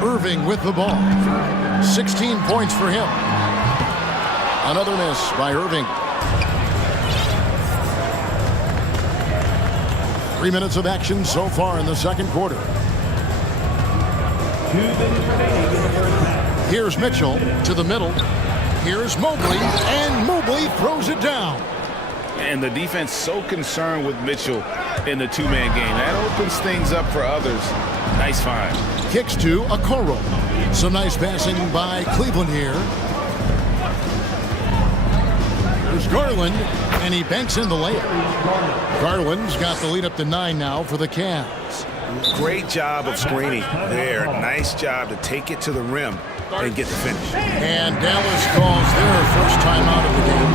Irving with the ball. 16 points for him. Another miss by Irving. 3 minutes of action so far in the second quarter. Here's Mitchell to the middle. Here's Mobley, and Mobley throws it down. And the defense so concerned with Mitchell in the two-man game. That opens things up for others Nice find. Kicks to Okoro. Some nice passing by Cleveland here. There's Garland, and he banks in the layup. Garland's got the lead up to 9 now for the Cavs. Great job of screening there. Nice job to take it to the rim and get the finish. And Dallas calls their first time out of the game.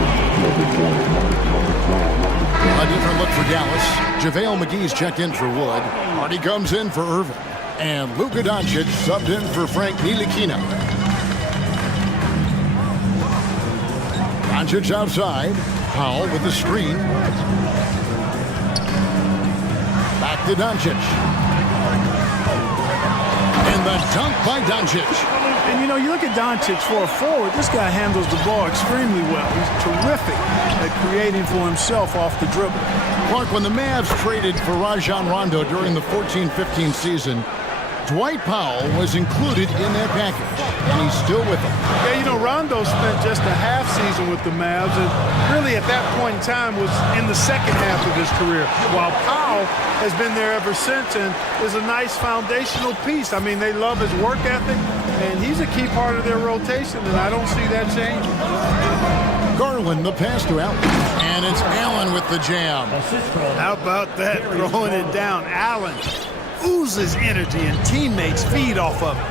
A different look for Dallas. JaVale McGee's checked in for Wood. Hardy comes in for Irvin. And Luka Doncic subbed in for Frank Ntilikina. Doncic outside. Powell with the screen. Back to Doncic. And the dunk by Doncic. And, you know, you look at Doncic for a forward, this guy handles the ball extremely well. He's terrific at creating for himself off the dribble. Clark, when the Mavs traded for Rajon Rondo during the 14-15 season, Dwight Powell was included in that package, and he's still with them. Yeah, you know, Rondo spent just a half season with the Mavs, and really at that point in time was in the second half of his career, while Powell has been there ever since and is a nice foundational piece. I mean, they love his work ethic, and he's a key part of their rotation, and I don't see that changing. Garland, the pass to Allen, and it's Allen with the jam. How about that, throwing it down? Allen oozes energy, and teammates feed off of it.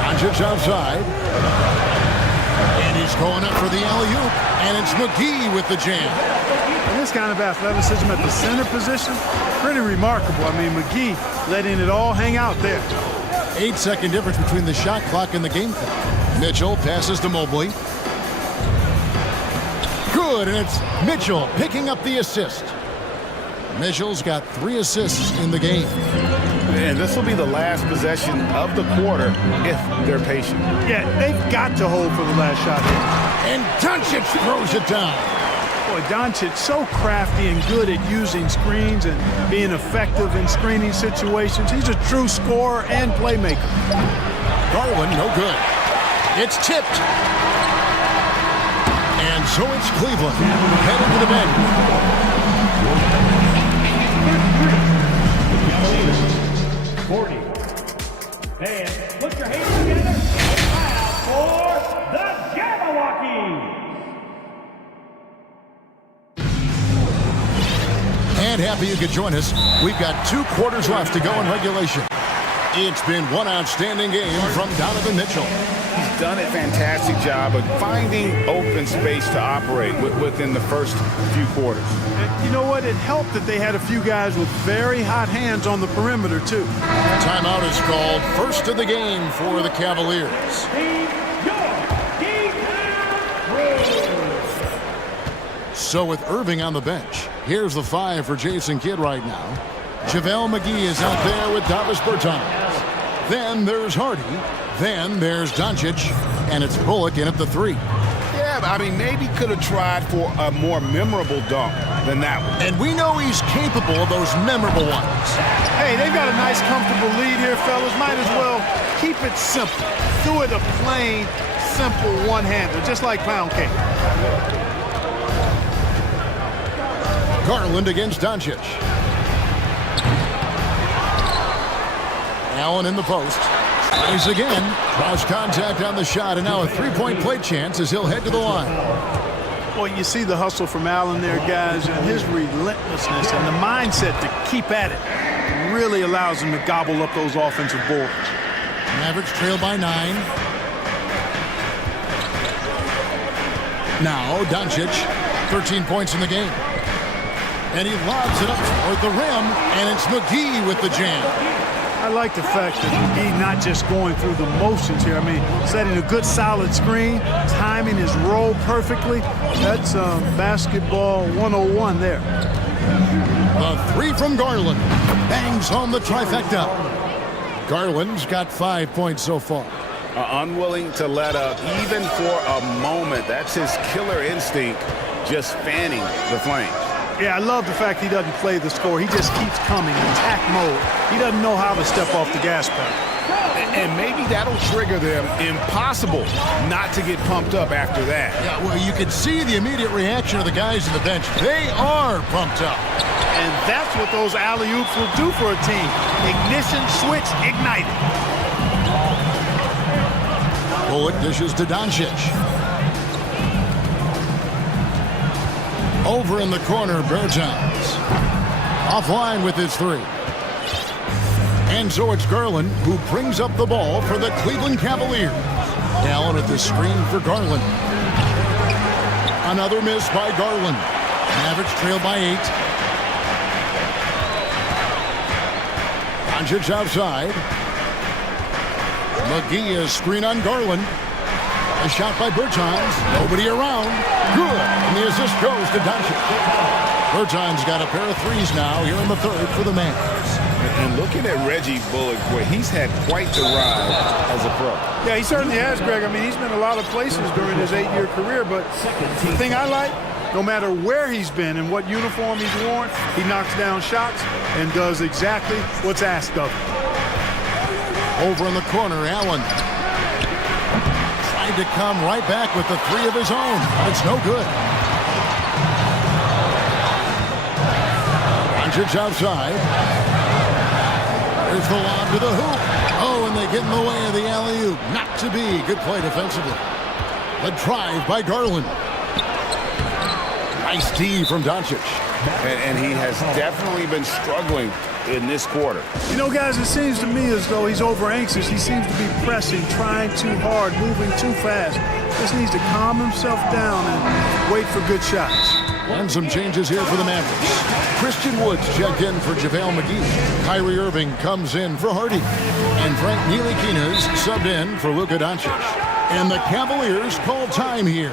Doncic outside. And he's going up for the alley-oop, and it's McGee with the jam. And this kind of athleticism at the center position, pretty remarkable. I mean, McGee letting it all hang out there. 8-second difference between the shot clock and the game clock. Mitchell passes to Mobley. Good, and it's Mitchell picking up the assist. Mitchell's got 3 assists in the game. And this will be the last possession of the quarter if they're patient. Yeah, they've got to hold for the last shot here. And Doncic throws it down. Boy, Doncic so crafty and good at using screens and being effective in screening situations. He's a true scorer and playmaker. Garland, no good. It's tipped. And so it's Cleveland headed to the bench. 40. And put your hands together. Now for the Jabberwockies. And happy you could join us. We've got 2 quarters left to go in regulation. It's been one outstanding game from Donovan Mitchell. He's done a fantastic job of finding open space to operate within the first few quarters. And you know what? It helped that they had a few guys with very hot hands on the perimeter, too. Timeout is called, first of the game for the Cavaliers. So with Irving on the bench, here's the 5 for Jason Kidd right now. JaVale McGee is out there with Davis Bertans. Then there's Hardy. Then there's Doncic. And it's Bullock in at the 3. Yeah, but I mean, maybe could have tried for a more memorable dunk than that one. And we know he's capable of those memorable ones. Hey, they've got a nice, comfortable lead here, fellas. Might as well keep it simple. Do it a plain, simple one-hander, just like pound cake. Garland against Doncic. Allen in the post. Tries again. Cross contact on the shot, and now a 3-point play chance as he'll head to the line. Boy, you see the hustle from Allen there, guys, and his relentlessness and the mindset to keep at it really allows him to gobble up those offensive boards. Mavericks trail by 9. Now Doncic, 13 points in the game. And he lobs it up toward the rim, and it's McGee with the jam. I like the fact that McGee not just going through the motions here. I mean, setting a good solid screen, timing his roll perfectly. That's basketball 101 there. The 3 from Garland bangs home the trifecta. Garland's got 5 points so far. Unwilling to let up even for a moment. That's his killer instinct, just fanning the flames. Yeah, I love the fact he doesn't play the score. He just keeps coming, attack mode. He doesn't know how to step off the gas pedal. And maybe that'll trigger them. Impossible not to get pumped up after that. Yeah, well, you can see the immediate reaction of the guys on the bench. They are pumped up. And that's what those alley-oops will do for a team. Ignition switch ignited. Bullock dishes to Doncic. Over in the corner, Bertans. Offline with his three. And so it's Garland who brings up the ball for the Cleveland Cavaliers. Allen at the screen for Garland. Another miss by Garland. Mavericks trail by 8. Doncic outside. McGee is screen on Garland. A shot by Bertans. Nobody around. Good. And the assist goes to Doncic. Bertans got a pair of threes now here in the third for the Mavs. And looking at Reggie Bullock, boy, he's had quite the ride as a pro. Yeah, he certainly has, Greg. I mean, he's been a lot of places during his 8-year career, but the thing I like, no matter where he's been and what uniform he's worn, he knocks down shots and does exactly what's asked of him. Over in the corner, Allen tried to come right back with the three of his own, but it's no good. Doncic outside. There's the lob to the hoop. Oh, and they get in the way of the alley-oop. Not to be. Good play defensively. The drive by Garland. Nice D from Doncic. And he has definitely been struggling in this quarter. You know, guys, it seems to me as though he's over-anxious. He seems to be pressing, trying too hard, moving too fast. Just needs to calm himself down and wait for good shots. And some changes here for the Mavericks. Christian Woods checked in for JaVale McGee. Kyrie Irving comes in for Hardy. And Frank Ntilikina's subbed in for Luka Doncic. And the Cavaliers call time here.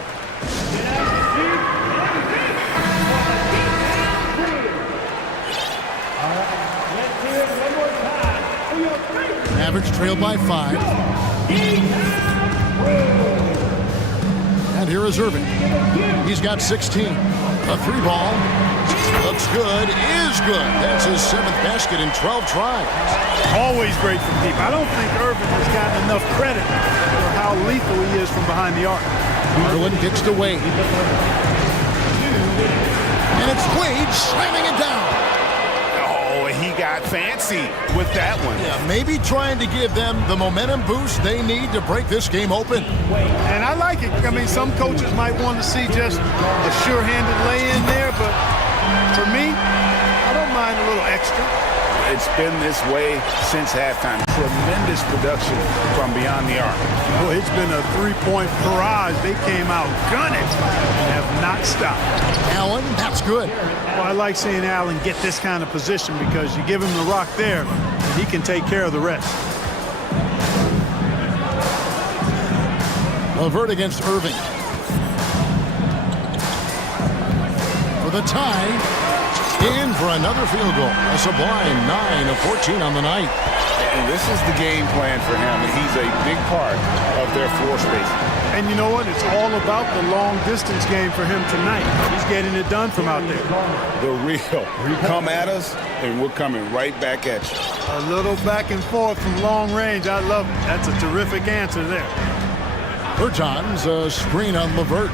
Mavericks trail by 5. And here is Irving. He's got 16. A 3-ball. Looks good. Is good. That's his 7th basket in 12 tries. Always great for deep. I don't think Irving has gotten enough credit for how lethal he is from behind the arc. Garland kicks to Wade. And it's Wade slamming it down. He got fancy with that one. Yeah, maybe trying to give them the momentum boost they need to break this game open. And I like it. I mean, some coaches might want to see just a sure-handed lay-in there, but for me, I don't mind a little extra. It's been this way since halftime. Tremendous production from beyond the arc. Well, it's been a three-point barrage. They came out gunning and have not stopped. Allen, that's good. Well, I like seeing Allen get this kind of position because you give him the rock there, and he can take care of the rest. LeVert against Irving. For the tie. In for another field goal. A sublime 9 of 14 on the night. And this is the game plan for him, and he's a big part of their floor space. And you know what? It's all about the long-distance game for him tonight. He's getting it done from out there. The real. You come at us, and we're coming right back at you. A little back and forth from long range. I love it. That's a terrific answer there. Bertans, a screen on LeVert.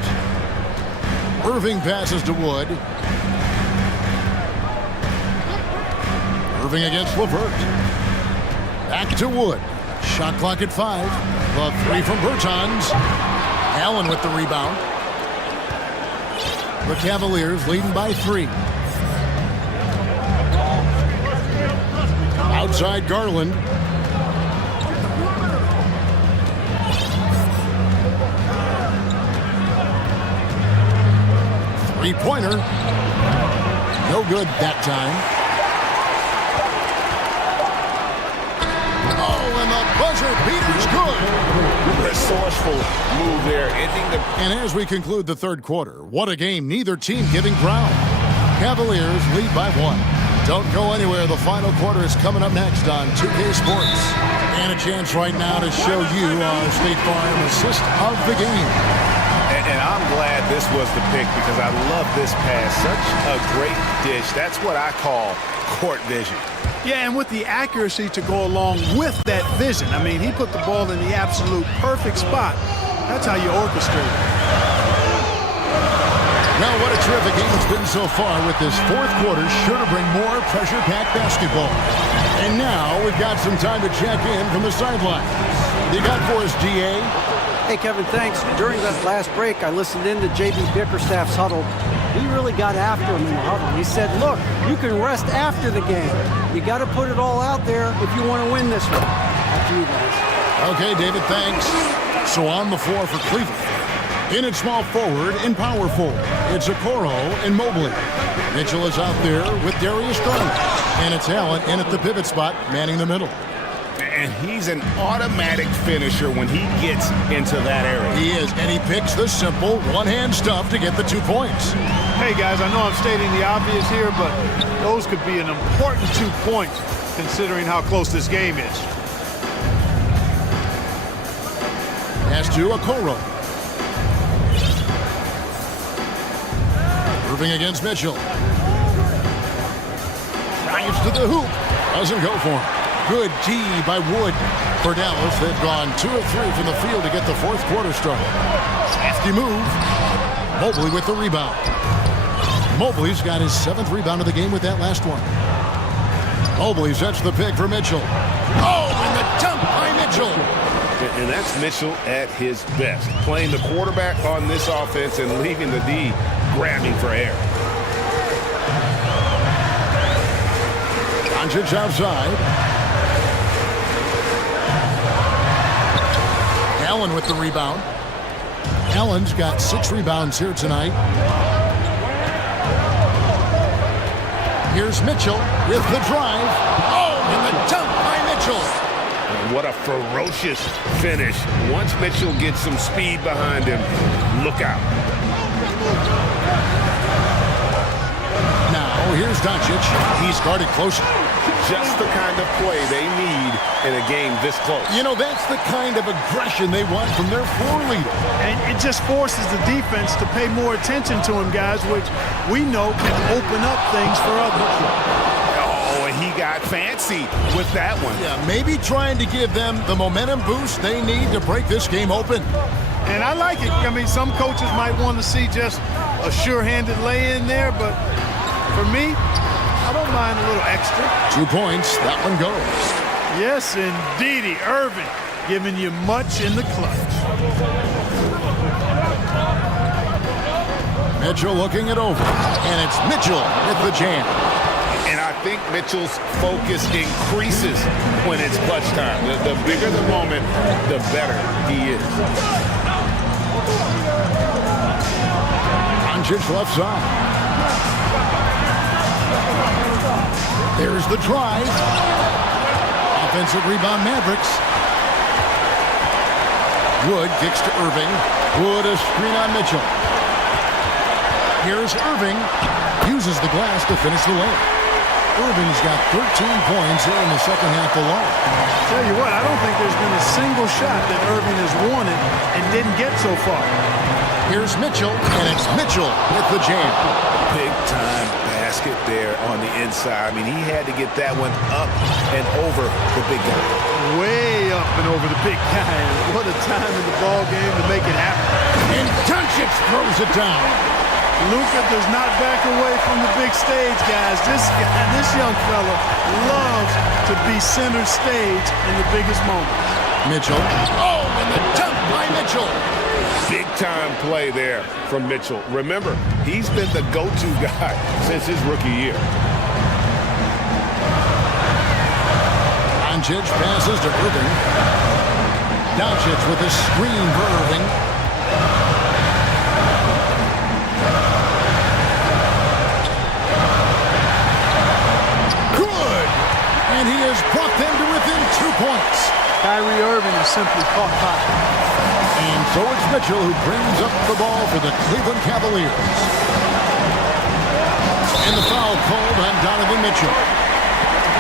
Irving passes to Wood. Irving against LeVert. Back to Wood. Shot clock at 5. The 3 from Bertans. Allen with the rebound. The Cavaliers leading by 3. Outside Garland. Three-pointer. No good that time. Buzzer beater's good. Resourceful move there, ending the... And as we conclude the third quarter, what a game, neither team giving ground. Cavaliers lead by 1. Don't go anywhere, the final quarter is coming up next on 2K Sports. And a chance right now to show you our State Farm assist of the game. And I'm glad this was the pick because I love this pass. Such a great dish. That's what I call court vision. Yeah, and with the accuracy to go along with that vision. I mean, he put the ball in the absolute perfect spot. That's how you orchestrate it. Now, what a terrific game it's been so far with this fourth quarter. Sure to bring more pressure-packed basketball. And now we've got some time to check in from the sideline. You got for us, DA? Hey, Kevin, thanks. During that last break, I listened in to J.B. Bickerstaff's huddle. He really got after him in the huddle. He said, look, you can rest after the game. You got to put it all out there if you want to win this one. After you guys. Okay, David, thanks. So on the floor for Cleveland. In at small forward and power forward, it's Okoro and Mobley. Mitchell is out there with Darius Garland. And it's Allen in at the pivot spot, manning the middle. And he's an automatic finisher when he gets into that area. He is, and he picks the simple one-hand stuff to get the 2 points. Hey, guys, I know I'm stating the obvious here, but those could be an important 2 points considering how close this game is. Pass to Okoro. Irving against Mitchell. Drives to the hoop. Doesn't go for him. Good D by Wood for Dallas. They've gone 2 of 3 from the field to get the fourth quarter started. Hefty move. Mobley with the rebound. Mobley's got his 7th rebound of the game with that last one. Mobley sets the pick for Mitchell. Oh, and the dunk by Mitchell. And that's Mitchell at his best. Playing the quarterback on this offense and leaving the D grabbing for air. Doncic outside. Allen with the rebound. Allen's got 6 rebounds here tonight. Here's Mitchell with the drive. Oh, and the dunk by Mitchell. And what a ferocious finish. Once Mitchell gets some speed behind him, look out. Now, here's Doncic. He's guarded closer. Just the kind of play they need in a game this close. You know, that's the kind of aggression they want from their floor leader. And it just forces the defense to pay more attention to him, guys, which we know can open up things for others. Oh, and he got fancy with that one. Yeah, maybe trying to give them the momentum boost they need to break this game open. And I like it. I mean, some coaches might want to see just a sure-handed lay-in there, but for me, I don't mind a little extra. 2 points. That one goes. Yes, indeedy. Irving giving you much in the clutch. Mitchell looking it over. And it's Mitchell with the jam. And I think Mitchell's focus increases when it's clutch time. The bigger the moment, the better he is. Doncic left side. There's the drive. Offensive rebound, Mavericks. Wood kicks to Irving. Wood a screen on Mitchell. Here's Irving. Uses the glass to finish the layup. Irving's got 13 points here in the second half alone. Tell you what, I don't think there's been a single shot that Irving has wanted and didn't get so far. Here's Mitchell, and it's Mitchell with the jam. Big time basket there on the inside. I mean, he had to get that one up and over the big guy. Way up and over the big guy. What a time in the ball game to make it happen. And Doncic throws it down. Luka does not back away from the big stage, guys. This young fella loves to be center stage in the biggest moments. Mitchell. Oh, and the dunk by Mitchell. Big time play there from Mitchell. Remember, he's been the go-to guy since his rookie year. Doncic passes to Irving. Doncic with a screen for Irving. Good! And he has brought them to within 2 points. Kyrie Irving is simply caught hot. And so it's Mitchell who brings up the ball for the Cleveland Cavaliers. And the foul called on Donovan Mitchell.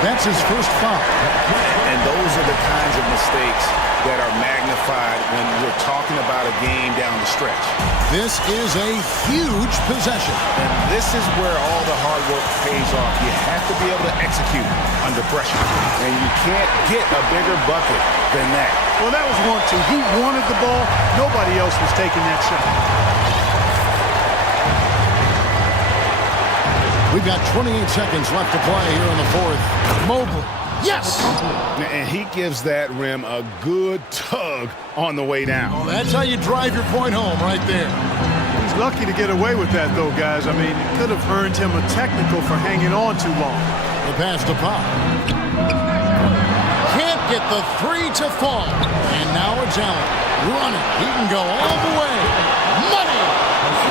That's his first foul. And those are the kinds of mistakes that are magnified when we're talking about a game down the stretch. This is a huge possession. And this is where all the hard work pays off. You have to be able to execute under pressure. And you can't get a bigger bucket than that. Well, that was 1-2. He wanted the ball. Nobody else was taking that shot. We've got 28 seconds left to play here in the fourth. Mobley. Yes! And he gives that rim a good tug on the way down. Well, that's how you drive your point home right there. He's lucky to get away with that, though, guys. I mean, it could have earned him a technical for hanging on too long. The pass to Pop. Can't get the three to fall. And now it's Allen. Running. He can go all the way. Money!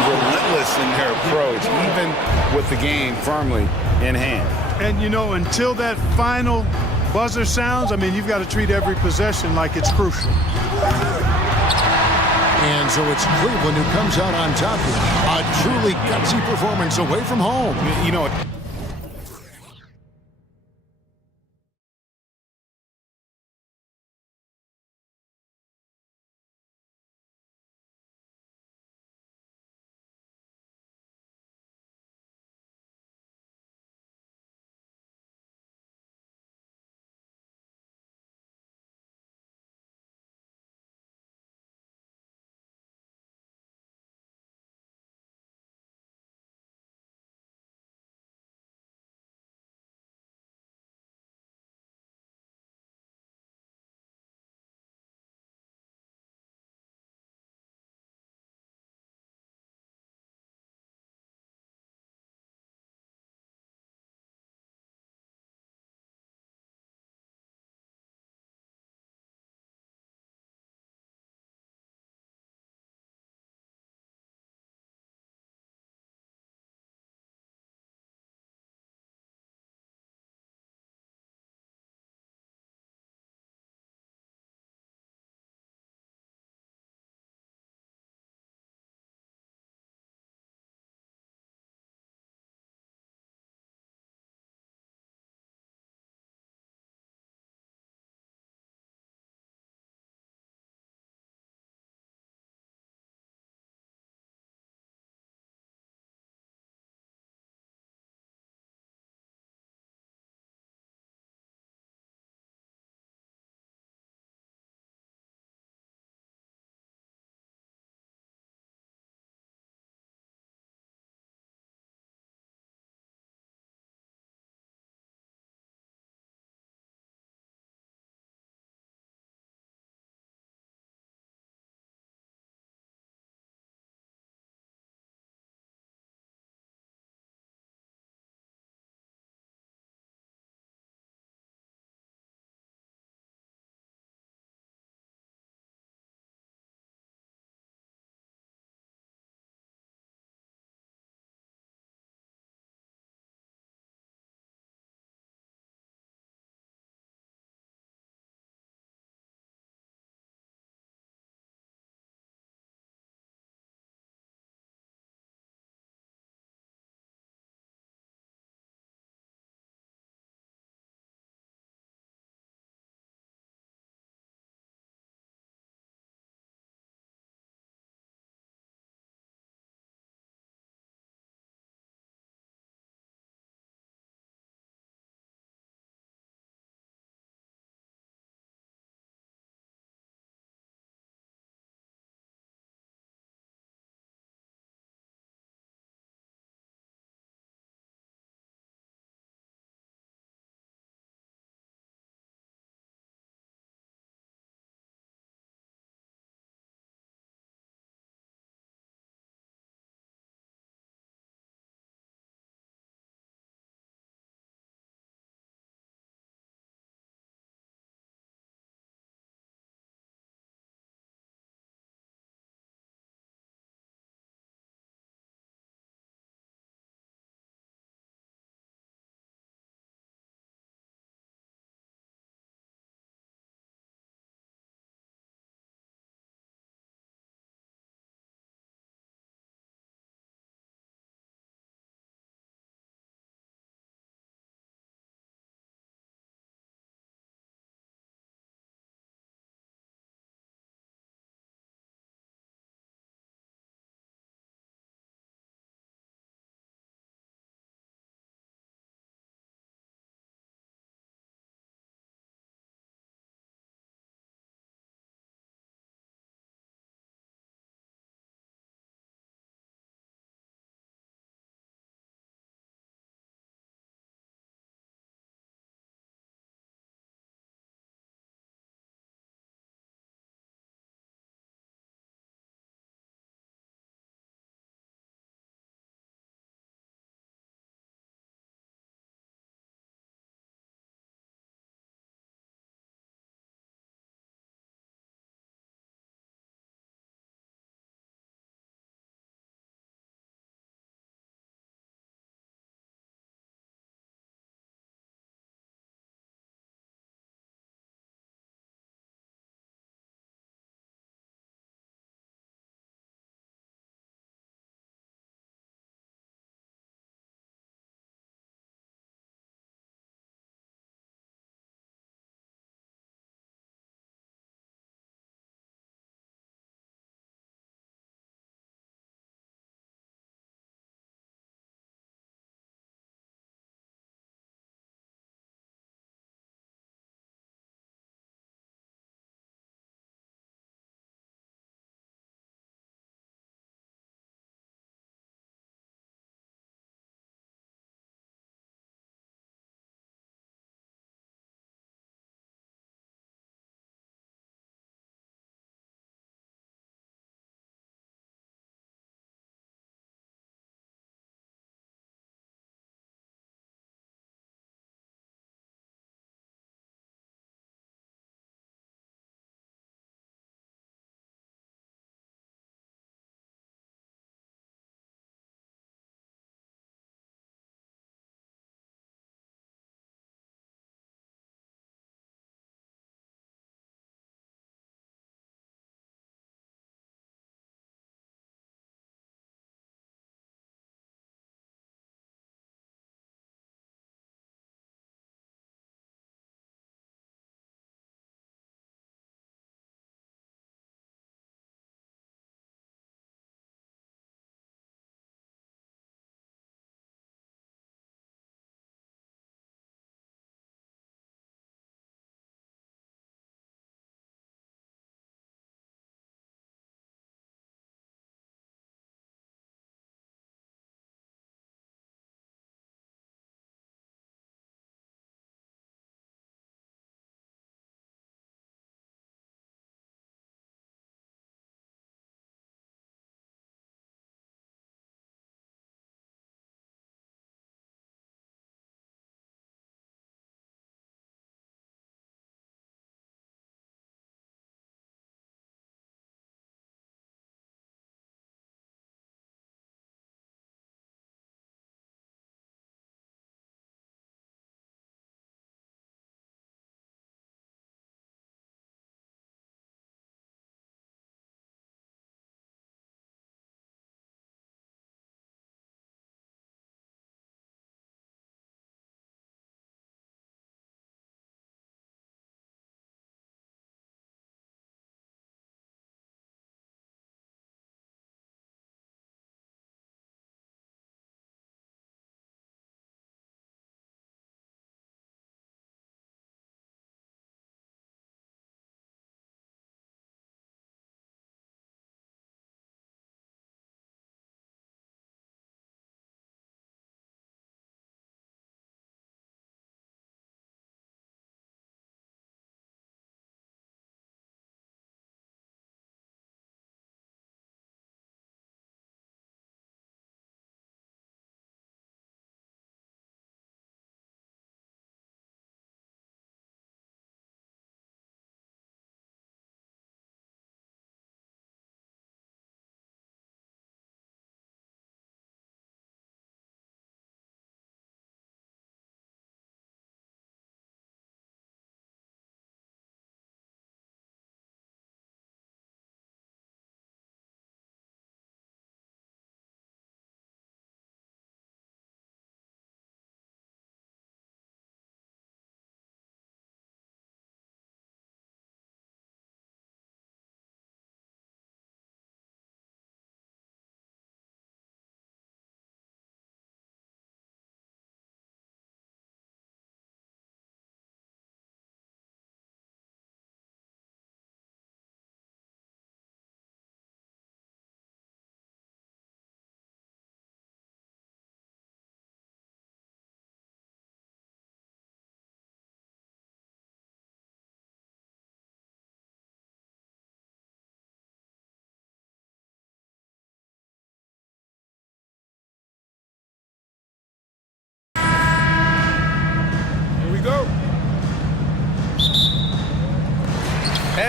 Relentless in her approach, even with the game firmly in hand. And, you know, until that final buzzer sounds, I mean, you've got to treat every possession like it's crucial. And so it's Cleveland who comes out on top here. A truly gutsy performance away from home. You know,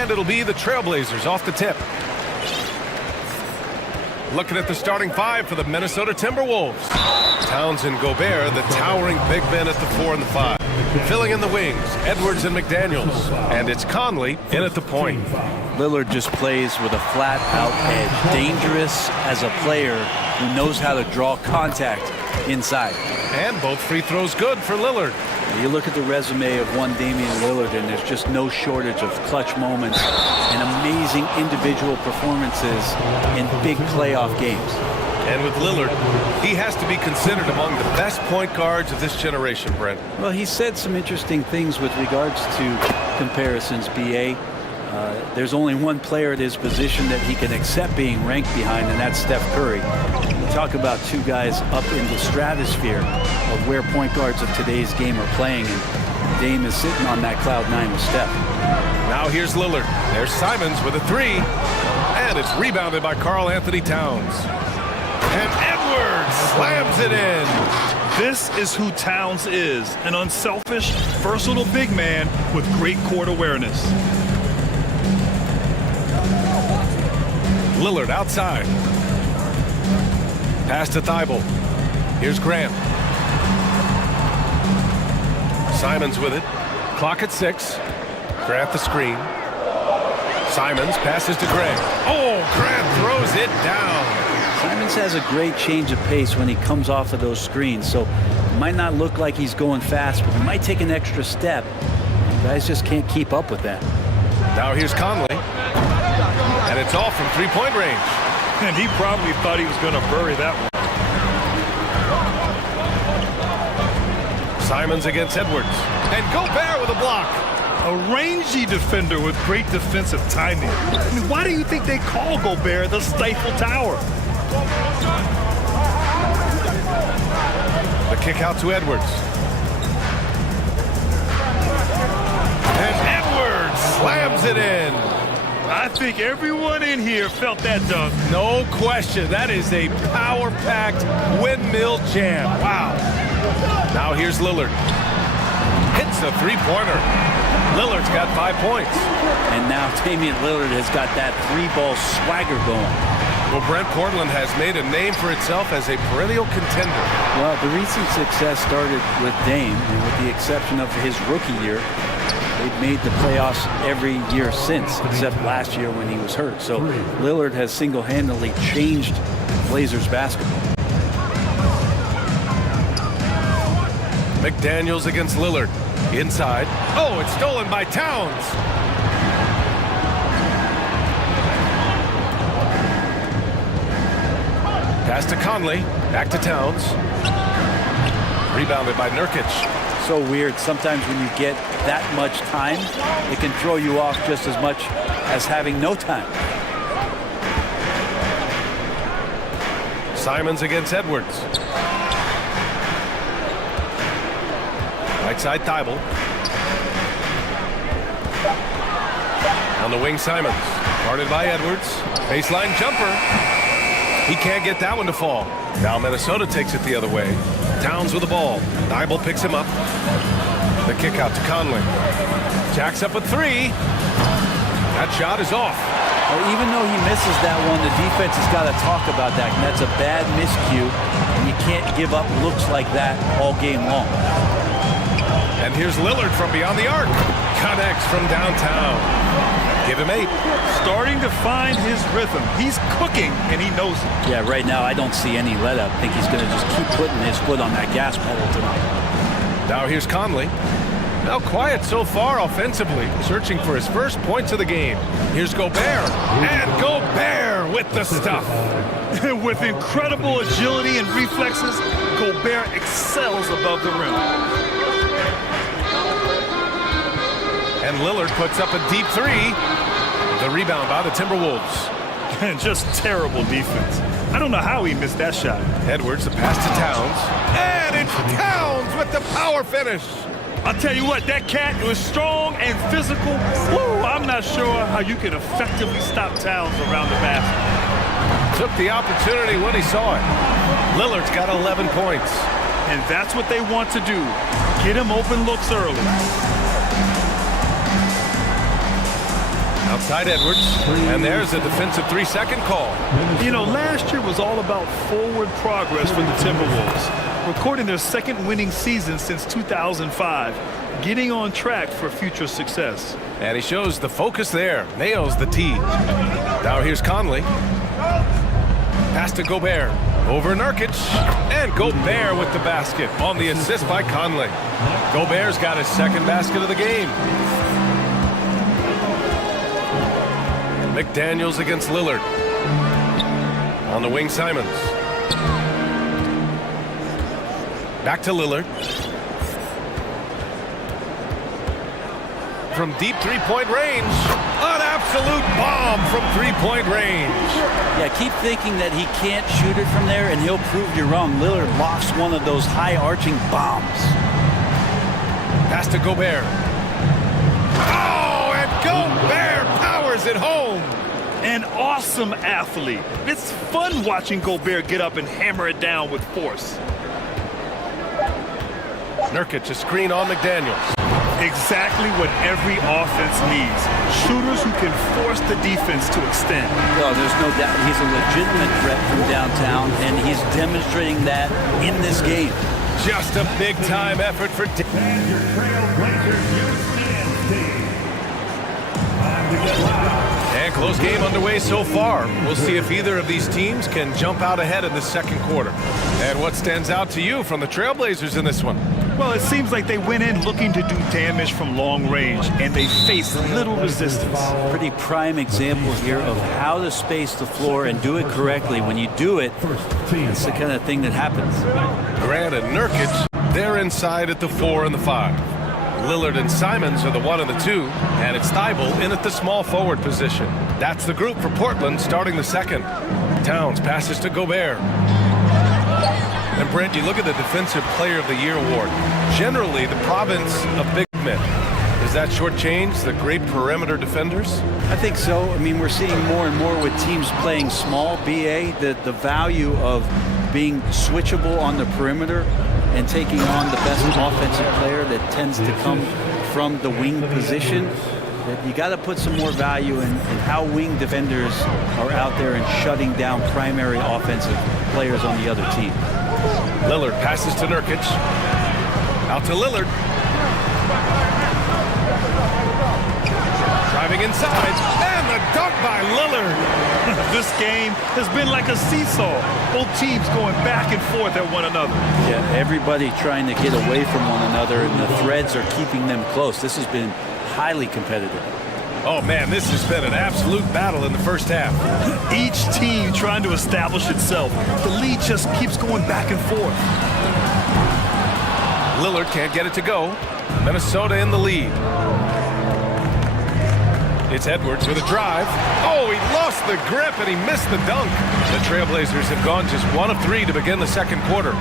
And it'll be the Trailblazers off the tip. Looking at the starting five for the Minnesota Timberwolves. Towns and Gobert, the towering big men at the 4 and the 5. Filling in the wings, Edwards and McDaniels. And it's Conley in at the point. Lillard just plays with a flat-out edge. Dangerous as a player who knows how to draw contact inside. And both free throws good for Lillard. You look at the resume of one Damian Lillard, and there's just no shortage of clutch moments and amazing individual performances in big playoff games. And with Lillard, he has to be considered among the best point guards of this generation, Brent. Well, he said some interesting things with regards to comparisons, B.A. There's only one player at his position that he can accept being ranked behind, and that's Steph Curry. You talk about two guys up in the stratosphere of where point guards of today's game are playing, and Dame is sitting on that cloud 9 with Steph. Now here's Lillard. There's Simons with a 3, and it's rebounded by Karl Anthony Towns. And Edwards slams it in. This is who Towns is, an unselfish, versatile big man with great court awareness. Lillard outside. Pass to Thibault. Here's Grant. Simons with it. Clock at 6. Grant the screen. Simons passes to Gray. Oh, Grant throws it down. Simons has a great change of pace when he comes off of those screens, so it might not look like he's going fast, but he might take an extra step. Guys just can't keep up with that. Now here's Conley. And it's off from three-point range. And he probably thought he was going to bury that one. Simons against Edwards. And Gobert with a block. A rangy defender with great defensive timing. I mean, why do you think they call Gobert the Stifle Tower? The kick out to Edwards. And Edwards slams it in. I think everyone in here felt that dunk. No question. That is a power-packed windmill jam. Wow. Now here's Lillard. Hits a three-pointer. Lillard's got 5 points. And now Damian Lillard has got that three-ball swagger going. Well, Brent, Portland has made a name for itself as a perennial contender. Well, the recent success started with Dame, and with the exception of his rookie year, they've made the playoffs every year since, except last year when he was hurt. So Lillard has single-handedly changed Blazers basketball. McDaniels against Lillard. Inside. Oh, it's stolen by Towns. Pass to Conley. Back to Towns. Rebounded by Nurkic. So weird. Sometimes when you get that much time, it can throw you off just as much as having no time. Simons against Edwards. Right side Thibault. On the wing, Simons. Guarded by Edwards. Baseline jumper. He can't get that one to fall. Now Minnesota takes it the other way. Towns with the ball. Thibault picks him up. The kick out to Conley. Jacks up a 3. That shot is off. Well, even though he misses that one, the defense has got to talk about that. And that's a bad miscue. And you can't give up looks like that all game long. And here's Lillard from beyond the arc. Connects from downtown. Give him 8. Starting to find his rhythm. He's cooking, and he knows it. Yeah, right now I don't see any let-up. I think he's going to just keep putting his foot on that gas pedal tonight. Now here's Conley. Now quiet so far offensively, searching for his first points of the game. Here's Gobert. And Gobert with the stuff. With incredible agility and reflexes, Gobert excels above the rim. And Lillard puts up a deep 3. The rebound by the Timberwolves. And just terrible defense. I don't know how he missed that shot. Edwards, the pass to Towns. And it's Towns with the power finish. I'll tell you what, that cat was strong and physical. Woo, I'm not sure how you can effectively stop Towns around the basket. Took the opportunity when he saw it. Lillard's got 11 points. And that's what they want to do. Get him open looks early. Outside Edwards, and there's a defensive 3-second call. You know, last year was all about forward progress for the Timberwolves, recording their second winning season since 2005, getting on track for future success. And he shows the focus there, nails the tee. Now here's Conley. Pass to Gobert, over Nurkic, and Gobert with the basket on the assist by Conley. Gobert's got his second basket of the game. McDaniels against Lillard. On the wing, Simons. Back to Lillard. From deep three-point range. An absolute bomb from three-point range. Yeah, keep thinking that he can't shoot it from there, and he'll prove you wrong. Lillard lofts one of those high-arching bombs. Pass to Gobert. Oh, and Gobert powers it home. An awesome athlete. It's fun watching Gobert get up and hammer it down with force. Nurkic, a screen on McDaniels. Exactly what every offense needs. Shooters who can force the defense to extend. Oh, there's no doubt he's a legitimate threat from downtown, and he's demonstrating that in this game. Just a big-time effort for... And close game underway so far. We'll see if either of these teams can jump out ahead in the second quarter. And what stands out to you from the Trailblazers in this one? Well, it seems like they went in looking to do damage from long range, and they faced little resistance. Pretty prime example here of how to space the floor and do it correctly. When you do it, it's the kind of thing that happens. Grant and Nurkic, they're inside at the 4 and the 5. Lillard and Simons are the 1 and the 2, and it's Thibault in at the small forward position. That's the group for Portland starting the second. Towns passes to Gobert. And Brent, you look at the Defensive Player of the Year award. Generally, the province of big men. Does that shortchange the great perimeter defenders? I think so. I mean, we're seeing more and more with teams playing small BA, the value of being switchable on the perimeter and taking on the best offensive player that tends to come from the wing position. You got to put some more value in how wing defenders are out there and shutting down primary offensive players on the other team. Lillard passes to Nurkic. Out to Lillard. Driving inside. And the dunk by Lillard. This game has been like a seesaw. Both teams going back and forth at one another. Yeah, everybody trying to get away from one another, and the threads are keeping them close. This has been highly competitive. Oh, man, this has been an absolute battle in the first half. Each team trying to establish itself. The lead just keeps going back and forth. Lillard can't get it to go. Minnesota in the lead. It's Edwards with a drive. Oh, he lost the grip and he missed the dunk. The Trailblazers have gone just 1 of 3 to begin the second quarter.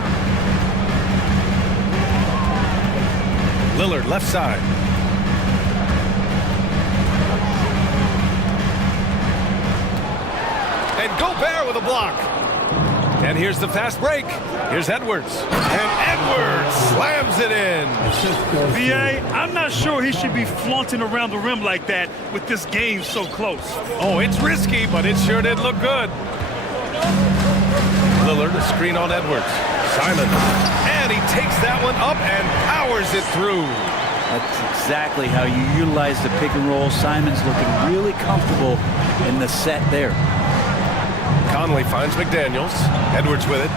Lillard left side. And Gobert with a block. And here's the fast break. Here's Edwards. And Edwards slams it in. B.A., I'm not sure he should be flaunting around the rim like that with this game so close. Oh, it's risky, but it sure did look good. Lillard, a screen on Edwards. Simon. And he takes that one up and powers it through. That's exactly how you utilize the pick and roll. Simon's looking really comfortable in the set there. Conley finds McDaniels. Edwards with it.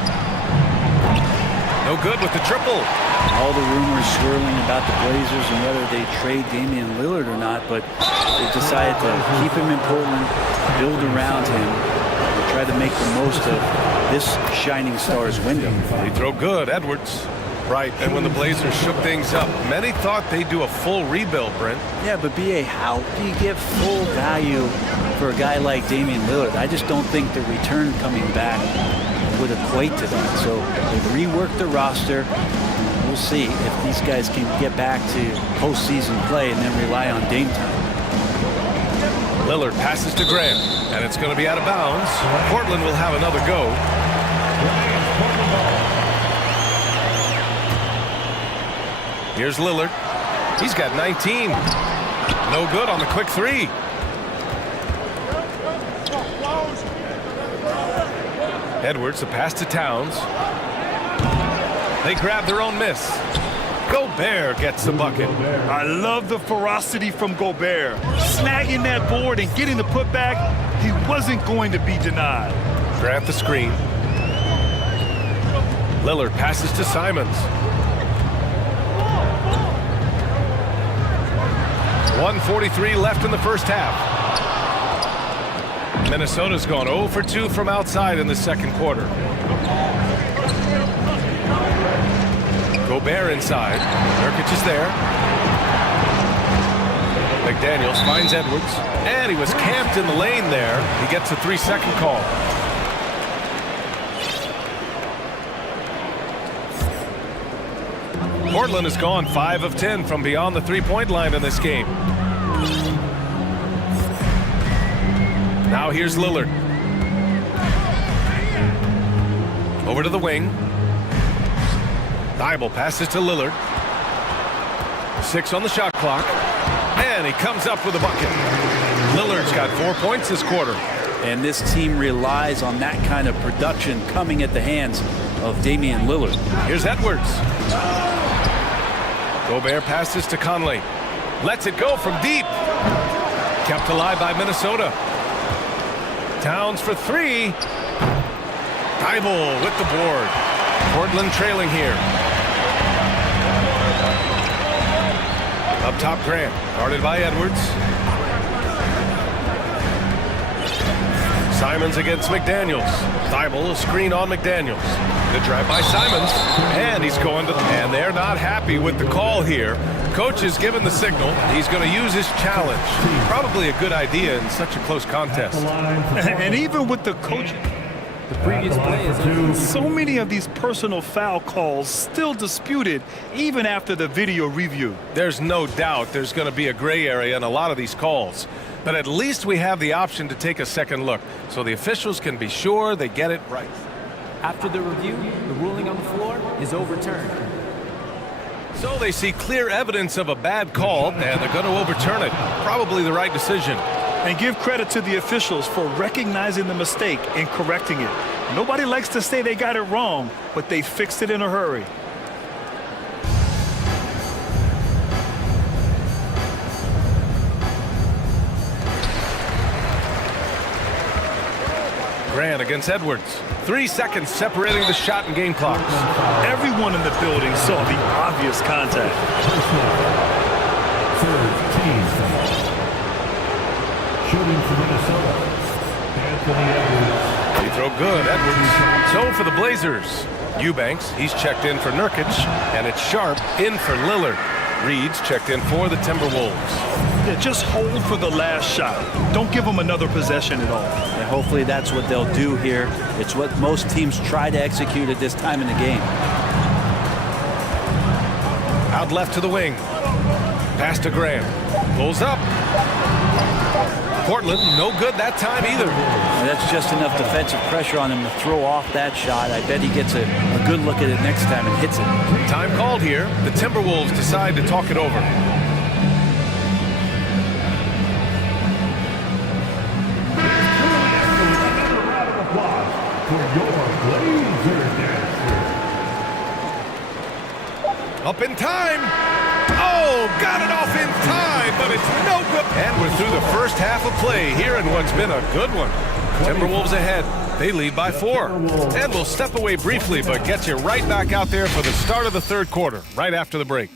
No good with the triple. All the rumors swirling about the Blazers and whether they trade Damian Lillard or not, but they decided to keep him in Portland, build around him, and try to make the most of this shining star's window. They throw good, Edwards. Right, and when the Blazers shook things up, many thought they'd do a full rebuild, Brent. Yeah, but B.A., how do you give full value for a guy like Damian Lillard? I just don't think the return coming back would equate to that. So they reworked the roster. We'll see if these guys can get back to postseason play and then rely on Dame time. Lillard passes to Grant, and it's going to be out of bounds. Portland will have another go. Here's Lillard. He's got 19. No good on the quick three. Edwards, the pass to Towns. They grab their own miss. Gobert gets the bucket. I love the ferocity from Gobert. Snagging that board and getting the putback, he wasn't going to be denied. Grant the screen. Lillard passes to Simons. 1:43 left in the first half. Minnesota's gone 0 for 2 from outside in the second quarter. Gobert inside. Nurkic is there. McDaniels finds Edwards. And he was camped in the lane there. He gets a 3-second call. Portland has gone 5 of 10 from beyond the three-point line in this game. Now here's Lillard. Over to the wing. Thibault passes to Lillard. 6 on the shot clock. And he comes up with a bucket. Lillard's got 4 points this quarter. And this team relies on that kind of production coming at the hands of Damian Lillard. Here's Edwards. Gobert passes to Conley. Lets it go from deep. Kept alive by Minnesota. Towns for 3. Thibault with the board. Portland trailing here. Up top, Grant. Guarded by Edwards. Simons against McDaniels. Thibault, a screen on McDaniels. The drive by Simons. And he's going to... And they're not happy with the call here. Coach has given the signal. He's going to use his challenge. Probably a good idea in such a close contest. And even with the coaching... The previous play is so many of these personal foul calls still disputed even after the video review. There's no doubt there's going to be a gray area in a lot of these calls. But at least we have the option to take a second look so the officials can be sure they get it right. After the review, the ruling on the floor is overturned. So they see clear evidence of a bad call, and they're going to overturn it. Probably the right decision. And give credit to the officials for recognizing the mistake and correcting it. Nobody likes to say they got it wrong, but they fixed it in a hurry. Grant against Edwards. 3 seconds separating the shot and game clocks. Everyone in the building saw the obvious contact. Shooting for Minnesota, Anthony Edwards. Free throw good, Edwards. So for the Blazers, Eubanks, he's checked in for Nurkic, and it's Sharp in for Lillard. Reed's checked in for the Timberwolves. Yeah, just hold for the last shot. Don't give them another possession at all. And hopefully that's what they'll do here. It's what most teams try to execute at this time in the game. Out left to the wing. Pass to Graham. Pulls up. Portland, no good that time either. And that's just enough defensive pressure on him to throw off that shot. I bet he gets a good look at it next time and hits it. Time called here. The Timberwolves decide to talk it over. Up in time. Oh, got it off in time, but it's no good. And we're through the first half of play here in what's been a good one. Timberwolves ahead. They lead by 4. And we'll step away briefly, but get you right back out there for the start of the third quarter, right after the break.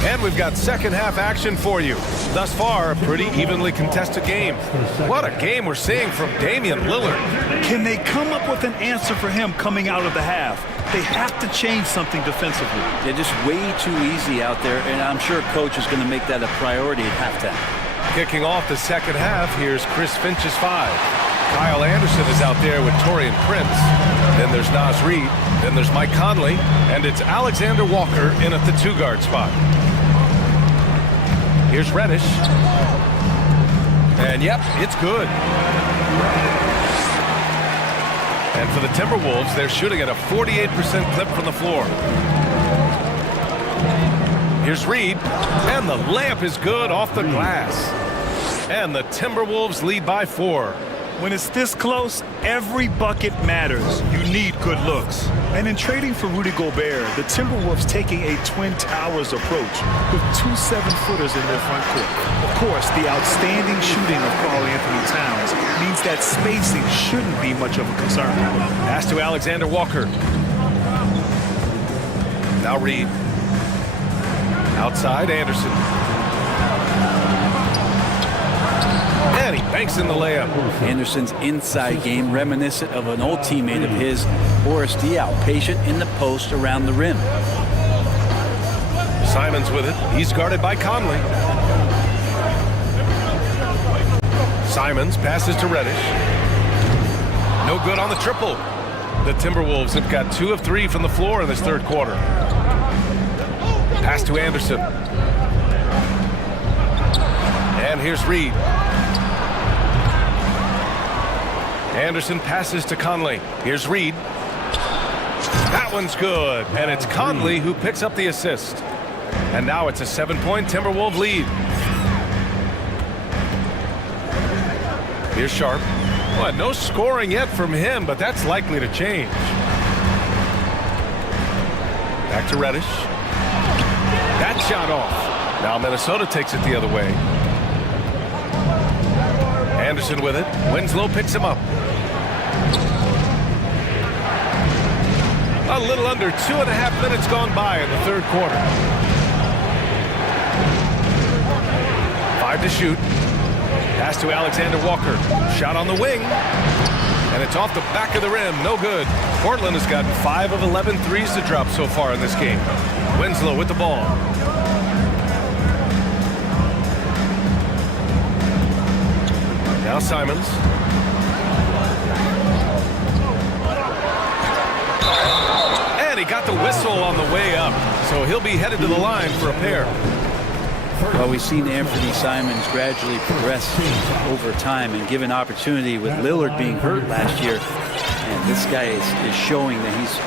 And we've got second half action for you. Thus far, a pretty evenly contested game. What a game we're seeing from Damian Lillard. Can they come up with an answer for him coming out of the half? They have to change something defensively. They're just way too easy out there, and I'm sure coach is going to make that a priority at halftime. Kicking off the second half, here's Chris Finch's 5. Kyle Anderson is out there with Taurean Prince. Then there's Naz Reid. Then there's Mike Conley. And it's Alexander Walker in at the 2-guard spot. Here's Reddish. And yep, it's good. And for the Timberwolves, they're shooting at a 48% clip from the floor. Here's Reed, and the layup is good off the glass. And the Timberwolves lead by 4. When it's this close, every bucket matters. You need good looks. And in trading for Rudy Gobert, the Timberwolves taking a Twin Towers approach with 2 7-footers in their front court. Of course, the outstanding shooting of Karl-Anthony Towns means that spacing shouldn't be much of a concern. Pass to Alexander Walker. Now Reed. Outside, Anderson. And he banks in the layup. Anderson's inside game reminiscent of an old teammate of his, Boris Diaw, patient in the post around the rim. Simons with it. He's guarded by Conley. Simons passes to Reddish. No good on the triple. The Timberwolves have got 2 of 3 from the floor in this third quarter. Pass to Anderson. And here's Reed. Anderson passes to Conley. Here's Reed. That one's good. And it's Conley who picks up the assist. And now it's a 7-point Timberwolves lead. Here's Sharp. Well, no scoring yet from him, but that's likely to change. Back to Reddish. That shot off. Now Minnesota takes it the other way. Anderson with it. Winslow picks him up. A little under 2.5 minutes gone by in the third quarter. 5 to shoot. Pass to Alexander Walker. Shot on the wing. And it's off the back of the rim. No good. Portland has gotten 5 of 11 threes to drop so far in this game. Winslow with the ball. Now Simons. And he got the whistle on the way up. So he'll be headed to the line for a pair. Well, we've seen Anthony Simons gradually progress over time and given opportunity with Lillard being hurt last year. And this guy is showing that he's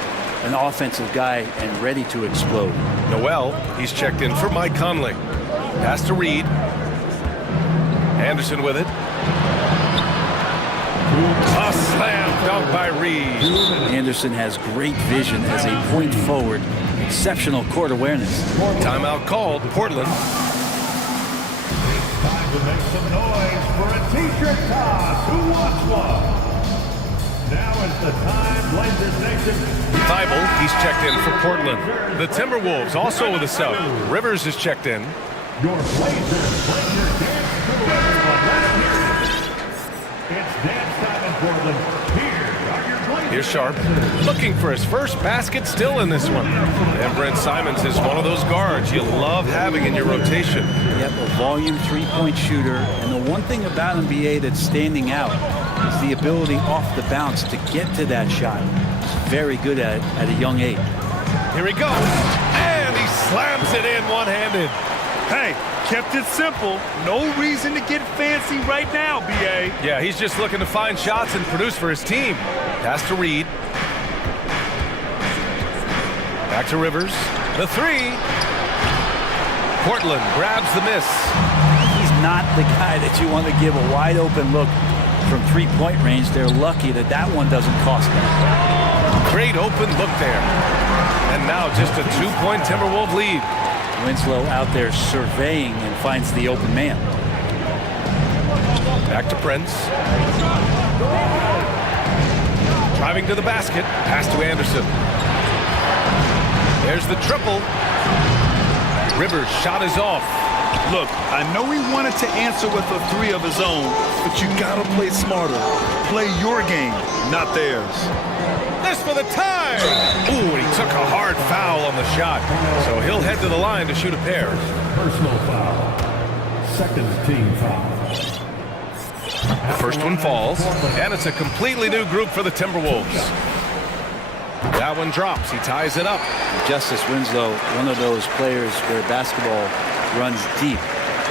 an offensive guy and ready to explode. Noel, he's checked in for Mike Conley. Pass to Reed. Anderson with it. A slam dunk by Reed. Anderson has great vision as a point forward. Exceptional court awareness. Timeout called. Portland. Time to make some noise for a t-shirt toss. Who wants one? Now is the time, Blazers Nation. Thibault, he's checked in for Portland. The Timberwolves also with a sub. Rivers is checked in. Your Blazers bring your dance to everyone. Let's hear it. It's dance time in Portland. Here are your Blazers. Here's Sharp, looking for his first basket still in this one. And Brent Simons is one of those guards you love having in your rotation. Yep, a volume three-point shooter. And the one thing about NBA that's standing out is the ability off the bounce to get to that shot. He's very good at it at a young age. Here he goes, and he slams it in one-handed. Hey, kept it simple. No reason to get fancy right now, B.A. Yeah, he's just looking to find shots and produce for his team. Pass to Reed. Back to Rivers. The three. Portland grabs the miss. He's not the guy that you want to give a wide open look from three-point range. They're lucky that that one doesn't cost them. Great open look there. And now just a 2-point Timberwolves lead. Winslow out there surveying and finds the open man. Back to Prince. Driving to the basket. Pass to Anderson. There's the triple. Rivers' shot is off. Look, I know he wanted to answer with a three of his own, but you gotta play smarter. Play your game, not theirs. This for the tie! Ooh, and he took a hard foul on the shot. So he'll head to the line to shoot a pair. Personal foul. Second team foul. The first one falls, and it's a completely new group for the Timberwolves. That one drops. He ties it up. Justice Winslow, one of those players where basketball runs deep.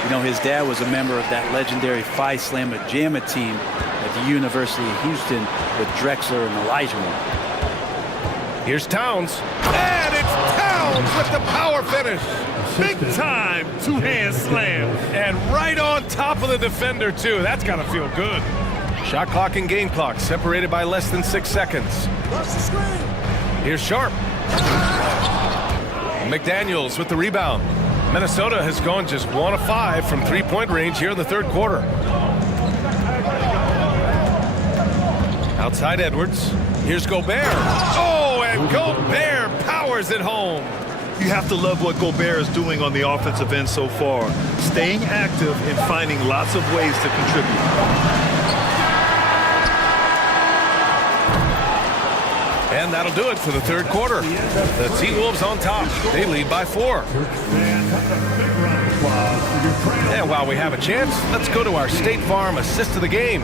You know, his dad was a member of that legendary Phi Slamma Jamma team at the University of Houston with Drexler and Olajuwon. Here's Towns. And it's Towns with the power finish. Big time two-hand slam. And right on top of the defender, too. That's got to feel good. Shot clock and game clock separated by less than 6 seconds. Here's Sharp. McDaniels with the rebound. Minnesota has gone just 1 of 5 from three-point range here in the third quarter. Outside Edwards. Here's Gobert. Oh, and Gobert powers it home. You have to love what Gobert is doing on the offensive end so far. Staying active and finding lots of ways to contribute. And that'll do it for the third quarter. The T-Wolves on top. They lead by 4. And while we have a chance, let's go to our State Farm assist of the game.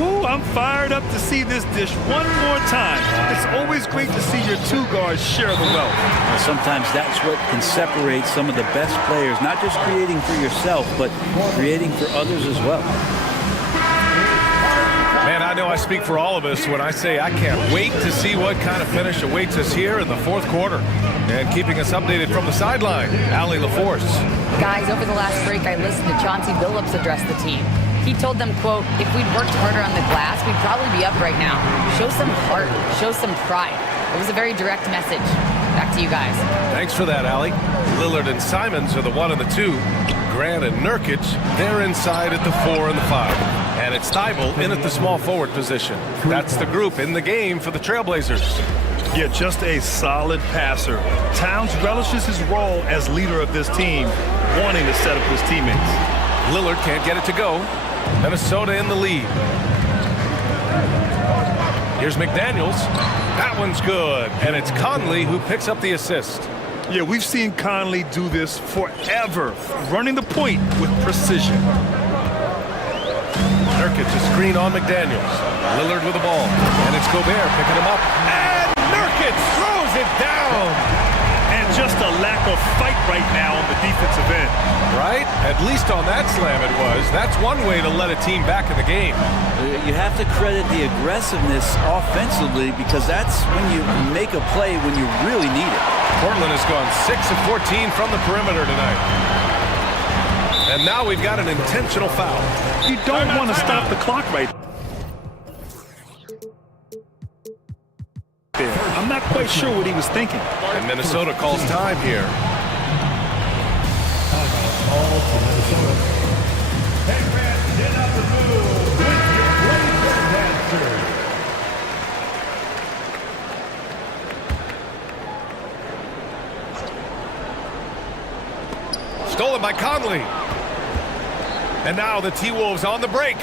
Ooh, I'm fired up to see this dish one more time. It's always great to see your two guards share the wealth. Well, sometimes that's what can separate some of the best players, not just creating for yourself, but creating for others as well. Man, I know I speak for all of us when I say I can't wait to see what kind of finish awaits us here in the fourth quarter. And keeping us updated from the sideline, Allie LaForce. Guys, over the last break, I listened to Chauncey Billups address the team. He told them, quote, if we'd worked harder on the glass, we'd probably be up right now. Show some heart, show some pride. It was a very direct message. Back to you guys. Thanks for that, Allie. Lillard and Simons are the 1 and the 2. Grant and Nurkic, they're inside at the 4 and the 5. And it's Thibault in at the small forward position. That's the group in the game for the Trailblazers. Yeah, just a solid passer. Towns relishes his role as leader of this team, wanting to set up his teammates. Lillard can't get it to go. Minnesota in the lead. Here's McDaniels. That one's good. And it's Conley who picks up the assist. Yeah, we've seen Conley do this forever, running the point with precision. Nurkic a screen on McDaniels. Lillard with the ball. And it's Gobert picking him up. And Nurkic throws it down. And just a lack of fight right now on the defensive end. Right? At least on that slam it was. That's one way to let a team back in the game. You have to credit the aggressiveness offensively because that's when you make a play when you really need it. Portland has gone 6 of 14 from the perimeter tonight. And now we've got an intentional foul. You don't want to stop the clock right there. I'm not quite sure what he was thinking. And Minnesota calls time here. All to Minnesota. Hey, man, get up and move with your laser dancer. Stolen by Conley. And now the T-Wolves on the break.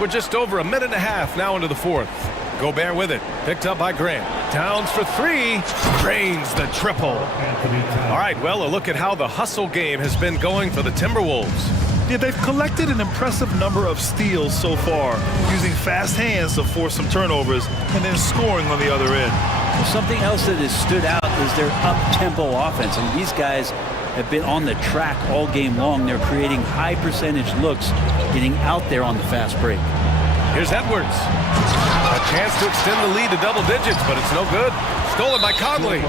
We're just over a minute and a half now into the fourth. Gobert with it. Picked up by Grant. Towns for 3. Drains the triple. All right, well, a look at how the hustle game has been going for the Timberwolves. Yeah, they've collected an impressive number of steals so far, using fast hands to force some turnovers and then scoring on the other end. Well, something else that has stood out is their up-tempo offense. And these guys have been on the track all game long. They're creating high-percentage looks, getting out there on the fast break. Here's Edwards. A chance to extend the lead to double digits, but it's no good. Stolen by Conley.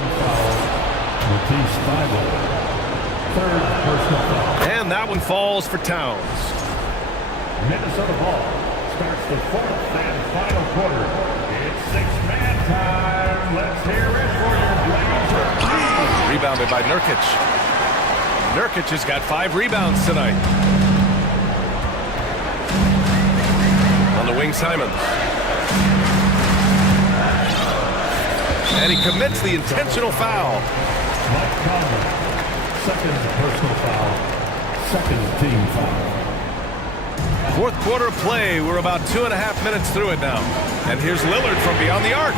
And that one falls for Towns. Minnesota ball starts the fourth and final quarter. It's six-man time. Let's hear it for your Blazers. Rebounded by Nurkic. Nurkic has got 5 rebounds tonight. On the wing, Simons. And he commits the intentional foul. Mike Conley, second personal foul, second team foul. Fourth quarter of play. We're about 2.5 minutes through it now. And here's Lillard from beyond the arc.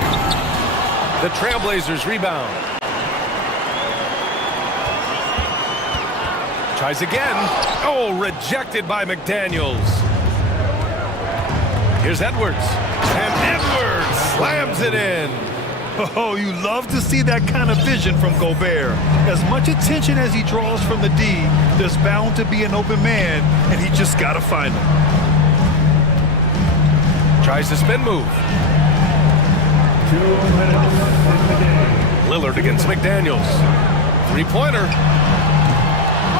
The Trailblazers rebound. Tries again. Oh, rejected by McDaniels. Here's Edwards. And Edwards slams it in. Oh, you love to see that kind of vision from Gobert. As much attention as he draws from the D, there's bound to be an open man, and he just got to find him. Tries the spin move. 2 minutes in the game. Lillard against McDaniels. Three-pointer.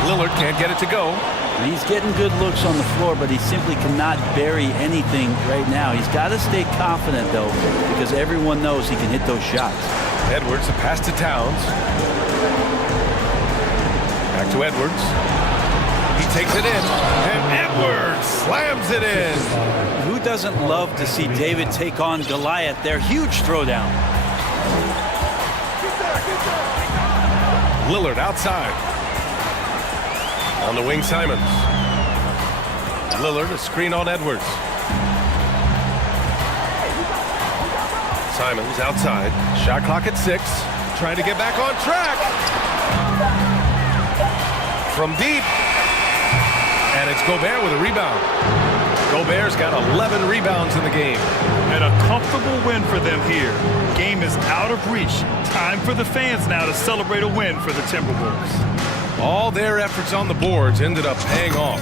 Lillard can't get it to go. He's getting good looks on the floor, but he simply cannot bury anything right now. He's got to stay confident, though, because everyone knows he can hit those shots. Edwards, the pass to Towns. Back to Edwards. He takes it in, and Edwards slams it in. Who doesn't love to see David take on Goliath? Their huge throwdown. Lillard outside. On the wing, Simons. Lillard, a screen on Edwards. Simons outside. Shot clock at 6. Trying to get back on track. From deep. And it's Gobert with a rebound. Gobert's got 11 rebounds in the game. And a comfortable win for them here. Game is out of reach. Time for the fans now to celebrate a win for the Timberwolves. All their efforts on the boards ended up paying off.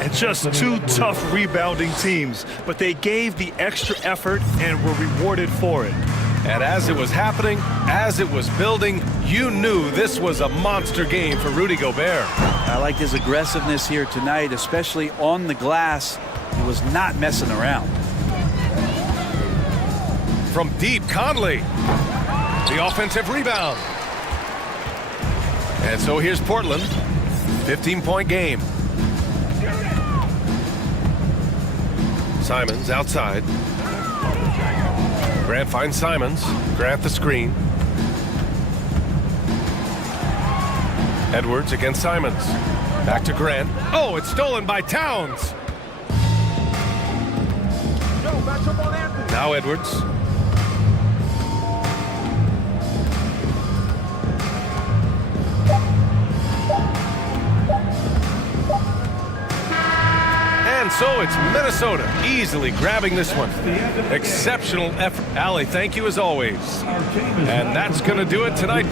And just two tough rebounding teams, but they gave the extra effort and were rewarded for it. And as it was happening, as it was building, you knew this was a monster game for Rudy Gobert. I liked his aggressiveness here tonight, especially on the glass. He was not messing around. From deep, Conley. The offensive rebound. And so here's Portland. 15-point game. Simons outside. Grant finds Simons. Grant the screen. Edwards against Simons. Back to Grant. Oh, it's stolen by Towns. Now Edwards. And so it's Minnesota easily grabbing this one. Exceptional effort. Allie, thank you as always. And that's going to do it tonight.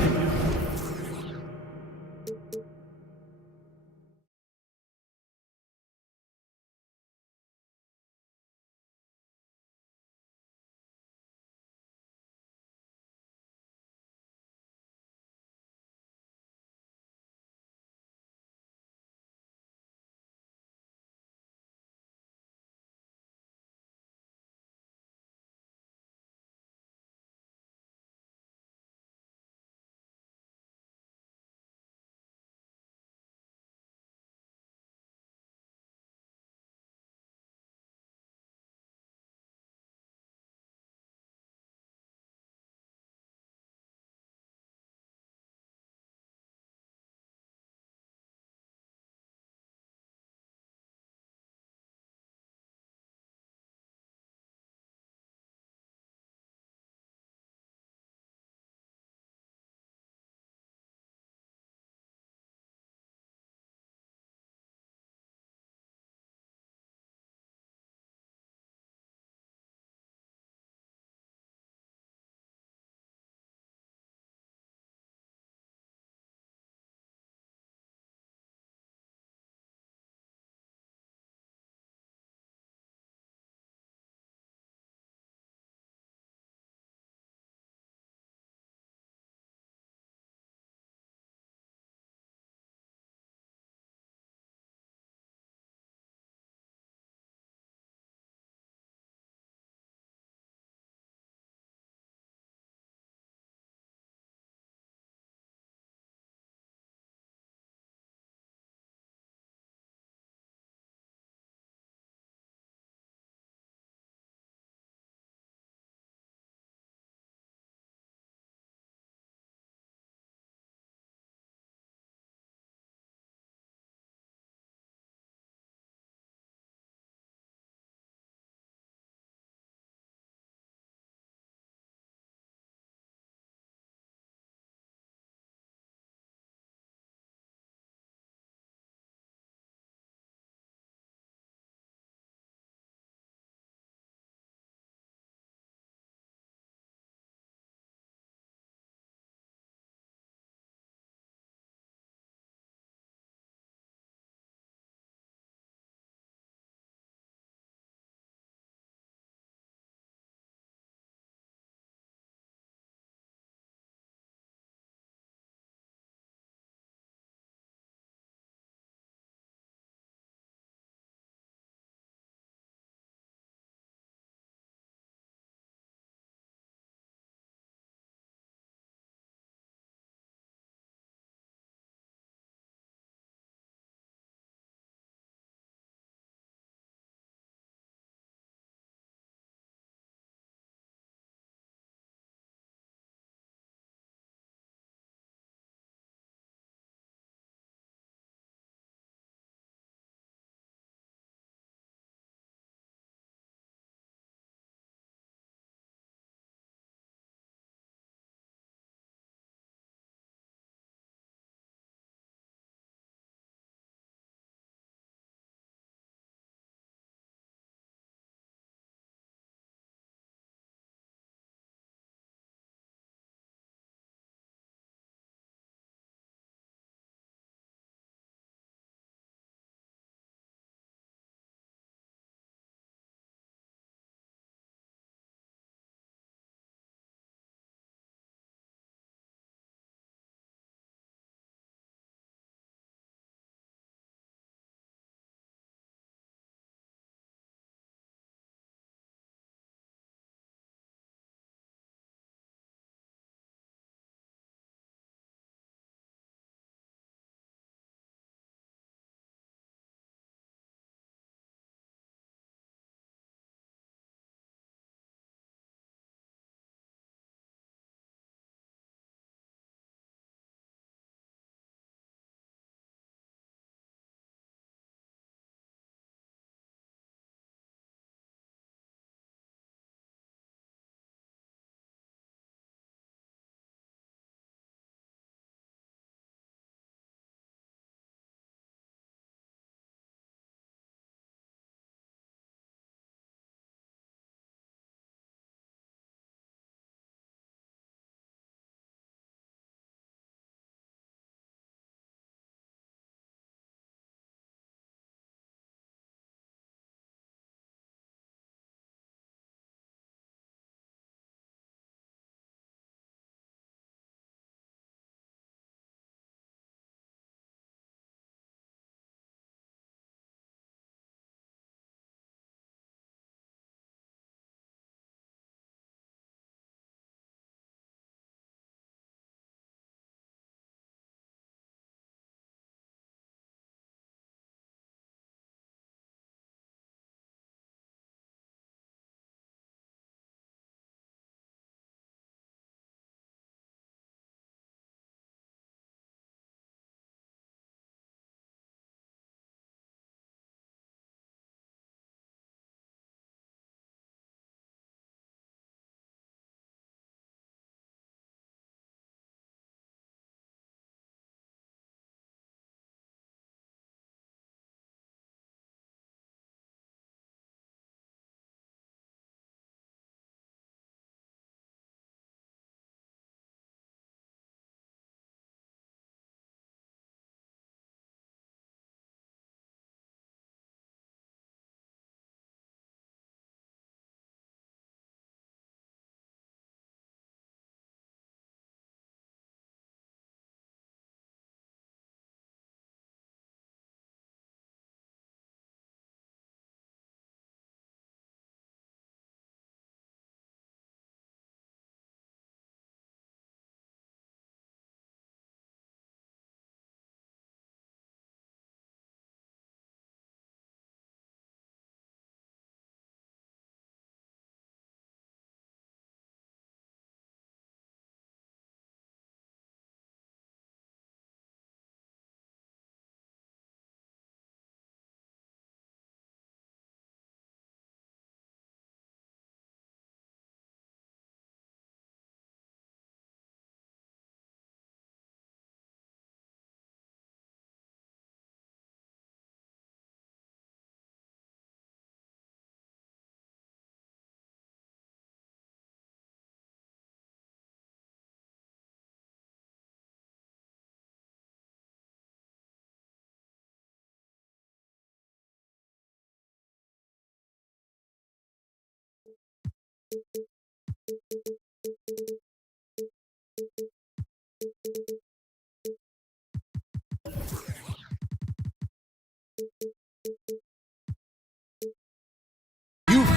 You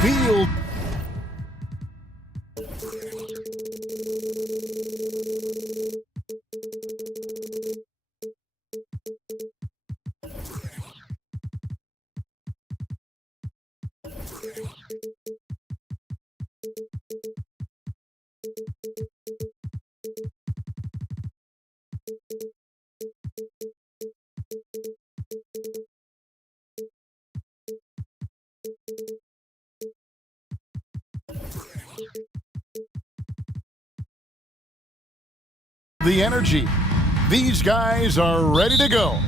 feel the energy. These guys are ready to go.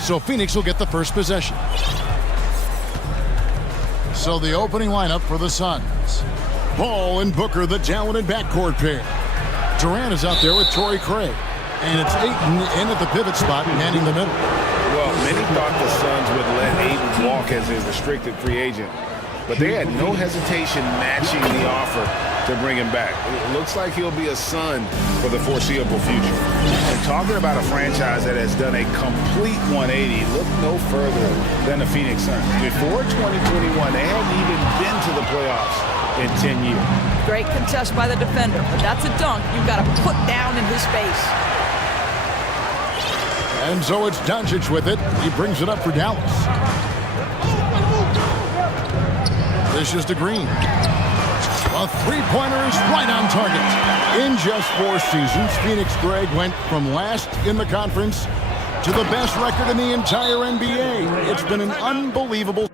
So Phoenix will get the first possession. So the opening lineup for the Suns. Ball and Booker, the talented backcourt pair. Durant is out there with Torrey Craig. And it's Ayton in at the pivot spot, manning the middle. Well, many thought the Suns would let Ayton walk as a restricted free agent, but they had no hesitation matching the offer to bring him back. It looks like he'll be a Sun for the foreseeable future. And talking about a franchise that has done a complete 180, look no further than the Phoenix Suns. Before 2021, they hadn't even been to the playoffs in 10 years. Great contest by the defender, but that's a dunk you've got to put down in his face. And so it's Doncic with it. He brings it up for Dallas. This is to Green. A three-pointer is right on target. In just 4 seasons, Phoenix Greg went from last in the conference to the best record in the entire NBA. It's been an unbelievable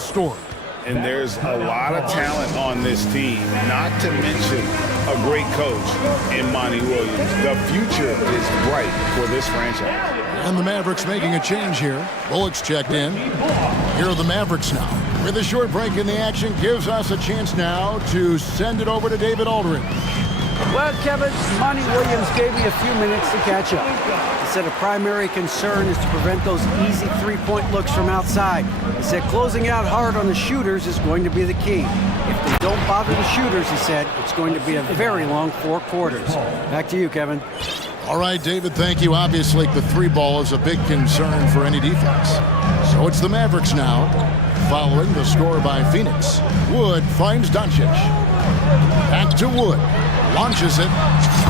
story. And there's a lot of talent on this team, not to mention a great coach in Monty Williams. The future is bright for this franchise. And the Mavericks making a change here. Bullock's checked in. Here are the Mavericks now. With a short break in the action, gives us a chance now to send it over to David Aldridge. Well, Kevin, Monty Williams gave me a few minutes to catch up. He said a primary concern is to prevent those easy three-point looks from outside. He said closing out hard on the shooters is going to be the key. If they don't bother the shooters, he said, it's going to be a very long 4 quarters. Back to you, Kevin. All right, David, thank you. Obviously, the 3-ball is a big concern for any defense. So it's the Mavericks now, following the score by Phoenix. Wood finds Doncic. Back to Wood. Launches it.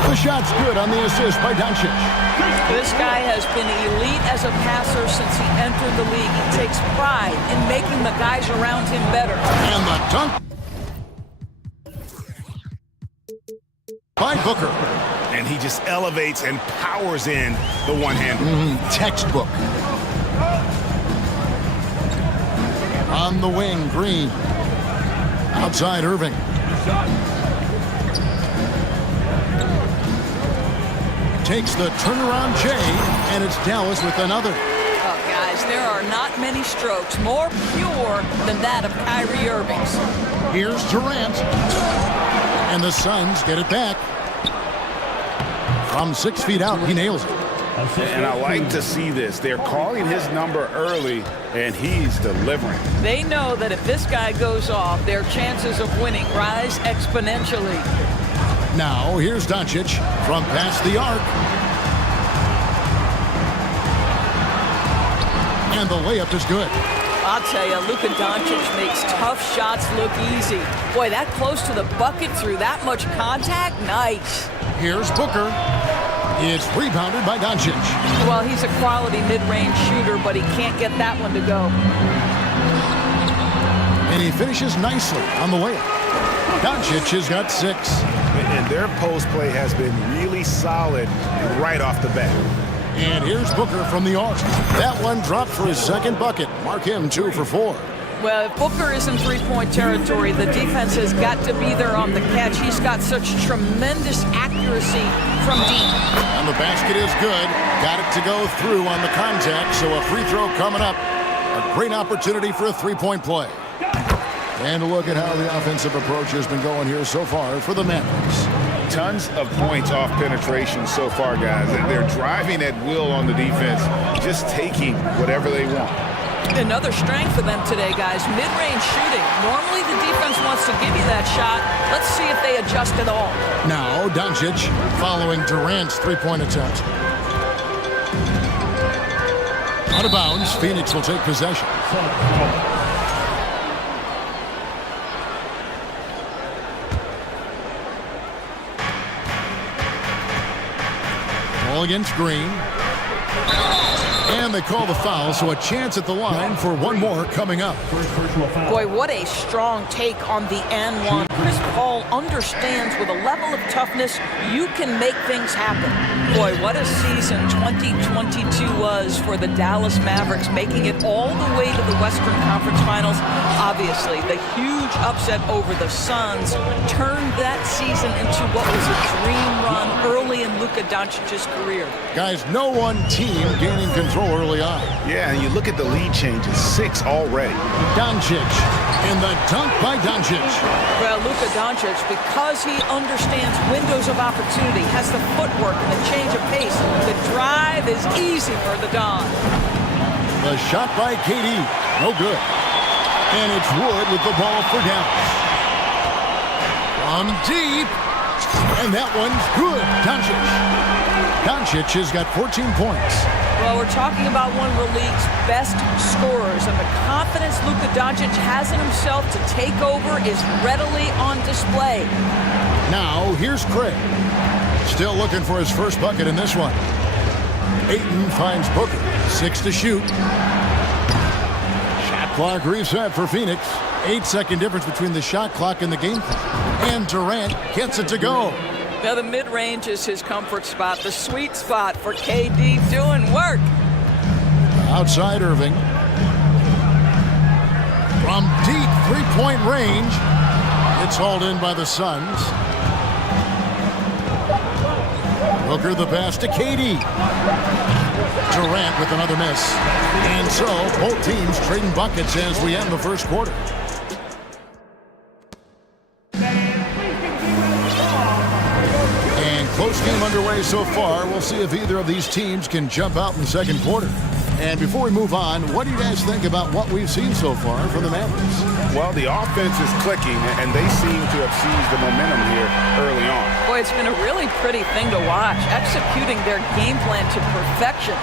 The shot's good on the assist by Doncic. This guy has been elite as a passer since he entered the league. He takes pride in making the guys around him better. And the dunk by Booker. And he just elevates and powers in the one-hander. Textbook. On the wing, Green. Outside, Irving. Takes the turnaround J, and it's Dallas with another. Oh, guys, there are not many strokes more pure than that of Kyrie Irving's. Here's Durant. And the Suns get it back. From 6 feet out, he nails it. And I like to see this. They're calling his number early, and he's delivering. They know that if this guy goes off, their chances of winning rise exponentially. Now, here's Doncic from past the arc. And the layup is good. I'll tell you, Luka Doncic makes tough shots look easy. Boy, that close to the bucket through that much contact, nice. Here's Booker. It's rebounded by Doncic. Well, he's a quality mid-range shooter, but he can't get that one to go. And he finishes nicely on the layup. Doncic has got 6. And their post play has been really solid right off the bat. And here's Booker from the arc. That one dropped for his second bucket. Mark him 2 for 4. Well, if Booker is in three-point territory, the defense has got to be there on the catch. He's got such tremendous accuracy from deep. And the basket is good. Got it to go through on the contact, so a free throw coming up. A great opportunity for a three-point play. And look at how the offensive approach has been going here so far for the Mavericks. Tons of points off penetration so far, guys. They're driving at will on the defense, just taking whatever they want. Another strength for them today, guys. Mid-range shooting. Normally the defense wants to give you that shot. Let's see if they adjust at all. Now, Doncic following Durant's three-point attempt. Out of bounds, Phoenix will take possession. Ball against Green. And they call the foul, so a chance at the line for one more coming up. Boy, what a strong take on the N1. Chris Paul understands with a level of toughness, you can make things happen. Boy, what a season 2022 was for the Dallas Mavericks, making it all the way to the Western Conference Finals. Obviously, the huge upset over the Suns turned that season into what was a dream run early in Luka Doncic's career. Guys, no one team gaining control early on. Yeah, and you look at the lead changes, 6 already. Doncic, and the dunk by Doncic. Well, Luka Doncic, because he understands windows of opportunity, has the footwork and the change of pace, the drive is easy for the Don. The shot by KD, no good. And it's Wood with the ball for Dallas. From deep, and that one's good. Doncic has got 14 points. Well, we're talking about one of the league's best scorers, and the confidence Luka Doncic has in himself to take over is readily on display. Now, here's Craig. Still looking for his first bucket in this one. Ayton finds Booker. 6 to shoot. Shot clock reset for Phoenix. 8-second difference between the shot clock and the game clock. And Durant gets it to go. Now the mid-range is his comfort spot, the sweet spot for KD doing work. Outside Irving. From deep three-point range. It's hauled in by the Suns. Booker the pass to KD. Durant with another miss. And so both teams trading buckets as we end the first quarter. Close game underway so far. We'll see if either of these teams can jump out in the second quarter. And before we move on, what do you guys think about what we've seen so far from the Mavericks? Well, the offense is clicking, and they seem to have seized the momentum here early on. Boy, it's been a really pretty thing to watch, executing their game plan to perfection.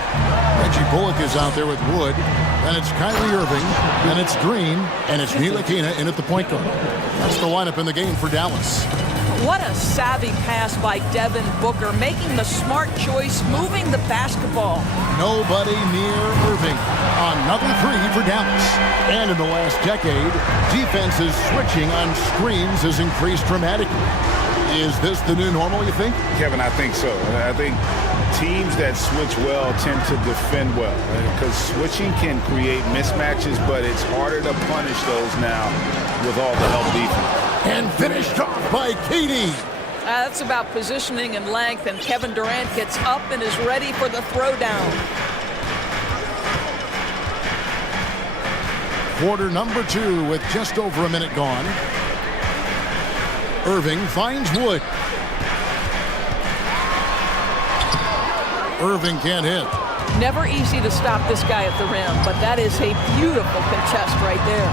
Reggie Bullock is out there with Wood, and it's Kyrie Irving, and it's Green, and it's Ntilikina in at the point guard. That's the lineup in the game for Dallas. What a savvy pass by Devin Booker, making the smart choice, moving the basketball. Nobody near Irving. Another three for Dallas. And in the last decade, defenses switching on screens has increased dramatically. Is this the new normal, you think? Kevin, I think so. I think teams that switch well tend to defend well, because switching can create mismatches, but it's harder to punish those now with all the help defense. And finished off by KD. That's about positioning and length, and Kevin Durant gets up and is ready for the throwdown. Quarter number 2 with just over a minute gone. Irving finds Wood. Irving can't hit. Never easy to stop this guy at the rim, but that is a beautiful contest right there.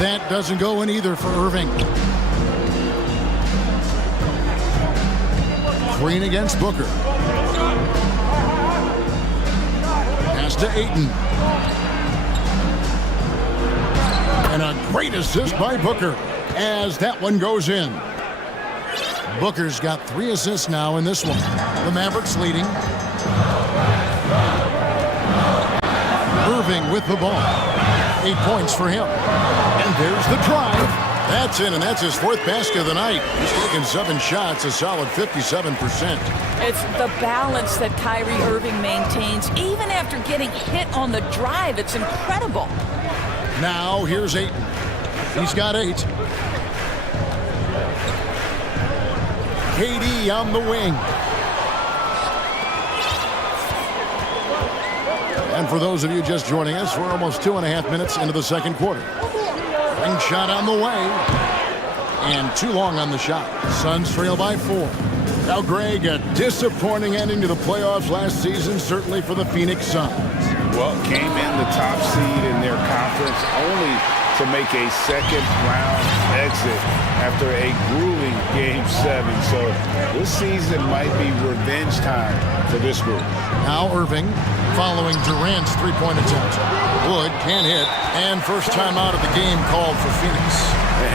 That doesn't go in either for Irving. Green against Booker. Pass to Ayton. And a great assist by Booker as that one goes in. Booker's got 3 assists now in this one. The Mavericks leading. Irving with the ball. 8 points for him. And there's the drive. That's in, and that's his 4th basket of the night. He's taken 7 shots, a solid 57%. It's the balance that Kyrie Irving maintains, even after getting hit on the drive. It's incredible. Now, here's Ayton. He's got 8. KD on the wing. And for those of you just joining us, we're almost 2.5 minutes into the second quarter. Ring shot on the way. And too long on the shot. Suns trail by 4. Now, Greg, a disappointing ending to the playoffs last season, certainly for the Phoenix Suns. Well, came in the top seed in their conference only to make a second-round exit after a grueling Game 7. So this season might be revenge time for this group. Now Irving following Durant's three-point attempt. Wood can't hit, and first time out of the game called for Phoenix.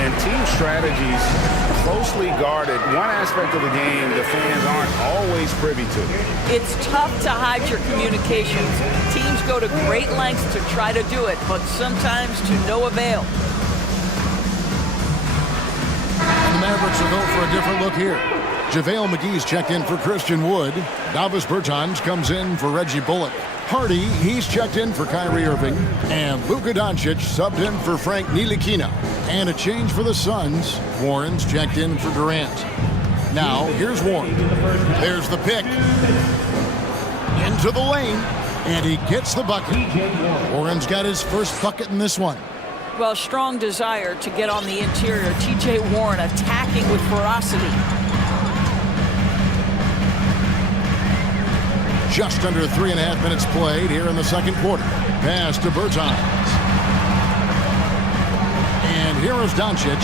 And team strategies closely guarded. One aspect of the game the fans aren't always privy to. It's tough to hide your communications. Teams go to great lengths to try to do it, but sometimes to no avail. And the Mavericks will go for a different look here. JaVale McGee's checked in for Christian Wood. Davis Bertans comes in for Reggie Bullock. Hardy, he's checked in for Kyrie Irving. And Luka Doncic subbed in for Frank Ntilikina. And a change for the Suns. Warren's checked in for Durant. Now, here's Warren. There's the pick. Into the lane. And he gets the bucket. Warren's got his first bucket in this one. Well, strong desire to get on the interior. T.J. Warren attacking with ferocity. Just under 3.5 minutes played here in the second quarter. Pass to Bertans. And here is Doncic.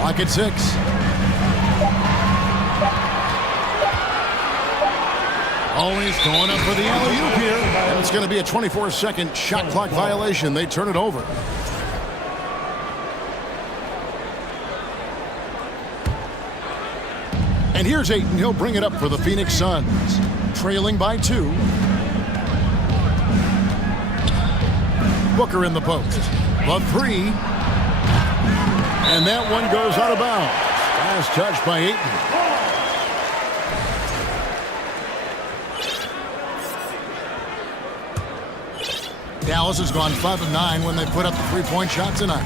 Clock at 6. Oh, he's going up for the alley-oop here. And it's going to be a 24-second shot clock violation. They turn it over. And here's Ayton. He'll bring it up for the Phoenix Suns. Trailing by 2. Booker in the post. The 3. And that one goes out of bounds. Last touch by Ayton. Dallas has gone 5 of 9 when they put up the three-point shot tonight.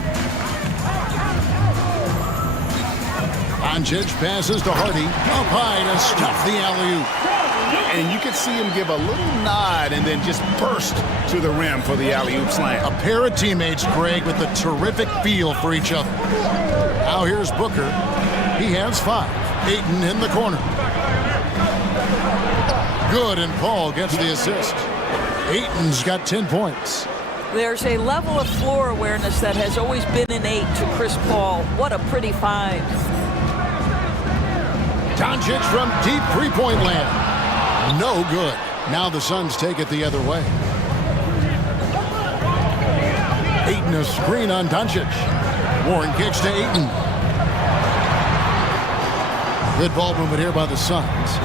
Doncic passes to Hardy. Up high to stuff the alley-oop. And you can see him give a little nod and then just burst to the rim for the alley-oop slam. A pair of teammates, Greg, with a terrific feel for each other. Now here's Booker. He has 5. Ayton in the corner. Good, and Paul gets the assist. Ayton's got 10 points. There's a level of floor awareness that has always been innate to Chris Paul. What a pretty find. Doncic from deep three-point land. No good. Now the Suns take it the other way. Ayton a screen on Doncic. Warren kicks to Ayton. Good ball movement here by the Suns.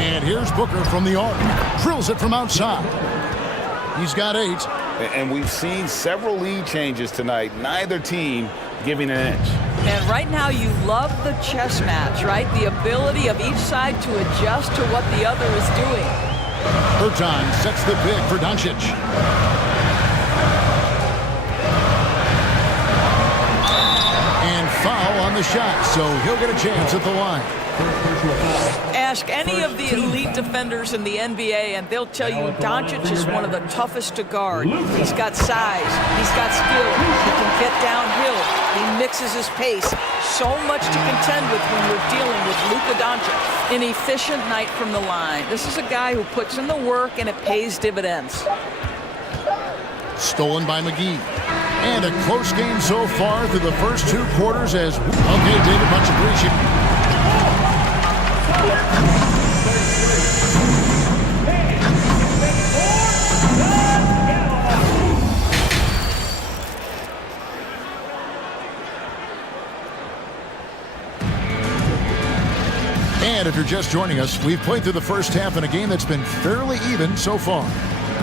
And here's Booker from the arc. Drills it from outside. He's got 8. And we've seen several lead changes tonight. Neither team giving an inch. And right now you love the chess match, right? The ability of each side to adjust to what the other is doing. Bertans sets the pick for Doncic. And foul on the shot, so he'll get a chance at the line. Ask any of the elite defenders in the NBA and they'll tell you Doncic is one of the toughest to guard. He's got size, he's got skill, he can get downhill, he mixes his pace. So much to contend with when you're dealing with Luka Doncic. An efficient night from the line. This is a guy who puts in the work and it pays dividends. Stolen by McGee. And a close game so far through the first 2 quarters as... Okay, David, much appreciated. And if you're just joining us, we've played through the first half in a game that's been fairly even so far.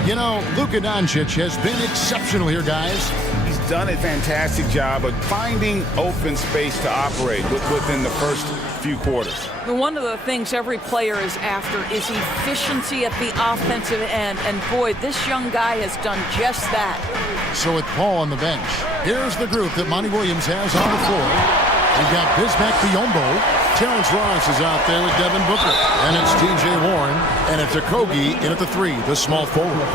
You know, Luka Doncic has been exceptional here, guys. He's done a fantastic job of finding open space to operate within the first few quarters. One of the things every player is after is efficiency at the offensive end. And boy, this young guy has done just that. So with Paul on the bench, here's the group that Monty Williams has on the floor. We've got Bismack Biyombo. Terrence Ross is out there with Devin Booker. And it's T.J. Warren. And it's Okogie in at the 3, the small forward.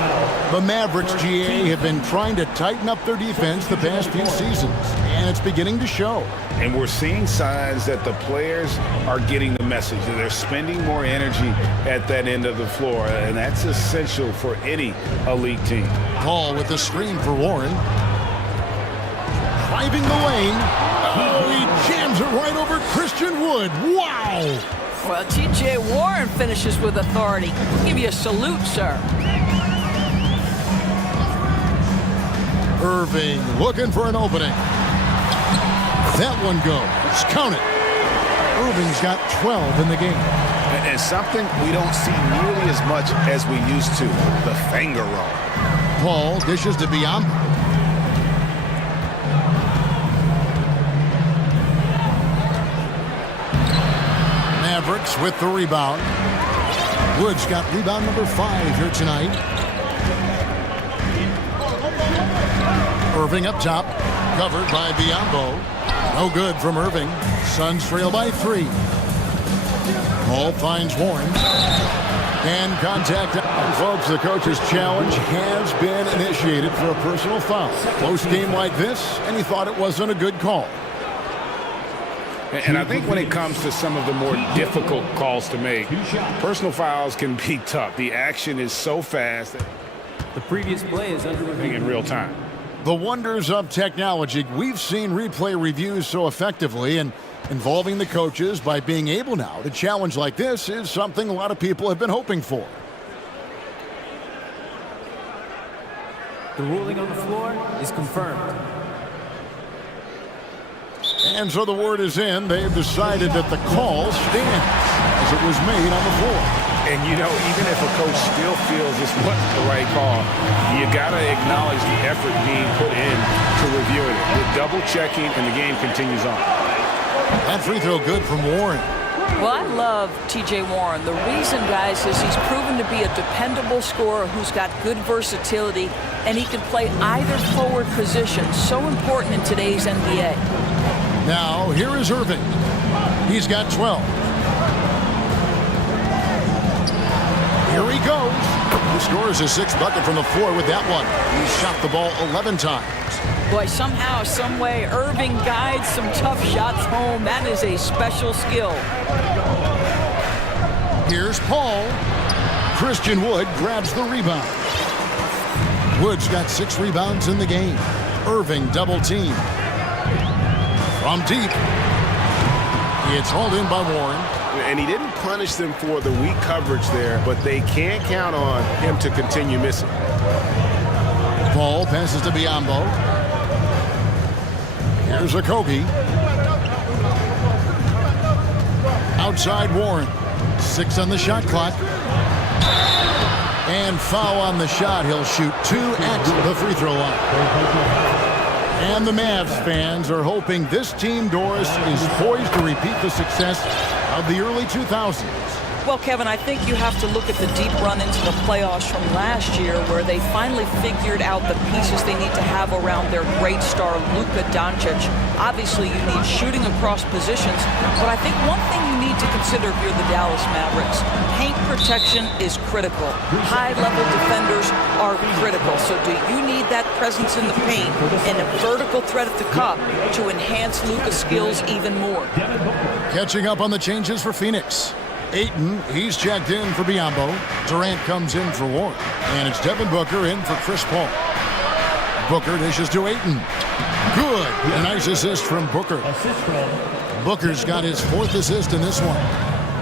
The Mavericks, GA, have been trying to tighten up their defense the past few seasons. and it's beginning to show. And we're seeing signs that the players are getting the message, that they're spending more energy at that end of the floor, and that's essential for any elite team. Paul with the screen for Warren. Driving the lane. Oh, he jams it right over Christian Wood. Wow! Well, T.J. Warren finishes with authority. I'll give you a salute, sir. Irving looking for an opening. That one goes. Count it. Irving's got 12 in the game. And something we don't see nearly as much as we used to, the finger roll. Paul dishes to Biombo. Mavericks with the rebound. Woods got rebound number 5 here tonight. Irving up top, covered by Biombo. No good from Irving. Suns trail by 3. Paul finds Warren. And contact. Folks, the coach's challenge has been initiated for a personal foul. Close game like this, and he thought it wasn't a good call. And I think when it comes to some of the more difficult calls to make, personal fouls can be tough. The action is so fast. The previous play is under review In real time. The wonders of technology. We've seen replay reviews so effectively, and involving the coaches by being able now to challenge like this is something a lot of people have been hoping for. The ruling on the floor is confirmed. And so the word is in. They've decided that the call stands as it was made on the floor. And, you know, even if a coach still feels this wasn't the right call, you got to acknowledge the effort being put in to reviewing it. The double checking, and the game continues on. That free throw good from Warren. Well, I love T.J. Warren. The reason, guys, is he's proven to be a dependable scorer who's got good versatility, and he can play either forward position. So important in today's NBA. Now, here is Irving. He's got 12. Here he goes. He scores his 6th bucket from the floor with that one. He shot the ball 11 times. Boy, somehow, some way, Irving guides some tough shots home. That is a special skill. Here's Paul. Christian Wood grabs the rebound. Wood's got 6 rebounds in the game. Irving double team. From deep. It's hauled in by Warren. And he didn't punish them for the weak coverage there, but they can't count on him to continue missing. Paul passes to Biombo. Here's a Kobe. Outside Warren. 6 on the shot clock. And foul on the shot. He'll shoot 2 at the free throw line. And the Mavs fans are hoping this team, Doris, is poised to repeat the success of the early 2000s. Well, Kevin, I think you have to look at the deep run into the playoffs from last year where they finally figured out the pieces they need to have around their great star, Luka Doncic. Obviously, you need shooting across positions, but I think one thing you need to consider if you're the Dallas Mavericks, paint protection is critical. High-level defenders are critical. So do you need that presence in the paint and a vertical threat at the cup to enhance Luka's skills even more? Catching up on the changes for Phoenix. Ayton, he's checked in for Biombo. Durant comes in for Warren. And it's Devin Booker in for Chris Paul. Booker dishes to Ayton. Good. A nice assist from Booker. Booker's got his 4th assist in this one.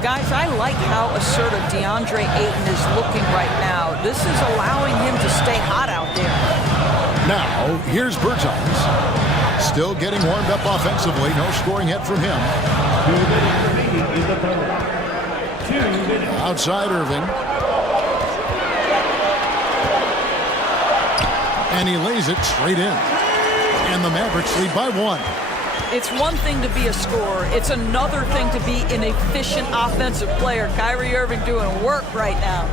Guys, I like how assertive DeAndre Ayton is looking right now. This is allowing him to stay hot out there. Now, here's Bertans. Still getting warmed up offensively. No scoring hit from him. Outside Irving. And he lays it straight in. And the Mavericks lead by 1. It's one thing to be a scorer. It's another thing to be an efficient offensive player. Kyrie Irving doing work right now.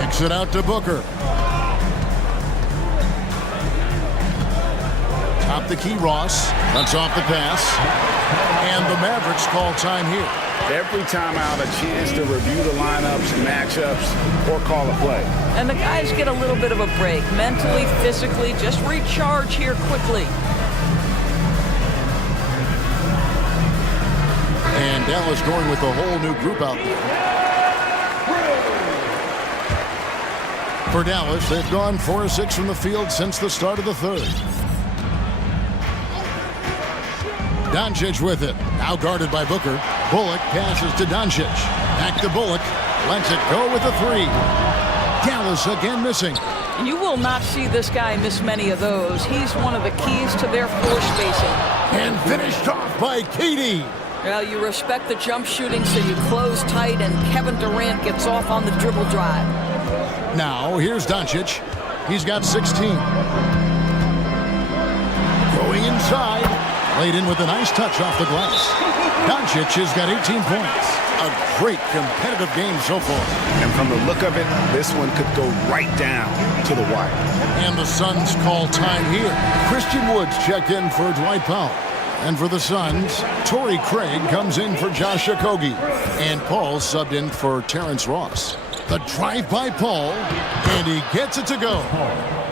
Kicks it out to Booker. Top the key, Ross. Cuts off the pass. And the Mavericks call time here. Every time out, a chance to review the lineups, matchups, or call a play. And the guys get a little bit of a break, mentally, physically, just recharge here quickly. And Dallas going with a whole new group out there. For Dallas, they've gone 4 of 6 from the field since the start of the third. Doncic with it. Now guarded by Booker. Bullock passes to Doncic. Back to Bullock. Lets it go with a 3. Dallas again missing. You will not see this guy miss many of those. He's one of the keys to their floor spacing. And finished off by KD. Well, you respect the jump shooting, so you close tight, and Kevin Durant gets off on the dribble drive. Now, here's Doncic. He's got 16. Going inside. Laid in with a nice touch off the glass. Doncic has got 18 points. A great competitive game so far. And from the look of it, this one could go right down to the wire. And the Suns call time here. Christian Woods checked in for Dwight Powell. And for the Suns, Torrey Craig comes in for Josh Okogie. And Paul subbed in for Terrence Ross. The drive by Paul, and he gets it to go.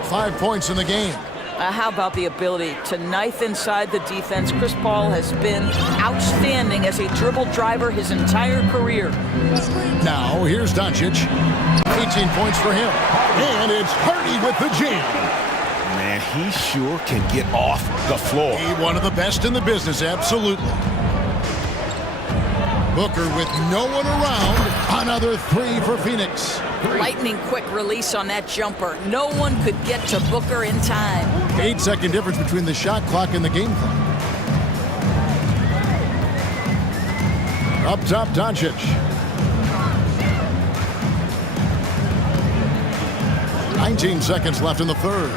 5 points in the game. How about the ability to knife inside the defense? Chris Paul has been outstanding as a dribble driver his entire career. Now, here's Doncic. 18 points for him. And it's Hardy with the jam. Man, he sure can get off the floor. One of the best in the business, absolutely. Booker with no one around. Another 3 for Phoenix. Lightning quick release on that jumper. No one could get to Booker in time. 8-second difference between the shot clock and the game clock. Up top, Doncic. "19 seconds left in the third.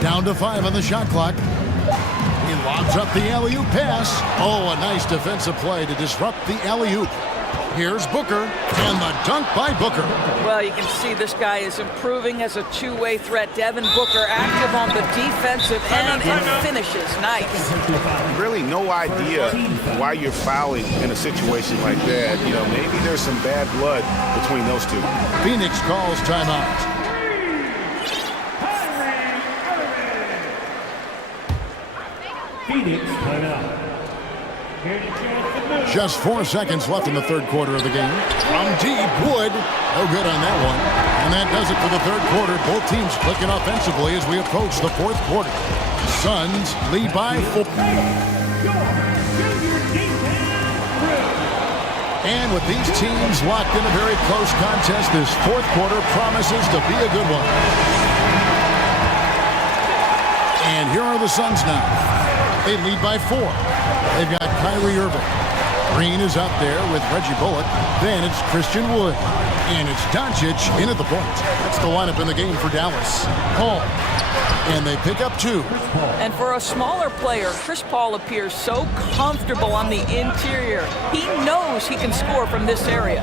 Down to 5 on the shot clock. He lobs up the alley-oop pass. Oh, a nice defensive play to disrupt the alley-oop. Here's Booker, and the dunk by Booker. Well, you can see this guy is improving as a two-way threat. Devin Booker active on the defensive end and finishes. Nice. Really no idea why you're fouling in a situation like that. You know, maybe there's some bad blood between those two. Phoenix calls timeout. Phoenix timeout. Just 4 seconds left in the third quarter of the game. From deep, Wood. No good on that one. And that does it for the third quarter. Both teams clicking offensively as we approach the fourth quarter. Suns lead by 4. And with these teams locked in a very close contest, this fourth quarter promises to be a good one. And here are the Suns now. They lead by 4. They've got Kyrie Irving. Green is out there with Reggie Bullock. Then it's Christian Wood. And it's Doncic in at the point. That's the lineup in the game for Dallas. Paul. And they pick up 2. And for a smaller player, Chris Paul appears so comfortable on the interior. He knows he can score from this area.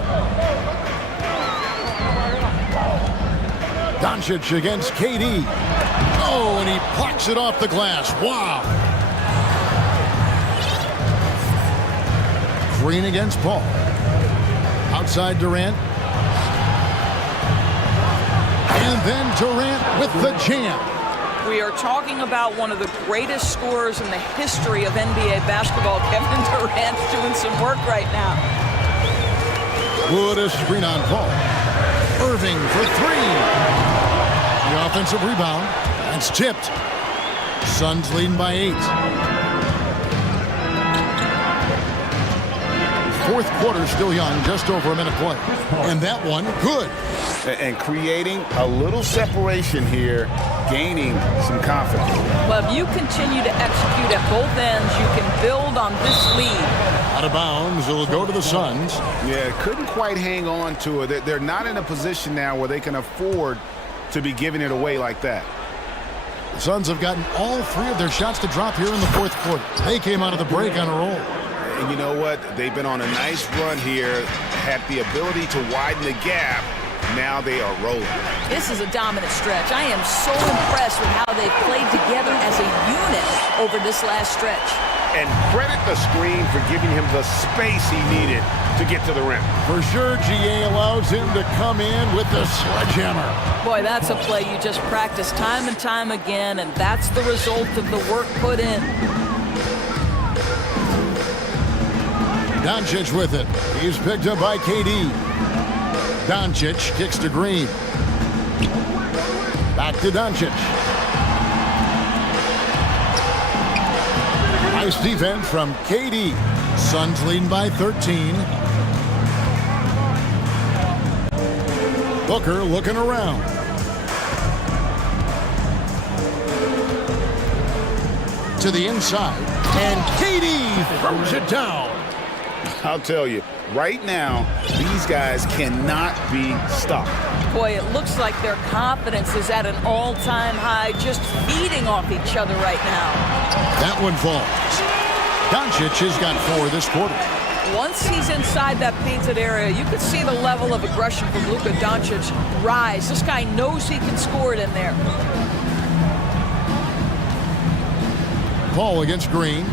Doncic against KD. Oh, and he plucks it off the glass. Wow. Green against Paul. Outside Durant. And then Durant with the jam. We are talking about one of the greatest scorers in the history of NBA basketball. Kevin Durant's doing some work right now. Wood a screen on Paul. Irving for 3. The offensive rebound. That's tipped. Suns leading by 8. Fourth quarter still young, just over a minute play. And that one, good. And creating a little separation here, gaining some confidence. Well, if you continue to execute at both ends, you can build on this lead. Out of bounds, it'll go to the Suns. Yeah, couldn't quite hang on to it. They're not in a position now where they can afford to be giving it away like that. The Suns have gotten all 3 of their shots to drop here in the fourth quarter. They came out of the break on a roll. And you know what? They've been on a nice run here, had the ability to widen the gap. Now they are rolling. This is a dominant stretch. I am so impressed with how they've played together as a unit over this last stretch. And credit the screen for giving him the space he needed to get to the rim. For sure, GA allows him to come in with the sledgehammer. Boy, that's a play you just practice time and time again, and that's the result of the work put in. Doncic with it. He's picked up by KD. Doncic kicks to Green. Back to Doncic. Nice defense from KD. Suns leading by 13. Booker looking around. To the inside. And KD throws it down. I'll tell you, right now, these guys cannot be stopped. Boy, it looks like their confidence is at an all-time high, just feeding off each other right now. That one falls. Doncic has got 4 this quarter. Once he's inside that painted area, you can see the level of aggression from Luka Doncic rise. This guy knows he can score it in there. Paul against Green.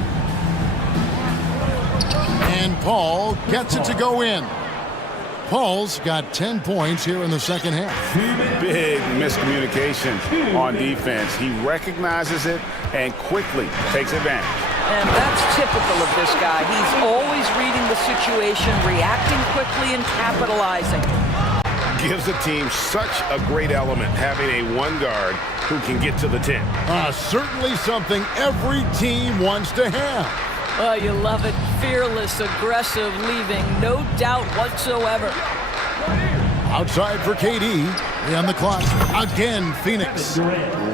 And Paul gets it to go in. Paul's got 10 points here in the second half. Big miscommunication on defense. He recognizes it and quickly takes advantage. And that's typical of this guy. He's always reading the situation, reacting quickly and capitalizing. Gives the team such a great element, having a one guard who can get to the 10. Certainly something every team wants to have. Oh, you love it. Fearless, aggressive, leaving no doubt whatsoever. Outside for KD. On the clock. Again, Phoenix.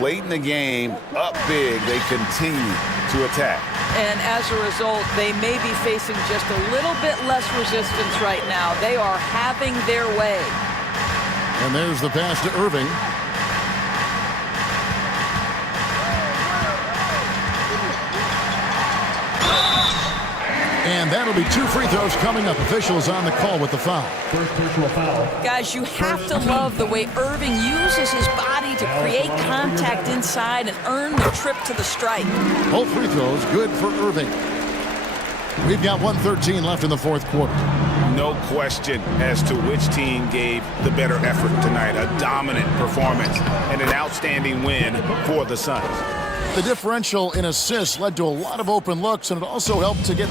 Late in the game, up big, they continue to attack. And as a result, they may be facing just a little bit less resistance right now. They are having their way. And there's the pass to Irving. And that'll be 2 free throws coming up. Officials on the call with the foul. First personal foul. Guys, you have to love the way Irving uses his body to create contact inside and earn the trip to the stripe. Both free throws good for Irving. We've got 1:13 left in the fourth quarter. No question as to which team gave the better effort tonight. A dominant performance and an outstanding win for the Suns. The differential in assists led to a lot of open looks, and it also helped to get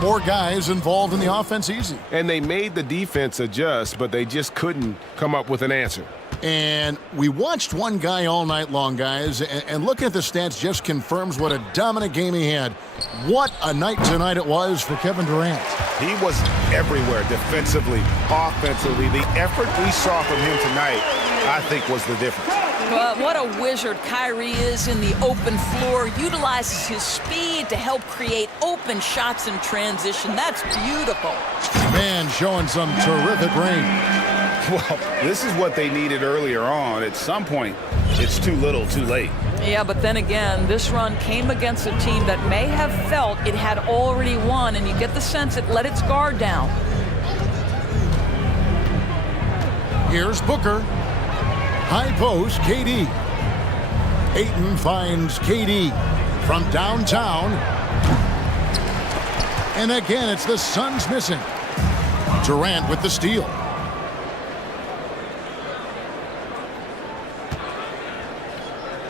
more guys involved in the offense easy. And they made the defense adjust, but they just couldn't come up with an answer. And we watched one guy all night long, guys, and looking at the stats just confirms what a dominant game he had. What a night tonight it was for Kevin Durant. He was everywhere, defensively, offensively. The effort we saw from him tonight, I think, was the difference. But what a wizard Kyrie is in the open floor. Utilizes his speed to help create open shots in transition. That's beautiful. Man, showing some terrific range. Well, this is what they needed earlier on. At some point, it's too little, too late. Yeah, but then again, this run came against a team that may have felt it had already won, and you get the sense it let its guard down. Here's Booker. High post, KD. Ayton finds KD from downtown. And again, it's the Suns missing. Durant with the steal.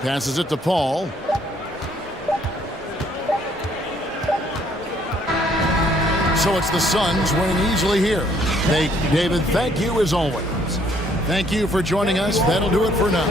Passes it to Paul. So it's the Suns winning easily here. David, thank you as always. Thank you for joining us. That'll do it for now.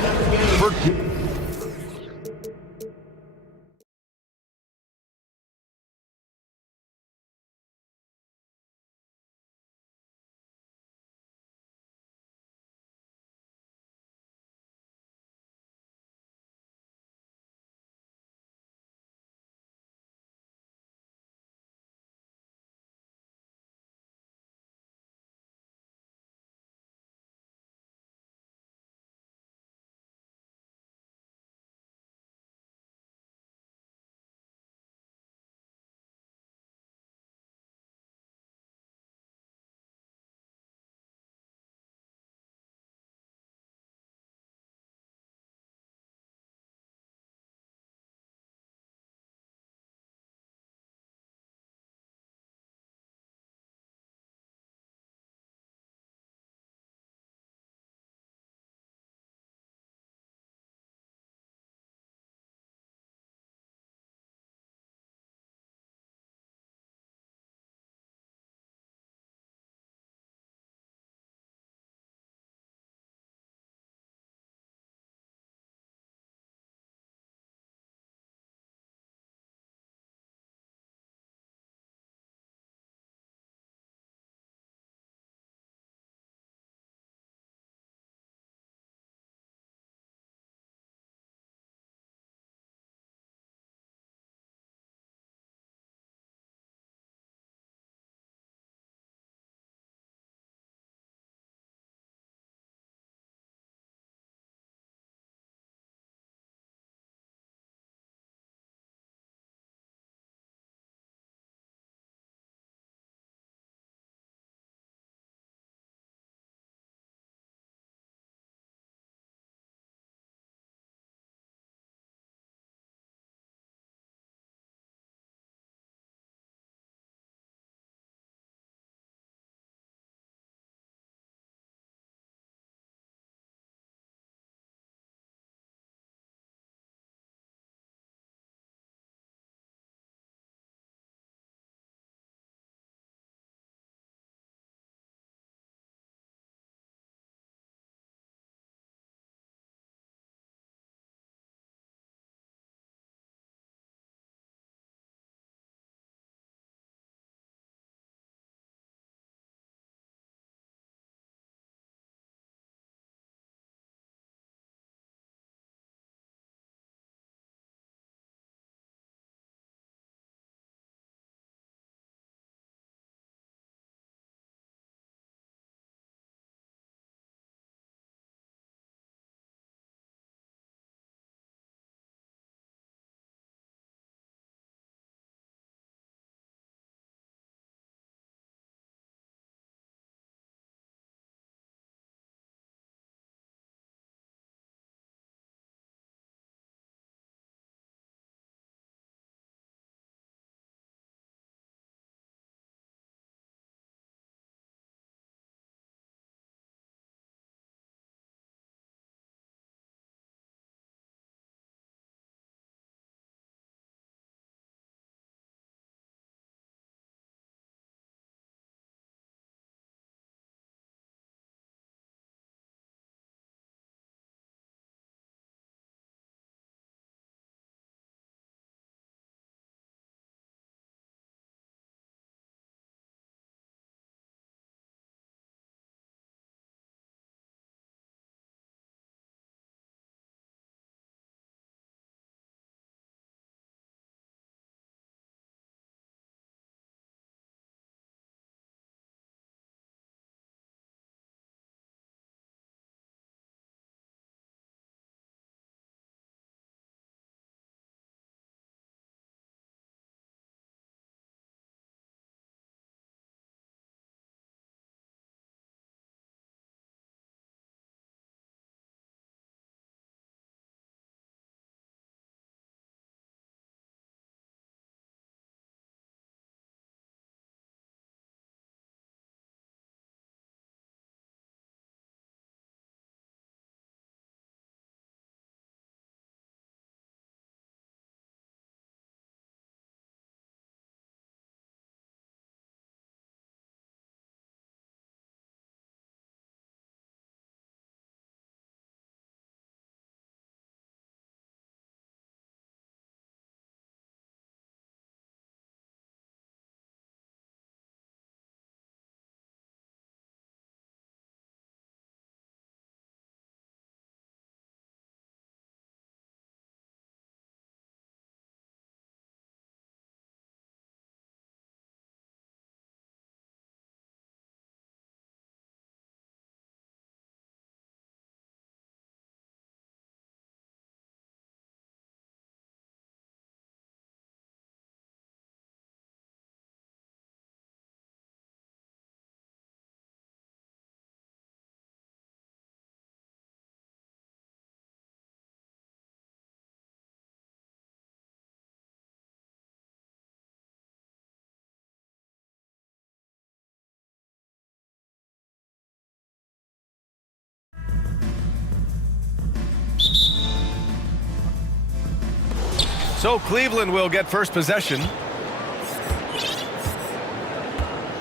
So Cleveland will get first possession.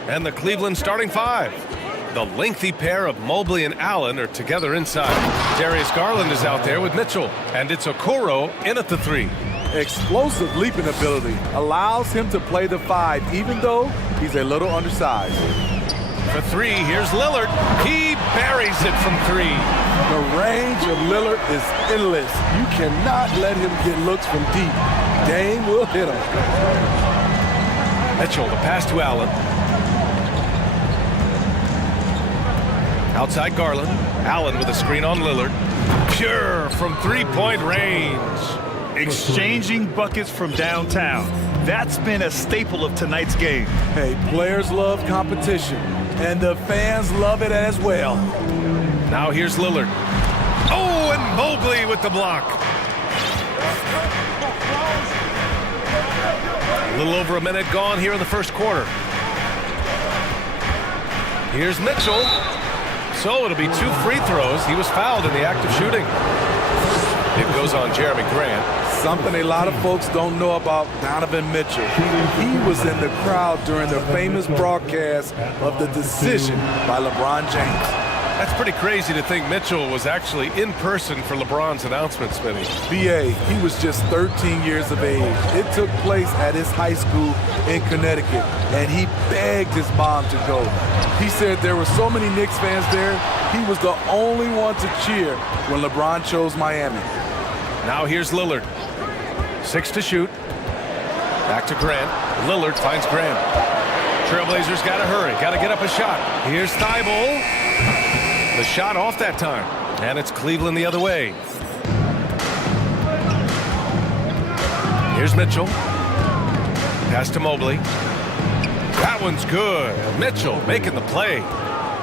And the Cleveland starting five. The lengthy pair of Mobley and Allen are together inside. Darius Garland is out there with Mitchell. And it's Okoro in at the 3. Explosive leaping ability allows him to play the 5, even though he's a little undersized. For 3, here's Lillard. He buries it from 3. The range of Lillard is endless. You cannot let him get looks from deep. Dame will hit him. Mitchell, the pass to Allen. Outside Garland. Allen with a screen on Lillard. Pure from three-point range. Exchanging buckets from downtown. That's been a staple of tonight's game. Hey, players love competition, and the fans love it as well. Now here's Lillard. Oh, and Mobley with the block. A little over a minute gone here in the first quarter. Here's Mitchell. So it'll be 2 free throws. He was fouled in the act of shooting. It goes on Jeremy Grant. Something a lot of folks don't know about Donovan Mitchell. He was in the crowd during the famous broadcast of the decision by LeBron James. That's pretty crazy to think Mitchell was actually in person for LeBron's announcement, Smitty. B.A., he was just 13 years of age. It took place at his high school in Connecticut, and he begged his mom to go. He said there were so many Knicks fans there, he was the only one to cheer when LeBron chose Miami. Now here's Lillard. 6 to shoot. Back to Grant. Lillard finds Grant. Trailblazers got to hurry. Got to get up a shot. Here's Thibault. The shot off that time. And it's Cleveland the other way. Here's Mitchell. Pass to Mobley. That one's good. Mitchell making the play.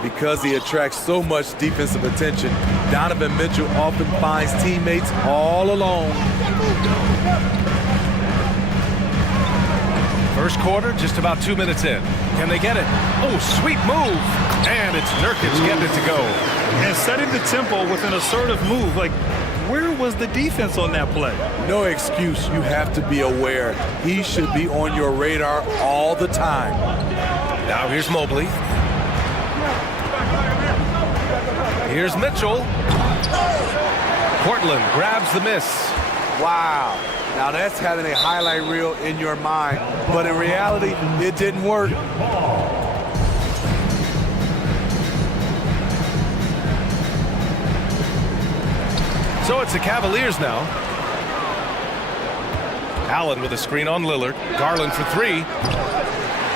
Because he attracts so much defensive attention, Donovan Mitchell often finds teammates all alone. First quarter, just about 2 minutes in. Can they get it? Oh, sweet move. And it's Nurkic getting it to go. And setting the tempo with an assertive move. Like, where was the defense on that play? No excuse. You have to be aware. He should be on your radar all the time. Now here's Mobley. Here's Mitchell. Portland grabs the miss. Wow. Now that's having a highlight reel in your mind, but in reality, it didn't work. So it's the Cavaliers now. Allen with a screen on Lillard. Garland for 3.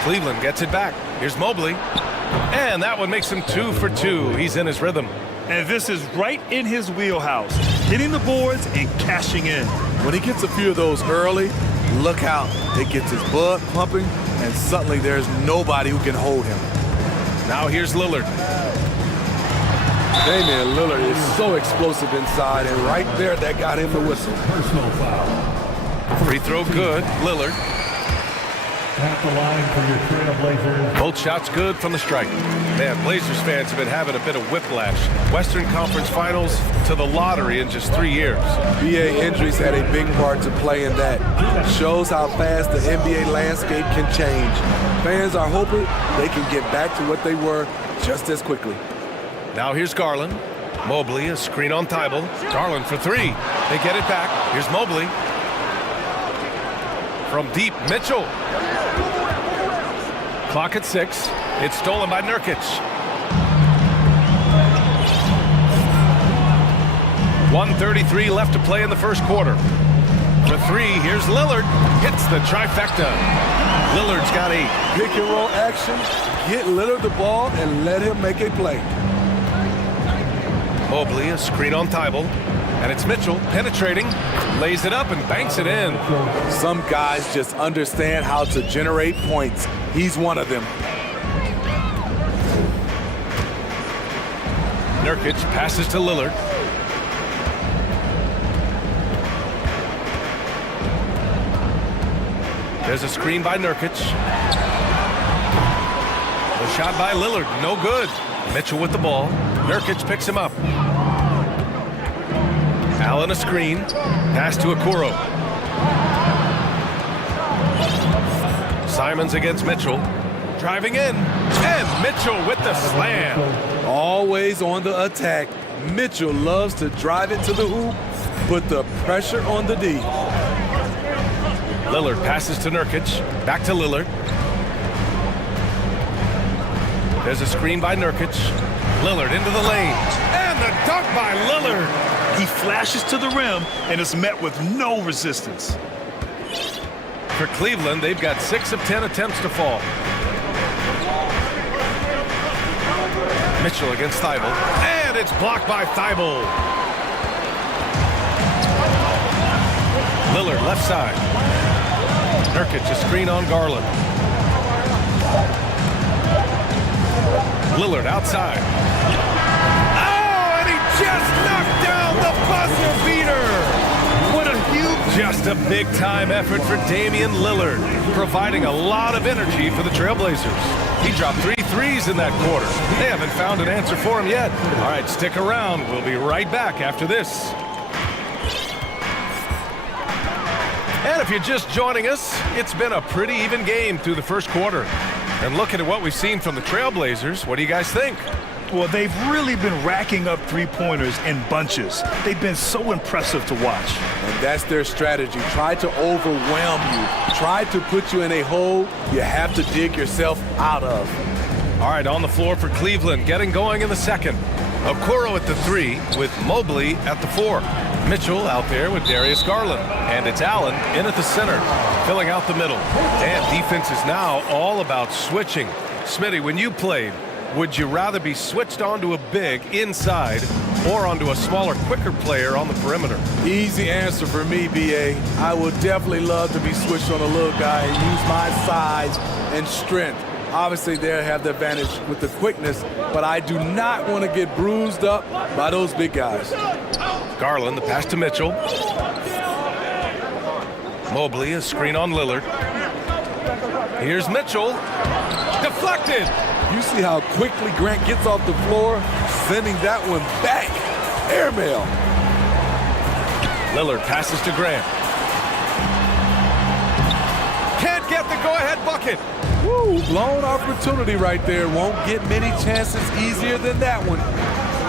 Cleveland gets it back. Here's Mobley. And that one makes him 2 for 2. He's in his rhythm. And this is right in his wheelhouse. Hitting the boards and cashing in. When he gets a few of those early, look out. It gets his blood pumping, and suddenly there's nobody who can hold him. Now here's Lillard. Damian Lillard is so explosive inside, and right there, that got him the whistle. Personal foul. Free throw good. Lillard. At the line for your Trailblazers. Both shots good from the stripe. Man, Blazers fans have been having a bit of whiplash. Western Conference Finals to the lottery in just 3 years. NBA injuries had a big part to play in that. Shows how fast the NBA landscape can change. Fans are hoping they can get back to what they were just as quickly. Now here's Garland. Mobley, a screen on Thibault. Garland for 3. They get it back. Here's Mobley. From deep, Mitchell. Clock at 6. It's stolen by Nurkic. 1:33 left to play in the first quarter. For 3, here's Lillard. Hits the trifecta. Lillard's got 8. Pick and roll action. Get Lillard the ball and let him make a play. Mobley, a screen on Thibault. And it's Mitchell penetrating, lays it up and banks it in. Some guys just understand how to generate points. He's one of them. Nurkic passes to Lillard. There's a screen by Nurkic. The shot by Lillard, no good. Mitchell with the ball. Nurkic picks him up. Allen a screen. Pass to Okoro. Simons against Mitchell. Driving in. And Mitchell with the slam. Always on the attack. Mitchell loves to drive it to the hoop, put the pressure on the D. Lillard passes to Nurkic. Back to Lillard. There's a screen by Nurkic. Lillard into the lane. And the dunk by Lillard. He flashes to the rim and is met with no resistance. For Cleveland, they've got 6 of 10 attempts to fall. Mitchell against Thibault. And it's blocked by Thibault. Lillard left side. Nurkic a screen on Garland. Lillard outside. Oh, and he just knocked down the buzzer beater. What a huge, just a big-time effort for Damian Lillard, providing a lot of energy for the Trailblazers. He dropped 3 threes in that quarter. They haven't found an answer for him yet. All right, stick around. We'll be right back after this. And if you're just joining us, it's been a pretty even game through the first quarter. And looking at what we've seen from the Trailblazers, what do you guys think? Well, they've really been racking up three-pointers in bunches. They've been so impressive to watch. And that's their strategy. Try to overwhelm you. Try to put you in a hole you have to dig yourself out of. All right, on the floor for Cleveland, getting going in the second. Okoro at the 3 with Mobley at the 4. Mitchell out there with Darius Garland. And it's Allen in at the center, filling out the middle. And defense is now all about switching. Smitty, when you played, would you rather be switched onto a big inside or onto a smaller, quicker player on the perimeter? Easy answer for me, B.A. I would definitely love to be switched on a little guy and use my size and strength. Obviously, they'll have the advantage with the quickness, but I do not want to get bruised up by those big guys. Garland, the pass to Mitchell. Mobley, a screen on Lillard. Here's Mitchell. Deflected. You see how quickly Grant gets off the floor, sending that one back. Airmail. Lillard passes to Grant. Can't get the go-ahead bucket. Woo, blown opportunity right there. Won't get many chances easier than that one.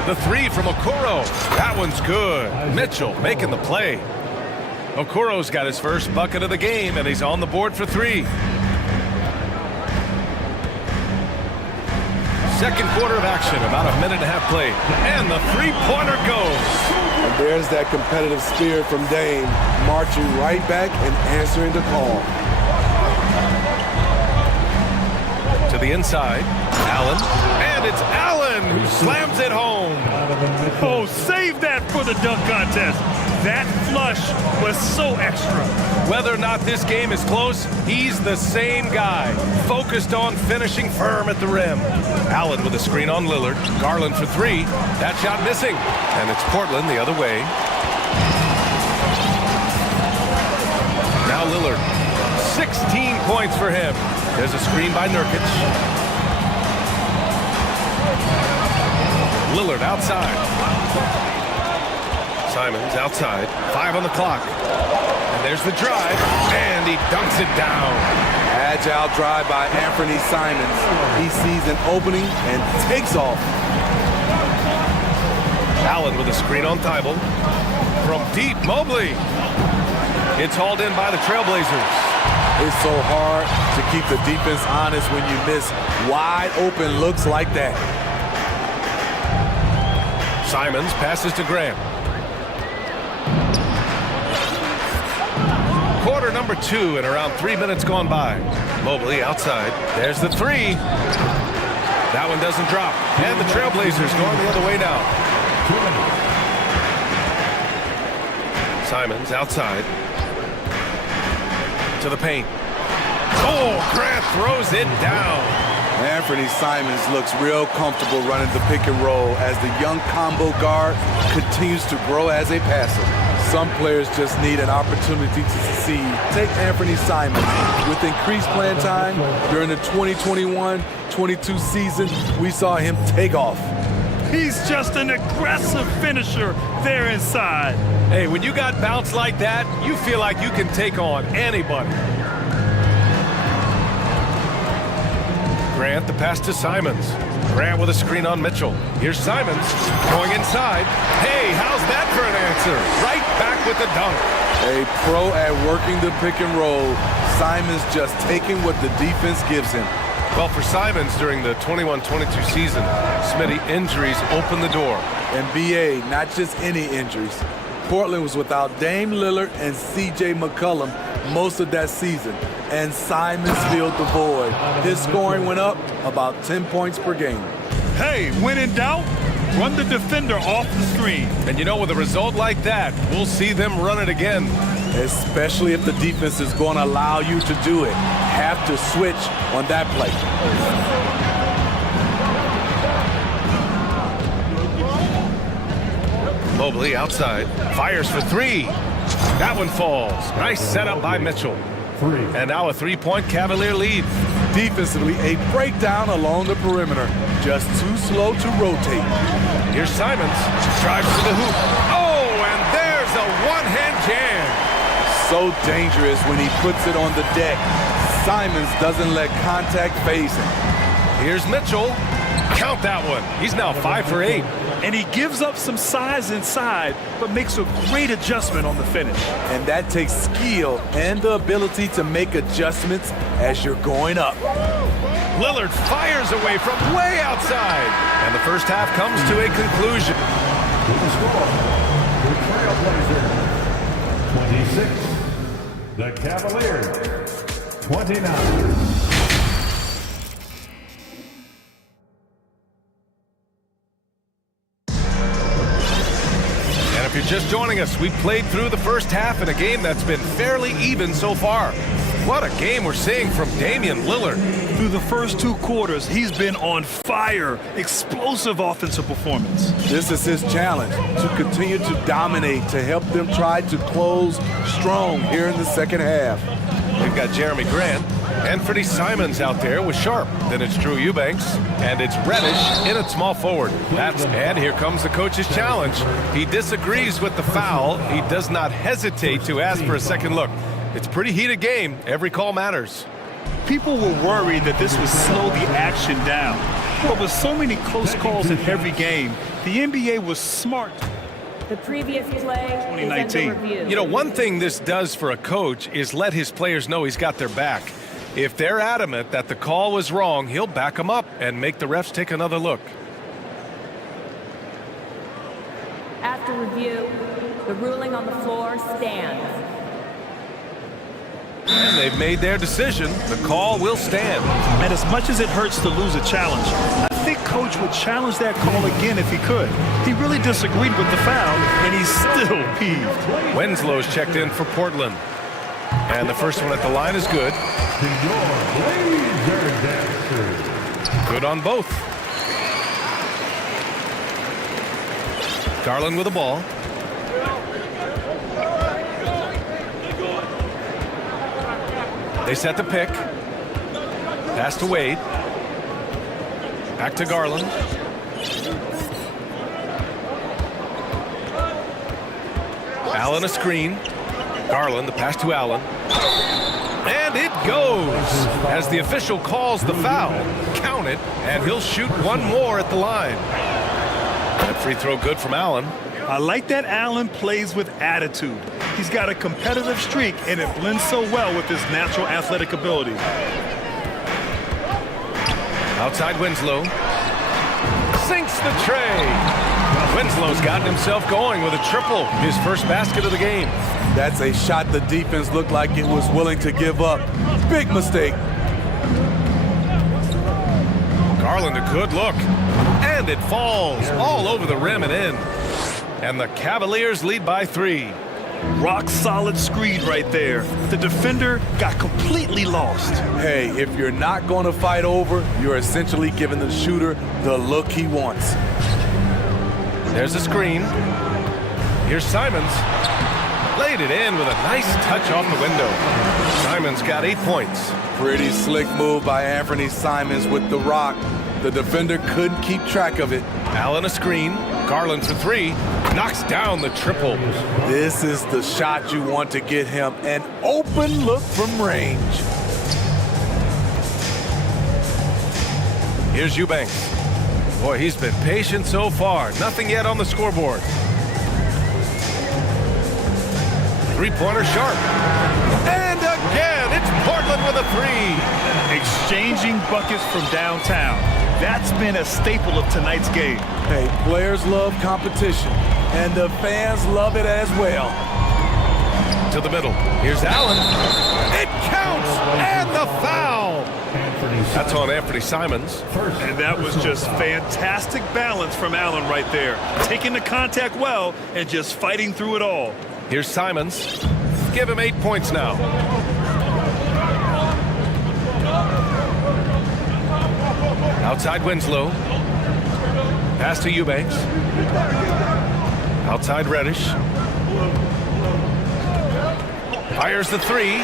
The 3 from Okoro. That one's good. Mitchell making the play. Okoro's got his first bucket of the game, and he's on the board for 3. Second quarter of action, about a minute and a half played. And the three-pointer goes. And there's that competitive spirit from Dame, marching right back and answering the call. To the inside, Allen. And it's Allen who slams it home. Oh, save that for the dunk contest. That flush was so extra. Whether or not this game is close, he's the same guy, focused on finishing firm at the rim. Allen with a screen on Lillard. Garland for 3. That shot missing. And it's Portland the other way. Now Lillard. 16 points for him. There's a screen by Nurkic. Lillard outside. Simons outside. 5 on the clock. And there's the drive. And he dunks it down. Agile drive by Anthony Simons. He sees an opening and takes off. Allen with a screen on Thibault. From deep, Mobley. It's hauled in by the Trailblazers. It's so hard to keep the defense honest when you miss wide open looks like that. Simons passes to Graham. Quarter number 2 and around 3 minutes gone by. Mobley outside. There's the 3. That one doesn't drop. And the Trailblazers going the other way now. Simons outside. To the paint. Oh, Grant throws it down. Anthony Simons looks real comfortable running the pick and roll as the young combo guard continues to grow as a passer. Some players just need an opportunity to succeed. Take Anthony Simons. With increased playing time during the 2021-22 season, we saw him take off. He's just an aggressive finisher there inside. Hey, when you got bounce like that, you feel like you can take on anybody. Grant, the pass to Simons. Grant with a screen on Mitchell. Here's Simons going inside. Hey, how's that for an answer? Right back with the dunk. A pro at working the pick and roll. Simons just taking what the defense gives him. Well, for Simons during the 21-22 season, Smitty, injuries opened the door. And BA, not just any injuries. Portland was without Dame Lillard and CJ McCollum most of that season, and Simons filled the void. His scoring went up about 10 points per game. Hey, when in doubt, run the defender off the screen. And you know, with a result like that, we'll see them run it again. Especially if the defense is going to allow you to do it. Have to switch on that play. Mobley outside, fires for three. That one falls. Nice setup by Mitchell. And now a three-point Cavalier lead. Defensively, a breakdown along the perimeter. Just too slow to rotate. Here's Simons. Drives to the hoop. Oh, and there's a one-hand jam. So dangerous when he puts it on the deck. Simons doesn't let contact phase him. Here's Mitchell. Count that one. He's now 5 for 8. And he gives up some size inside, but makes a great adjustment on the finish. And that takes skill and the ability to make adjustments as you're going up. Lillard fires away from way outside. And the first half comes to a conclusion. The Cavaliers, 29. If you're just joining us, we played through the first half in a game that's been fairly even so far. What a game we're seeing from Damian Lillard. Through the first two quarters, he's been on fire. Explosive offensive performance. This is his challenge, to continue to dominate, to help them try to close strong here in the second half. We've got Jeremy Grant and Freddie Simons out there with Sharp. Then it's Drew Eubanks, and it's Reddish in at small forward. And here comes the coach's challenge. He disagrees with the foul. He does not hesitate to ask for a second look. It's a pretty heated game. Every call matters. People were worried that this would slow the action down. But with so many close calls in every game, the NBA was smart. The previous play is under review. You know, one thing this does for a coach is let his players know he's got their back. If they're adamant that the call was wrong, he'll back them up and make the refs take another look. After review, the ruling on the floor stands. And they've made their decision. The call will stand. And as much as it hurts to lose a challenge, I think Coach would challenge that call again if he could. He really disagreed with the foul, and he's still peeved. Winslow's checked in for Portland. And the first one at the line is good. Good on both. Garland with the ball. They set the pick. Pass to Wade. Back to Garland. Allen a screen. Garland, the pass to Allen. And it goes as the official calls the foul. Count it, and he'll shoot one more at the line. That free throw good from Allen. I like that Allen plays with attitude. He's got a competitive streak, and it blends so well with his natural athletic ability. Outside Winslow. Sinks the tray. Winslow's gotten himself going with a triple, his first basket of the game. That's a shot the defense looked like it was willing to give up. Big mistake. Garland, a good look. And it falls all over the rim and in. And the Cavaliers lead by 3. Rock solid screen right there. The defender got completely lost. Hey, if you're not going to fight over, you're essentially giving the shooter the look he wants. There's a screen. Here's Simons. Laid it in with a nice touch off the window. Simons got 8 points. Pretty slick move by Anthony Simons with the rock. The defender couldn't keep track of it. Allen a screen. Garland for 3. Knocks down the triple. This is the shot you want to get him. An open look from range. Here's Eubanks. Boy, he's been patient so far. Nothing yet on the scoreboard. Three-pointer sharp. And again, it's Portland with a three. Exchanging buckets from downtown. That's been a staple of tonight's game. Hey, players love competition, and the fans love it as well. To the middle. Here's Allen. It counts! And the foul! That's on Anthony Simons. And that was just fantastic balance from Allen right there. Taking the contact well and just fighting through it all. Here's Simons. Give him 8 points now. Outside Winslow. Pass to Eubanks. Outside Reddish. Fires the three.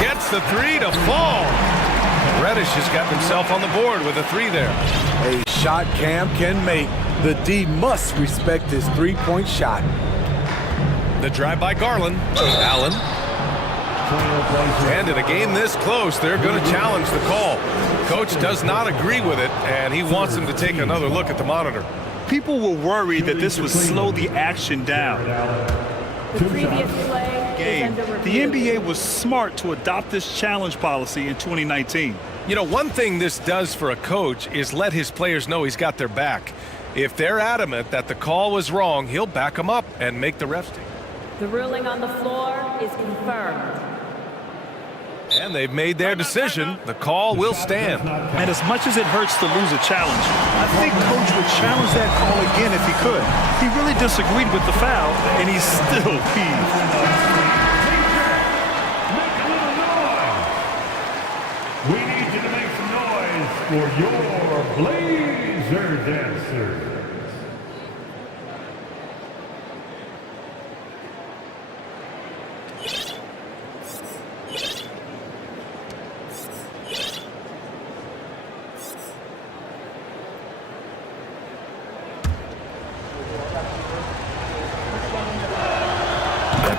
Gets the three to fall. Reddish has got himself on the board with a three there. A shot Cam can make. The D must respect his three-point shot. The drive by Garland. Allen. And in a game this close, they're going to challenge the call. Coach does not agree with it, and he wants him to take another look at the monitor. People were worried that this would slow the action down. The previous play is under The review. NBA was smart to adopt this challenge policy in 2019. You know, one thing this does for a coach is let his players know he's got their back. If they're adamant that the call was wrong, he'll back them up and make the refs take. The ruling on the floor is confirmed. And they've made their decision. The call will stand. And as much as it hurts to lose a challenge, I think Coach would challenge that call again if he could. He really disagreed with the foul, and he's still peeved. We need you to make some noise for your Blazer dancers.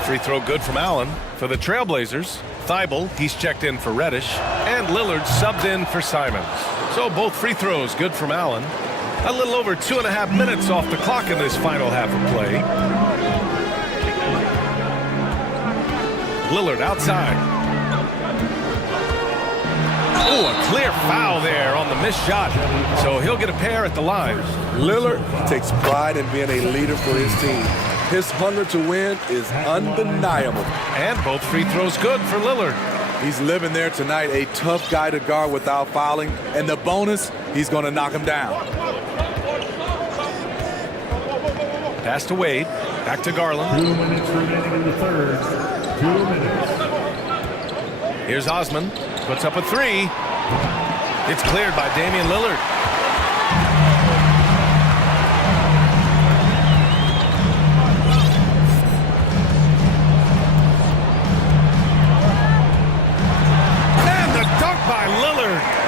Free throw good from Allen. For the Trailblazers, Thibault, he's checked in for Reddish, and Lillard subbed in for Simons. So both free throws good from Allen. A little over 2.5 minutes off the clock in this final half of play. Lillard outside. Oh, a clear foul there on the missed shot. So he'll get a pair at the line. Lillard takes pride in being a leader for his team. His hunger to win is undeniable. And both free throws good for Lillard. He's living there tonight, a tough guy to guard without fouling. And the bonus, he's going to knock him down. Pass to Wade. Back to Garland. 2 minutes remaining in the third. 2 minutes. Here's Osman. Puts up a three. It's cleared by Damian Lillard.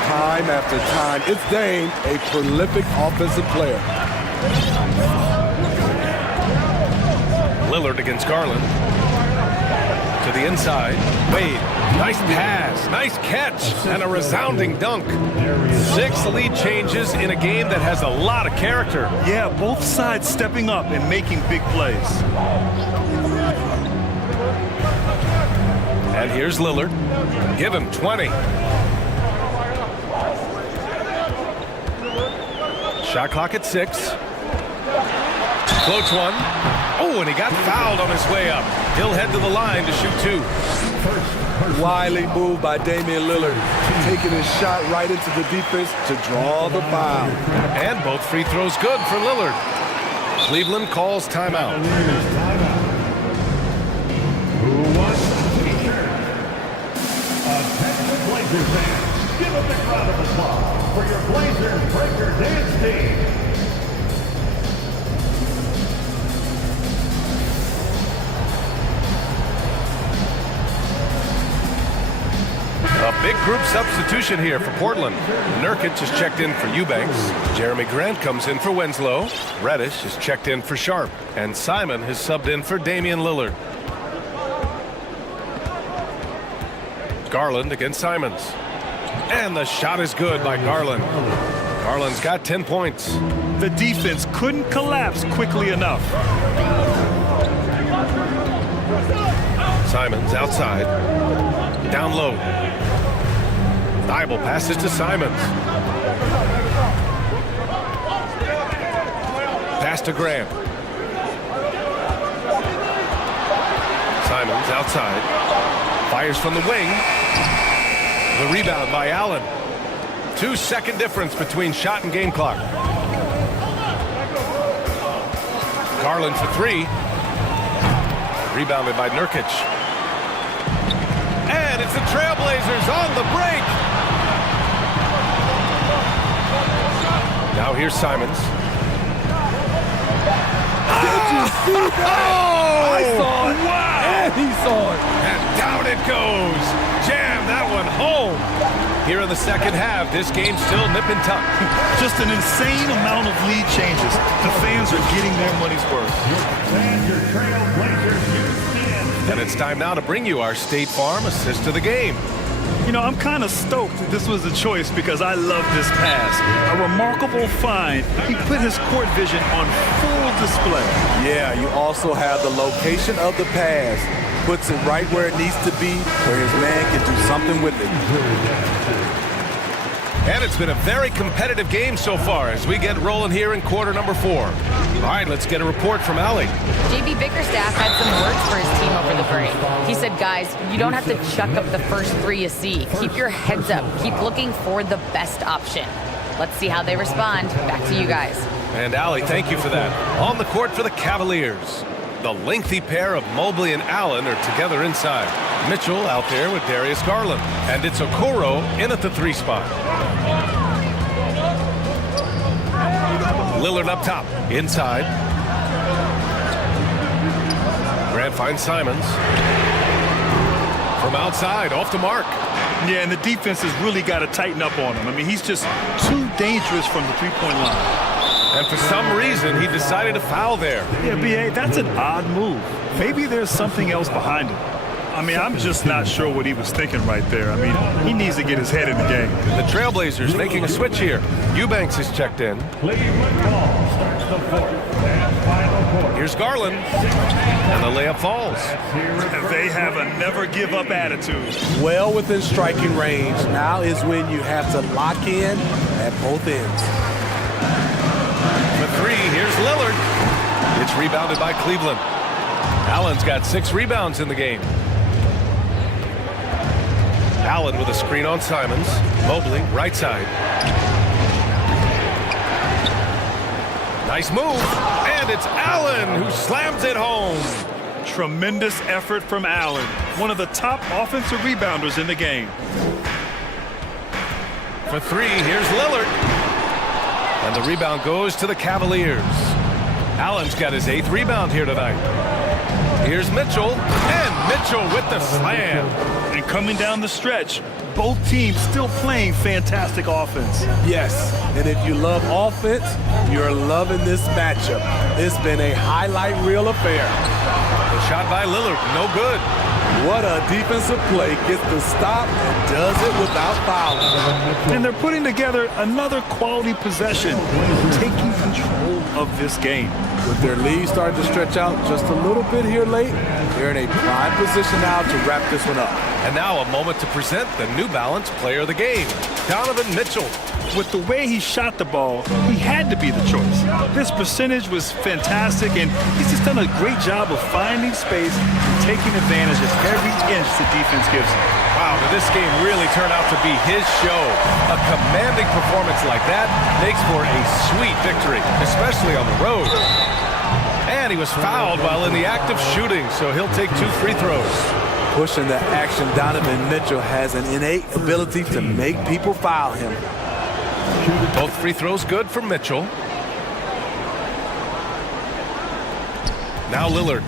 Time after time, it's Dame, a prolific offensive player. Lillard against Garland. To the inside. Wade. Nice pass. Nice catch. And a resounding dunk. 6 lead changes in a game that has a lot of character. Yeah, both sides stepping up and making big plays. And here's Lillard. Give him 20. Shot clock at 6. Floats one. Oh, and he got fouled on his way up. He'll head to the line to shoot 2. Wily move by Damian Lillard, taking his shot right into the defense to draw the foul. And both free throws good for Lillard. Cleveland calls timeout. Who wants a t-shirt? Attention Blazers fans, give a big round of applause for your Blazers Breaker Dance team. A big group substitution here for Portland. Nurkic is checked in for Eubanks. Jeremy Grant comes in for Winslow. Reddish is checked in for Sharp. And Simon has subbed in for Damian Lillard. Garland against Simons. And the shot is good by Garland. Garland's got 10 points. The defense couldn't collapse quickly enough. Simons outside. Down low. Thibault passes to Simons. Pass to Graham. Simons outside. Fires from the wing. The rebound by Allen. 2-second difference between shot and game clock. Garland for three. Rebounded by Nurkic. And it's the Trailblazers on the break. Now here's Simons. Did you see that? I saw it. Wow. And he saw it. And down it goes. Jam that one home. Here in the second half, this game's still nip and tuck. Just an insane amount of lead changes. The fans are getting their money's worth. And it's time now to bring you our State Farm assist of the game. You know, I'm kind of stoked that this was a choice because I love this pass. A remarkable find. He put his court vision on full display. Yeah, you also have the location of the pass. Puts it right where it needs to be, where his man can do something with it. And it's been a very competitive game so far as we get rolling here in quarter number 4. All right, let's get a report from Allie. JB Bickerstaff had some words for his team over the break. He said, guys, you don't have to chuck up the first three you see. Keep your heads up. Keep looking for the best option. Let's see how they respond. Back to you guys. And Allie, thank you for that. On the court for the Cavaliers. The lengthy pair of Mobley and Allen are together inside. Mitchell out there with Darius Garland. And it's Okoro in at the 3 spot. Lillard up top. Inside. Grant finds Simons. From outside, off the mark. Yeah, and the defense has really got to tighten up on him. I mean, he's just too dangerous from the three-point line. And for some reason, he decided to foul there. Yeah, B.A., that's an odd move. Maybe there's something else behind it. I mean, I'm just not sure what he was thinking right there. I mean, he needs to get his head in the game. The Trailblazers making a switch here. Eubanks is checked in. Cleveland ball starts the fourth and final quarter. Here's Garland. And the layup falls. They have a never-give-up attitude. Well within striking range. Now is when you have to lock in at both ends. For three, here's Lillard. It's rebounded by Cleveland. Allen's got 6 rebounds in the game. Allen with a screen on Simons. Mobley, right side. Nice move. And it's Allen who slams it home. Tremendous effort from Allen, one of the top offensive rebounders in the game. For 3, here's Lillard. And the rebound goes to the Cavaliers. Allen's got his 8th rebound here tonight. Here's Mitchell, and Mitchell with the slam. And coming down the stretch, both teams still playing fantastic offense. Yes, and if you love offense, you're loving this matchup. It's been a highlight reel affair. The shot by Lillard, no good. What a defensive play. Gets the stop and does it without fouling. And they're putting together another quality possession, taking control of this game. With their lead starting to stretch out just a little bit here late, they're in a prime position now to wrap this one up. And now a moment to present the New Balance player of the game, Donovan Mitchell. With the way he shot the ball, he had to be the choice. His percentage was fantastic, and he's just done a great job of finding space and taking advantage of every inch the defense gives him. Wow, but this game really turned out to be his show. A commanding performance like that makes for a sweet victory, especially on the road. And he was fouled while in the act of shooting, so he'll take 2 free throws. Pushing the action, Donovan Mitchell has an innate ability to make people foul him. Both free throws good for Mitchell. Now Lillard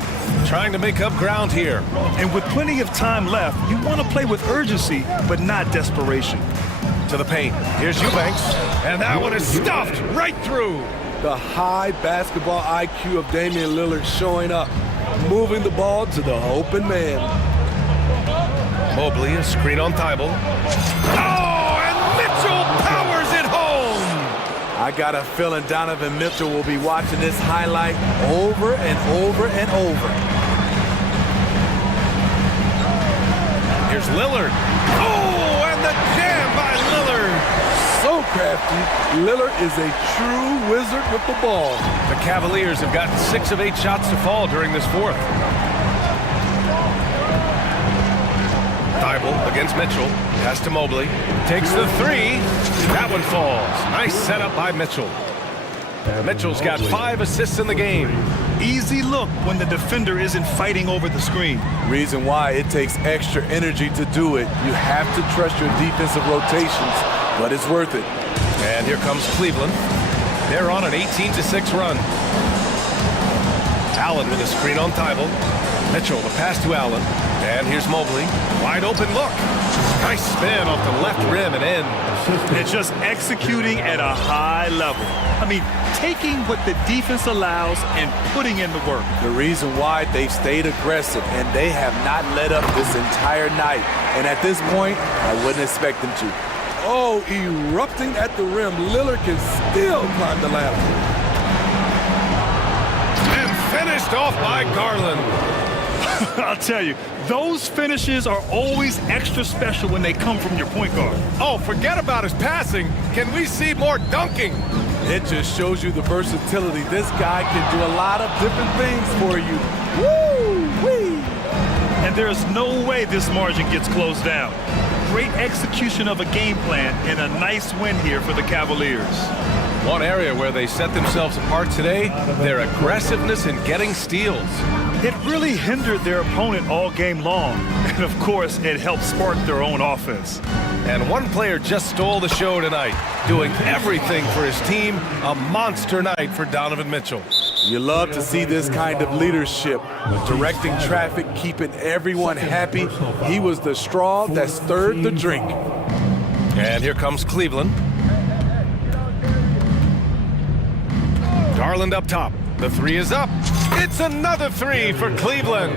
trying to make up ground here. And with plenty of time left, you want to play with urgency, but not desperation. To the paint. Here's Eubanks. And that one is stuffed right through. The high basketball IQ of Damian Lillard showing up, moving the ball to the open man. Mobley, a screen on Thibault. Oh, and Mitchell powers it home! I got a feeling Donovan Mitchell will be watching this highlight over and over and over. Here's Lillard. Oh, and the jam by Lillard. So crafty. Lillard is a true wizard with the ball. The Cavaliers have gotten 6 of 8 shots to fall during this fourth. Thibault against Mitchell. Pass to Mobley. Takes the 3. That one falls. Nice setup by Mitchell. Mitchell's got 5 assists in the game. Easy look when the defender isn't fighting over the screen. Reason why it takes extra energy to do it. You have to trust your defensive rotations, but it's worth it. And here comes Cleveland. They're on an 18-6 run. Allen with a screen on Thibault. Mitchell, the pass to Allen. And here's Mobley. Wide open look. Nice spin off the left rim and in. They're just executing at a high level. I mean, taking what the defense allows and putting in the work. The reason why they've stayed aggressive and they have not let up this entire night. And at this point, I wouldn't expect them to. Oh, erupting at the rim. Lillard can still climb the ladder. And finished off by Garland. I'll tell you, those finishes are always extra special when they come from your point guard. Oh, forget about his passing. Can we see more dunking? It just shows you the versatility. This guy can do a lot of different things for you. Woo-wee! And there's no way this margin gets closed down. Great execution of a game plan and a nice win here for the Cavaliers. One area where they set themselves apart today, their aggressiveness in getting steals. It really hindered their opponent all game long. And of course, it helped spark their own offense. And one player just stole the show tonight, doing everything for his team. A monster night for Donovan Mitchell. You love to see this kind of leadership, directing traffic, keeping everyone happy. He was the straw that stirred the drink. And here comes Cleveland. Garland up top. The 3 is up. It's another 3 for Cleveland.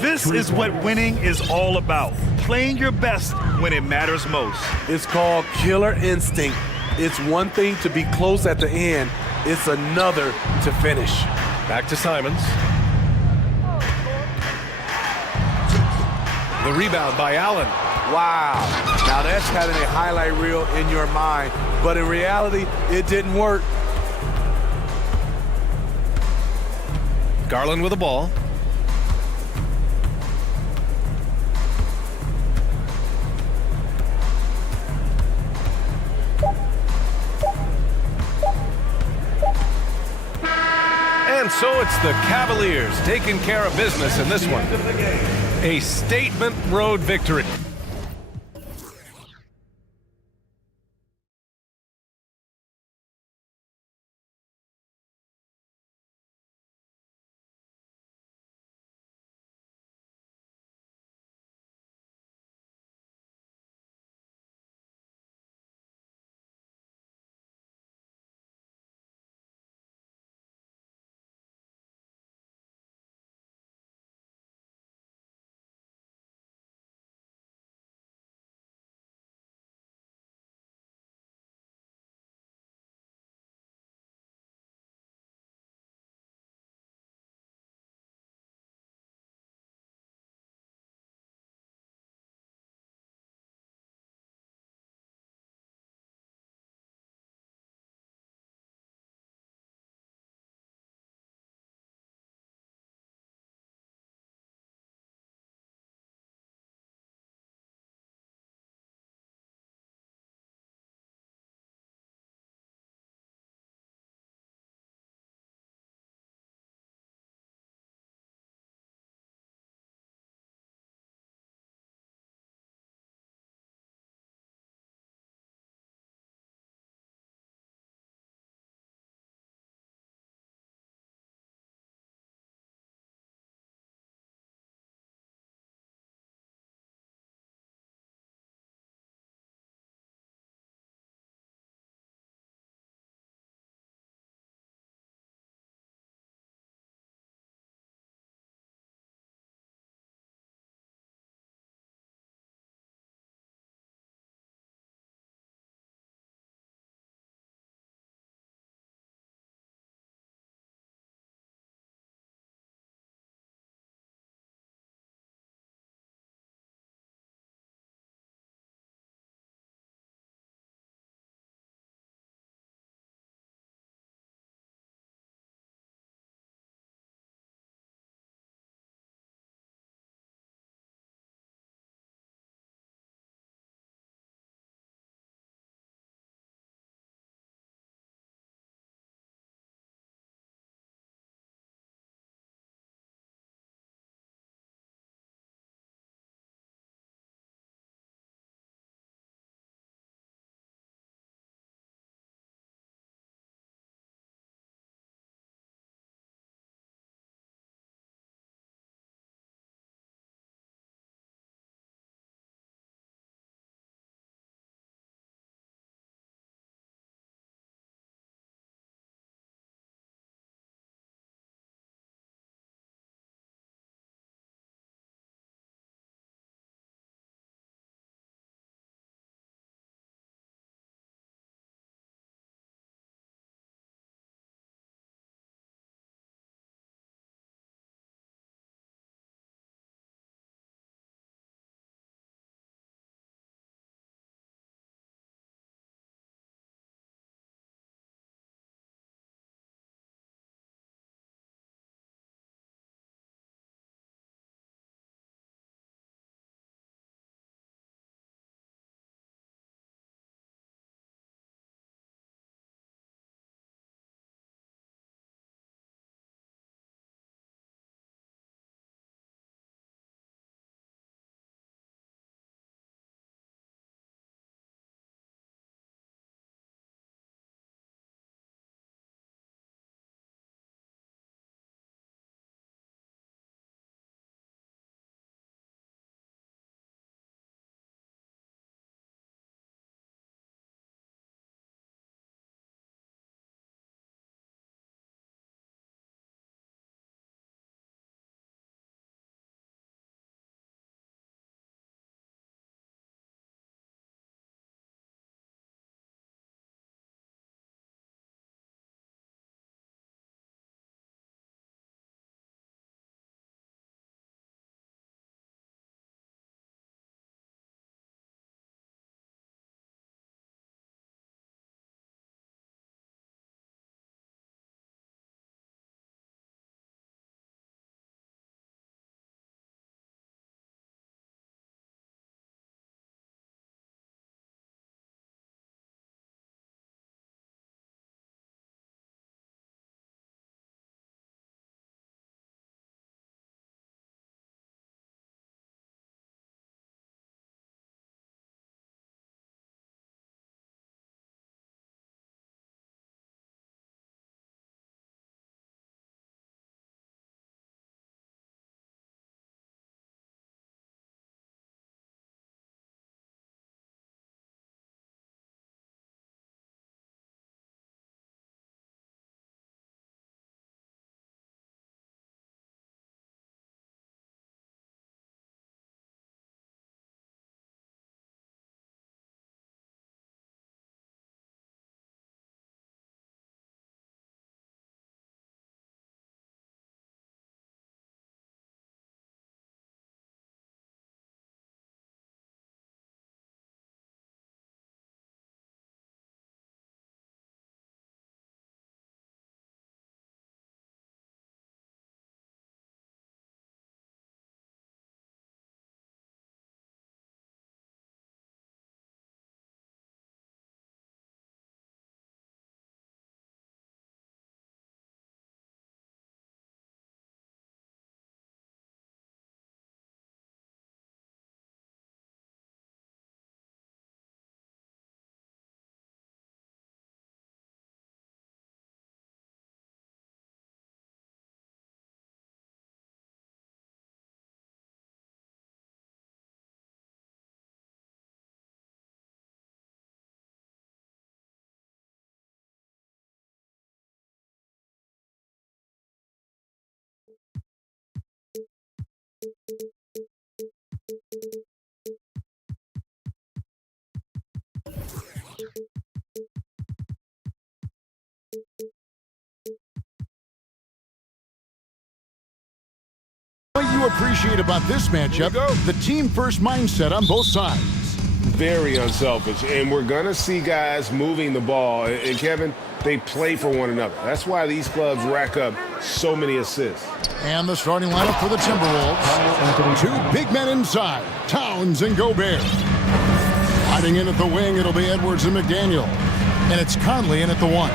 This is what winning is all about. Playing your best when it matters most. It's called killer instinct. It's one thing to be close at the end. It's another to finish. Back to Simons. The rebound by Allen. Wow. Now that's having a highlight reel in your mind. But in reality, it didn't work. Garland with the ball. And so it's the Cavaliers taking care of business in this one. A statement road victory. you appreciate about this matchup? The team-first mindset on both sides. Very unselfish, and we're going to see guys moving the ball. And Kevin, they play for one another. That's why these clubs rack up so many assists. And the starting lineup for the Timberwolves. Two big men inside, Towns and Gobert. Hiding in at the wing, it'll be Edwards and McDaniel. And it's Conley in at the 1.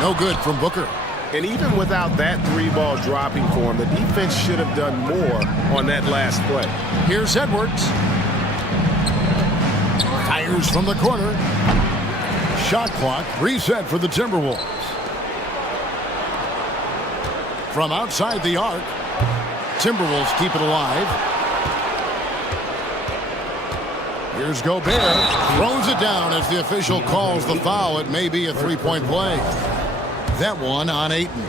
No good from Booker. And even without that 3-ball dropping for him, the defense should have done more on that last play. Here's Edwards. Fires from the corner. Shot clock reset for the Timberwolves. From outside the arc, Timberwolves keep it alive. Here's Gobert. Throws it down as the official calls the foul. It may be a three-point play. That one on Ayton.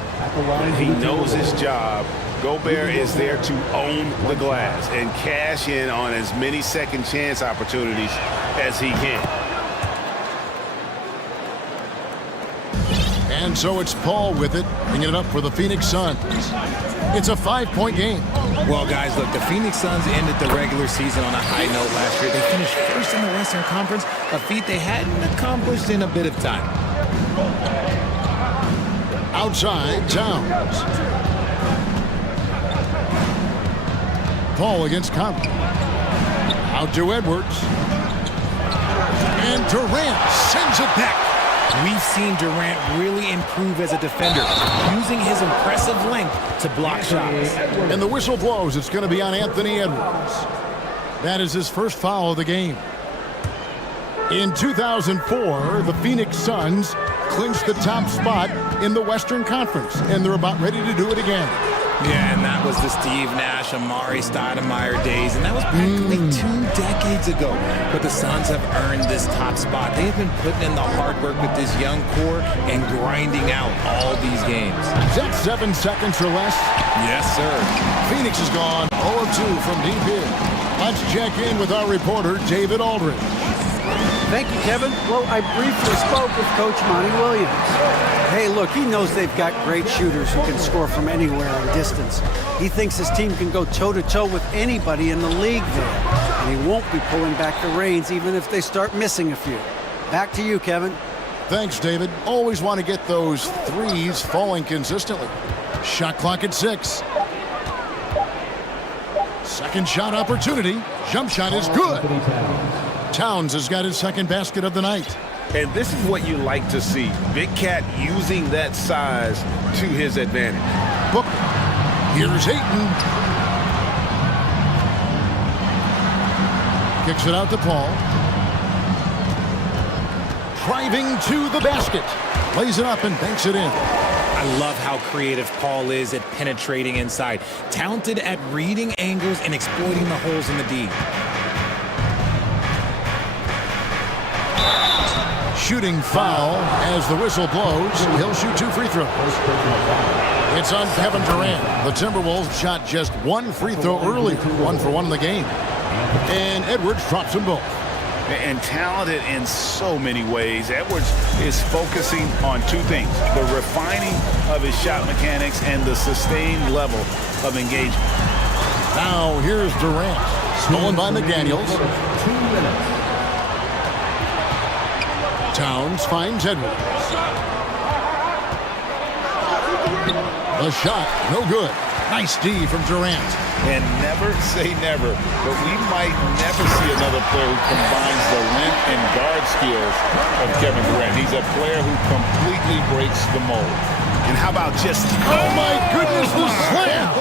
He knows his job. Gobert is there to own the glass and cash in on as many second chance opportunities as he can. And so it's Paul with it, bringing it up for the Phoenix Suns. It's a 5-point game. Well, guys, look, the Phoenix Suns ended the regular season on a high note last year. They finished first in the Western Conference, a feat they hadn't accomplished in a bit of time. Outside, Towns. Paul against Conley. Out to Edwards. And Durant sends it back. We've seen Durant really improve as a defender, using his impressive length to block shots. And the whistle blows. It's going to be on Anthony Edwards. That is his first foul of the game. In 2004, the Phoenix Suns clinched the top spot in the Western Conference, and they're about ready to do it again. Yeah, and that was the Steve Nash, Amari Stoudemire days, and that was practically 2 decades ago. But the Suns have earned this top spot. They've been putting in the hard work with this young core and grinding out all these games. Is that 7 seconds or less? Yes, sir. Phoenix is gone 0-2 from deep in. Let's check in with our reporter, David Aldridge. Thank you, Kevin. Well, I briefly spoke with Coach Monty Williams. Hey, look, he knows they've got great shooters who can score from anywhere and distance. He thinks his team can go toe-to-toe with anybody in the league there. And he won't be pulling back the reins even if they start missing a few. Back to you, Kevin. Thanks, David. Always want to get those threes falling consistently. Shot clock at 6. Second shot opportunity. Jump shot is good. Towns has got his second basket of the night. And this is what you like to see. Big Cat using that size to his advantage. Booker. Here's Ayton. Kicks it out to Paul. Driving to the basket. Lays it up and banks it in. I love how creative Paul is at penetrating inside. Talented at reading angles and exploiting the holes in the D. Shooting foul as the whistle blows. He'll shoot 2 free throws. It's on Kevin Durant. The Timberwolves shot just 1 free throw early. 1 for 1 in the game. And Edwards drops them both. And talented in so many ways. Edwards is focusing on 2 things. The refining of his shot mechanics and the sustained level of engagement. Now here's Durant. Stolen by McDaniels. 2 minutes. Towns finds Edwards. The shot, no good. Nice D from Durant. And never say never, but we might never see another player who combines the length and guard skills of Kevin Durant. He's a player who completely breaks the mold. And how about just... Oh my goodness, the slam!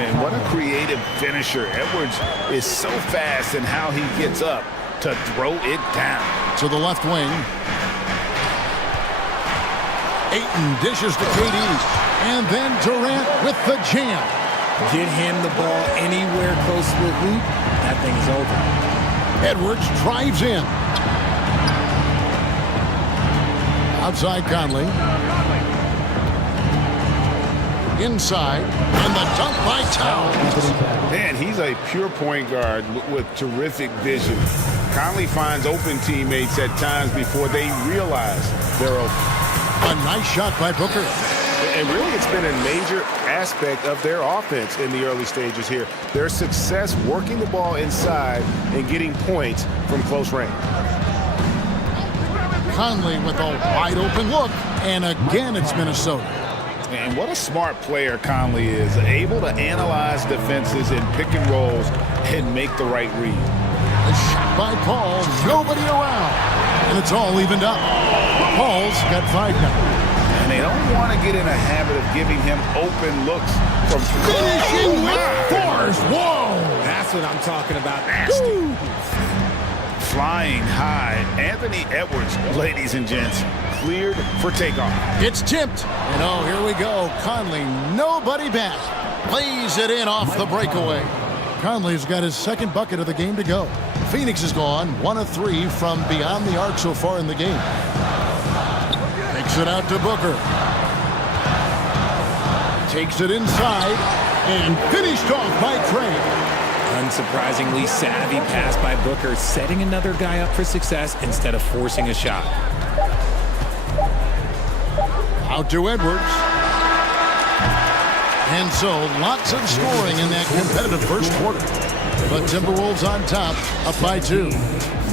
And what a creative finisher. Edwards is so fast in how he gets up to throw it down. To the left wing. Ayton dishes to KD. And then Durant with the jam. Get him the ball anywhere close to the hoop. That thing is over. Edwards drives in. Outside Conley. Inside. And the dunk by Towns. Man, he's a pure point guard with terrific vision. Conley finds open teammates at times before they realize they're open. A nice shot by Booker. And really, it's been a major aspect of their offense in the early stages here. Their success working the ball inside and getting points from close range. Conley with a wide open look, and again it's Minnesota. And what a smart player Conley is, able to analyze defenses in pick and rolls and make the right read. A shot by Paul, nobody around, and it's all evened up. Paul's got 5 now. And they don't want to get in a habit of giving him open looks from finishing with force. Whoa! That's what I'm talking about. Nasty. Flying high, Anthony Edwards, ladies and gents, cleared for takeoff. It's tipped, and oh, here we go. Conley, nobody back. Lays it in off the breakaway. Conley's got his second bucket of the game to go. Phoenix is gone 1 of 3 from beyond the arc so far in the game. Takes it out to Booker. Takes it inside and finished off by Craig. Unsurprisingly savvy pass by Booker, setting another guy up for success instead of forcing a shot. Out to Edwards. And so lots of scoring in that competitive first quarter. But Timberwolves on top, up by 2.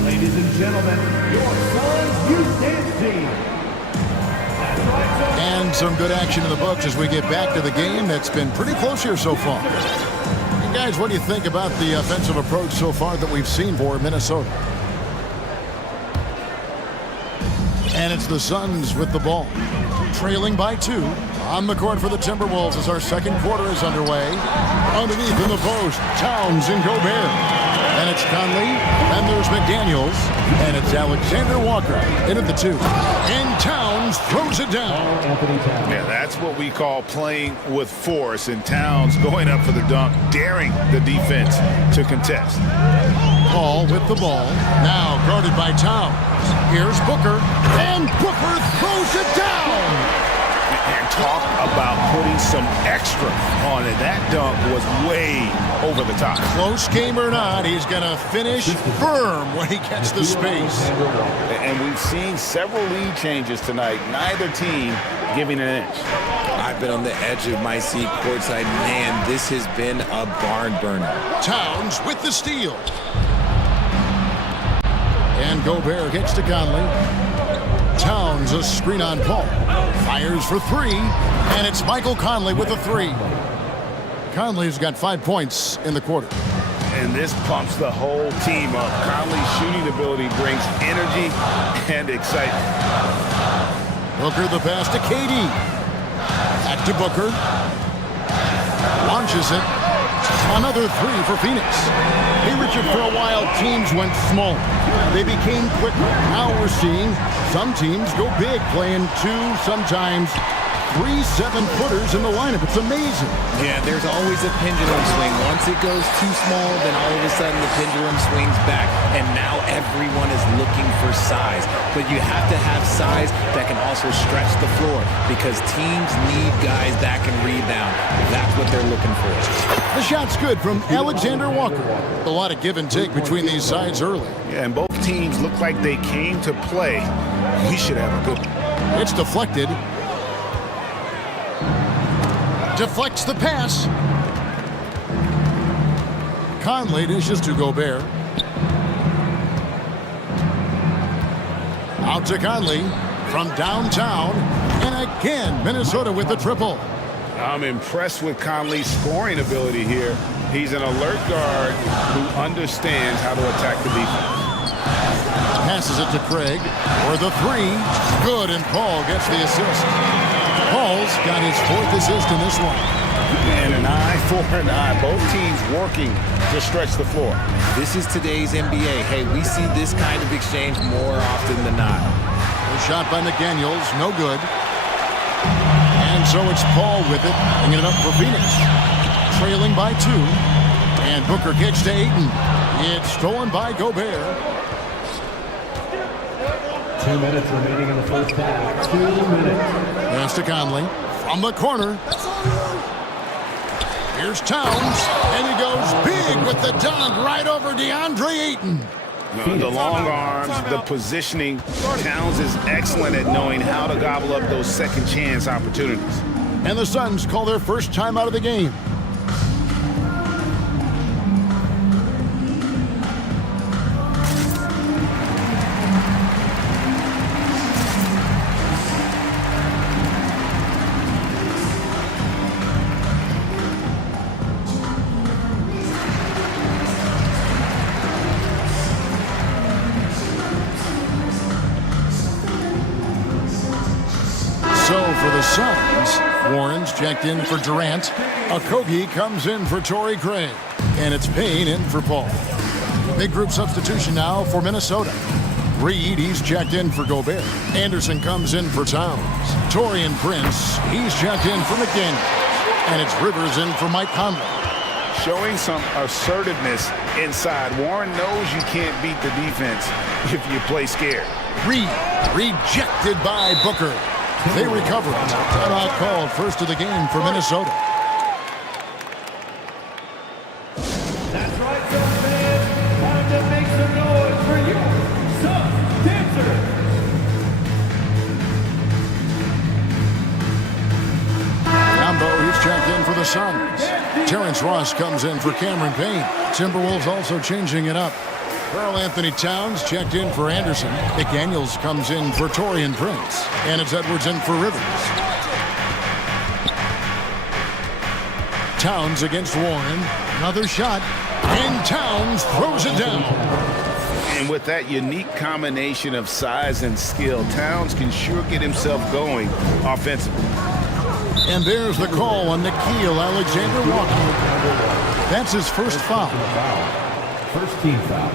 Ladies and gentlemen, your Suns Youth Dance Team. And some good action in the books as we get back to the game that's been pretty close here so far. And guys, what do you think about the offensive approach so far that we've seen for Minnesota? And it's the Suns with the ball, trailing by 2. On the court for the Timberwolves as our second quarter is underway. Underneath in the post, Towns and Gobert. And it's Conley, and there's McDaniels, and it's Alexander Walker into the 2. And Towns throws it down. Yeah, that's what we call playing with force. And Towns going up for the dunk, daring the defense to contest. Paul with the ball, now guarded by Towns. Here's Booker, and Booker throws it down. And talk about putting some extra on it. That dunk was way over the top. Close game or not, he's going to finish firm when he gets the space. And we've seen several lead changes tonight. Neither team giving an inch. I've been on the edge of my seat courtside. Man, this has been a barn burner. Towns with the steal. And Gobert gets to Conley. Towns a screen on Paul. Fires for 3, and it's Michael Conley with a 3. Conley's got 5 points in the quarter. And this pumps the whole team up. Conley's shooting ability brings energy and excitement. Booker the pass to KD. Back to Booker. Launches it. Another 3 for Phoenix. Hey, Richard, for a while, teams went small. They became quicker. Now we're seeing some teams go big, playing 2, sometimes 3 7-footers in the lineup. It's amazing. Yeah, there's always a pendulum swing. Once it goes too small, then all of a sudden the pendulum swings back, and now everyone is looking for size. But you have to have size that can also stretch the floor, because teams need guys that can rebound. That's what they're looking for. The shot's good from Alexander Walker. A lot of give and take between these sides early. Yeah, and both teams look like they came to play. We should have a good one. It's deflected. Deflects the pass. Conley dishes to Gobert. Out to Conley from downtown. And again, Minnesota with the triple. I'm impressed with Conley's scoring ability here. He's an alert guard who understands how to attack the defense. Passes it to Craig for the 3. Good, and Paul gets the assist. Paul's got his 4th assist in this one. And an eye for an eye. Both teams working to stretch the floor. This is today's NBA. Hey, we see this kind of exchange more often than not. A shot by McDaniels, no good. And so it's Paul with it, bringing it up for Phoenix. Trailing by 2. And Booker gets to Ayton. It's stolen by Gobert. 2 minutes remaining in the first half. 2 minutes. Pass to Conley from the corner. Here's Towns, and he goes big with the dunk right over DeAndre Ayton. The long arms, the positioning. Towns is excellent at knowing how to gobble up those second chance opportunities. And the Suns call their first time out of the game. So for the Suns, Warren's checked in for Durant. Okogie comes in for Torrey Craig. And it's Payne in for Paul. Big group substitution now for Minnesota. Reed, he's checked in for Gobert. Anderson comes in for Towns. Torian Prince, he's checked in for McDaniel. And it's Rivers in for Mike Conley. Showing some assertiveness inside. Warren knows you can't beat the defense if you play scared. Reed, rejected by Booker. They recover it. Timeout called, first of the game for Minnesota. That's right, Suns fans. Time to make some noise for you, Suns dancers. Rambo, he's checked in for the Suns. Terrence Ross comes in for Cameron Payne. Timberwolves also changing it up. Karl Anthony Towns checked in for Anderson. McDaniels comes in for Torian Prince. And it's Edwards in for Rivers. Towns against Warren. Another shot. And Towns throws it down. And with that unique combination of size and skill, Towns can sure get himself going offensively. And there's the call on Nickeil Alexander-Walker. That's his first foul. First team foul.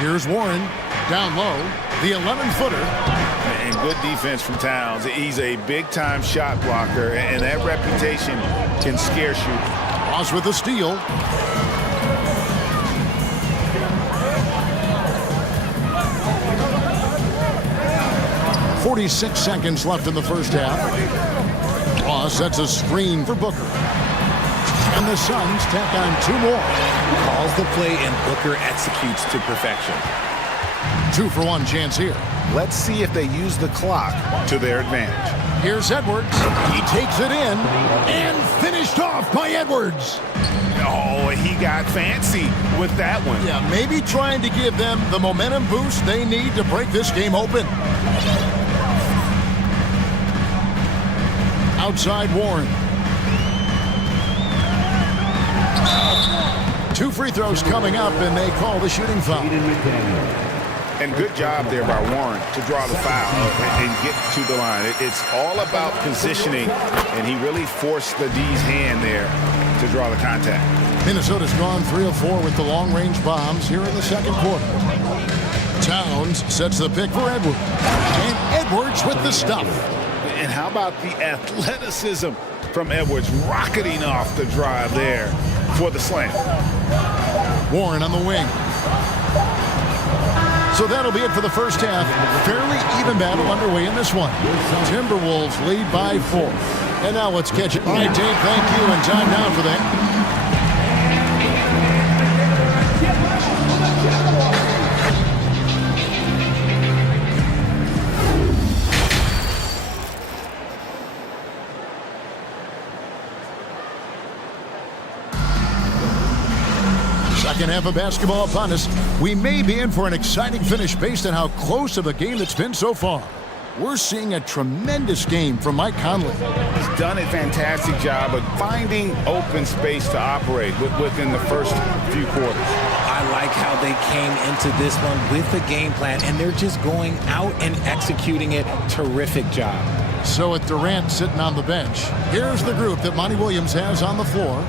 Here's Warren, down low, the 11-footer. And good defense from Towns. He's a big-time shot blocker, and that reputation can scare shooters. Ross with the steal. "46 seconds left in the first half. Ross sets a screen for Booker. And the Suns tack on two more. Calls the play and Booker executes to perfection. 2-for-1 chance here. Let's see if they use the clock to their advantage. Here's Edwards. He takes it in and finished off by Edwards. Oh, he got fancy with that one. Yeah, maybe trying to give them the momentum boost they need to break this game open. Outside Warren. 2 free throws coming up, and they call the shooting foul. And good job there by Warren to draw the foul and get to the line. It's all about positioning, and he really forced the D's hand there to draw the contact. Minnesota's gone 3 of 4 with the long-range bombs here in the second quarter. Towns sets the pick for Edwards. And Edwards with the stuff. And how about the athleticism from Edwards rocketing off the drive there for the slam. Warren on the wing. So that'll be it for the first half. Fairly even battle underway in this one. Timberwolves lead by 4. And now let's catch it. All right, Dave, thank you. And time now for that. Second half of basketball upon us. We may be in for an exciting finish based on how close of a game it's been so far. We're seeing a tremendous game from Mike Conley. He's done a fantastic job of finding open space to operate within the first few quarters. I like how they came into this one with a game plan, and they're just going out and executing it. Terrific job. So with Durant sitting on the bench, here's the group that Monty Williams has on the floor.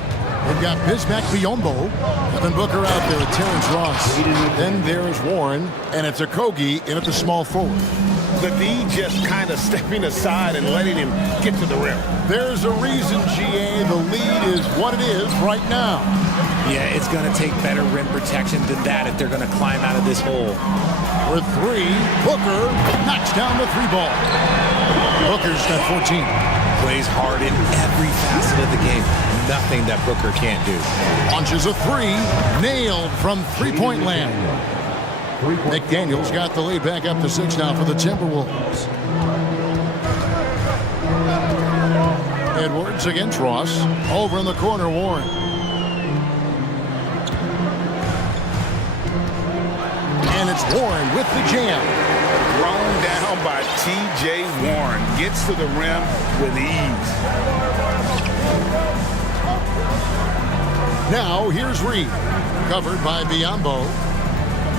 We've got Bismack Biyombo, Devin Booker out there with Terrence Ross. Then there's Warren, and it's Okogie in at the small forward. The D just kind of stepping aside and letting him get to the rim. There's a reason, GA, the lead is what it is right now. Yeah, it's going to take better rim protection than that if they're going to climb out of this hole. For 3, Booker knocks down the 3 ball. Booker's got 14. Plays hard in every facet of the game. Nothing that Booker can't do. Launches a 3, nailed from three-point land. McDaniels got the lead back up to 6 now for the Timberwolves. Edwards against Ross. Over in the corner, Warren. And it's Warren with the jam. Thrown down by T.J. Warren. Gets to the rim with ease. Now here's Reed. Covered by Biyombo.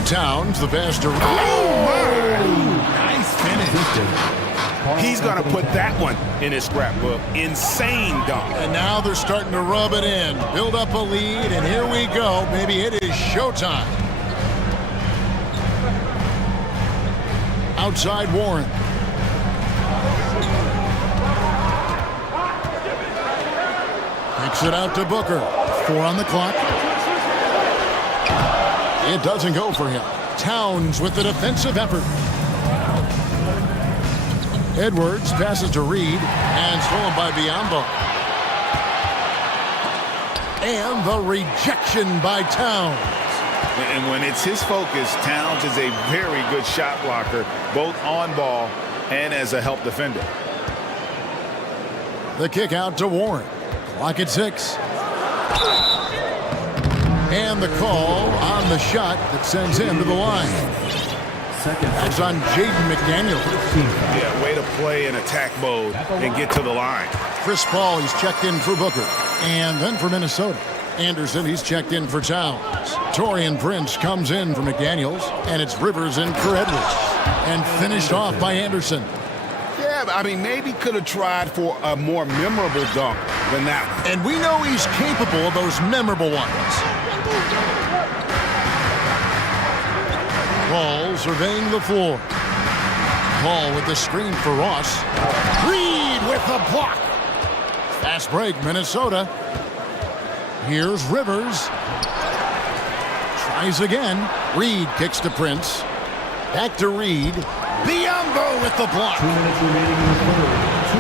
Towns, the pass to Reed. Nice finish. He's going to put that one in his scrapbook. Insane dunk. And now they're starting to rub it in. Build up a lead, and here we go. Maybe it is showtime. Outside Warren. Kicks it out to Booker. 4 on the clock. It doesn't go for him. Towns with the defensive effort. Edwards passes to Reed and stolen by Biyombo. And the rejection by Towns. And when it's his focus, Towns is a very good shot blocker, both on ball and as a help defender. The kick out to Warren. Clock at 6. And the call on the shot that sends him to the line. That's on Jaden McDaniels. Yeah, way to play in attack mode and get to the line. Chris Paul, he's checked in for Booker. And then for Minnesota. Anderson, he's checked in for Towns. Taurean Prince comes in for McDaniels. And it's Rivers in for Edwards. And finished off by Anderson. Yeah, I mean, maybe could have tried for a more memorable dunk than that one. And we know he's capable of those memorable ones. Paul surveying the floor. Paul with the screen for Ross. Reed with the block. Fast break, Minnesota. Here's Rivers. Tries again. Reed kicks to Prince. Back to Reed. Biyombo with the block. 2 minutes remaining in the third. 2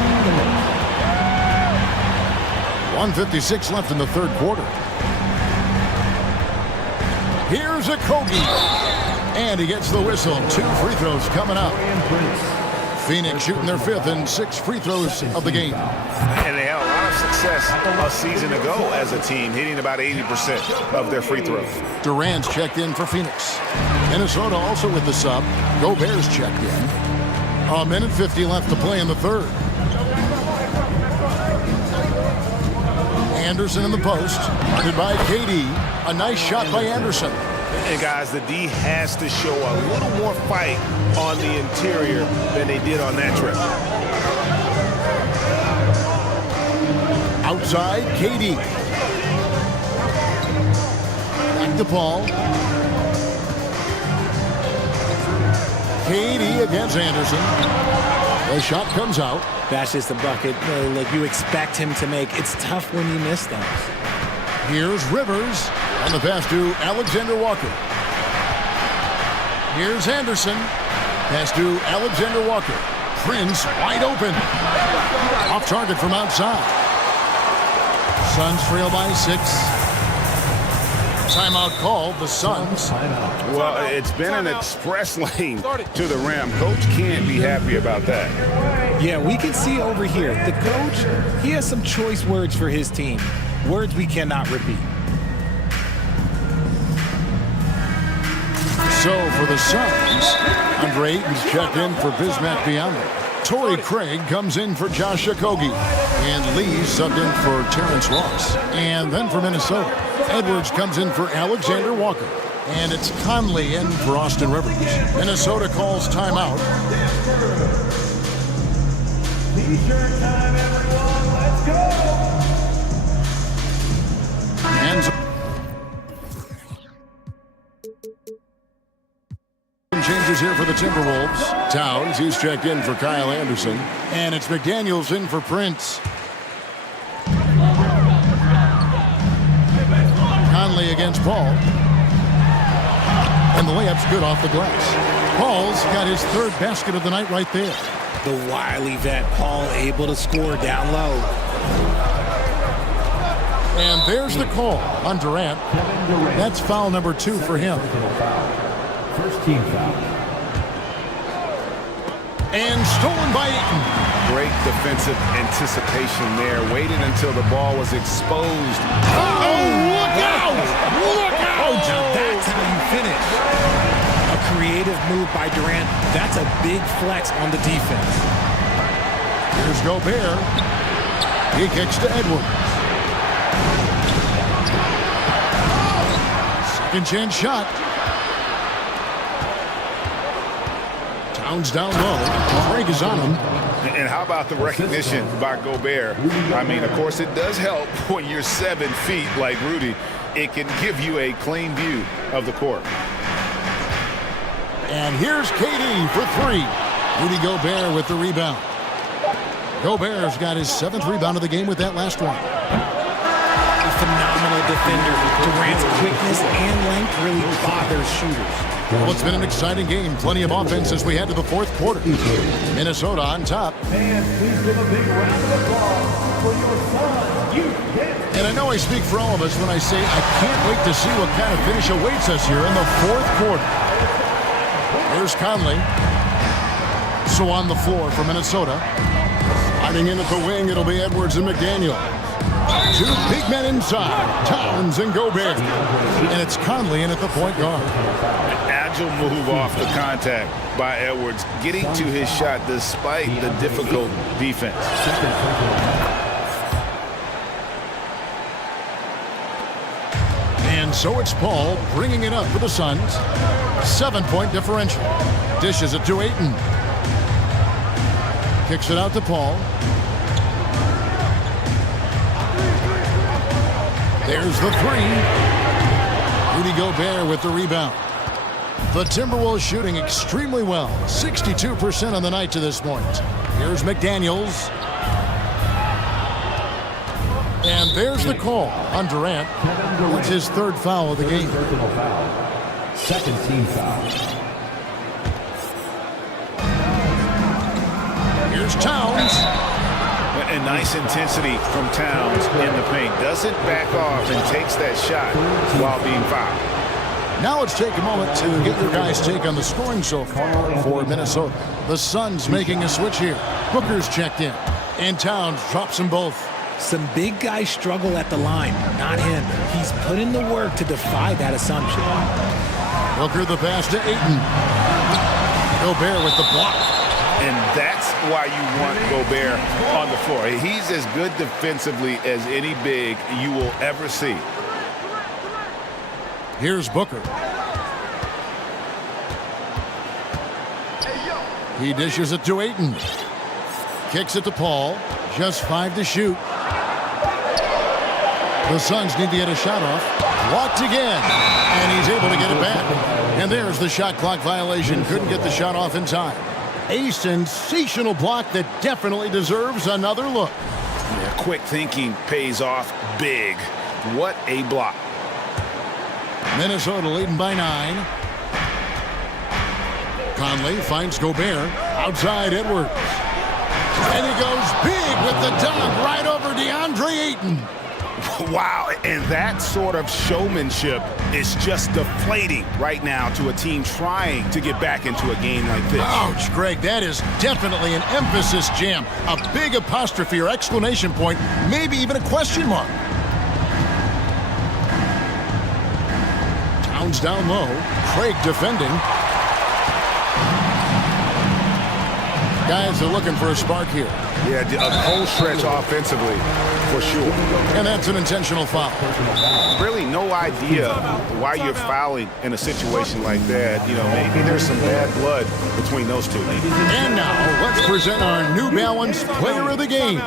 minutes. 1:56 left in the third quarter. Here's a Kogi. And he gets the whistle. 2 free throws coming up. Phoenix shooting their 5th and 6 free throws of the game. And they had a lot of success a season ago as a team, hitting about 80% of their free throws. Durant's checked in for Phoenix. Minnesota also with the sub. Gobert's checked in. 1:50 left to play in the third. Anderson in the post. Guarded by KD. A nice shot by Anderson. And guys, the D has to show a little more fight on the interior than they did on that trip. Outside, KD. Back to Paul. KD against Anderson. The shot comes out. That's just a bucket like you expect him to make. It's tough when you miss those. Here's Rivers. On the pass to Alexander Walker. Here's Anderson. Pass to Alexander Walker. Prince wide open. Off target from outside. Suns trail by 6. Timeout called. The Suns. Well, it's been an express lane to the rim. Coach can't be happy about that. Yeah, we can see over here. The coach, he has some choice words for his team. Words we cannot repeat. So for the Suns, Andre Ayton's checked in for Bismack Biyombo. Torrey Craig comes in for Josh Okogie. And Lee subbed in for Terrence Ross. And then for Minnesota, Edwards comes in for Alexander Walker. And it's Conley in for Austin Rivers. Minnesota calls timeout. T-shirt time, everyone. Let's go. And changes here for the Timberwolves. Towns, he's checked in for Kyle Anderson. And it's McDaniels in for Prince. Conley against Paul. And the layup's good off the glass. Paul's got his 3rd basket of the night right there. The wily vet Paul able to score down low. And there's the call on Durant. That's foul number 2 for him. First team foul. And stolen by Eaton. Great defensive anticipation there. Waited until the ball was exposed. Oh, look out! Look out! Now that's how you finish. A creative move by Durant. That's a big flex on the defense. Here's Gobert. He kicks to Edwards. Second chance shot. Towns down low. Craig is on him. And how about the recognition by Gobert? I mean, of course, it does help when you're 7 feet like Rudy. It can give you a clean view of the court. And here's KD for 3. Rudy Gobert with the rebound. Gobert's got his 7th rebound of the game with that last one. A phenomenal defender. Durant's quickness and length really bothers shooters. Well, it's been an exciting game. Plenty of offense as we head to the 4th quarter. Minnesota on top. And please give a big round of applause for your son, you can. And I know I speak for all of us when I say I can't wait to see what kind of finish awaits us here in the 4th quarter. Here's Conley. So on the floor for Minnesota. Sliding in at the wing, it'll be Edwards and McDaniel. 2 big men inside, Towns and Gobert. And it's Conley in at the point guard. An agile move off the contact by Edwards, getting to his shot despite the difficult defense. And so it's Paul bringing it up for the Suns. 7-point differential. Dishes it to Ayton. Kicks it out to Paul. There's the 3. Rudy Gobert with the rebound. The Timberwolves shooting extremely well. 62% on the night to this point. Here's McDaniels. And there's the call on Durant. That's his 3rd foul of the game. Second team foul. Here's Towns. And nice intensity from Towns in the paint. Doesn't back off and takes that shot while being fouled. Now let's take a moment to get your guys' take on the scoring so far for Minnesota. The Suns making a switch here. Booker's checked in. And Towns drops them both. Some big guys struggle at the line, not him. He's put in the work to defy that assumption. Booker the pass to Ayton. Gobert with the block. And that's why you want Gobert on the floor. He's as good defensively as any big you will ever see. Here's Booker. He dishes it to Ayton. Kicks it to Paul. Just 5 to shoot. The Suns need to get a shot off. Blocked again. And he's able to get it back. And there's the shot clock violation. Couldn't get the shot off in time. A sensational block that definitely deserves another look. Yeah, quick thinking pays off big. What a block. Minnesota leading by 9. Conley finds Gobert. Outside Edwards. And he goes big with the dunk right over DeAndre Ayton. Wow, and that sort of showmanship is just deflating right now to a team trying to get back into a game like this. Ouch, Greg, that is definitely an emphasis jam. A big apostrophe or exclamation point, maybe even a question mark. Towns down low. Craig defending. Guys are looking for a spark here. Yeah, a whole stretch offensively, for sure. And that's an intentional foul. Really no idea why you're fouling in a situation like that. You know, maybe there's some bad blood between those two. And now, let's present our New Balance Player of the Game,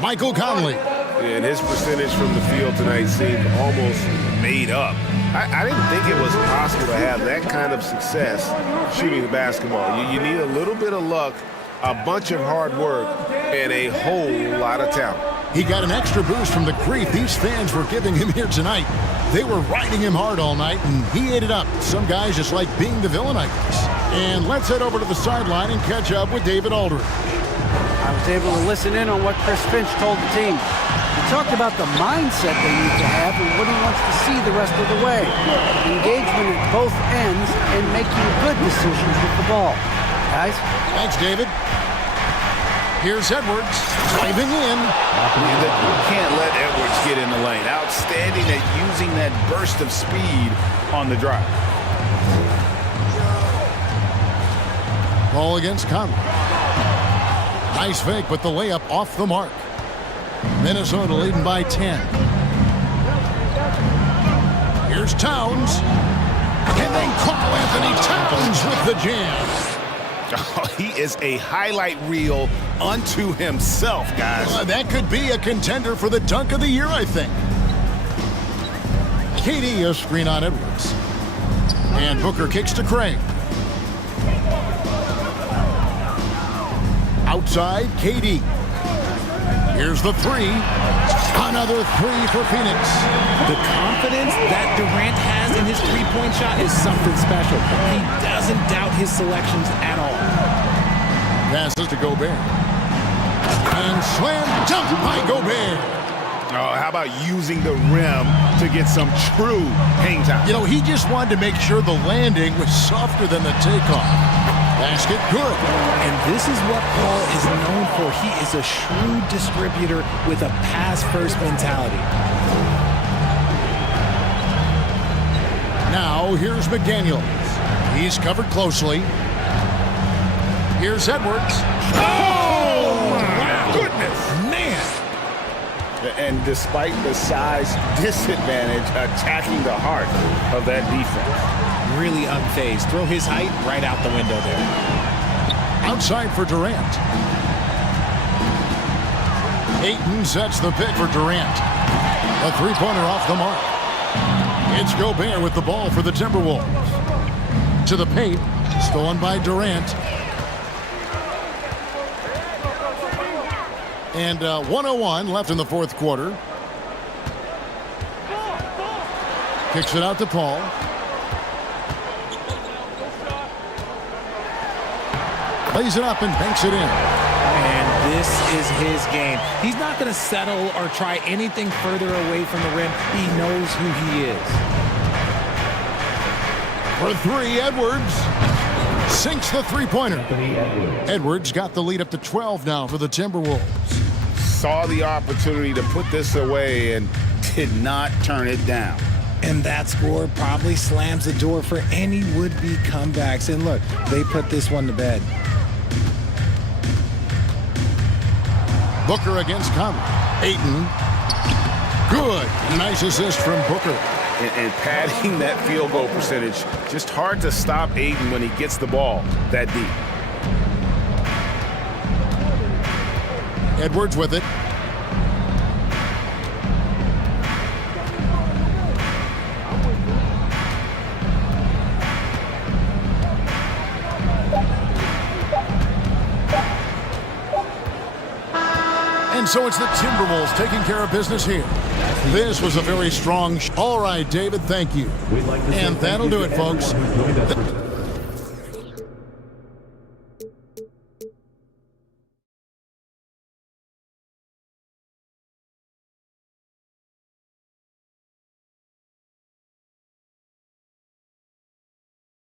Michael Conley. And his percentage from the field tonight seemed almost made up. I didn't think it was possible to have that kind of success shooting the basketball. You need a little bit of luck, a bunch of hard work, and a whole lot of talent. He got an extra boost from the grief these fans were giving him here tonight. They were riding him hard all night, and he ate it up. Some guys just like being the villain, I guess. And let's head over to the sideline and catch up with David Aldridge. I was able to listen in on what Chris Finch told the team. The talked about the mindset they need to have and what he wants to see the rest of the way. Engagement at both ends and making good decisions with the ball. Guys? Thanks, David. Here's Edwards driving in. You can't let Edwards get in the lane. Outstanding at using that burst of speed on the drive. Ball against Conley. Nice fake, but the layup off the mark. Minnesota leading by 10. Here's Towns. And then Karl Anthony Towns with the jam. Oh, he is a highlight reel unto himself, guys. That could be a contender for the dunk of the year, I think. KD a screen on Edwards. And Booker kicks to Craig. Outside, KD. Here's the three. Another three for Phoenix. The confidence that Durant has in his three-point shot is something special. He doesn't doubt his selections at all. Passes to Gobert. And slam dunk by Gobert. Oh, how about using the rim to get some true hang time? You know, he just wanted to make sure the landing was softer than the takeoff. Basket good. And this is what Paul is known for. He is a shrewd distributor with a pass-first mentality. Now, here's McDaniels. He's covered closely. Here's Edwards. Oh, my goodness. Man. And despite the size disadvantage, attacking the heart of that defense. Really unfazed. Throw his height right out the window there. Outside for Durant. Ayton sets the pick for Durant. A three-pointer off the mark. It's Gobert with the ball for the Timberwolves. To the paint. Stolen by Durant. And 1:01 left in the fourth quarter. Kicks it out to Paul. Lays it up and banks it in. And this is his game. He's not going to settle or try anything further away from the rim. He knows who he is. For three, Edwards sinks the three-pointer. Edwards got the lead up to 12 now for the Timberwolves. Saw the opportunity to put this away and did not turn it down. And that score probably slams the door for any would-be comebacks. And look, they put this one to bed. Booker against Conley. Ayton. Good. Nice assist from Booker. And padding that field goal percentage. Just hard to stop Ayton when he gets the ball that deep. Edwards with it. And so it's the Timberwolves taking care of business here. This was a very strong... All right, David, thank you. And that'll do it, folks.